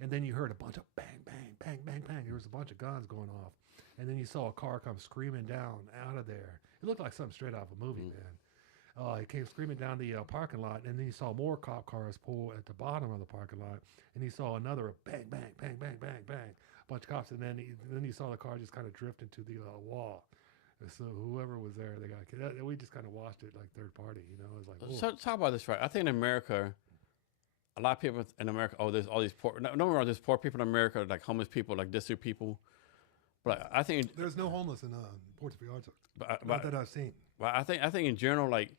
and then you heard a bunch of bang, bang, bang, bang, bang. There was a bunch of guns going off, and then you saw a car come screaming down out of there. It looked like something straight out of a movie, man. It came screaming down the parking lot, and then you saw more cop cars pull at the bottom of the parking lot, and you saw another bang, bang, bang, bang, bang, bang, a bunch of cops, and then you saw the car just kind of drift into the wall. And so whoever was there, they got killed. We just kind of watched it like third party, you know. It was like, so talk about this, right? I think in America, a lot of people in America, there's all these poor. No, there's poor people in America, like homeless people, like destitute people. But I think there's no homeless in Puerto Vallarta. But Not that I've seen. But I think in general, like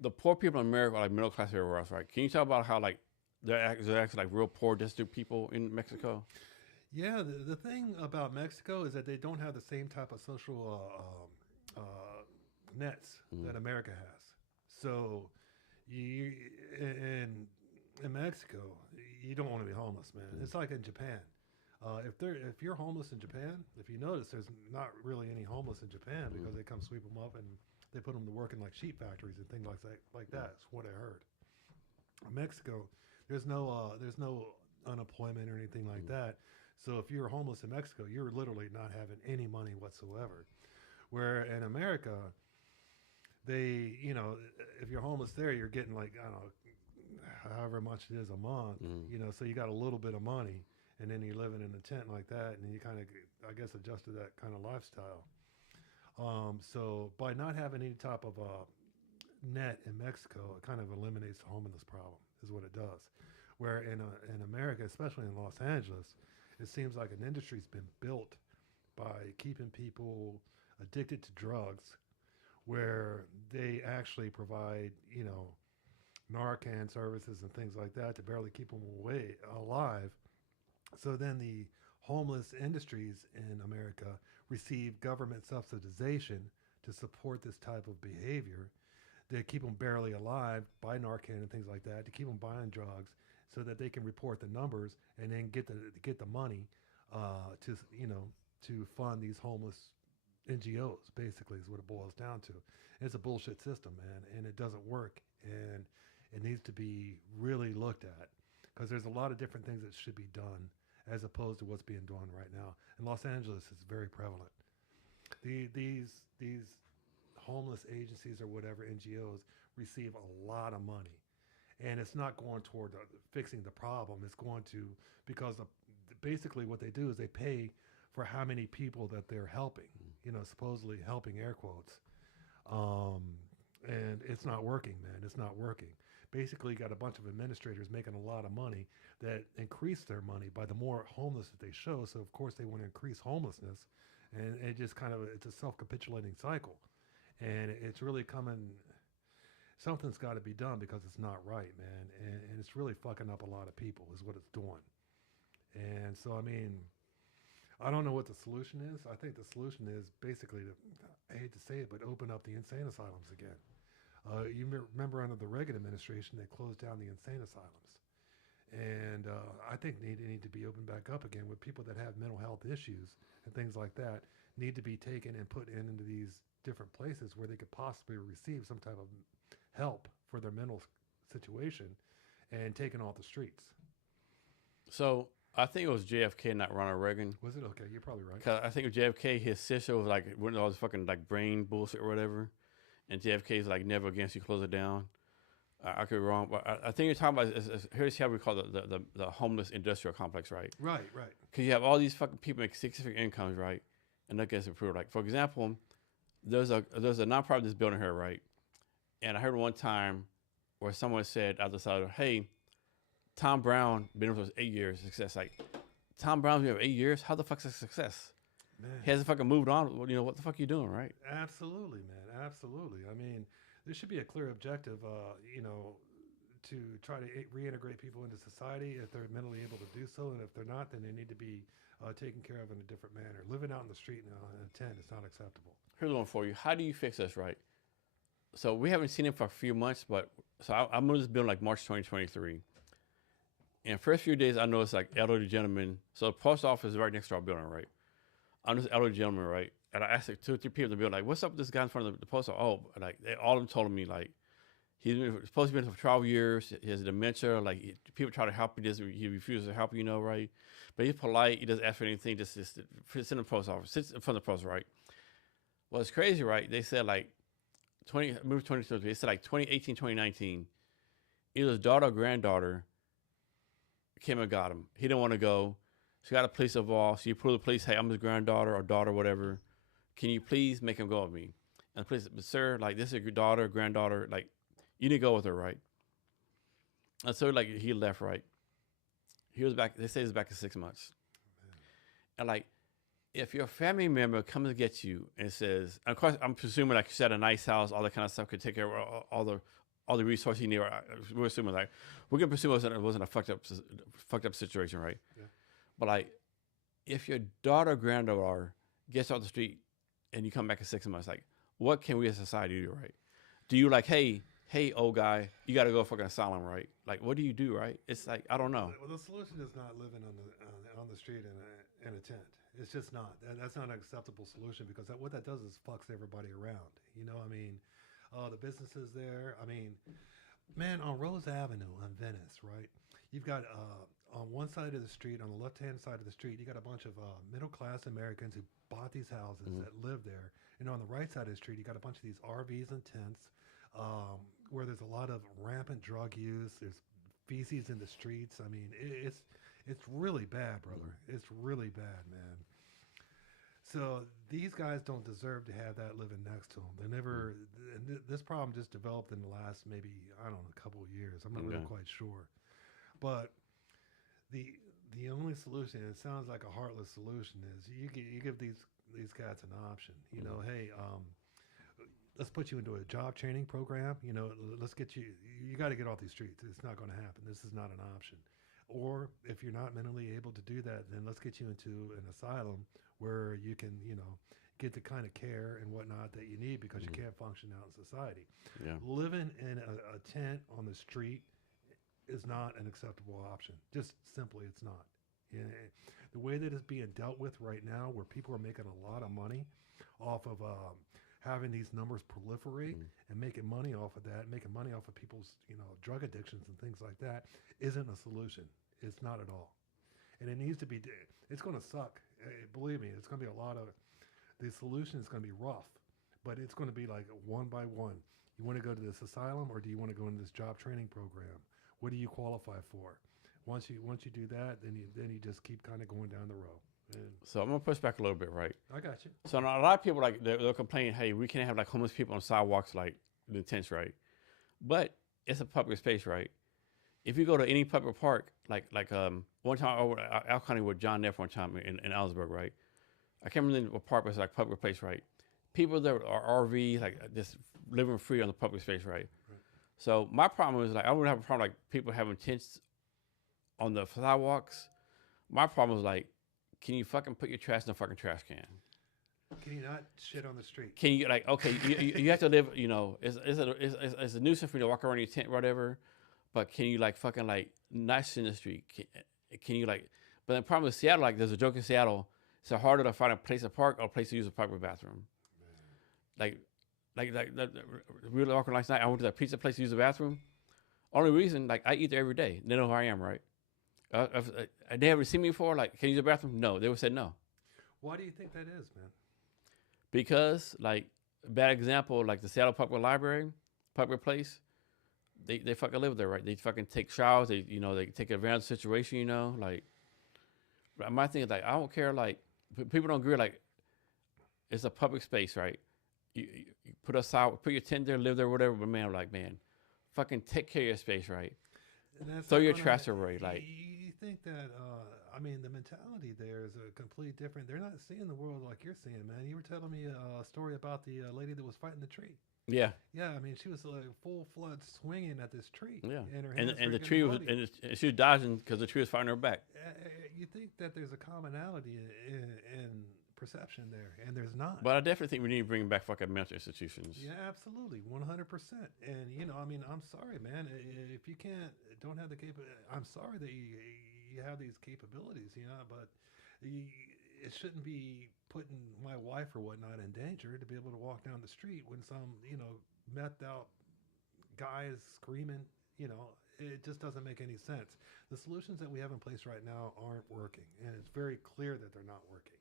the poor people in America are like middle class everywhere else, right? Can you talk about how like they're actually like real poor destitute people in Mexico? Yeah, the thing about Mexico is that they don't have the same type of social nets that America has. So you in Mexico, you don't want to be homeless, man. It's like in Japan. If you're homeless in Japan, if you notice, there's not really any homeless in Japan because they come sweep them up and they put them to work in like sheep factories and things like that. It's what I heard. In Mexico, there's no unemployment or anything like that. So if you're homeless in Mexico, you're literally not having any money whatsoever. Where in America, they, you know, if you're homeless there, you're getting like, I don't know, however much it is a month, you know, so you got a little bit of money, and then you're living in a tent like that, and you kind of, I guess, adjust to that kind of lifestyle. So by not having any type of net in Mexico, it kind of eliminates the homeless problem, is what it does. Where in America, especially in Los Angeles, it seems like an industry's been built by keeping people addicted to drugs, where they actually provide, you know, Narcan services and things like that to barely keep them alive. So then the homeless industries in America receive government subsidization to support this type of behavior. They keep them barely alive, buy Narcan and things like that, to keep them buying drugs, so that they can report the numbers and then get the money to fund these homeless NGOs. Basically, is what it boils down to. And it's a bullshit system, man, and it doesn't work, and it needs to be really looked at, because there's a lot of different things that should be done as opposed to what's being done right now. In Los Angeles, it's very prevalent. These homeless agencies or whatever, NGOs, receive a lot of money. And it's not going toward fixing the problem. It's going to, because basically what they do is they pay for how many people that they're helping, you know, supposedly helping, air quotes. And it's not working, man. It's not working. Basically, you got a bunch of administrators making a lot of money that increase their money by the more homeless that they show. So, of course, they want to increase homelessness. And it just kind of, it's a self-capitulating cycle. And it's really something's got to be done, because it's not right, man. And it's really fucking up a lot of people is what it's doing. And so, I mean, I don't know what the solution is. I think the solution is basically I hate to say it, but open up the insane asylums again. You remember under the Reagan administration, they closed down the insane asylums. And I think they need to be opened back up again, with people that have mental health issues and things like that need to be taken and put into these different places where they could possibly receive some type of help for their mental situation, and taken off the streets. So I think it was JFK, not Ronald Reagan. Was it? Okay, you're probably right. 'Cause I think JFK, his sister was like, went all this fucking like brain bullshit or whatever, and JFK's like, never again, so you close it down. I could be wrong, but I think you're talking about here's how we call the homeless industrial complex, right? Right. Because you have all these fucking people make six-figure incomes, right, and that gets improved. Like, for example, there's a nonprofit that's building here, right, and I heard one time where someone said out the side, hey, Tom Brown been with us 8 years success. Like, Tom Brown's been here 8 years. How the fuck's a success? Man. He hasn't fucking moved on. You know, what the fuck are you doing, right? Absolutely, man. Absolutely. I mean, there should be a clear objective, to try to reintegrate people into society if they're mentally able to do so. And if they're not, then they need to be taken care of in a different manner. Living out in the street in a tent is not acceptable. Here's one for you. How do you fix this, right? So we haven't seen it for a few months, but I moved this building like March 2023. And first few days, I noticed like elderly gentlemen. So the post office is right next to our building, right? I noticed elderly gentlemen, right? and I asked like 2 or 3 people to be like, "What's up with this guy in front of the post office?" Oh, like all of them told me like he's been, supposed to be in for 12 years. He has dementia. Like people try to help him, he refuses to help. Right? But he's polite. He doesn't ask for anything. Just sits in the post office, sits in front of the post, right? Well, it's crazy, right? They said like 2023. They said like 2018, 2019. Either his daughter or granddaughter came and got him. He didn't want to go. She got a police involved. So you pull the police, hey, I'm his granddaughter or daughter, whatever. Can you please make him go with me? And the police said, sir, like, this is your daughter, granddaughter. Like, you need to go with her, right? And so, like, he left, right? He was back. They say he's back in 6 months. And, like, if your family member comes to get you and says, and of course, I'm presuming, like, you said, a nice house, all that kind of stuff, could take care of all the resources you need. We're assuming, like, we're going to presume it wasn't a fucked up situation, right? Yeah. But, like, if your daughter or granddaughter gets off the street and you come back in 6 months, like, what can we as a society do, right? Do you, like, hey, old guy, you got to go fucking asylum, right? Like, what do you do, right? It's like, I don't know. Well, the solution is not living on the street in a tent. It's just not. That's not an acceptable solution because what that does is fucks everybody around. You know, I mean, the businesses there. I mean, man, on Rose Avenue in Venice, right? You've got on one side of the street, on the left-hand side of the street, you got a bunch of middle-class Americans who bought these houses that live there. And on the right side of the street, you got a bunch of these RVs and tents where there's a lot of rampant drug use. There's feces in the streets. I mean, it's really bad, brother. It's really bad, man. So these guys don't deserve to have that living next to them. They never. This problem just developed in the last maybe I don't know a couple of years. I'm not really quite sure, but the only solution, it sounds like a heartless solution, is you give these guys an option. You know, hey, let's put you into a job training program. You know, let's get you. You got to get off these streets. It's not going to happen. This is not an option. Or if you're not mentally able to do that, then let's get you into an asylum where you can, you know, get the kind of care and whatnot that you need because you can't function out in society. Yeah. Living in a tent on the street is not an acceptable option. Just simply, it's not. Yeah, the way that it's being dealt with right now, where people are making a lot of money off of having these numbers proliferate and making money off of that, making money off of people's, you know, drug addictions and things like that, isn't a solution. It's not at all. And it needs to be, it's going to suck. Believe me, it's going to be a lot of, the solution is going to be rough, but it's going to be like one by one. You want to go to this asylum or do you want to go into this job training program? What do you qualify for? Once you do that, then you just keep kind of going down the road. And so I'm gonna push back a little bit, right? I got you. So a lot of people like they'll complain, hey, we can't have like homeless people on sidewalks like the tents, right? But it's a public space, right? If you go to any public park, like one time over Alcony with John Neff one time in Ellsberg, right? I can't remember what park, but it's like public place, right? People that are RV like just living free on the public space, right? So my problem is like I wouldn't have a problem like people having tents on the sidewalks. My problem is like, can you fucking put your trash in the fucking trash can? Can you not shit on the street? Can you like okay? You have to live. You know, it's a nuisance for you to walk around your tent, or whatever. But can you like fucking like not shit in the street? Can you like? But the problem with Seattle, like there's a joke in Seattle. It's harder to find a place to park or a place to use a public bathroom. Like we were walking last night. I went to that pizza place to use the bathroom. Only reason, like I eat there every day. They know who I am, right? They ever seen me before? Like, can you use the bathroom? No, they would say no. Why do you think that is, man? Because, like, bad example, like the Seattle Public Library, public place, they fucking live there, right? They fucking take showers. They take advantage of the situation, you know. Like, my thing is like, I don't care. Like, people don't agree. Like, it's a public space, right? You put your tent there, live there, whatever. But man, I'm like, man, fucking take care of your space, right? Throw your trash away, like. You think that? I mean, the mentality there is a completely different. They're not seeing the world like you're seeing, man. You were telling me a story about the lady that was fighting the tree. Yeah. Yeah, I mean, she was like full flood swinging at this tree. Yeah. And the tree was, and she was dodging because the tree was fighting her back. You think that there's a commonality in perception there, and there's not. But I definitely think we need to bring back fucking mental institutions. Yeah, absolutely, 100%. And you know, I mean, I'm sorry, man. If you don't have the I'm sorry that you have these capabilities, you know, but it shouldn't be putting my wife or whatnot in danger to be able to walk down the street when some, methed out guy is screaming. It just doesn't make any sense. The solutions that we have in place right now aren't working, and it's very clear that they're not working.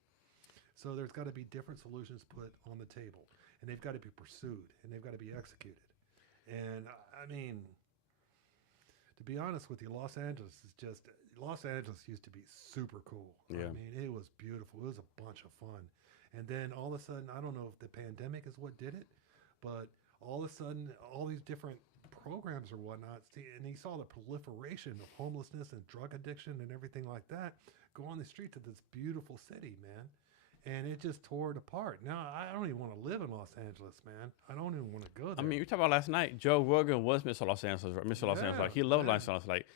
So there's got to be different solutions put on the table, and they've got to be pursued, and they've got to be executed. And I mean, to be honest with you, Los Angeles used to be super cool. Yeah. I mean, it was beautiful. It was a bunch of fun. And then all of a sudden, I don't know if the pandemic is what did it, but all of a sudden, all these different programs or whatnot, and he saw the proliferation of homelessness and drug addiction and everything like that go on the streets of this beautiful city, man. And it just tore it apart. Now, I don't even want to live in Los Angeles, man. I don't even want to go there. I mean, you talked about last night, Joe Rogan was Mr. Los Angeles. Mr. Los Angeles, like, he loved Los Angeles. Like,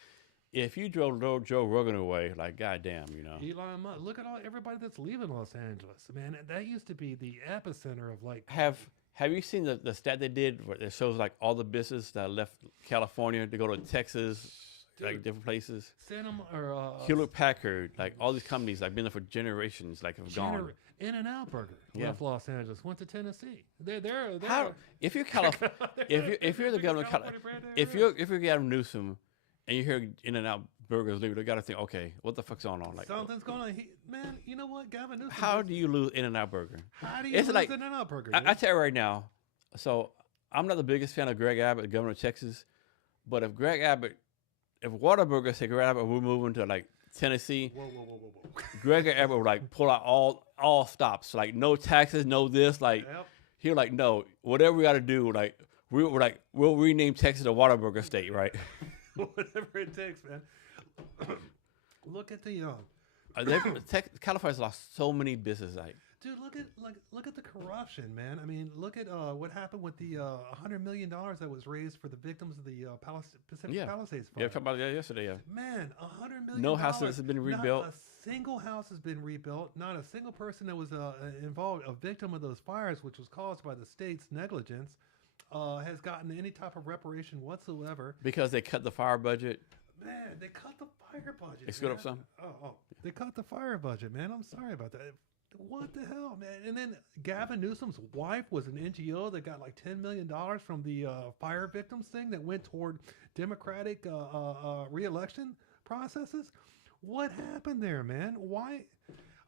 if you drove Joe Rogan away, like, goddamn, Elon Musk, look at everybody that's leaving Los Angeles, man. That used to be the epicenter of, like... Have you seen the stat they did where it shows, like, all the business that left California to go to Texas, like, different places? Hewlett Packard, like, all these companies, like, been there for generations, like, have gone. In-N-Out Burger left Los Angeles, went to Tennessee. They're How, if you're if you're the governor, if you're Gavin Newsom, and you hear In-N-Out Burgers leave, they got to think, okay, what the fuck's going on? Like, something's going on. Man, you know what, Gavin Newsom? How do you lose In-N-Out Burger? How do you lose In-N-Out Burger? I tell you right now. So I'm not the biggest fan of Greg Abbott, the governor of Texas, but if Whataburger said Greg Abbott, we're moving to like Tennessee. Whoa. Greg Abbott would like pull out all stops, like no taxes, no this, like he was like, no, whatever we got to do, like we'll rename Texas a Whataburger state, right? Whatever it takes, man. Look at the California's lost so many businesses, like. Dude, look at the corruption, man. I mean, look at what happened with the $100 million that was raised for the victims of the Pacific Palisades fire. Yeah, we talked about that yesterday. Yeah, man, $100 million. No houses has been rebuilt. Not a single house has been rebuilt. Not a single person that was involved, a victim of those fires, which was caused by the state's negligence, has gotten any type of reparation whatsoever. Because they cut the fire budget. Man, they cut the fire budget. They screwed up some. Oh, they cut the fire budget, man. I'm sorry about that. What the hell, man? And then Gavin Newsom's wife was an NGO that got like $10 million from the fire victims thing that went toward Democratic re-election processes. What happened there, man? Why?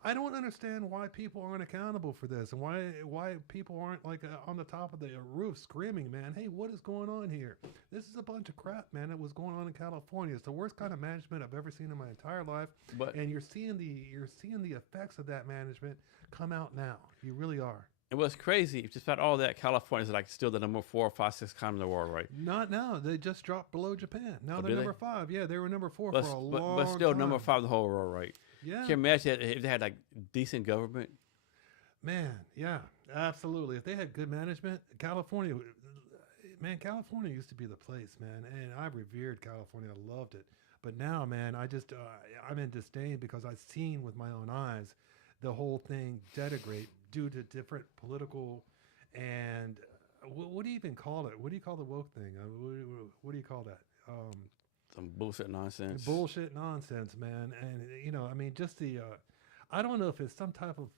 I don't understand why people aren't accountable for this, and why people aren't like on the top of the roof screaming, man, hey, what is going on here? This is a bunch of crap, man, that was going on in California. It's the worst kind of management I've ever seen in my entire life. And you're seeing the effects of that management come out now. You really are. It was crazy. Just about all that, California is like still the number 4, 5, 6 economy in the world, right? Not now. They just dropped below Japan. Now they're number 5. Yeah, they were number 4 for a long time. But still number 5 in the whole world, right? Yeah. Can you imagine if they had like decent government? Man, yeah, absolutely. If they had good management, California used to be the place, man. And I revered California. I loved it. But now, man, I'm in disdain because I've seen with my own eyes the whole thing denigrate due to different political and what do you even call it? What do you call the woke thing? What do you call that? Some bullshit nonsense. Bullshit nonsense, man. And, I mean, just I don't know if it's some type of,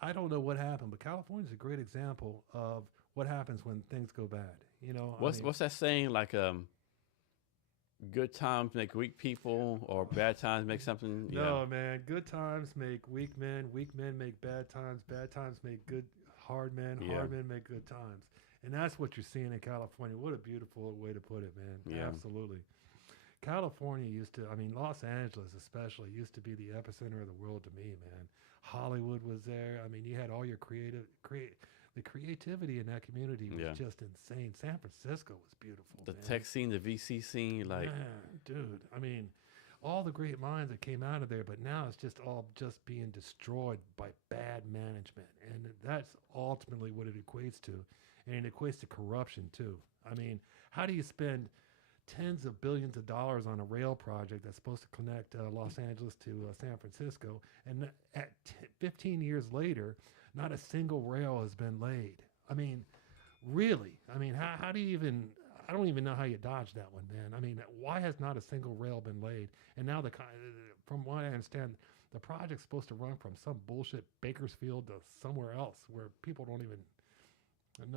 I don't know what happened, but California is a great example of what happens when things go bad. What's that saying? Like, good times make weak people, or bad times make something. No, man. Good times make weak men make bad times make good hard men, hard men make good times. And that's what you're seeing in California. What a beautiful way to put it, man. Yeah. Absolutely. California Los Angeles especially used to be the epicenter of the world to me, man. Hollywood was there. I mean, you had all your the creativity in that community was just insane. San Francisco was beautiful. The tech scene, the VC scene, like, man, dude. I mean, all the great minds that came out of there, but now it's just all being destroyed by bad management, and that's ultimately what it equates to, and it equates to corruption too. I mean, how do you spend tens of billions of dollars on a rail project that's supposed to connect Los Angeles to San Francisco, and at 15 years later, not a single rail has been laid? I mean, really? I mean, how do you even? I don't even know how you dodge that one, man. I mean, why has not a single rail been laid? And now from what I understand, the project's supposed to run from some bullshit Bakersfield to somewhere else where people don't even.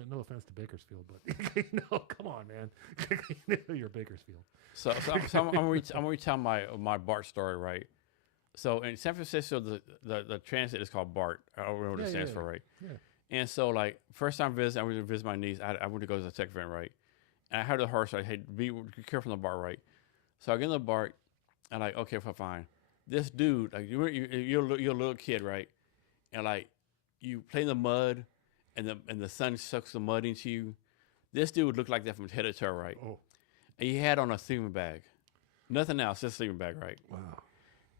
No offense to Bakersfield, but come on, man. You're Bakersfield. So I'm gonna retell my BART story, right? So in San Francisco, the transit is called BART. I don't remember what it stands for, right? Yeah. And so, like, first time visit, I went to visit my niece. I went to go to the tech event, right? And I heard the horse, like, hey, be careful on the BART, right? So I get in the BART, and like, okay, fine. This dude, like, you're a little kid, right? And like, you play in the mud, and the sun sucks the mud into you. This dude looked like that from head to toe, right? Oh. And he had on a sleeping bag, nothing else, just a sleeping bag, right? Wow.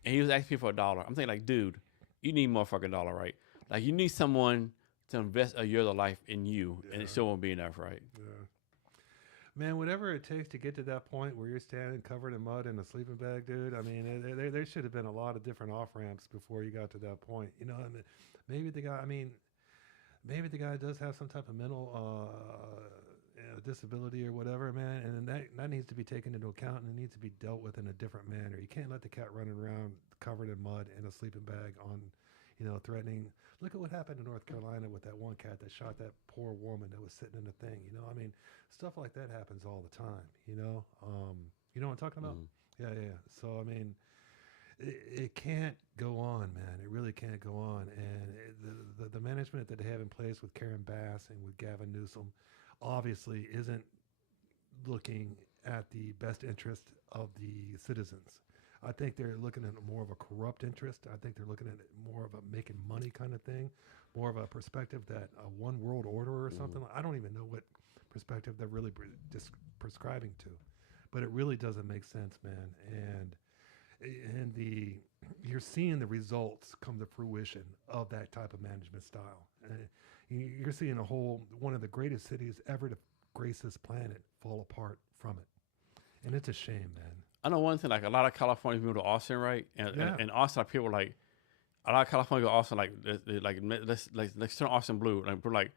And he was asking people $1. I'm thinking, like, dude, you need more fucking $1, right? Like, you need someone to invest a year of their life in you, and it still won't be enough, right? Yeah. Man, whatever it takes to get to that point where you're standing covered in mud in a sleeping bag, dude. I mean, there should have been a lot of different off ramps before you got to that point. You know, I mean, maybe the guy does have some type of mental disability or whatever, man, and that needs to be taken into account and it needs to be dealt with in a different manner. You can't let the cat running around covered in mud in a sleeping bag on, threatening. Look at what happened in North Carolina with that one cat that shot that poor woman that was sitting in the thing. I mean, stuff like that happens all the time. You know what I'm talking about? Yeah. So I mean, it can't go on, man. It really can't go on. And the management that they have in place with Karen Bass and with Gavin Newsom obviously isn't looking at the best interest of the citizens. I think they're looking at more of a corrupt interest. I think they're looking at it more of a making money kind of thing, more of a perspective that a one world order or something. I don't even know what perspective they're really just prescribing to, but it really doesn't make sense, man. And you're seeing the results come to fruition of that type of management style. You're seeing one of the greatest cities ever to grace this planet fall apart from it. And it's a shame, man. I know one thing, like a lot of Californians move to Austin, right? And Austin, like, people like, a lot of California go to Austin, let's turn Austin blue. Like, we're like,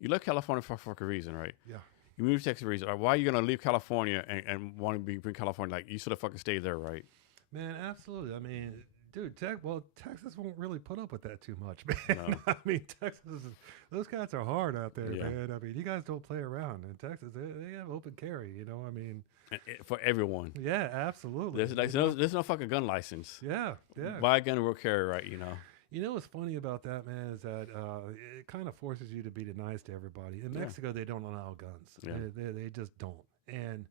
you left California for a fucking reason, right? Yeah. You moved to Texas for a reason. Like, why are you going to leave California and want to bring California? Like, you should have fucking stayed there, right? Man, absolutely. I mean, dude, Texas won't really put up with that too much, man. No. I mean, Texas, those cats are hard out there, Yeah. man. I mean, you guys don't play around. In Texas, they have open carry, I mean. For everyone. Yeah, absolutely. There's no fucking gun license. Yeah. Buy a gun and we'll carry, right, You know what's funny about that, man, is that it kind of forces you to be nice to everybody. In Mexico, they don't allow guns. Yeah. They just don't. And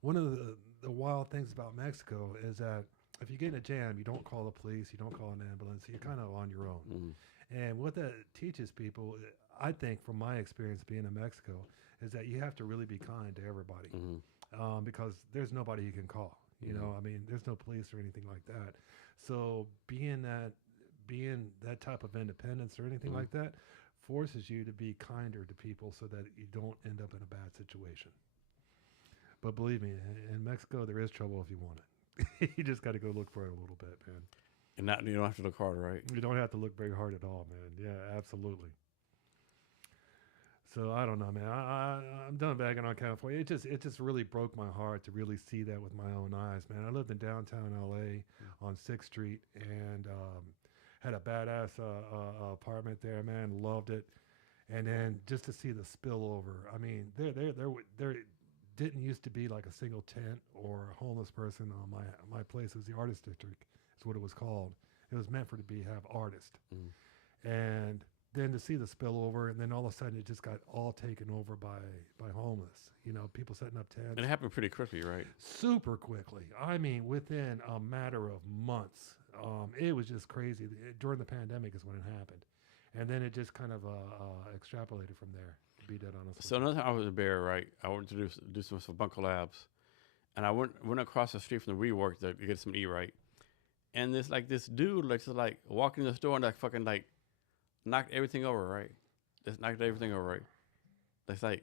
one of the wild things about Mexico is that if you get in a jam, you don't call the police, you don't call an ambulance, you're kind of on your own. Mm-hmm. And what that teaches people, I think from my experience being in Mexico, is that you have to really be kind to everybody. Mm-hmm. Because there's nobody you can call. I mean, there's no police or anything like that. So being that type of independence or anything like that forces you to be kinder to people so that you don't end up in a bad situation. But believe me, in Mexico, there is trouble if you want it. You just got to go look for it a little bit, man. And you don't have to look harder, right? You don't have to look very hard at all, man. Yeah, absolutely. So I don't know, man. I'm done bagging on California. It just really broke my heart to really see that with my own eyes, man. I lived in downtown LA on 6th Street and had a badass apartment there, man. Loved it. And then just to see the spillover. I mean, there didn't used to be like a single tent or a homeless person on my place. It was the artist district. That's what it was called. It was meant have artists. And then to see the spillover, and then all of a sudden it just got all taken over by homeless. People setting up tents. And it happened pretty quickly, right? Super quickly. I mean, within a matter of months. It was just crazy. During the pandemic is when it happened. And then it just kind of extrapolated from there, to be dead honest. So another time I was in Bear, right? I went to do some Bunker Labs. And I went across the street from the WeWork to get some eat, right? And this dude just walking in the store and fucking knocked everything over, right? Just knocked everything over, right? It's like,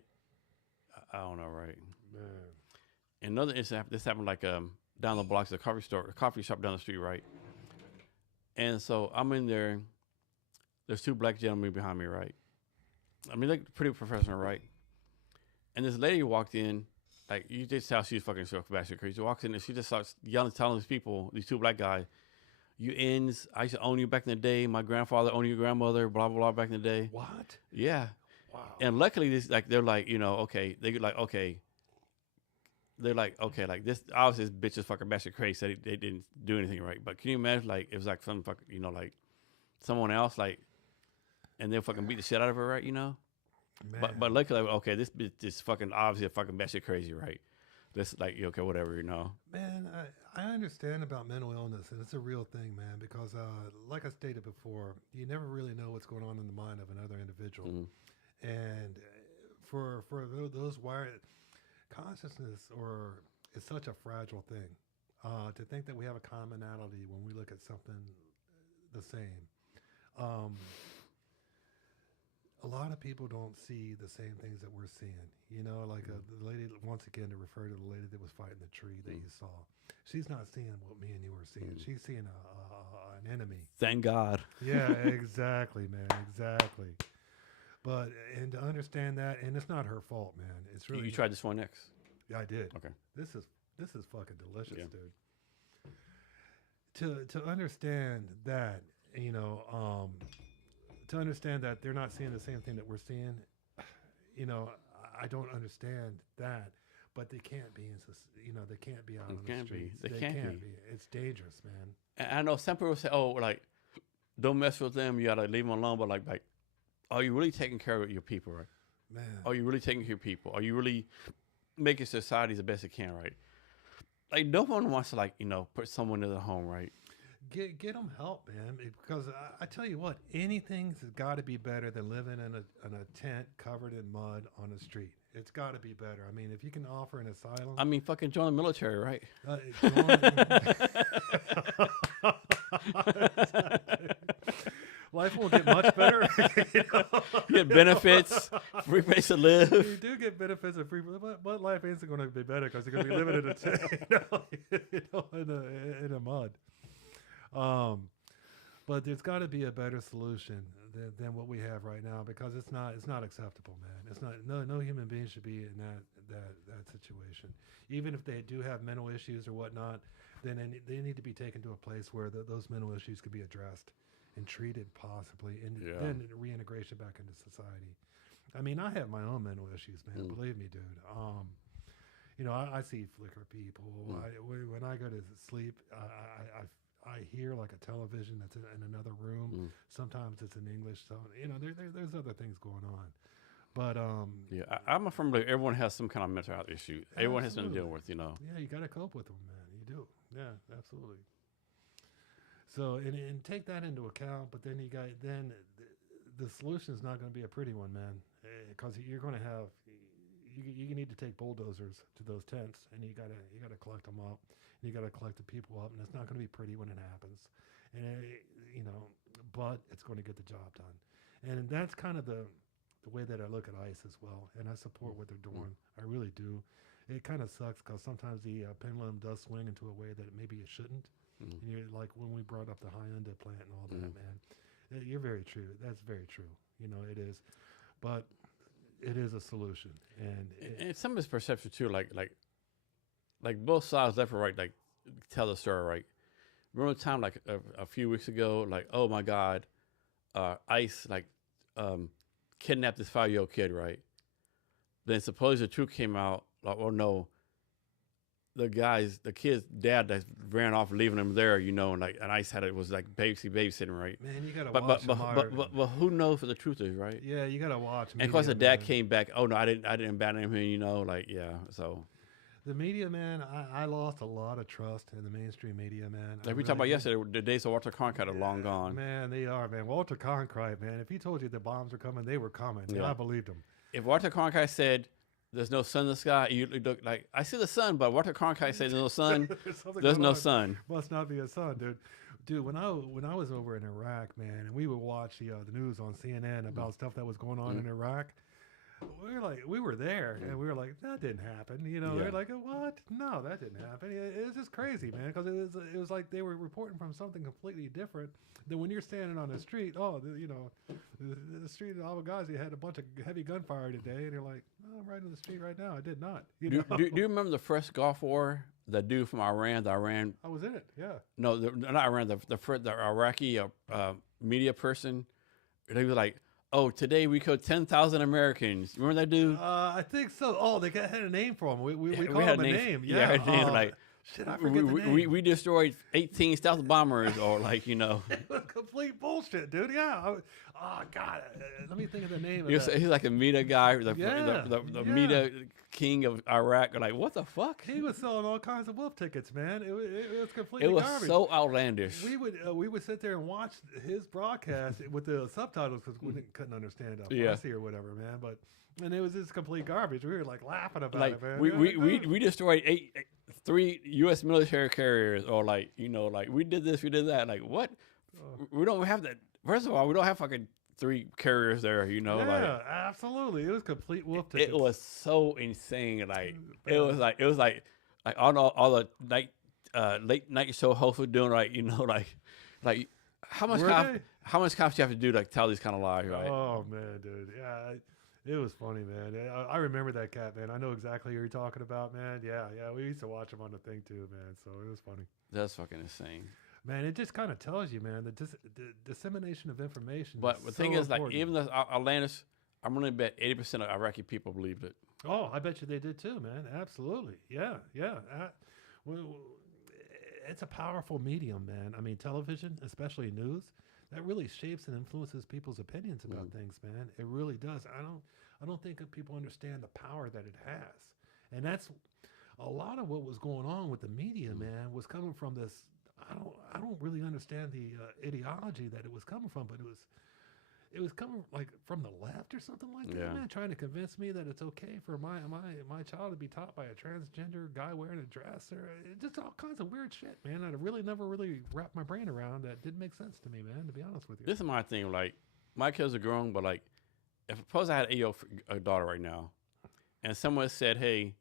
I don't know, right? Man. Another incident, this happened down the block, the coffee shop down the street, right? And so I'm in there. There's 2 black gentlemen behind me, right? I mean, they're pretty professional, right? And this lady walked in, you just tell she's fucking so bastard crazy. She walks in and she just starts yelling, telling these people, these 2 black guys, You ends. I used to own you back in the day. My grandfather owned your grandmother. Blah blah blah. Back in the day. What? Yeah. Wow. And luckily, this like they're like okay. They like okay. They're like okay, like this. Obviously, this bitch is fucking batshit crazy. So they didn't do anything right. But can you imagine like it was like some fucking like someone else like, and they'll fucking beat the shit out of her, right? Man. But luckily, like, okay, this bitch is fucking obviously a fucking batshit crazy, right? This like okay, whatever, Man, I understand about mental illness, and it's a real thing, man. Because like I stated before, you never really know what's going on in the mind of another individual, and for those wired consciousness is such a fragile thing. To think that we have a commonality when we look at something the same. A lot of people don't see the same things that we're seeing. Like the lady, once again, to refer to the lady that was fighting the tree that you saw. She's not seeing what me and you are seeing. She's seeing an enemy. Thank God. Yeah, exactly, man, exactly. And to understand that, and it's not her fault, man. It's really you tried this one next. Yeah, I did. Okay. This is fucking delicious, dude. To understand that, to understand that they're not seeing the same thing that we're seeing, I don't understand that, but they can't be they can't be out on the streets. They can't be. It's dangerous, man. And I know some people say, "Oh, like, don't mess with them. You gotta leave them alone." But like, are you really taking care of your people, right? Man, are you really taking care of people? Are you really making society the best it can, right? Like, no one wants to put someone in the home, right? Get them help, man. Because I tell you what, anything's got to be better than living in a tent covered in mud on a street. It's got to be better. I mean, if you can offer an asylum. I mean, fucking join the military, right? Life won't get much better. You get benefits, free place to live. You do get benefits and free, but life ain't going to be better because you're going to be living in a tent, in a mud. But there's got to be a better solution than what we have right now, because it's not acceptable, man. It's not. No human being should be in that situation. Even if they do have mental issues or whatnot, then they need to be taken to a place where those mental issues could be addressed and treated, possibly, and then reintegration back into society. I mean, I have my own mental issues, man. Believe me, dude. I see flicker people. When I go to sleep, I hear like a television that's in another room. Sometimes it's in English. So, there's other things going on. But I'm a firm believer everyone has some kind of mental health issue. Everyone has something to deal with, Yeah, you got to cope with them, man. You do. Yeah, absolutely. So, and take that into account, but then the solution is not going to be a pretty one, man, because you're going to have, you need to take bulldozers to those tents, and you got to collect them up, and you got to collect the people up, and it's not going to be pretty when it happens, and but it's going to get the job done, and that's kind of the way that I look at ICE as well, and I support what they're doing. I really do. It kind of sucks because sometimes the pendulum does swing into a way that maybe it shouldn't. And you're like when we brought up the Hyundai plant and all that, man. You're very true. That's very true. It is, but it is a solution, and some of his perception too, like both sides, left or right, like tell the story, right? Remember the time like a few weeks ago, like, oh my God, ICE kidnapped this 5-year-old kid, right? Then supposedly the truth came out, like, oh no. The kid's dad that ran off, leaving him there, and ICE was like babysitting, right? Man, you gotta watch. But who knows what the truth is, right? Yeah, you gotta watch. And of course, the dad came back. Oh no, I didn't abandon him. So the media, man, I lost a lot of trust in the mainstream media, man. Like we talked about yesterday, the days of Walter Cronkite are long gone. Man, they are, man. Walter Cronkite, man. If he told you the bombs were coming, they were coming. Yeah. I believed him. If Walter Cronkite said, "There's no sun in the sky," you look like, I see the sun, but Walter Cronkite said there's no sun. There's no sun. Must not be a sun, dude. Dude, when I was over in Iraq, man, and we would watch the news on CNN about stuff that was going on in Iraq, we were there, and we were like, that didn't happen. We were like, what? No, that didn't happen. It was just crazy, man, because it was like they were reporting from something completely different than when you're standing on the street. Oh, the street in Abu Ghazi had a bunch of heavy gunfire today, and you're like, oh, I'm right in the street right now. I did not. Do you remember the first Gulf War? the dude from Iran, I was in it. Yeah. no, not Iran, the Iraqi media person. They were like, "Oh, today we killed 10,000 Americans." Remember that dude? I think so. Oh, had a name for him. We We called had him a name. Yeah, Yeah. had a name, like Shit, I forget the name. we destroyed 18 stealth bombers, or like It was complete bullshit, dude. Yeah. Oh God. Let me think of the name. he's like a media guy, the Yeah. media king of Iraq. Like, what the fuck? He was selling all kinds of wolf tickets, man. It was completely It was garbage. so outlandish. We would sit there and watch his broadcast with the subtitles because we couldn't understand Farsi or whatever, man. And it was just complete garbage. We were like laughing about Like it, man. we destroyed 3 U.S. military carriers, or like we did this, we did that. Like, what? We don't have that. First of all, we don't have fucking 3 carriers there. Yeah, absolutely. It was complete wolf tickets. It was so insane. Like it was like all the late night show hosts were doing, like like how much cops you have to do to tell these kind of lies, right? Oh man, dude. Yeah, it was funny, man. I remember that cat, man. I know exactly who you're talking about, man. Yeah. We used to watch him on the thing too, man. So it was funny. That's fucking insane. Man, it just kind of tells you, man, the dissemination of information. But the thing is, like, even the Atlantis, I'm gonna bet 80% of Iraqi people believed it. Oh, I bet you they did too, man. Absolutely. Yeah. Well, it's a powerful medium, man. I mean, television, especially news, that really shapes and influences people's opinions about things, man. It really does. I don't think that people understand the power that it has. And that's a lot of what was going on with the media, man, was coming from this. I don't really understand the ideology that it was coming from, but it was coming like from the left or something like that, man, trying to convince me that it's okay for my child to be taught by a transgender guy wearing a dress, or just all kinds of weird shit, man. I really never really wrapped my brain around that. Didn't make sense to me, man, to be honest with you. This is my thing. Like, my kids are grown, but like, if suppose I had a daughter right now, and someone said, "Hey,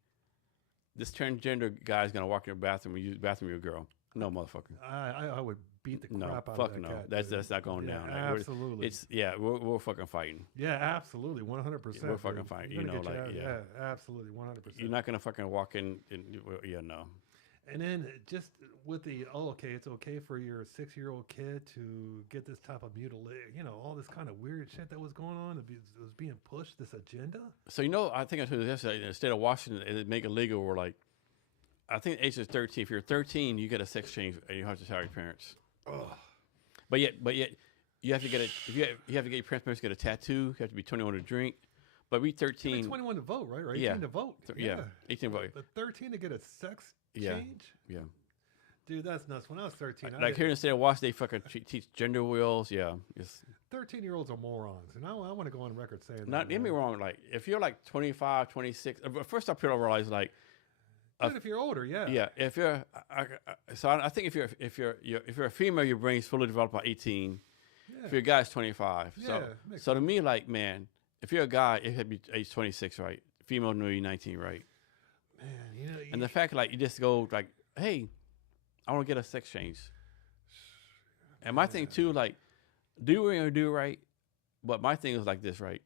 this transgender guy's gonna walk in your bathroom and use the bathroom with your girl," no, motherfucker. I would beat the crap out fuck of that no. cat. That's not going down. Like, Absolutely. We're fucking fighting. Yeah, absolutely, 100%. We're fucking fighting. Absolutely, 100%. You're not gonna fucking walk in. No. And then just with it's okay for your 6-year-old kid to get this type of mutilation, all this kind of weird shit that was going on. It was being pushed, this agenda. So I think I told you yesterday, in the state of Washington, it make it legal where, like, I think the age is 13. If you're 13, you get a sex change and you have to tell your parents. Oh. But yet you have to get you have to get your parents to get a tattoo. You have to be 21 to drink. But we 13. 21 to vote, right? Or 18 Yeah. to vote. 18 to vote. But 13 to get a sex Yeah. change? Yeah. Dude, that's nuts. When I was 13, Like here in the state of Washington, they fucking teach gender wheels. Yeah. 13-year-olds are morons. And I want to go on record saying Not that. get me wrong. Like, if you're like 25, 26, first off, people realize, like, Dude, if you're older, yeah. Yeah, if you're, I think if you're a female, your brain's fully developed by 18. Yeah. If you're a guy, it's 25. Yeah, So to me, like, man, if you're a guy, it had to be age 26, right? Female, maybe 19, right? Man, And the fact, like, you just go like, hey, I want to get a sex change. And my thing too, like, do what you're gonna do, right? But my thing is like this, right?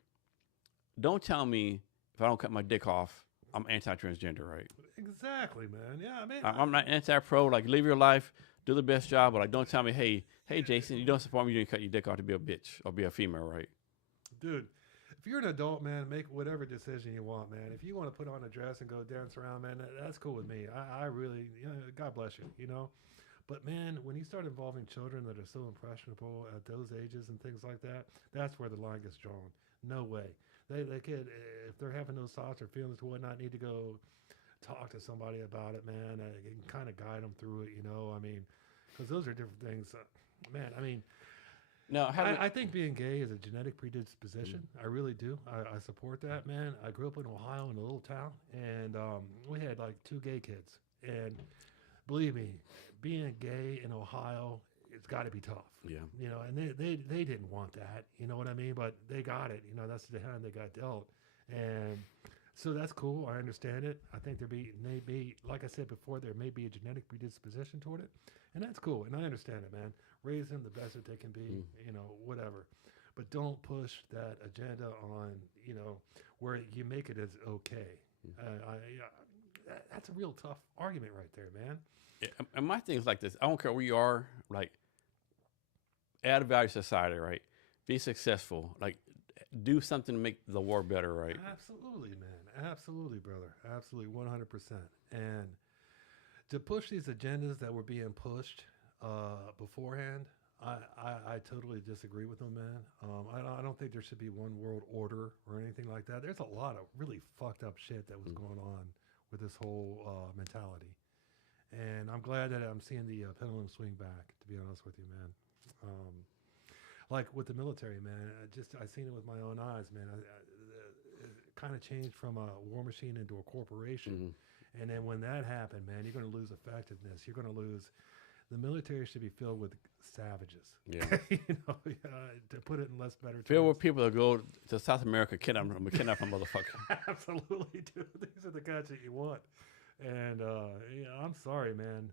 Don't tell me if I don't cut my dick off, I'm anti-transgender, right? Exactly, man. Yeah, I mean, I'm not anti-pro. Like, live your life, do the best job, but like, don't tell me, hey, Jason, you don't support me, you didn't cut your dick off to be a bitch or be a female, right? Dude, if you're an adult, man, make whatever decision you want, man. If you want to put on a dress and go dance around, man, that's cool with me. I really, God bless you, But man, when you start involving children that are so impressionable at those ages and things like that, that's where the line gets drawn. No way. They kid, if they're having those thoughts or feelings or whatnot, need to go talk to somebody about it, man. You can kind of guide them through it, I mean, because those are different things. Man, I mean, no, I think being gay is a genetic predisposition. I really do. I support that, man. I grew up in Ohio in a little town, and we had like 2 gay kids. And believe me, being gay in Ohio, it's got to be tough. Yeah. And they didn't want that. You know what I mean? But they got it. That's the hand they got dealt. And so that's cool. I understand it. I think may be, like I said before, there may be a genetic predisposition toward it. And that's cool. And I understand it, man. Raise them the best that they can be, whatever. But don't push that agenda on, where you make it as okay. that's a real tough argument right there, man. Yeah, and my thing is like this. I don't care where you are. Like, add value to society, right? Be successful. Like, do something to make the war better, right? Absolutely, man. Absolutely, brother. Absolutely, 100%. And to push these agendas that were being pushed beforehand, I totally disagree with them, man. I don't think there should be one world order or anything like that. There's a lot of really fucked up shit that was going on with this whole mentality. And I'm glad that I'm seeing the pendulum swing back, to be honest with you, man. Like with the military, man, I seen it with my own eyes, man. It kind of changed from a war machine into a corporation. And then when that happened, man, you're going to lose effectiveness. You're going to lose. The military should be filled with savages. Yeah. To put it in less better terms. Filled with people that go to South America, kidnap a motherfucker. Absolutely, dude. These are the guys that you want. And I'm sorry, man.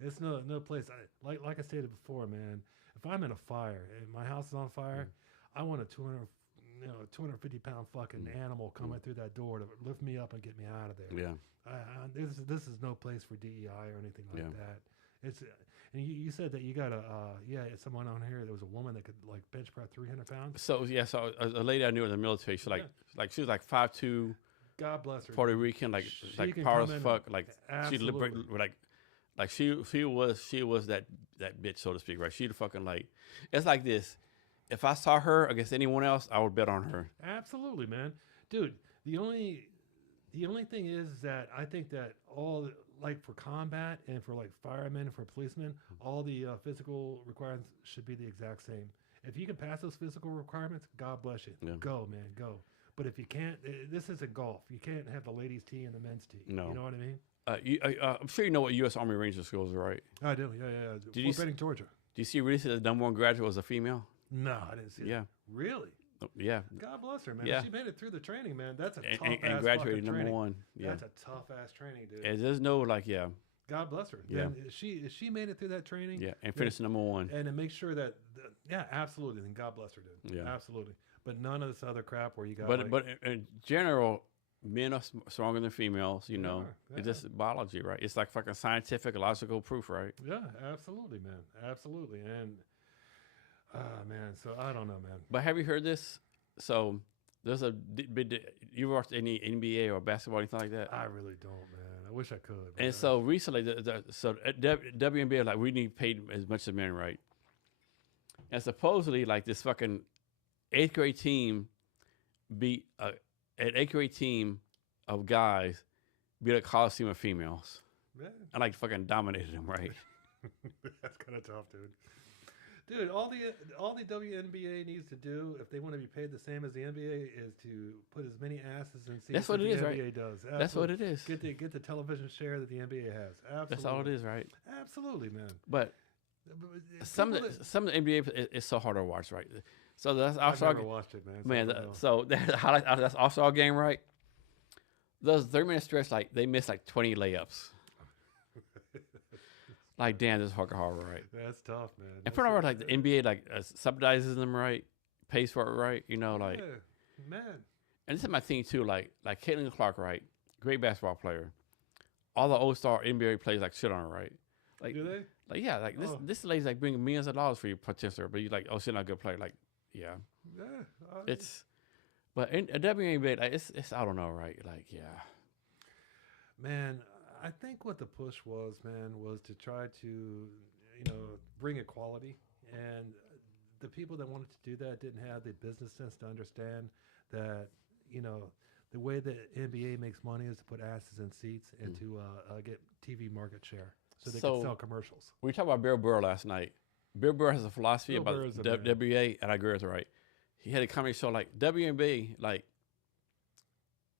It's no place. Like I stated before, man. If I'm in a fire and my house is on fire, I want a 250-pound fucking animal coming through that door to lift me up and get me out of there. Yeah. This is no place for DEI or anything like that. It's and you said that you got someone on here. There was a woman that could like bench press 300 pounds. So a lady I knew in the military. She she was like 5'2". God bless her. Puerto Rican, like power as fuck. Like she liberated, like she was that bitch, so to speak, right? She'd fucking like, it's like this. If I saw her against anyone else, I would bet on her. Absolutely, man, dude. The only thing is that I think that all like for combat and for like firemen and for policemen, all the physical requirements should be the exact same. If you can pass those physical requirements, God bless you. Yeah. Go, man, go. But if you can't, this isn't golf. You can't have the ladies' tee and the men's tee. No. You know what I mean? I'm sure you know what U.S. Army Ranger schools are, right? I do. Yeah. Did you Benning, Georgia? Do you see recently the number one graduate was a female? No, I didn't see that. Really? Yeah. God bless her, man. Yeah. She made it through the training, man. That's a tough and graduated number training. one. Yeah. That's a tough ass training, dude. And there's no God bless her. Yeah. And she made it through that training. Yeah, and finished number one. And to make sure that, absolutely. And God bless her, dude. Yeah. Absolutely. But none of this other crap where you got. But in general, men are stronger than females. You know, it's just biology, right? It's like fucking scientific, logical proof, right? Yeah, absolutely, man. Absolutely. And man, so I don't know, man. But have you heard this? So there's you watched any NBA or basketball, anything like that? I really don't, man. I wish I could. And so recently, WNBA like we need paid as much as men, right? And supposedly, like this fucking 8th grade team beat an 8th grade team of guys beat a college team of females, and like fucking dominated them, right? That's kind of tough, dude. Dude, all the WNBA needs to do if they want to be paid the same as the NBA is to put as many asses in seats. That's what the it is, NBA right? Does. Absolutely. That's what it is. Get the television share that the NBA has. Absolutely. That's all it is, right? Absolutely, man. But some of the NBA is so hard to watch, right? So that's also I've never watched it, man. So that's All-Star game, right? Those 30-minute stretch, like they missed like 20 layups. Like, damn, this is fucking hard, right? That's tough, man. And for like the NBA, like subsidizes them, right? Pays for it, right? You know, like, man. And this is my thing too. Like Caitlin Clark, right? Great basketball player. All the old-star NBA players like shit on her, right? Like, do they? Like, yeah, like this lady's like bringing millions of dollars for your potential, but you're like, oh, she's not a good player. Like, yeah. But in a WNBA, like it's I don't know, right? Like, yeah. Man, I think what the push was, man, was to try to, bring equality. And the people that wanted to do that didn't have the business sense to understand that, the way that NBA makes money is to put asses in seats and to get TV market share so they can sell commercials. We talked about Bill Burr last night. Bill Burr has a philosophy about WNBA, and I agree with it, right? He had a comedy show like WNBA, like,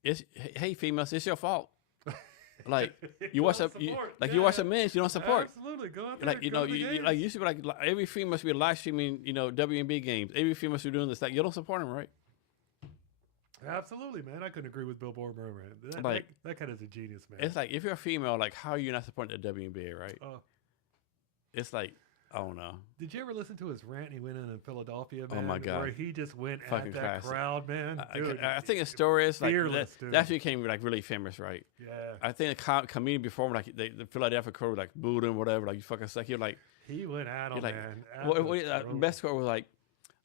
hey, females, it's your fault. Like you watch you watch the men's, you don't support. Absolutely, go out there. Like you should be like every female must be live streaming, WNBA games. Every female must be doing this. Like you don't support them, right? Absolutely, man. I couldn't agree with Bill Burr, man. That kind of is a genius, man. It's like if you're a female, like how are you not supporting the WNBA, right? It's like I don't know. Did you ever listen to his rant he went in Philadelphia, man? Oh my God. Where he just went Fucking at that classic. crowd, man. Dude, I think the story is like fearless, dude. that became like really famous, right? Yeah. I think the comedian before him, like the Philadelphia crew, like booed him, whatever. Like you fucking suck. You're like He went at him, like, man. best quote was like,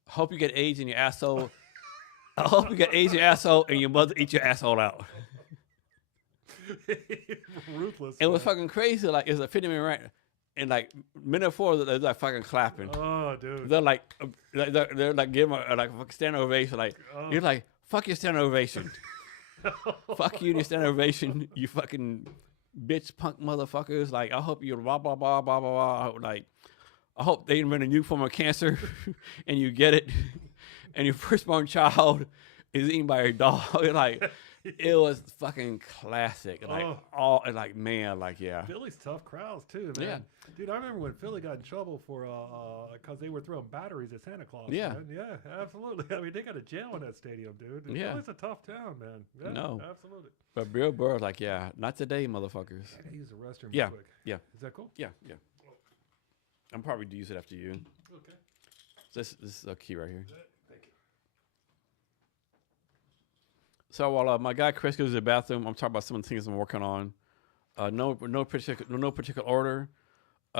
"Hope you get AIDS in your asshole. I hope you get AIDS in your asshole, and your mother eat your asshole out." Ruthless. It was fucking crazy. Like it's a 50-minute rant, and like minute 4, they're like fucking clapping. Oh, dude. They're like giving a like standing ovation. Like you're like, fuck your standing ovation. Fuck you and your standing ovation. You fucking bitch punk motherfuckers. Like I hope you blah blah blah blah blah blah. Like I hope they invent a new form of cancer, and you get it, and your firstborn child is eaten by a dog. Like. It was fucking classic. Like man, like yeah. Philly's tough crowds too, man. Yeah. Dude, I remember when Philly got in trouble for because they were throwing batteries at Santa Claus. Yeah. Man. Yeah, absolutely. I mean, they got a jail in that stadium, dude. Yeah. Philly's a tough town, man. Yeah, No. absolutely. But Bill Burr, like, yeah, not today, motherfuckers. I gotta use the restroom Yeah. real quick. Yeah. Is that cool? Yeah, yeah. I'm probably to use it after you. Okay. This is a key right here. Thank you. So while my guy Chris goes to the bathroom, I'm talking about some of the things I'm working on. No particular order.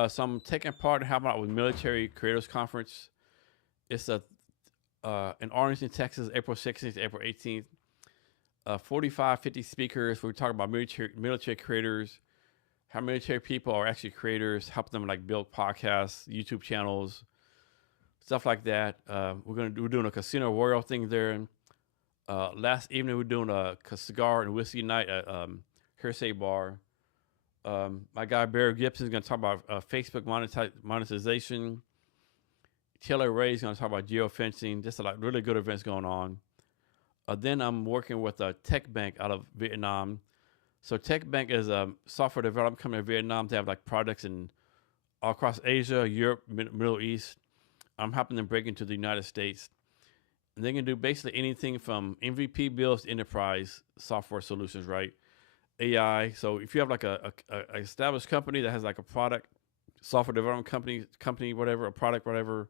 So I'm taking part in helping out with Military Creators Conference. It's in Arlington, Texas, April 16th to April 18th. 45, 50 speakers. We talk about military creators, how military people are actually creators, help them like build podcasts, YouTube channels, stuff like that. We're doing a Casino Royale thing there. Last evening, we're doing a cigar and whiskey night at Hearsay Bar. My guy Barry Gibson is going to talk about Facebook monetization. Taylor Ray is going to talk about geofencing. Just like really good events going on. Then I'm working with a tech bank out of Vietnam. So Tech Bank is a software development company in Vietnam. They have like products in all across Asia, Europe, Middle East. I'm helping them break into the United States. And they can do basically anything from MVP builds to enterprise software solutions, right? AI. So if you have like a established company that has like a product, software development company, whatever, a product, whatever,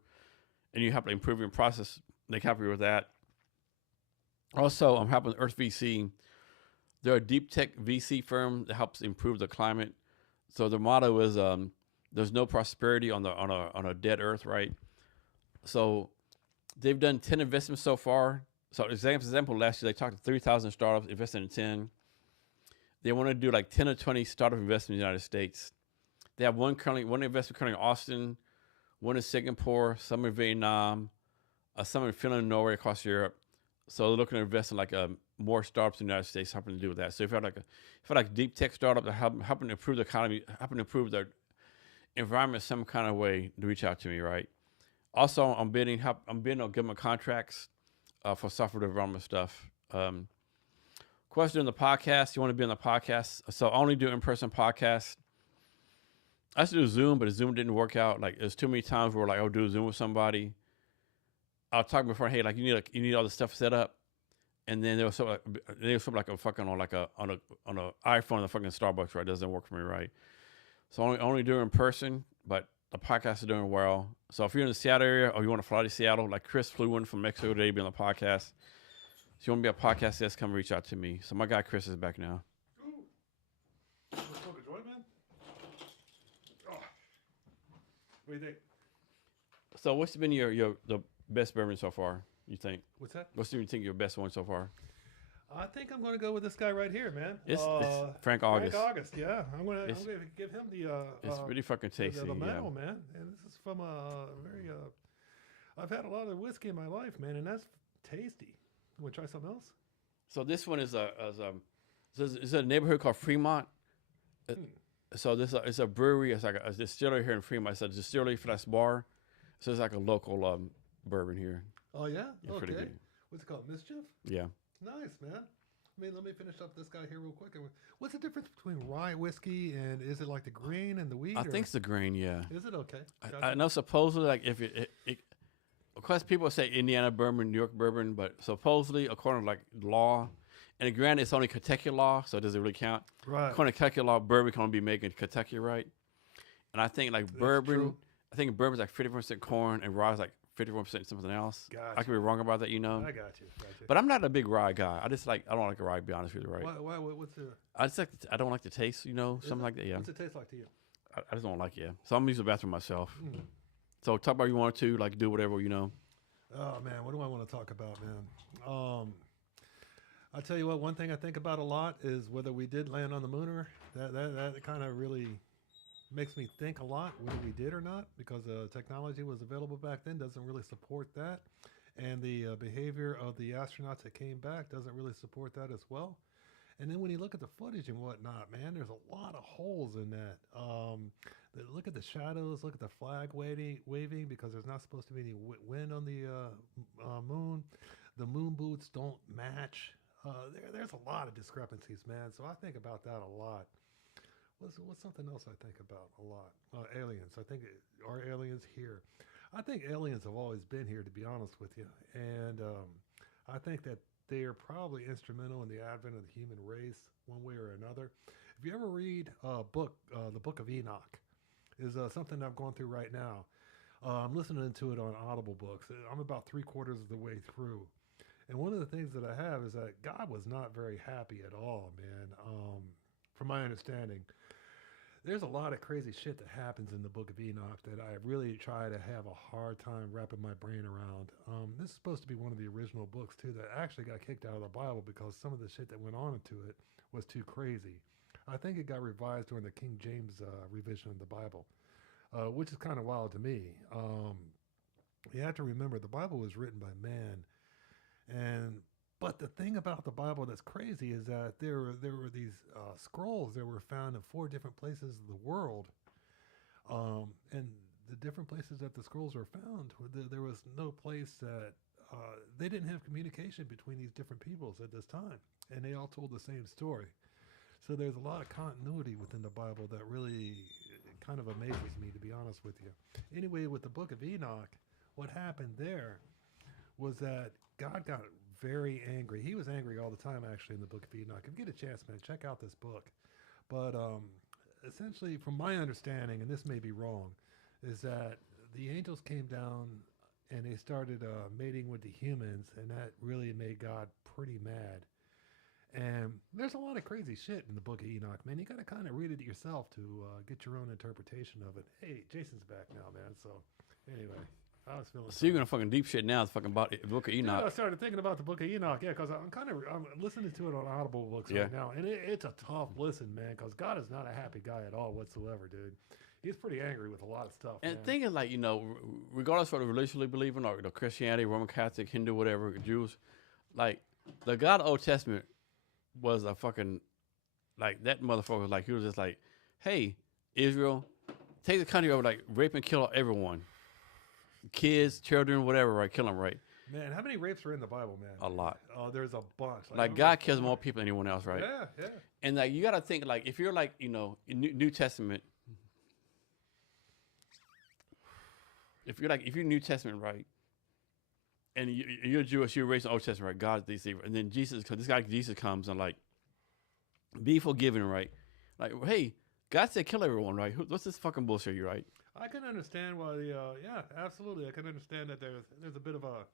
and you have to improve your process, they can help you with that. Also, I'm helping Earth VC. They're a deep tech VC firm that helps improve the climate. So the motto is there's no prosperity on a dead Earth, right? So they've done 10 investments so far. So example, last year they talked to 3,000 startups, invested in 10. They want to do like 10 or 20 startup investments in the United States. They have one investment currently in Austin, one in Singapore, some in Vietnam, some in Finland, Norway, across Europe. So they're looking to invest in like more startups in the United States, helping to do with that. So if you have like a deep tech startup that helping improve the economy, helping improve the environment some kind of way, to reach out to me, right? Also, I'm bidding on government contracts for software development stuff. Question on the podcast. You want to be on the podcast? So I only do in-person podcasts. I used to do Zoom, but Zoom didn't work out. Like there's too many times where like I'll do Zoom with somebody. I'll talk before, hey, like you need all the stuff set up, and then there was something like a fucking on an iPhone, the fucking Starbucks, right? It doesn't work for me, right? So only do in person, but the podcast is doing well. So if you're in the Seattle area or you want to fly to Seattle, like Chris flew in from Mexico today to be on the podcast. If you want to be a podcast guest, come reach out to me. So my guy Chris is back now. Ooh. Joy, man? Oh. What do you think? So what's been the best bourbon so far, you think? What's that? What's do you think your best one so far? I think I'm going to go with this guy right here, man. It's Frank August. Frank August, yeah. I'm going to give him the... it's really fucking tasty. The medal, man. And this is from a very... I've had a lot of whiskey in my life, man, and that's tasty. You want to try something else? So this one is a neighborhood called Fremont. So this is a brewery. It's like a distillery here in Fremont. It's a distillery / bar. So it's like a local bourbon here. Oh, yeah? It's pretty good. What's it called? Mischief? Yeah. Nice, man. I mean, let me finish up this guy here real quick. What's the difference between rye whiskey and is it like the grain and the wheat? I think it's the grain, yeah. Is it okay? Gotcha. I know supposedly, like, if it of course, people say Indiana bourbon, New York bourbon, but supposedly, according to, like, law, and granted, it's only Kentucky law, so it doesn't really count. Right. According to Kentucky law, bourbon can only be made in Kentucky, right? And I think, like, bourbon I think bourbon's like 50% corn and rye's like 51% something else. Gotcha. I could be wrong about that, you know. I got you. But I'm not a big rye guy. I don't like a rye. To be honest with you, right? What's the? I don't like the taste, you know, something like that. Yeah. What's it taste like to you? I just don't like it. Yeah. So I'm using the bathroom myself. Mm. So talk about you want to like do whatever, you know. Oh man, what do I want to talk about, man? I'll tell you what. One thing I think about a lot is whether we did land on the moon or that kind of really makes me think a lot whether we did or not, because technology was available back then doesn't really support that, and the behavior of the astronauts that came back doesn't really support that as well. And then when you look at the footage and whatnot, man, there's a lot of holes in that. Look at the shadows, look at the flag waving because there's not supposed to be any wind on the moon. The moon boots don't match. There's a lot of discrepancies, man. So I think about that a lot. What's something else I think about a lot? Aliens. I think, are aliens here? I think aliens have always been here, to be honest with you. And I think that they are probably instrumental in the advent of the human race one way or another. If you ever read a book, the Book of Enoch, is something I'm going through right now. I'm listening to it on Audible books. I'm about 3/4 of the way through. And one of the things that I have is that God was not very happy at all, man. From my understanding, there's a lot of crazy shit that happens in the Book of Enoch that I really try to have a hard time wrapping my brain around. This is supposed to be one of the original books, too, that actually got kicked out of the Bible because some of the shit that went on into it was too crazy. I think it got revised during the King James revision of the Bible, which is kind of wild to me. You have to remember, the Bible was written by man, but the thing about the Bible that's crazy is that there were these scrolls that were found in 4 different places of the world, and the different places that the scrolls were found, there was no place that they didn't have communication between these different peoples at this time, and they all told the same story. So there's a lot of continuity within the Bible that really kind of amazes me, to be honest with you. Anyway, with the Book of Enoch, what happened there was that God got very angry. He was angry all the time, actually, in the Book of Enoch. If you get a chance, man, check out this book. But essentially, from my understanding, and this may be wrong, is that the angels came down and they started mating with the humans, and that really made God pretty mad. And there's a lot of crazy shit in the Book of Enoch, man. You got to kind of read it yourself to get your own interpretation of it. Hey, Jason's back now, man. So anyway, I was feeling. So you're gonna fucking deep shit now. It's fucking about the Book of Enoch. Dude, I started thinking about the Book of Enoch, yeah, because I'm listening to it on Audible books right now, and it's a tough listen, man, because God is not a happy guy at all whatsoever, dude. He's pretty angry with a lot of stuff. And man. the thing is, like, you know, regardless of the religiously believing or Christianity, Roman Catholic, Hindu, whatever, Jews, like the God of the Old Testament was a fucking, like, that motherfucker was like, he was just like, hey, Israel, take the country over, like, rape and kill everyone. Kids, children, whatever, right? Kill them, right? Man, how many rapes are in the Bible, man? A lot. Oh, there's a bunch. Like God kills more people than anyone else, right? Yeah, yeah. And, like, you got to think, like, if you're, like, you know, in New Testament, if you're New Testament, right? And you're Jewish, you're raised in Old Testament, right? God's these evil. And then this guy Jesus comes and, like, be forgiven, right? Like, hey, God said kill everyone, right? What's this fucking bullshit, you right? I can understand why yeah, absolutely. I can understand that there's a bit of a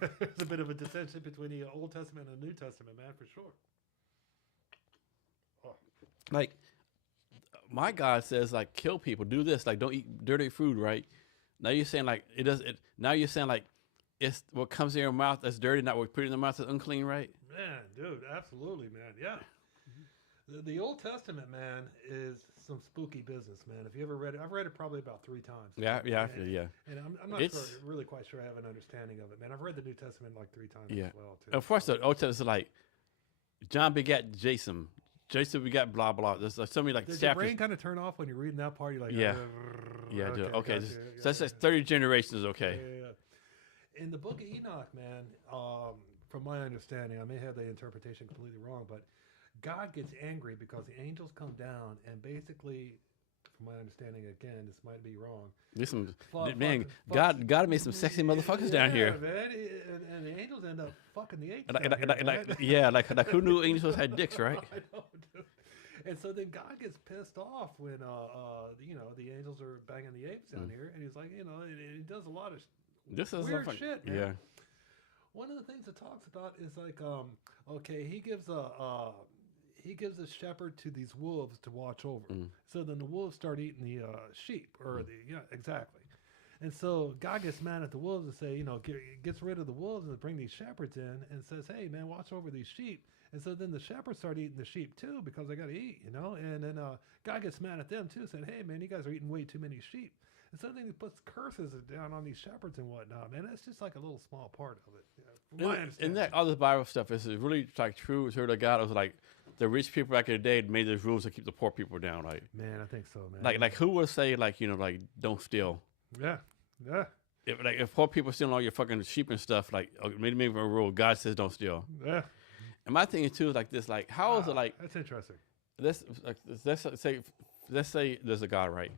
there's a bit of a dissension between the Old Testament and the New Testament, man, for sure. Oh. Like, my God says, like, kill people, do this, like, don't eat dirty food, right? Now you're saying, like, now you're saying, like, it's what comes in your mouth that's dirty, not what put in the mouth that's unclean, right? Man, dude, absolutely, man. Yeah. The Old Testament, man, is some spooky business, man. If you ever read it, I've read it probably about 3 times. Yeah. And I'm not really quite sure I have an understanding of it, man. I've read the New Testament like 3 times as well, too. Of course, the Old Testament is like, John begat Jason. Jason begat blah, blah. There's so many, like, Does chapters. your brain kind of turn off when you're reading that part? You're like, yeah. Yeah, okay. Okay. So that's like 30 generations, okay. Yeah. In the Book of Enoch, man, from my understanding, I may have the interpretation completely wrong, but God gets angry because the angels come down and basically, from my understanding, again, this might be wrong. God made some sexy motherfuckers down here. Man, and the angels end up fucking the angels. Like who knew angels had dicks, right? I know, dude. And so then God gets pissed off when the angels are banging the apes down here, and he's like, he does a lot of This is weird something. shit, man. Yeah. One of the things it talks about is like, okay, he gives a shepherd to these wolves to watch over. So then the wolves start eating the sheep, or exactly. And so God gets mad at the wolves and say, gets rid of the wolves and bring these shepherds in and says, hey man, watch over these sheep. And so then the shepherds start eating the sheep too because they got to eat, And then God gets mad at them too, saying, hey man, you guys are eating way too many sheep. And so then he puts curses down on these shepherds and whatnot, man. That's just like a little small part of it. From my And understanding. that other Bible stuff is really like true. It's that God was like the rich people back in the day made those rules to keep the poor people down. Like, man, I think so, man. like who would say like don't steal? Yeah. Yeah. If poor people stealing all your fucking sheep and stuff, like maybe a rule, God says don't steal. Yeah. And my thing is too is like this, like how is it like? That's interesting. Let's say there's a God, right?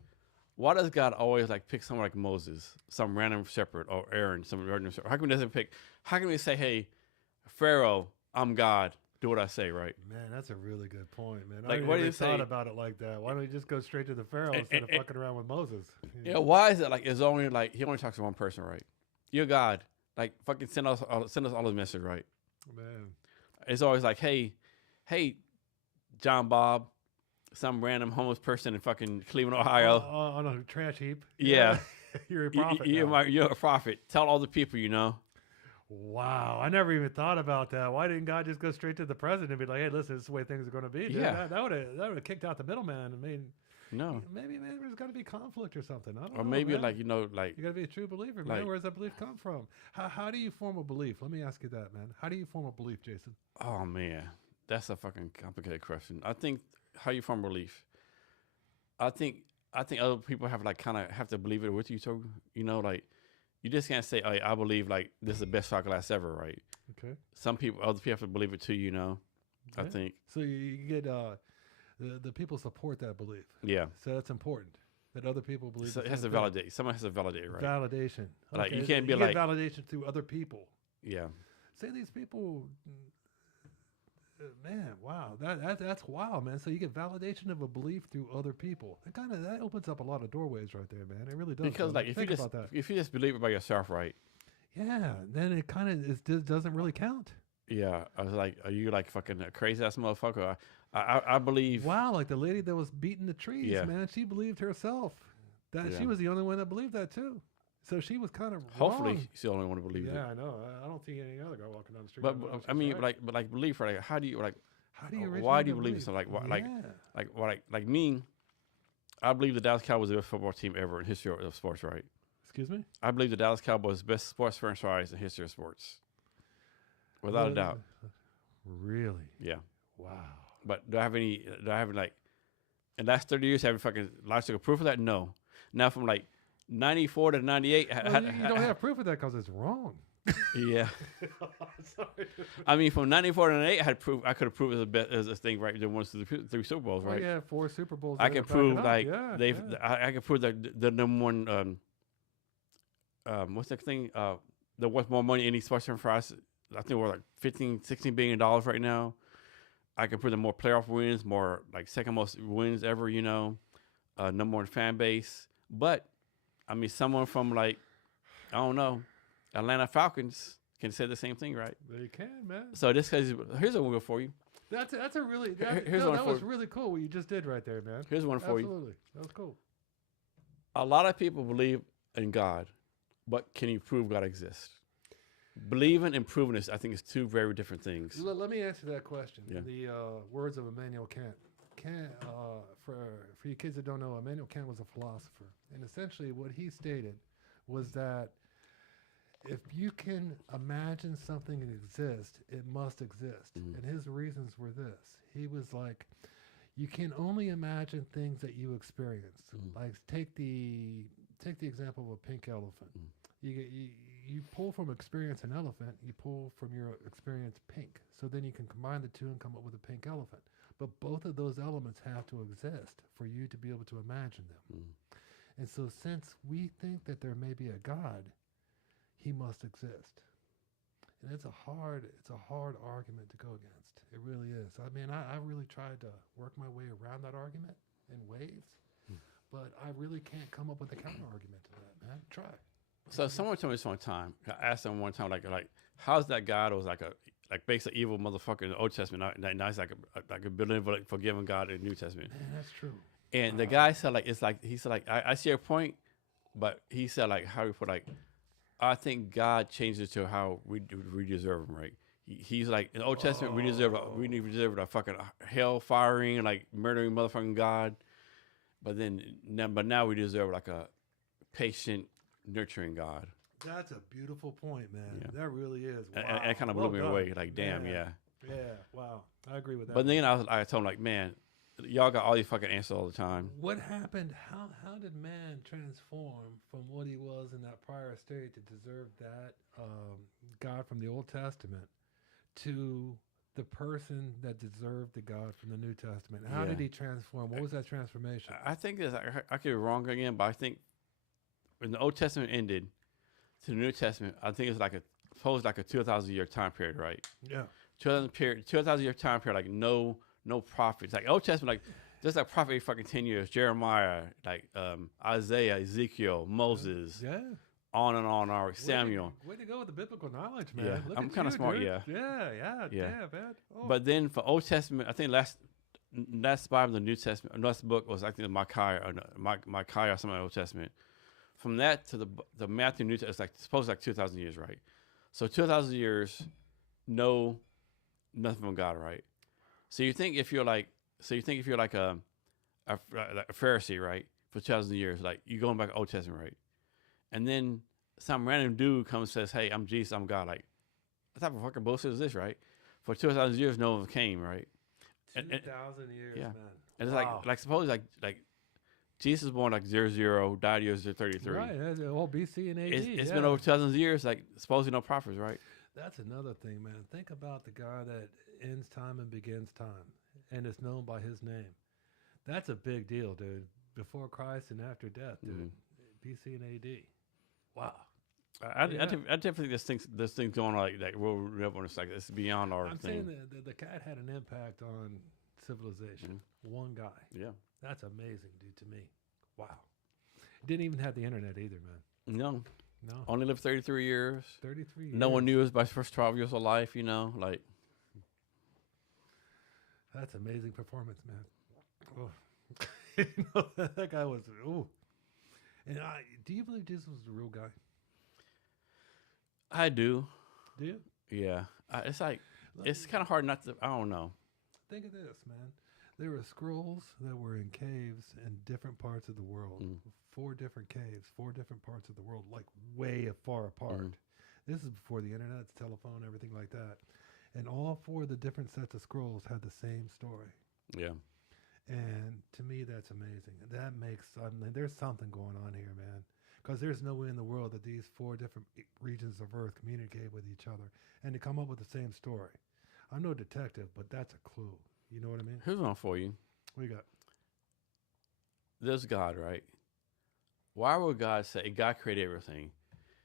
Why does God always like pick someone like Moses, some random shepherd, or Aaron, some random shepherd? How come he doesn't pick? How can we say, hey, Pharaoh, I'm God, do what I say, right? Man, that's a really good point, man. Like, I what do never you thought say? about it like that. Why don't we just go straight to the Pharaoh instead of fucking around with Moses? Why is it like it's only like he only talks to one person, right? You're God, like fucking send us all the message, right? Man, it's always like, hey, John Bob, some random homeless person in fucking Cleveland, Ohio. On a trash heap. Yeah. You're a prophet. You're a prophet. Tell all the people, Wow, I never even thought about that. Why didn't God just go straight to the president and be like, "Hey, listen, this is the way things are going to be"? Dude. Yeah, that would have kicked out the middleman. I mean, no, maybe there's got to be conflict or something. I don't know. Or maybe man. like you got to be a true believer, man. like, Where does that belief come from? How do you form a belief? Let me ask you that, man. How do you form a belief, Jason? Oh man, that's a fucking complicated question. I think how you form belief. I think other people have like kind of have to believe it with you too. Like you just can't say, "I believe like this is the best shot glass ever," right? Okay. Other people have to believe it too. I think. So you get the people support that belief. Yeah. So that's important that other people believe. So it has to validate. Someone has to validate it, right? Validation. Okay. Like you can't be you like get validation through other people. Yeah. Say these people. Man, wow, that's wild, man. So you get validation of a belief through other people. That opens up a lot of doorways right there, man. It really does. Because like if you just believe it by yourself, right? Yeah, then it kind of doesn't really count. Yeah, I was like, are you like fucking a crazy ass motherfucker? I believe. Wow, like the lady that was beating the trees, Yeah. man. She believed herself that she was the only one that believed that too. So she was kind of Hopefully wrong. she's the only one to believe it. Yeah, I know. I don't see any other guy walking down the street. But I mean, right. like belief, right? How do you like? How do you? Why do you believe in something? Like me? I believe the Dallas Cowboys are the best football team ever in history of sports, right? Excuse me? I believe the Dallas Cowboys the best sports franchise in history of sports, without a doubt. Really? Yeah. Wow. But do I have in the last 30 years have fucking logical proof of that? No. Now from like 94 to 98. You don't have proof of that because it's wrong. Yeah. Sorry. I mean, from 94 to 98, I could have proved as a thing, right? They won 3 Super Bowls, right? Yeah, 4 Super Bowls. I can prove like I can prove that the number one what's that thing? There was more money in any sports franchise. I think we're like $15-16 billion right now. I can prove the more playoff wins, more like second most wins ever. Number one fan base. But I mean, someone from like I don't know, Atlanta Falcons can say the same thing, right? They can, man. So this cause here's a one for you. That was really cool what you just did right there, man. Here's one for you. Absolutely, that was cool. A lot of people believe in God, but can you prove God exists? Believing and proving this, I think, is two very different things. Let me answer that question. Yeah. The words of Immanuel Kant. For you kids that don't know, Immanuel Kant was a philosopher, and essentially what he stated was that if you can imagine something exist, it must exist. Mm-hmm. And his reasons were this. He was like, you can only imagine things that you experienced. Mm-hmm. Like take the example of a pink elephant. Mm-hmm. You pull from experience an elephant, you pull from your experience pink. So then you can combine the two and come up with a pink elephant. But both of those elements have to exist for you to be able to imagine them. Mm. And so since we think that there may be a God, he must exist. And it's a hard argument to go against. It really is. I mean, I really tried to work my way around that argument in waves, but I really can't come up with a counter argument to that, man. Try. So someone told me this one time. I asked them one time, like, how's that God was like basically evil motherfucker in the Old Testament? Now he's like a benevolent, forgiving God in the New Testament. Man, that's true. And the guy said, like, he said, like, I see your point, but he said, like, how do you put, like, I think God changes to how we deserve him, right? He's like, in the Old Testament, we deserve a fucking hell firing, like murdering motherfucking God. But now we deserve like a patient, nurturing God. That's a beautiful point, man. Yeah. That really is. Wow. And it kind of blew me away. Like, damn, yeah. Yeah, wow. I agree with that. But then I told him, like, man, y'all got all these fucking answers all the time. What happened? How did man transform from what he was in that prior state to deserve that God from the Old Testament to the person that deserved the God from the New Testament? How did he transform? What was that transformation? I think I could be wrong again, but I think when the Old Testament ended to the New Testament, I think it's like a 2,000 year time period, right? Yeah. 2,000 year time period, like no prophets. Like Old Testament, like just like prophet every fucking 10 years. Jeremiah, like Isaiah, Ezekiel, Moses. Yeah. On and on, Samuel. Way to go with the biblical knowledge, man. Yeah, Look I'm at kind of you, smart, dude. yeah. Yeah. Damn, man. Oh. But then for Old Testament, I think last Bible, the New Testament, last book was I think Micaiah or some of the Old Testament. From that to the Matthew New Testament, it's like supposed like 2,000 years, right? So 2,000 years, nothing from God, right? So you think if you're like a Pharisee, right, for 2,000 years, like you going back to Old Testament, right? And then some random dude comes and says, hey, I'm Jesus, I'm God. Like, what type of fucking bullshit is this, right? For 2,000 years, no one came, right? 2,000 years, yeah. man. And it's like suppose like Jesus was born like 00, died years 33. Right, all BC and AD. It's been over 2,000 years, like supposedly no prophets, right? That's another thing, man. Think about the guy that ends time and begins time and is known by his name. That's a big deal, dude. Before Christ and after death, dude. BC and AD. Wow. I definitely think this thing's going on like world revolution. It's like it's beyond our I'm thing. saying the cat had an impact on civilization. One guy. Yeah. That's amazing, dude, to me. Wow. Didn't even have the internet either, man. No. No. Only lived 33 years. 33 years. No one knew his by his first 12 years of life, like. That's amazing performance, man. Oh. That guy was, ooh. And do you believe Jesus was the real guy? I do. Do you? Yeah. It's like, it's kind of hard not to, I don't know. Think of this, man. There were scrolls that were in caves in different parts of the world. 4 different caves, 4 different parts of the world, like way far apart. This is before the internet, telephone, everything like that. And all 4 of the different sets of scrolls had the same story. Yeah. And to me, that's amazing. That makes, there's something going on here, man. Because there's no way in the world that these 4 different regions of Earth communicate with each other and to come up with the same story. I'm no detective, but that's a clue. You know what I mean? Here's one for you. What you got? There's God, right? Why would God say, God created everything?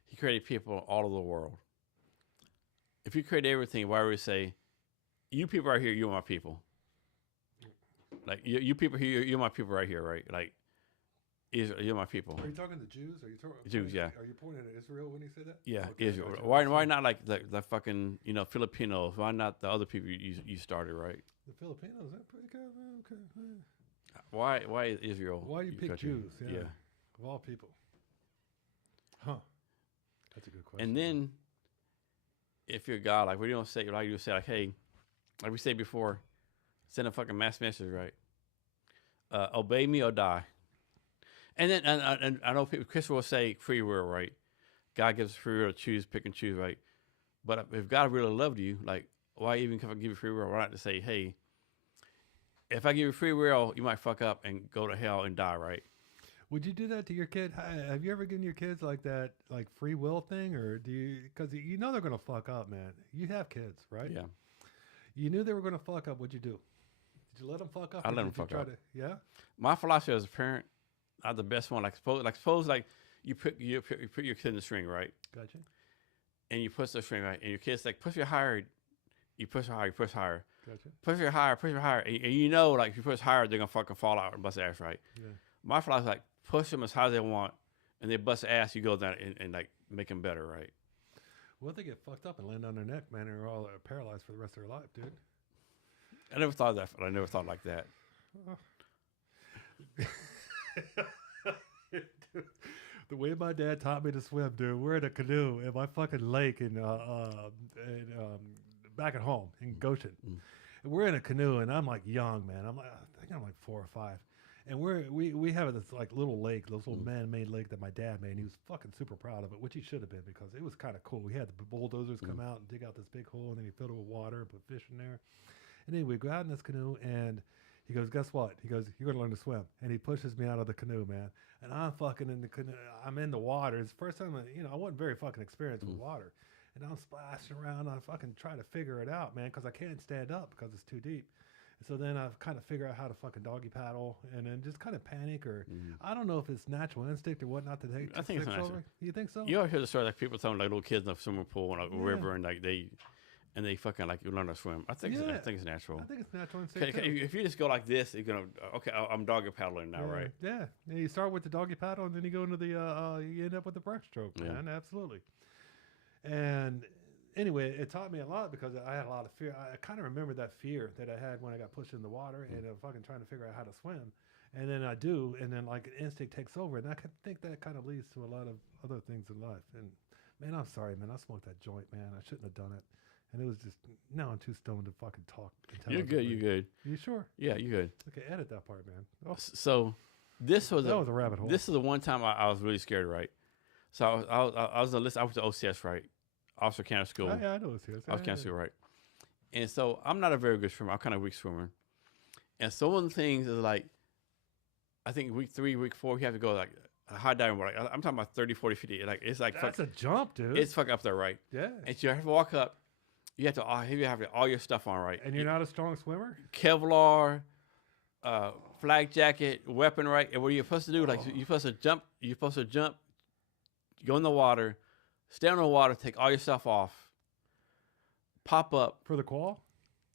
He created people all over the world. If he created everything, why would he say, you people right here, you're my people? Like, you people here, you're my people right here, right? Like, Israel, you're my people. Are you talking to Jews? Are you talking Jews? Yeah. Are you pointing at Israel when you say that? Yeah, Okay, Israel. gotcha. Why not like the fucking Filipinos? Why not the other people you started, right? The Filipinos, that pretty good. Okay. Why Israel? Why you pick country? Jews? Yeah. Of all people. Huh. That's a good question. And then, if you're God, like we don't say, like you say, like, hey, like we said before, send a fucking mass message, right? Obey me or die. And then, and I know people, Chris will say free will, right? God gives us free will to choose, pick and choose, right? But if God really loved you, like, why even give you free will? Why not to say, hey, if I give you free will, you might fuck up and go to hell and die, right? Would you do that to your kid? Have you ever given your kids like that, like free will thing? Or do you, because you know they're going to fuck up, man. You have kids, right? Yeah. You knew they were going to fuck up. What'd you do? Did you let them fuck up? I let them fuck up. Yeah? My philosophy as a parent, I'm the best one. Suppose you put your kid in the string, right? Gotcha. And you push the string, right? And your kid's like, push it higher. You push higher, you push higher. Gotcha. Push it higher, and you know, like if you push higher, they're gonna fucking fall out and bust ass, right? Yeah. My flies like push them as high as they want, and they bust ass. You go down and like make them better, right? Well, they get fucked up and land on their neck, man, and are all paralyzed for the rest of their life, dude. I never thought of that. I never thought like that. The way my dad taught me to swim, dude, we're in a canoe in my fucking lake in back at home in Goshen. Mm. And we're in a canoe, and I'm like young, man. I think I'm like 4 or 5. And we have this like little lake, this little man-made lake that my dad made. And he was fucking super proud of it, which he should have been because it was kind of cool. We had the bulldozers come out and dig out this big hole, and then he filled it with water and put fish in there. And then we go out in this canoe, and he goes, guess what? He goes, you're going to learn to swim. And he pushes me out of the canoe, man. And I'm fucking in the canoe. I'm in the water. It's the first time, I wasn't very fucking experienced with water. And I'm splashing around. I fucking try to figure it out, man, because I can't stand up because it's too deep. And so then I kind of figure out how to fucking doggy paddle and then just kind of panic or I don't know if it's natural instinct or whatnot to take. I think it's natural. You think so? You always hear the story like people telling like little kids in a swimming pool and a river and like they fucking like you learn to swim. I think it's natural. I think it's natural instinct. If you just go like this, you're gonna I'm doggy paddling now, right? Yeah. You start with the doggy paddle and then you go into the you end up with the breaststroke, man. Absolutely. And anyway, it taught me a lot because I had a lot of fear. I kind of remember that fear that I had when I got pushed in the water and fucking trying to figure out how to swim. And then I do, and then like an instinct takes over, and I think that kind of leads to a lot of other things in life. And man, I'm sorry, man. I smoked that joint, man. I shouldn't have done it. And it was just, now I'm too stoned to fucking talk. You're good. You sure? Yeah, you're good. Okay, edit that part, man. Oh. So this was a rabbit hole. This is the one time I was really scared, right? So I was on the list. I was to OCS, right? Officer County School. Oh, yeah, I know OCS. I was County School, right? And so I'm not a very good swimmer. I'm kind of a weak swimmer. And so one of the things is like, I think week 3, week 4, you have to go like a high diving board. Like, I'm talking about 30, 40 feet. Like it's like that's a jump, dude. It's fucking up there, right? Yeah. And you have to walk up. You have to all your stuff on, right? And you're not a strong swimmer? Kevlar, flak jacket, weapon, right? And what you're supposed to do, like you're supposed to jump, go in the water, stay on the water, take all your stuff off, pop up. For the qual?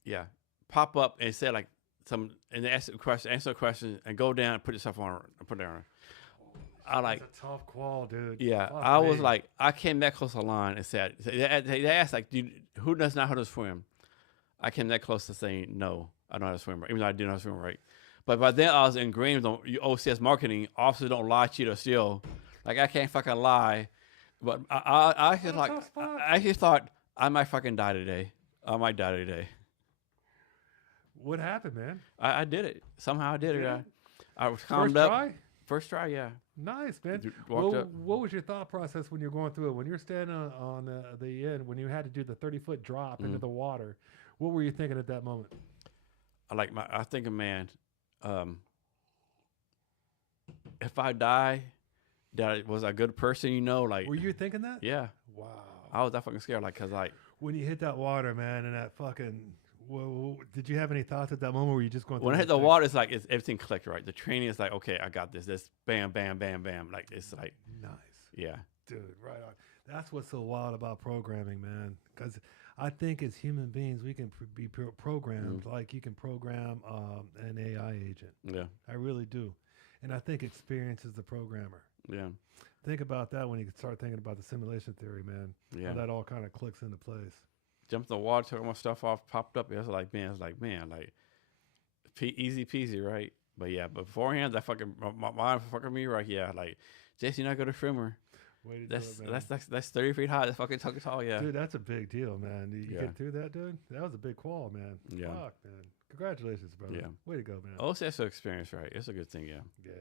Yeah. Pop up and say like and then answer a question, and go down and put yourself on and put it down. That's a tough qual, dude. Yeah, I was like, I came that close to the line and said, they asked like, who does not know how to swim? I came that close to saying, no, I don't know how to swim, even though I do know how to swim, right? But by then I was ingrained on OCS marketing. Officers don't lie, cheat, or steal. Like I can't fucking lie. But I actually thought I might fucking die today. I might die today. What happened, man? I did it. Somehow I did it. I was calmed First up. try? First try, yeah. Nice, man. Up. What was your thought process when you're going through it? When you're standing on the end, when you had to do the 30-foot drop into the water, what were you thinking at that moment? I think, man, if I die, was I a good person, like. Were you thinking that? Yeah. Wow. I was that fucking scared, cause when you hit that water, man, and that fucking. Did you have any thoughts at that moment? Where were you just going? When I hit the water, it's like everything clicked, right? The training is like, okay, I got this. This bam, bam, bam, bam. Like it's like nice. Yeah, dude, right on. That's what's so wild about programming, man. Because I think as human beings, we can be programmed like you can program an AI agent. Yeah, I really do, and I think experience is the programmer. Yeah. Think about that when you start thinking about the simulation theory, man. Yeah, how that all kind of clicks into place. Jumped in the water, took my stuff off, popped up. It was like, man, easy peasy, right? But yeah, but beforehand, my mind fucking me, right? Yeah, like, Jason, you're not good a swimmer. That's 30 feet high. That's fucking tall, yeah. Dude, that's a big deal, man. You get through that, dude? That was a big qual, man. Yeah. Fuck, man. Congratulations, brother. Yeah. Way to go, man. Oh, that's an experience, right? It's a good thing, yeah. Yeah.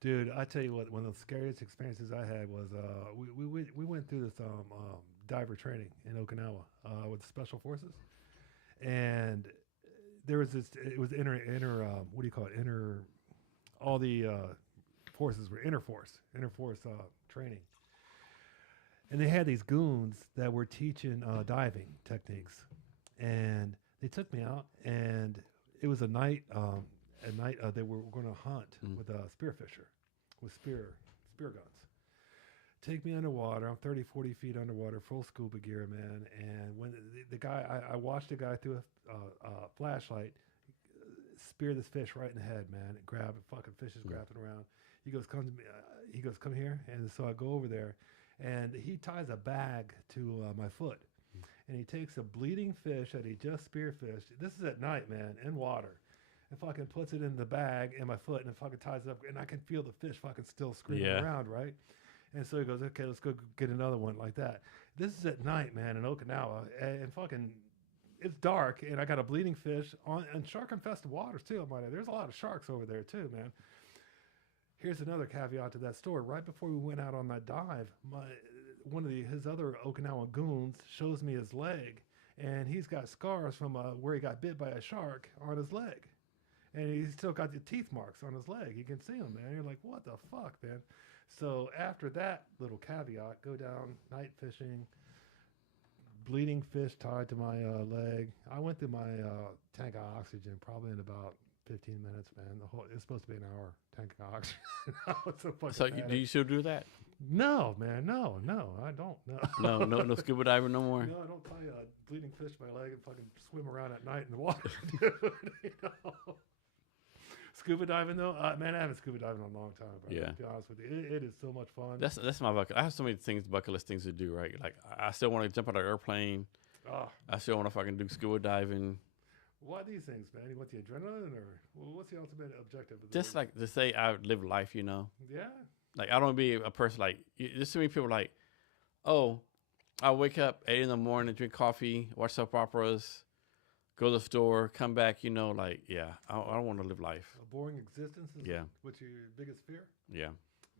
Dude, I tell you what, one of the scariest experiences I had was we went through this diver training in Okinawa with the Special Forces, and there was this. It was what do you call it? All the forces were interforce training, and they had these goons that were teaching diving techniques, and they took me out, and it was a night. They were going to hunt with a spearfisher with spear guns. take me underwater. I'm 30, 40 feet underwater, full scuba gear, man. And when the guy, I watched the guy through a flashlight spear this fish right in the head, man. And grab it, fucking fish is grabbing around. He goes, come to me. He goes, come here. And so I go over there, and he ties a bag to my foot. And he takes a bleeding fish that he just spearfished. This is at night, man, in water. And fucking puts it in the bag in my foot, and it fucking ties it up. And I can feel the fish fucking still screaming around, right? And so he goes, okay, let's go get another one like that. This is at night, man, in Okinawa. And fucking, it's dark, and I got a bleeding fish and shark-infested waters, too, I might add. There's a lot of sharks over there, too, man. Here's another caveat to that story. Right before we went out on that dive, one of his other Okinawa goons shows me his leg, and he's got scars from where he got bit by a shark on his leg. And he's still got the teeth marks on his leg. You can see them, man. You're like, what the fuck, man? So after that little caveat, go down night fishing, bleeding fish tied to my leg. I went through my tank of oxygen probably in about 15 minutes, man. It's supposed to be an hour tank of oxygen. So do you still do that? No, man, no, I don't. No scuba diving no more. No, I don't tie a bleeding fish to my leg and fucking swim around at night in the water, dude. You know? Scuba diving though, man, I haven't scuba diving in a long time. Bro. Yeah, to be honest with you, it is so much fun. That's my bucket. I have so many bucket list things to do. Right, like I still want to jump out of an airplane. Oh. I still want to fucking do scuba diving. Why these things, man? You want the adrenaline, or what's the ultimate objective of Just like to say I live life, you know. Yeah. Like I don't want to be a person like there's so many people like, oh, I wake up 8 in the morning, drink coffee, watch soap operas, go to the store, come back, you know, like, yeah, I don't want to live life. A boring existence is what's your biggest fear? Yeah.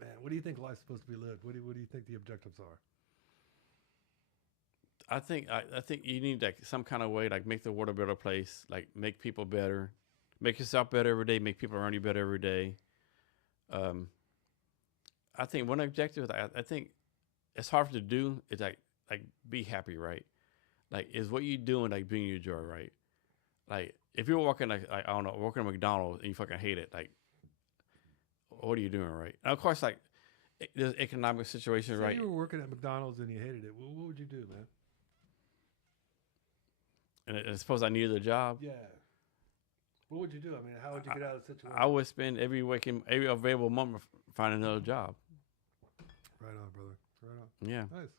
Man, what do you think life's supposed to be lived? What do you think the objectives are? I think you need like some kind of way, like make the world a better place, like make people better, make yourself better every day, make people around you better every day. I think one objective I think it's hard to do is like be happy, right? Like is what you doing like bringing you joy, right? Like if you're working like I don't know, working at McDonald's and you fucking hate it, like what are you doing, right? And of course, like there's economic situations, right? If you were working at McDonald's and you hated it, what would you do, man? And I suppose I needed a job. Yeah. What would you do? I mean, how would you get out of the situation? I would spend every available moment finding another job. Right on, brother. Right on. Yeah. Nice.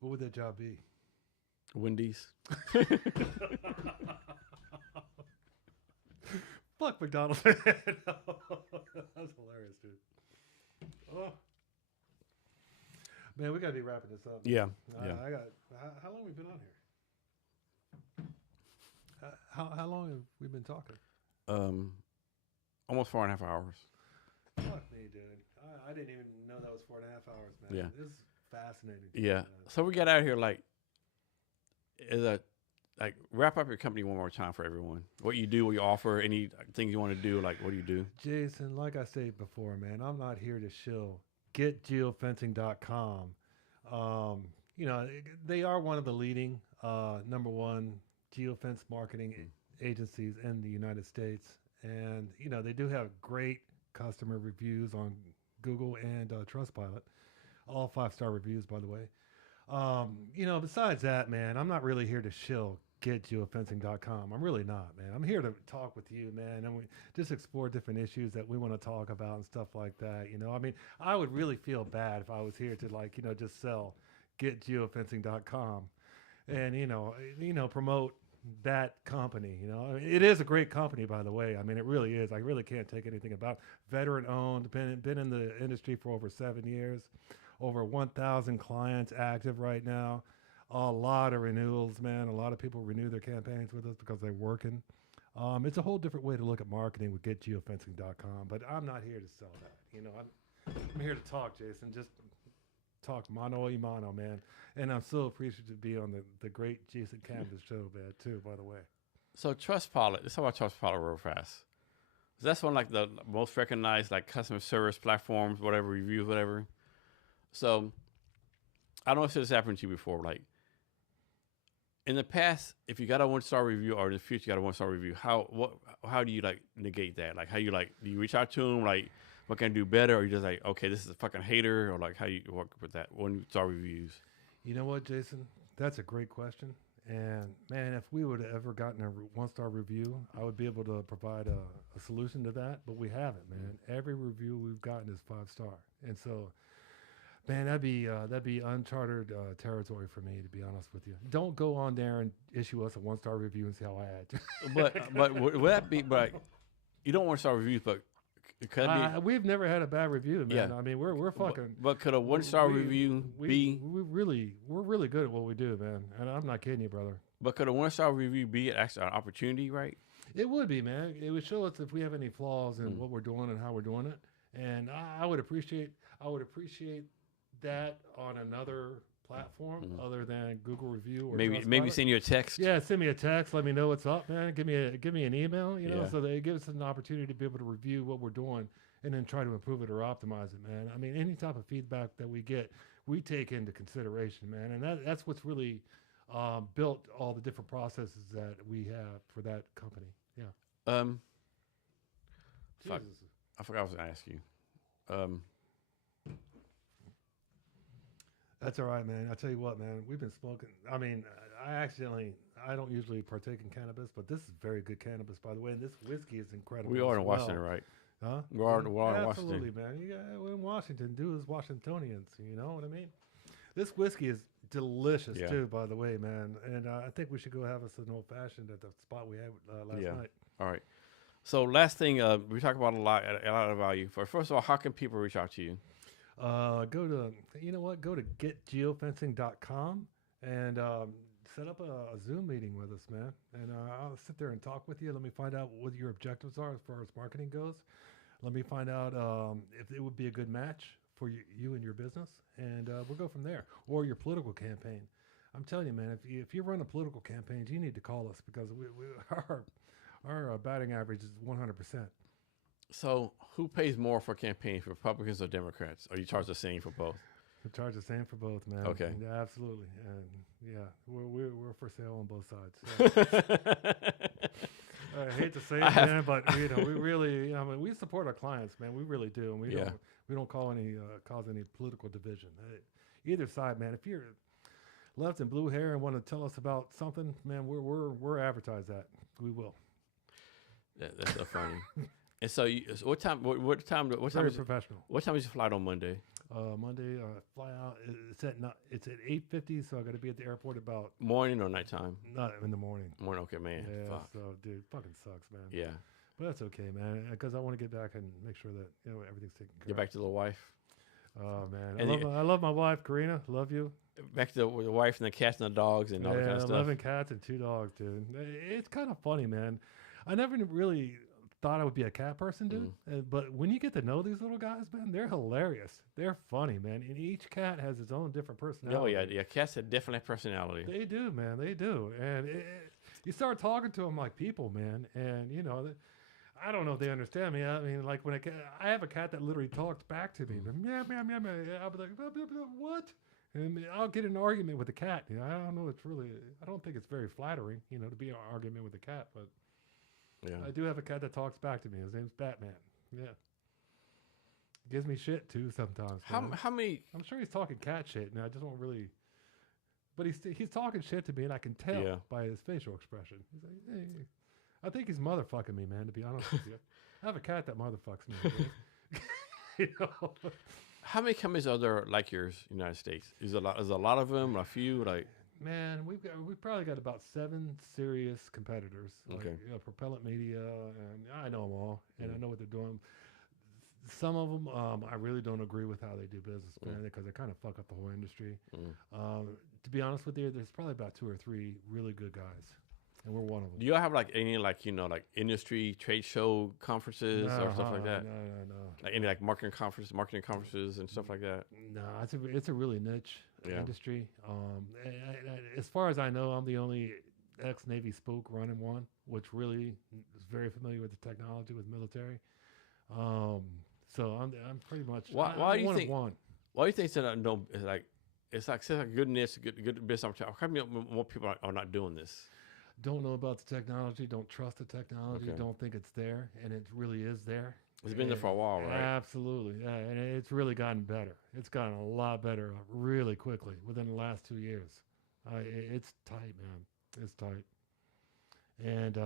What would that job be? Wendy's. Fuck McDonald's. That's hilarious, dude. Oh. Man, we gotta be wrapping this up. Yeah. I got. How long have we been on here? How long have we been talking? Almost 4.5 hours. Fuck me, dude. I didn't even know that was 4.5 hours, man. Yeah. This is fascinating. Yeah. So we got out of here like wrap up your company one more time for everyone. What you do, what you offer, any things you want to do, like what do you do? Jason, like I said before, man, I'm not here to shill. GetGeofencing.com. You know, they are one of the leading number one geofence marketing agencies in the United States. And, you know, they do have great customer reviews on Google and Trustpilot. All 5-star reviews, by the way. You know, besides that, man, I'm not really here to shill getgeofencing.com. I'm really not, man. I'm here to talk with you, man, and we just explore different issues that we want to talk about and stuff like that. You know, I mean, I would really feel bad if I was here to like, you know, just sell getgeofencing.com and, you know, promote that company. You know, I mean, it is a great company, by the way. I mean, it really is. I really can't take anything about veteran owned, been in the industry for over 7 years, over 1,000 clients active right now. A lot of renewals, man. A lot of people renew their campaigns with us because they're working. It's a whole different way to look at marketing with getgeofencing.com, but I'm not here to sell that. You know, I'm here to talk, Jason. Just talk mano a mano, man. And I'm so appreciative to be on the great Jason Canvas show, man, too, by the way. So Trustpilot, let's talk about Trustpilot real fast. That's one like the most recognized like customer service platforms, whatever, reviews, whatever. So I don't know if this happened to you before, like in the past, if you got a 1-star review or in the future you got a 1-star review, how do you like negate that? Like how you like, do you reach out to them? Like what can I do better, or you just like, okay, this is a fucking hater, or like how you work with that when you start reviews? You know what, Jason? That's a great question. And man, if we would have ever gotten a 1-star review, I would be able to provide a solution to that. But we haven't, man. Every review we've gotten is 5-star, and so, man, that'd be uncharted territory for me, to be honest with you. Don't go on there and issue us a 1-star review and see how I act. but would that be? But you don't want to start reviews, but could that be? We've never had a bad review, man. Yeah. I mean, we're fucking. But could a 1-star review be? we're really good at what we do, man. And I'm not kidding you, brother. But could a 1-star review be actually an opportunity, right? It would be, man. It would show us if we have any flaws in what we're doing and how we're doing it. And I would appreciate that on another platform other than Google Review or Maybe send you a text. Yeah, send me a text. Let me know what's up, man. Give me an email, so that it gives us an opportunity to be able to review what we're doing and then try to improve it or optimize it, man. I mean, any type of feedback that we get, we take into consideration, man. And that's what's really built all the different processes that we have for that company. Yeah. Fuck. I forgot I was gonna ask you. That's all right, man. I'll tell you what, man. We've been smoking. I mean, I don't usually partake in cannabis, but this is very good cannabis, by the way. And this whiskey is incredible. We are in Washington, right? Huh? We are in Washington. Absolutely, man. We're in Washington. Do as Washingtonians. You know what I mean? This whiskey is delicious, too, by the way, man. And I think we should go have us an old-fashioned at the spot we had last night. All right. So last thing, we talk about a lot of value. First of all, how can people reach out to you? Go to getgeofencing.com and set up a Zoom meeting with us, man. And I'll sit there and talk with you. Let me find out what your objectives are as far as marketing goes. Let me find out if it would be a good match for you and your business, and we'll go from there. Or your political campaign. I'm telling you, man, if you run a political campaign, you need to call us because our batting average is 100%. So, who pays more for campaigns, Republicans or Democrats? Or you charge the same for both? We charge the same for both, man. Okay. Yeah, absolutely. And yeah, we're for sale on both sides. So. I hate to say it, man, but we really, we support our clients, man. We really do, and we don't cause any political division. Either side, man. If you're left and blue hair and want to tell us about something, man, we're advertise that. We will. That's so funny. And so, what time? Very professional. What time is your flight on Monday? Monday, fly out. It's at 8:50, so I got to be at the airport about morning or nighttime. Not in the morning. Morning, okay, man. Yeah. Fuck. So, dude, fucking sucks, man. Yeah. But that's okay, man, because I want to get back and make sure that everything's taken care of. Get back to the wife. Oh man, I love my wife, Karina. Love you. Back to the wife and the cats and the dogs and all that kind of stuff. 11 cats and 2 dogs, dude. It's kind of funny, man. I never really thought I would be a cat person, dude. But when you get to know these little guys, man, they're hilarious. They're funny, man. And each cat has its own different personality. Oh, yeah. Cats have definitely personality. They do, man. They do. And you start talking to them like people, man. And, I don't know if they understand me. I mean, like when I have a cat that literally talks back to me. Meow, meow, meow, meow. I'll be like, blah, blah, blah, what? And I'll get in an argument with the cat. I don't know. I don't think it's very flattering, to be in an argument with a cat. But yeah. I do have a cat that talks back to me. His name's Batman. Yeah. Gives me shit too sometimes. How many? I'm sure he's talking cat shit, and I just won't really. But he's talking shit to me, and I can tell by his facial expression. He's like, hey. I think he's motherfucking me, man. To be honest with you, I have a cat that motherfucks me. How many companies are there like yours in the United States? Is a lot of them? A few? Like, man, we've probably got about 7 serious competitors. Okay. Like, Propellant Media, and I know them all, and I know what they're doing. Some of them, I really don't agree with how they do business, man, because they kind of fuck up the whole industry. To be honest with you, there's probably about 2 or 3 really good guys, and we're one of them. Do y'all have any industry trade show conferences or stuff like that? No. Like any marketing conferences and stuff like that? No, it's a really niche industry. As far as I know, I'm the only ex-Navy spook running one, which really is very familiar with the technology with military. So I'm pretty much why do you think one. Why do you think it's such a good niche, good business opportunity? How come more people are not doing this? Don't know about the technology, don't trust the technology, don't think it's there, and it really is there. It's been there for a while, right? Absolutely, yeah, and it's really gotten better. It's gotten a lot better really quickly within the last 2 years. It's tight, man. It's tight, and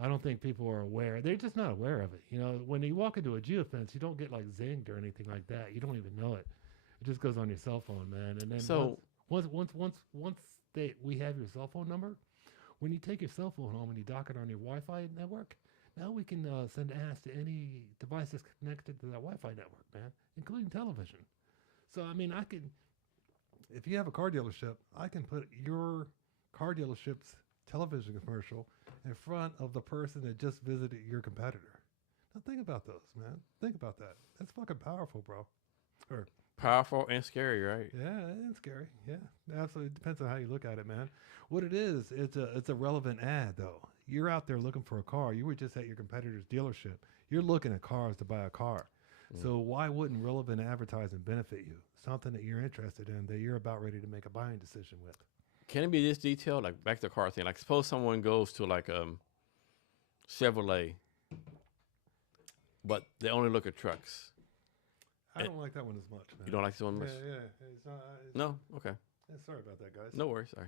I don't think people are aware. They're just not aware of it. You know, when you walk into a geofence, you don't get like zinged or anything like that. You don't even know it. It just goes on your cell phone, man. And then So once we have your cell phone number, when you take your cell phone home and you dock it on your Wi-Fi network, now we can send ads to any device that's connected to that Wi-Fi network, man, including television. So I mean, I can, if you have a car dealership, I can put your car dealership's television commercial in front of the person that just visited your competitor. Now think about those, man. Think about that. That's fucking powerful, bro. Or powerful and scary, right? yeah, it's scary. Yeah, absolutely. It depends on how you look at it, man. What it is, it's a relevant ad though. You're out there looking for a car. You were just at your competitor's dealership. You're looking at cars to buy a car. So why wouldn't relevant advertising benefit you? Something that you're interested in that you're about ready to make a buying decision with. Can it be this detailed? Like back to the car thing. Like suppose someone goes to like Chevrolet, but they only look at trucks. I don't like that one as much, man. You don't like this one much? Yeah. It's not, No? Okay. yeah, sorry about that, guys. No worries. Sorry.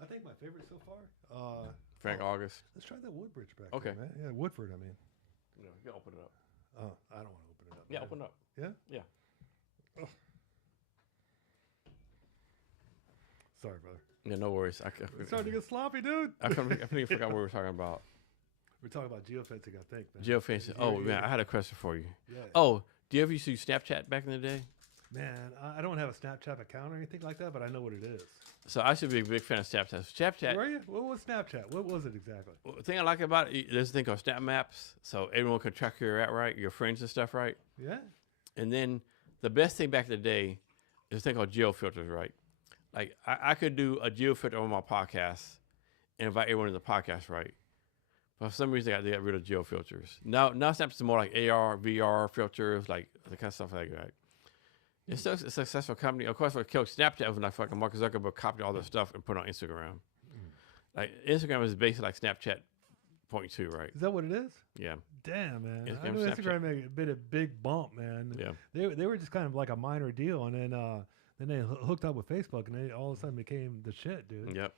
I think my favorite so far. Frank August. Let's try that Woodbridge back Okay. there, man. Yeah, Woodford, I mean. Yeah, you can open it up. Oh, I don't want to open it up. Yeah, man. open it up. Yeah? Yeah. Oh. Sorry, brother. Yeah, no worries. It's starting to get sloppy, dude. I completely forgot what we were talking about. We're talking about geofencing, I think, man. Geofencing. Oh, man, I had a question for you. Yeah. Oh, do you ever used to use Snapchat back in the day? Man, I don't have a Snapchat account or anything like that, but I know what it is. So I should be a big fan of Snapchat. Snapchat. Were you? What was Snapchat? What was it exactly? The thing I like about it, there's a thing called Snap Maps, so everyone can track where you're at, right? Your friends and stuff, right? Yeah. And then the best thing back in the day is a thing called geo filters, right? Like I could do a geo filter on my podcast and invite everyone to the podcast, right? But for some reason, they got rid of geo filters. Now Snapchat is more like AR, VR filters, like the kind of stuff like that. It's still a successful company. Of course, what killed Snapchat was like fucking Mark Zuckerberg copied all their stuff and put it on Instagram. Like Instagram is basically like Snapchat 0.2, right? Is that what it is? Yeah. Damn, man. Instagram, I knew Snapchat. Instagram made a big bump, man. Yeah. They were just kind of like a minor deal, and then they hooked up with Facebook, and they all of a sudden became the shit, dude. Yep.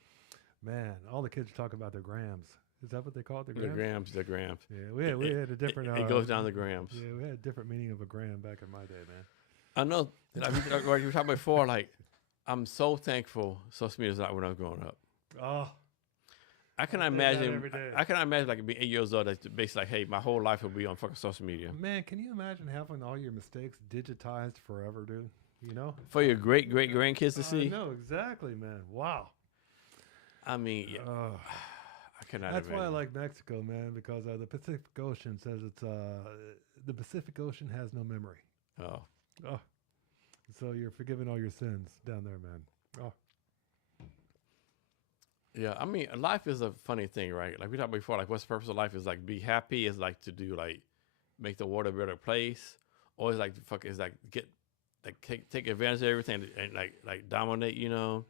Man, all the kids are talking about their grams. Is that what they call it? Their grams? The grams. Yeah, we had a different. It goes down the grams. Yeah, we had a different meaning of a gram back in my day, man. I know. Like you were talking before, like I'm so thankful social media is not when I was growing up. Oh, I cannot say that imagine. every day. I cannot imagine like being 8 years old. That's basically like, hey, my whole life will be on fucking social media. man, can you imagine having all your mistakes digitized forever, dude? You know, For your great grandkids to see. No, exactly, man. Wow. I mean, yeah, I cannot. That's why I imagine. like Mexico, man, because the Pacific Ocean says it's the Pacific Ocean has no memory. Oh, Oh, so you're forgiven all your sins down there, man. Oh, yeah. I mean, life is a funny thing, right? Like we talked before. Like, what's the purpose of life? Is like be happy. Is like to do like make the world a better place, or is like fuck is like get like take advantage of everything and like dominate. You know?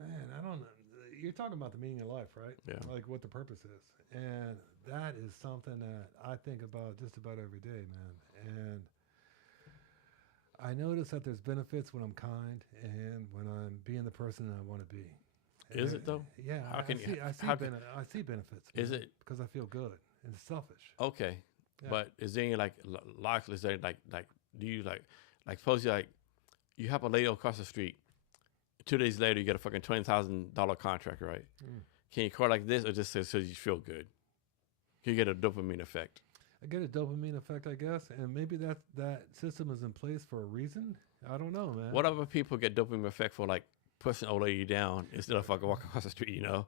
man, I don't know. You're talking about the meaning of life, right? Yeah. Like what the purpose is, and that is something that I think about just about every day, man. And I notice that there's benefits when I'm kind and when I'm being the person I want to be. Is it though? Yeah, How can you- I see how can- I see benefits. Is man, it? because I feel good and it's selfish? Okay, Yeah. but is there any like logical? Is there like do you like suppose you like you help a lady across the street, 2 days later you get a fucking $20,000 contract, right? Mm. Can you call like this or just so you feel good? Can you get a dopamine effect? I get a dopamine effect, I guess, and maybe that system is in place for a reason. I don't know, man. What other people get dopamine effect for like pushing an old lady down instead of fucking walking across the street? You know,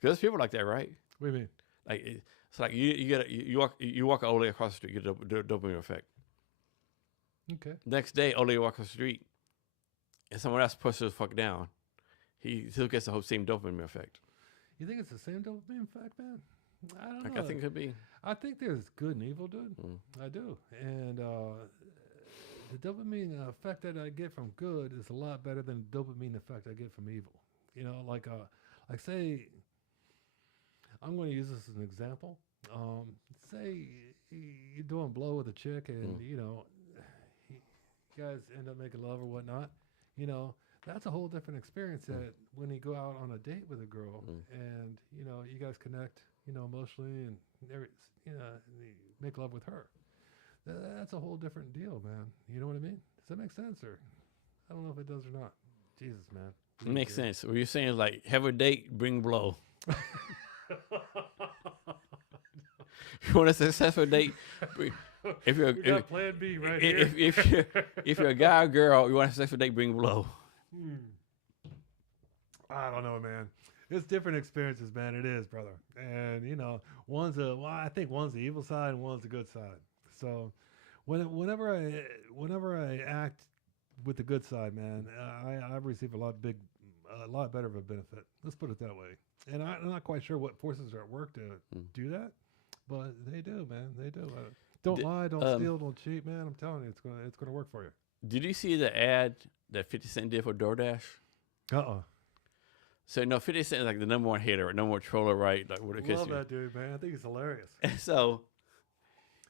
because there's people like that, right? What do you mean? Like it's like you walk an old lady across the street, you get a dopamine effect. Okay. Next day, old lady walks across the street, and someone else pushes the fuck down. He still gets the whole same dopamine effect. You think it's the same dopamine effect, man? I don't Like know. I think it could be. I think there's good and evil, dude. Mm. I do. And the dopamine effect that I get from good is a lot better than the dopamine effect I get from evil. You know, like say, I'm going to use this as an example. Say you're doing blow with a chick, and you know, you guys end up making love or whatnot. You know, that's a whole different experience that when you go out on a date with a girl, and you know, you guys connect, you know, emotionally, and you know, and you make love with her. That's a whole different deal, man. You know what I mean? Does that make sense, or I don't know if it does or not. Jesus, man. It makes sense. What you're saying is like, have a date, bring blow. You want a successful date? If you're We got Plan B right here. If you're a guy or girl, you want a successful date, bring blow. I don't know, man. It's different experiences, man. It is, brother. And you know, I think one's the evil side and one's the good side. So, whenever I act with the good side, man, I receive a lot better of a benefit. Let's put it that way. And I'm not quite sure what forces are at work to do that, but they do, man. They do. Don't lie, don't steal, don't cheat, man. I'm telling you, it's gonna work for you. Did you see the ad that 50 Cent did for DoorDash? So no, 50 Cent is like the number one hitter, number one troller, right? Like what? Love that dude, man. I think he's hilarious. And so,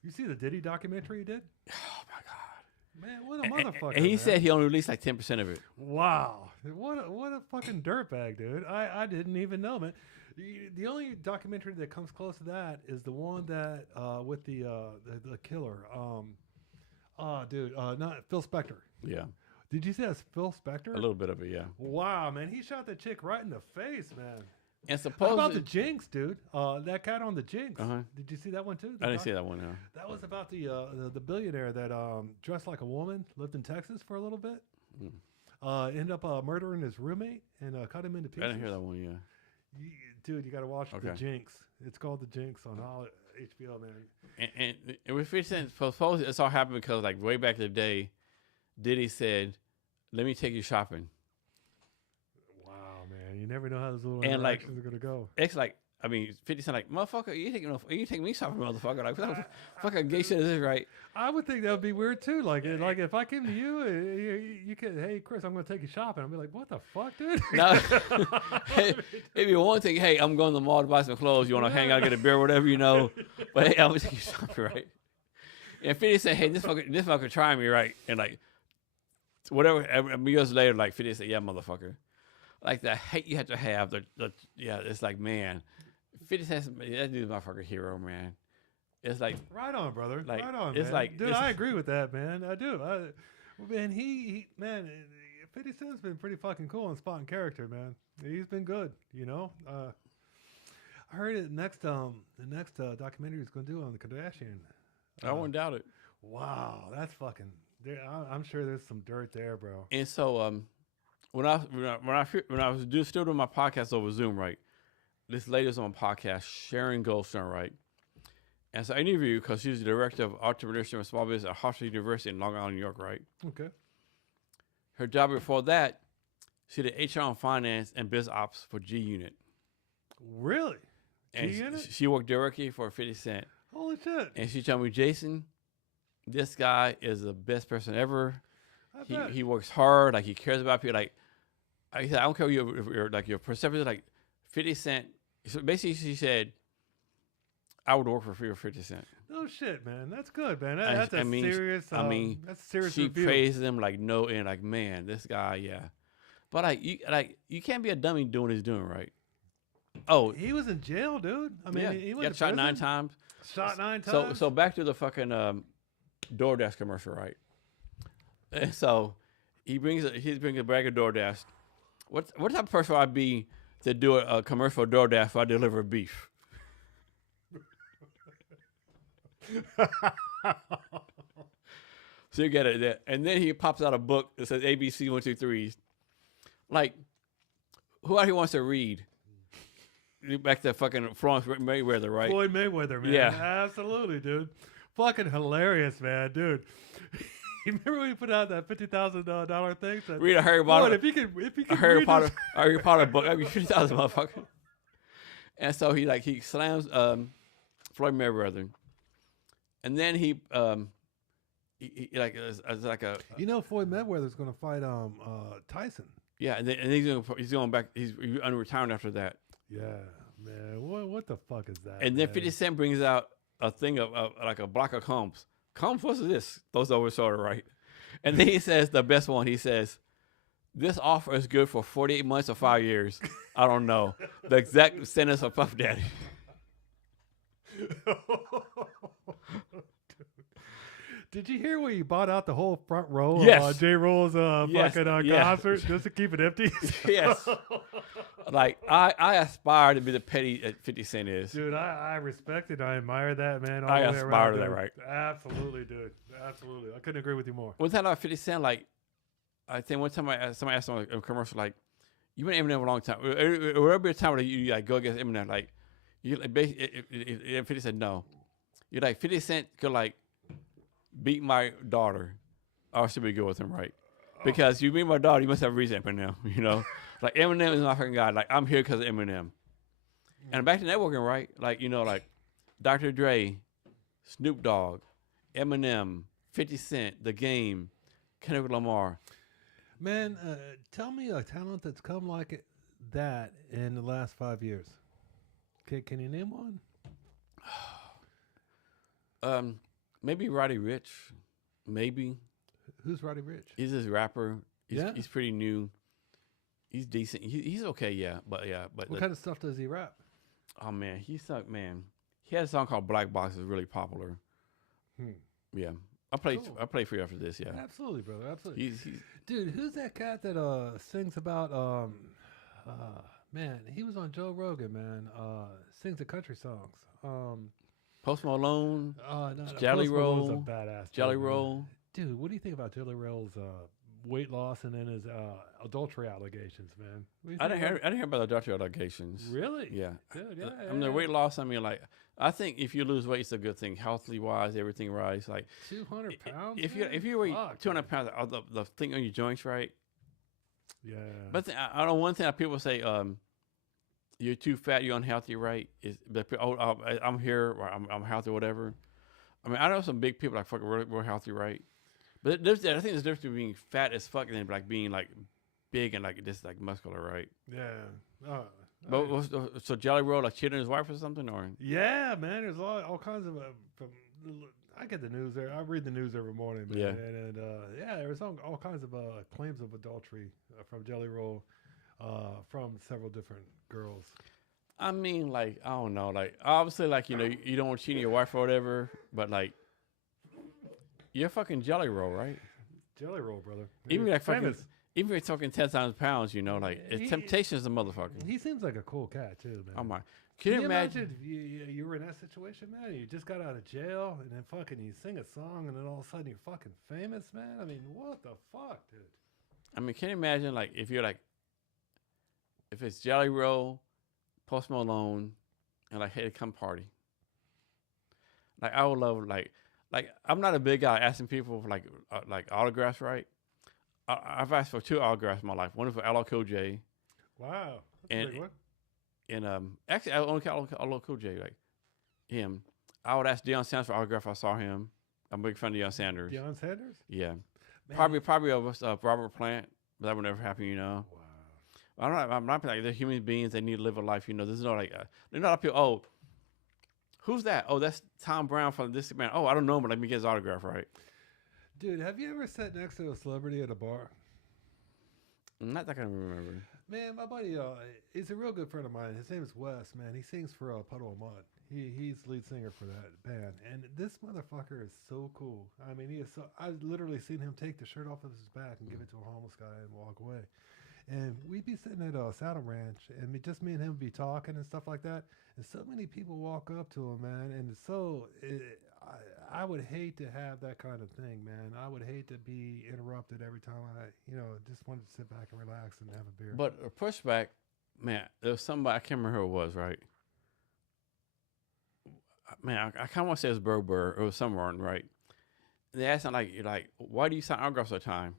you see the Diddy documentary he did? Oh my god, man, what a motherfucker! And he man. said he only released like 10% of it. Wow, what a fucking dirtbag, dude. I didn't even know, man. The only documentary that comes close to that is the one that with the killer. Not Phil Spector. Yeah. Did you say that's Phil Spector? A little bit of it, yeah. Wow, man, he shot that chick right in the face, man. And supposedly, how about the Jinx, dude? That cat on the Jinx. Did you see that one too? I didn't see that one. No. That was about the billionaire that dressed like a woman, lived in Texas for a little bit. Ended up murdering his roommate and cut him into pieces. I didn't hear that one. Yeah. Dude, you got to watch The Jinx. It's called The Jinx on HBO, man. And with 50 Cent, supposedly it's all happened because like way back in the day, Diddy said, "Let me take you shopping." Wow, man, you never know how those little interactions are gonna go. It's like, I mean, 50 Cent like, motherfucker, you taking me shopping, motherfucker? Like, what the fucking gay shit is this, right? I would think that would be weird too. Like if I came to you, you could, hey Chris, I'm gonna take you shopping. I'd be like, what the fuck, dude? No, it'd be one thing. Hey, I'm going to the mall to buy some clothes. You want to hang out, get a beer, whatever, you know? But hey, I'm gonna take you shopping, right? And 50 said, hey, this fucker try me, right? And like, whatever. Years later, like 50 said, yeah, motherfucker. Like the hate you have to have. It's like, man, 50 says that dude's my fucking hero, man. It's like right on, brother. Like, right on, it's man. like, dude, I agree with that, man. I do. Man, he 50 Cent's been pretty fucking cool in spotting character, man. He's been good, you know. I heard the next documentary he's gonna do on the Kardashian. I wouldn't doubt it. Wow, that's fucking. I'm sure there's some dirt there, bro. And so, when I was still doing my podcast over Zoom, right? This lady was on my podcast, Sharon Goldstone, right? And so I interviewed her because she's the director of entrepreneurship and small business at Harvard University in Long Island, New York, right? Okay. Her job before that, she did HR and finance and biz ops for G Unit. Really? And G Unit? She worked directly for 50 Cent. Holy shit. And she told me, Jason, this guy is the best person ever. He works hard, like he cares about people. Like I said, I don't care if you're like your perception, like 50 Cent. So basically, she said, I would work for free or 50 Cent. No shit, man. That's good, man. That's serious. That's a serious she review. praised him like no end, like man, this guy, yeah. But you can't be a dummy doing what he's doing, right? Oh, he was in jail, dude. I mean, he was shot 9 times. Shot 9 times. So back to the fucking DoorDash commercial, right? And so he brings a bag of DoorDash. What type of person would I be to do a commercial for DoorDash if I deliver beef? So you get it, and then he pops out a book that says ABC 1, 2, 3. Like, who out here wants to read? Back to fucking Floyd Mayweather, right? Floyd Mayweather, man. Yeah, absolutely, dude. Fucking hilarious, man, dude. You remember when he put out that $50,000 thing? Read a Harry Potter. If you could Harry Potter book, that'd be 50,000, motherfucker. And so he slams Floyd Mayweather, and then he it's like a. You know, Floyd Mayweather's going to fight Tyson. Yeah, and he's going back. He's under retirement after that. Yeah, man. What the fuck is that? And then 50 Cent brings out a thing of like a block of Combs. Combs, what's this? Those over his shoulder, right? And then he says the best one. He says, "This offer is good for 48 months or 5 years." I don't know the exact sentence of Puff Daddy. Did you hear when he bought out the whole front row Yes. of J. Roll's Yes, fucking yeah. concert just to keep it empty? Yes. Like I aspire to be the petty that 50 Cent is. Dude, I respect it. I admire that, man. All I the way aspire around, to that, dude. right? Absolutely, dude. Absolutely. I couldn't agree with you more. One time about 50 Cent, like I think one time somebody asked him in a commercial, like, "You been Eminem for a long time. Will there be a time where you like go against Eminem? Like, you like basically, if 50 said no, you're like 50 Cent could like beat my daughter, I should be good with him, right? Because you beat my daughter, you must have a reason, Eminem. You know, like Eminem is my fucking guy. Like I'm here because of Eminem. And back to networking, right? Like like Dr. Dre, Snoop Dogg, Eminem, 50 Cent, The Game, Kendrick Lamar. Man, tell me a talent that's come like that in the last 5 years. Can you name one? Maybe Roddy Ricch. Maybe. Who's Roddy Ricch? He's this rapper. Yeah? He's pretty new. He's decent. He's okay, yeah. But What kind of stuff does he rap? oh man, he sucked, man. He had a song called Black Box that's really popular. Yeah. I'll play for you after this, yeah. Absolutely, brother. Absolutely. He's Dude, who's that cat that sings about man, he was on Joe Rogan, man. Sings the country songs. Post Malone, No, Jelly Post Malone's Roll, a badass Jelly dude, man. Roll. Dude, what do you think about Jelly Roll's weight loss and then his adultery allegations, man? What do you I think didn't hear about the adultery allegations. Really? Yeah. Dude, yeah. I mean, the weight loss, I mean, like, I think if you lose weight, it's a good thing. Healthily wise, everything right. Like 200 pounds. if you weigh Fuck, 200 pounds, the thing on your joints, right? yeah. But I know one thing that people say, you're too fat, you're unhealthy, right? Is I'm here, or I'm healthy, or whatever. I mean, I know some big people like fucking real healthy, right? But I think there's a difference between being fat as fuck and then like being like big and like just like muscular, right? Yeah. But so Jelly Roll like cheating on his wife or something, or Yeah, man. There's all kinds of I get the news there. I read the news every morning, man. Yeah. And yeah, there's all kinds of claims of adultery from Jelly Roll, from several different girls. I mean, like I don't know, like obviously, like you don't want to cheat on your wife or whatever, but like you're fucking Jelly Roll, right? Jelly Roll, brother. Even He's like fucking, famous. even if you're talking 10,000 pounds, like it's temptation is a motherfucker. He seems like a cool cat too, man. Oh my! Can you imagine if you were in that situation, man? You just got out of jail, and then fucking you sing a song, and then all of a sudden you're fucking famous, man. I mean, what the fuck, dude? I mean, can you imagine like if you're like, if it's Jelly Roll, Post Malone, and like, hey, come party. Like I would love like I'm not a big guy asking people for like autographs, right? I've asked for 2 autographs in my life. One is for LL Cool J. Wow, that's And- a big one. And actually, I only got LL Cool J, like him. I would ask Deion Sanders for autograph if I saw him. I'm a big fan of Deion Sanders. Deion Sanders? Yeah. Man. Probably of Robert Plant, but that would never happen, Wow. I'm not like they're human beings. They need to live a life, There's no like, there's not people. Oh, who's that? Oh, that's Tom Brown from this man. Oh, I don't know him, but let me get his autograph, right? Dude, have you ever sat next to a celebrity at a bar? Not that I can remember. Man, my buddy, he's a real good friend of mine. His name is Wes, man. He sings for Puddle of Mud. He's the lead singer for that band. And this motherfucker is so cool. I mean, he is so... I've literally seen him take the shirt off of his back and give it to a homeless guy and walk away. And we'd be sitting at a saddle ranch, and just me and him be talking and stuff like that. And so many people walk up to him, man. And so... I would hate to have that kind of thing, man. I would hate to be interrupted every time I, just wanted to sit back and relax and have a beer. But a pushback, man, there was somebody, I can't remember who it was, right? Man, I kind of want to say it was Burr, or it was someone, right? They asked him, like, why do you sign autographs all the time?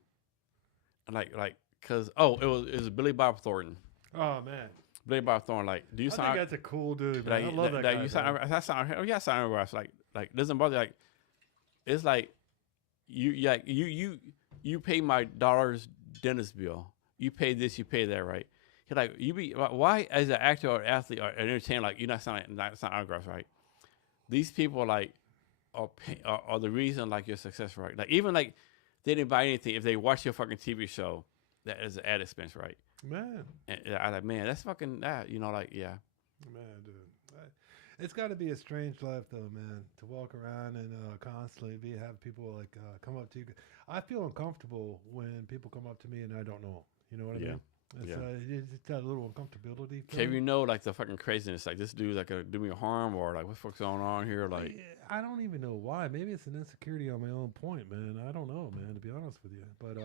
And because, it was Billy Bob Thornton. Oh, man. Billy Bob Thornton, like, do you I sign? think that's a cool dude, man. I love that guy. You sign, I sign autographs. Like doesn't bother. Like, it's like you pay my daughter's dentist bill. You pay this, you pay that, right? He's like, why as an actor or athlete or an entertainer, like you're not signing autographs, right? these people like are the reason like your success, right? Like even like they didn't buy anything if they watch your fucking TV show. That is an ad expense, right? Man, And I like, man, that's fucking that. You know, like yeah. man, dude. It's got to be a strange life, though, man, to walk around and constantly have people like come up to you. I feel uncomfortable when people come up to me and I don't know 'em. You know what I Yeah. mean? It's that little uncomfortability. Have you know like the fucking craziness? Like this dude like gonna do me harm or like what the fuck's going on here? Like I don't even know why. Maybe it's an insecurity on my own point, man. I don't know, man. To be honest with you, but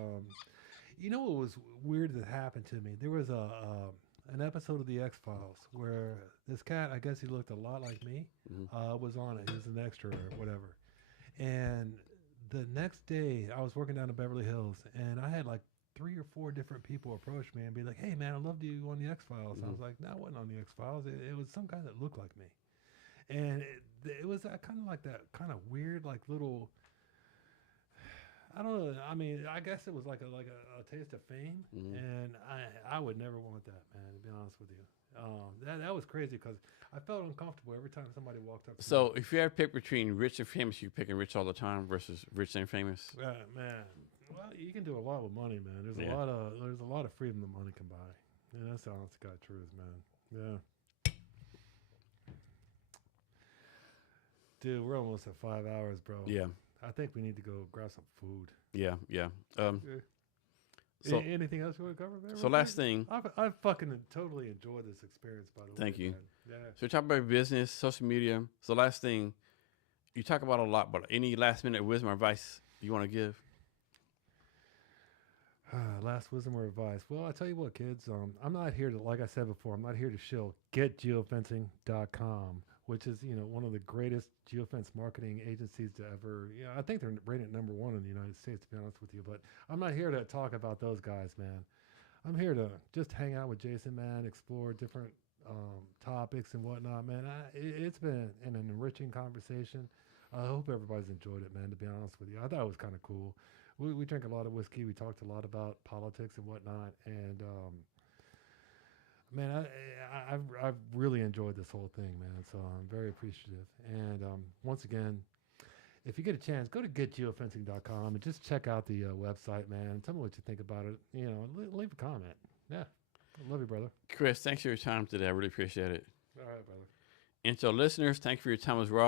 you know what was weird that happened to me? There was an episode of the X Files where this cat, I guess he looked a lot like me, was on it. He was an extra or whatever. And the next day, I was working down in Beverly Hills, and I had like 3 or 4 different people approach me and be like, "Hey, man, I loved you on the X Files." I was like, "No, I wasn't on the X Files. It was some guy that looked like me." And it was kind of like that kind of weird, like little. I don't know. I mean, I guess it was like a taste of fame, and I would never want that, man. To be honest with you, that was crazy because I felt uncomfortable every time somebody walked up to me. so if you had to pick between rich and famous, you picking rich all the time versus rich and famous. Man, well, you can do a lot with money, man. There's Yeah. a lot of freedom that money can buy. Yeah, that's the honest to God truth, man. Yeah. Dude, we're almost at 5 hours, bro. Yeah, I think we need to go grab some food. yeah. So Anything else you want to cover, man? so last thing. I fucking totally enjoyed this experience, by the way. Thank you. Man. Yeah. So we talk about business, social media. So last thing, you talk about a lot, but any last minute wisdom or advice you want to give? Last wisdom or advice. Well, I tell you what, kids. I'm not here to, like I said before, I'm not here to shill. GetGeofencing.com, which is one of the greatest geofence marketing agencies to ever. I think they're rated #1 in the United States, to be honest with you. But I'm not here to talk about those guys, man. I'm here to just hang out with Jason, man, explore different topics and whatnot, man. It's been an enriching conversation. I hope everybody's enjoyed it, man, to be honest with you. I thought it was kind of cool. We drank a lot of whiskey. We talked a lot about politics and whatnot. And, man, I've really enjoyed this whole thing, man. So I'm very appreciative. And once again, if you get a chance, go to getgeofencing.com and just check out the website, man. Tell me what you think about it. Leave a comment. Yeah. I love you, brother. Chris, thanks for your time today. I really appreciate it. All right, brother. And so listeners, thank you for your time as well.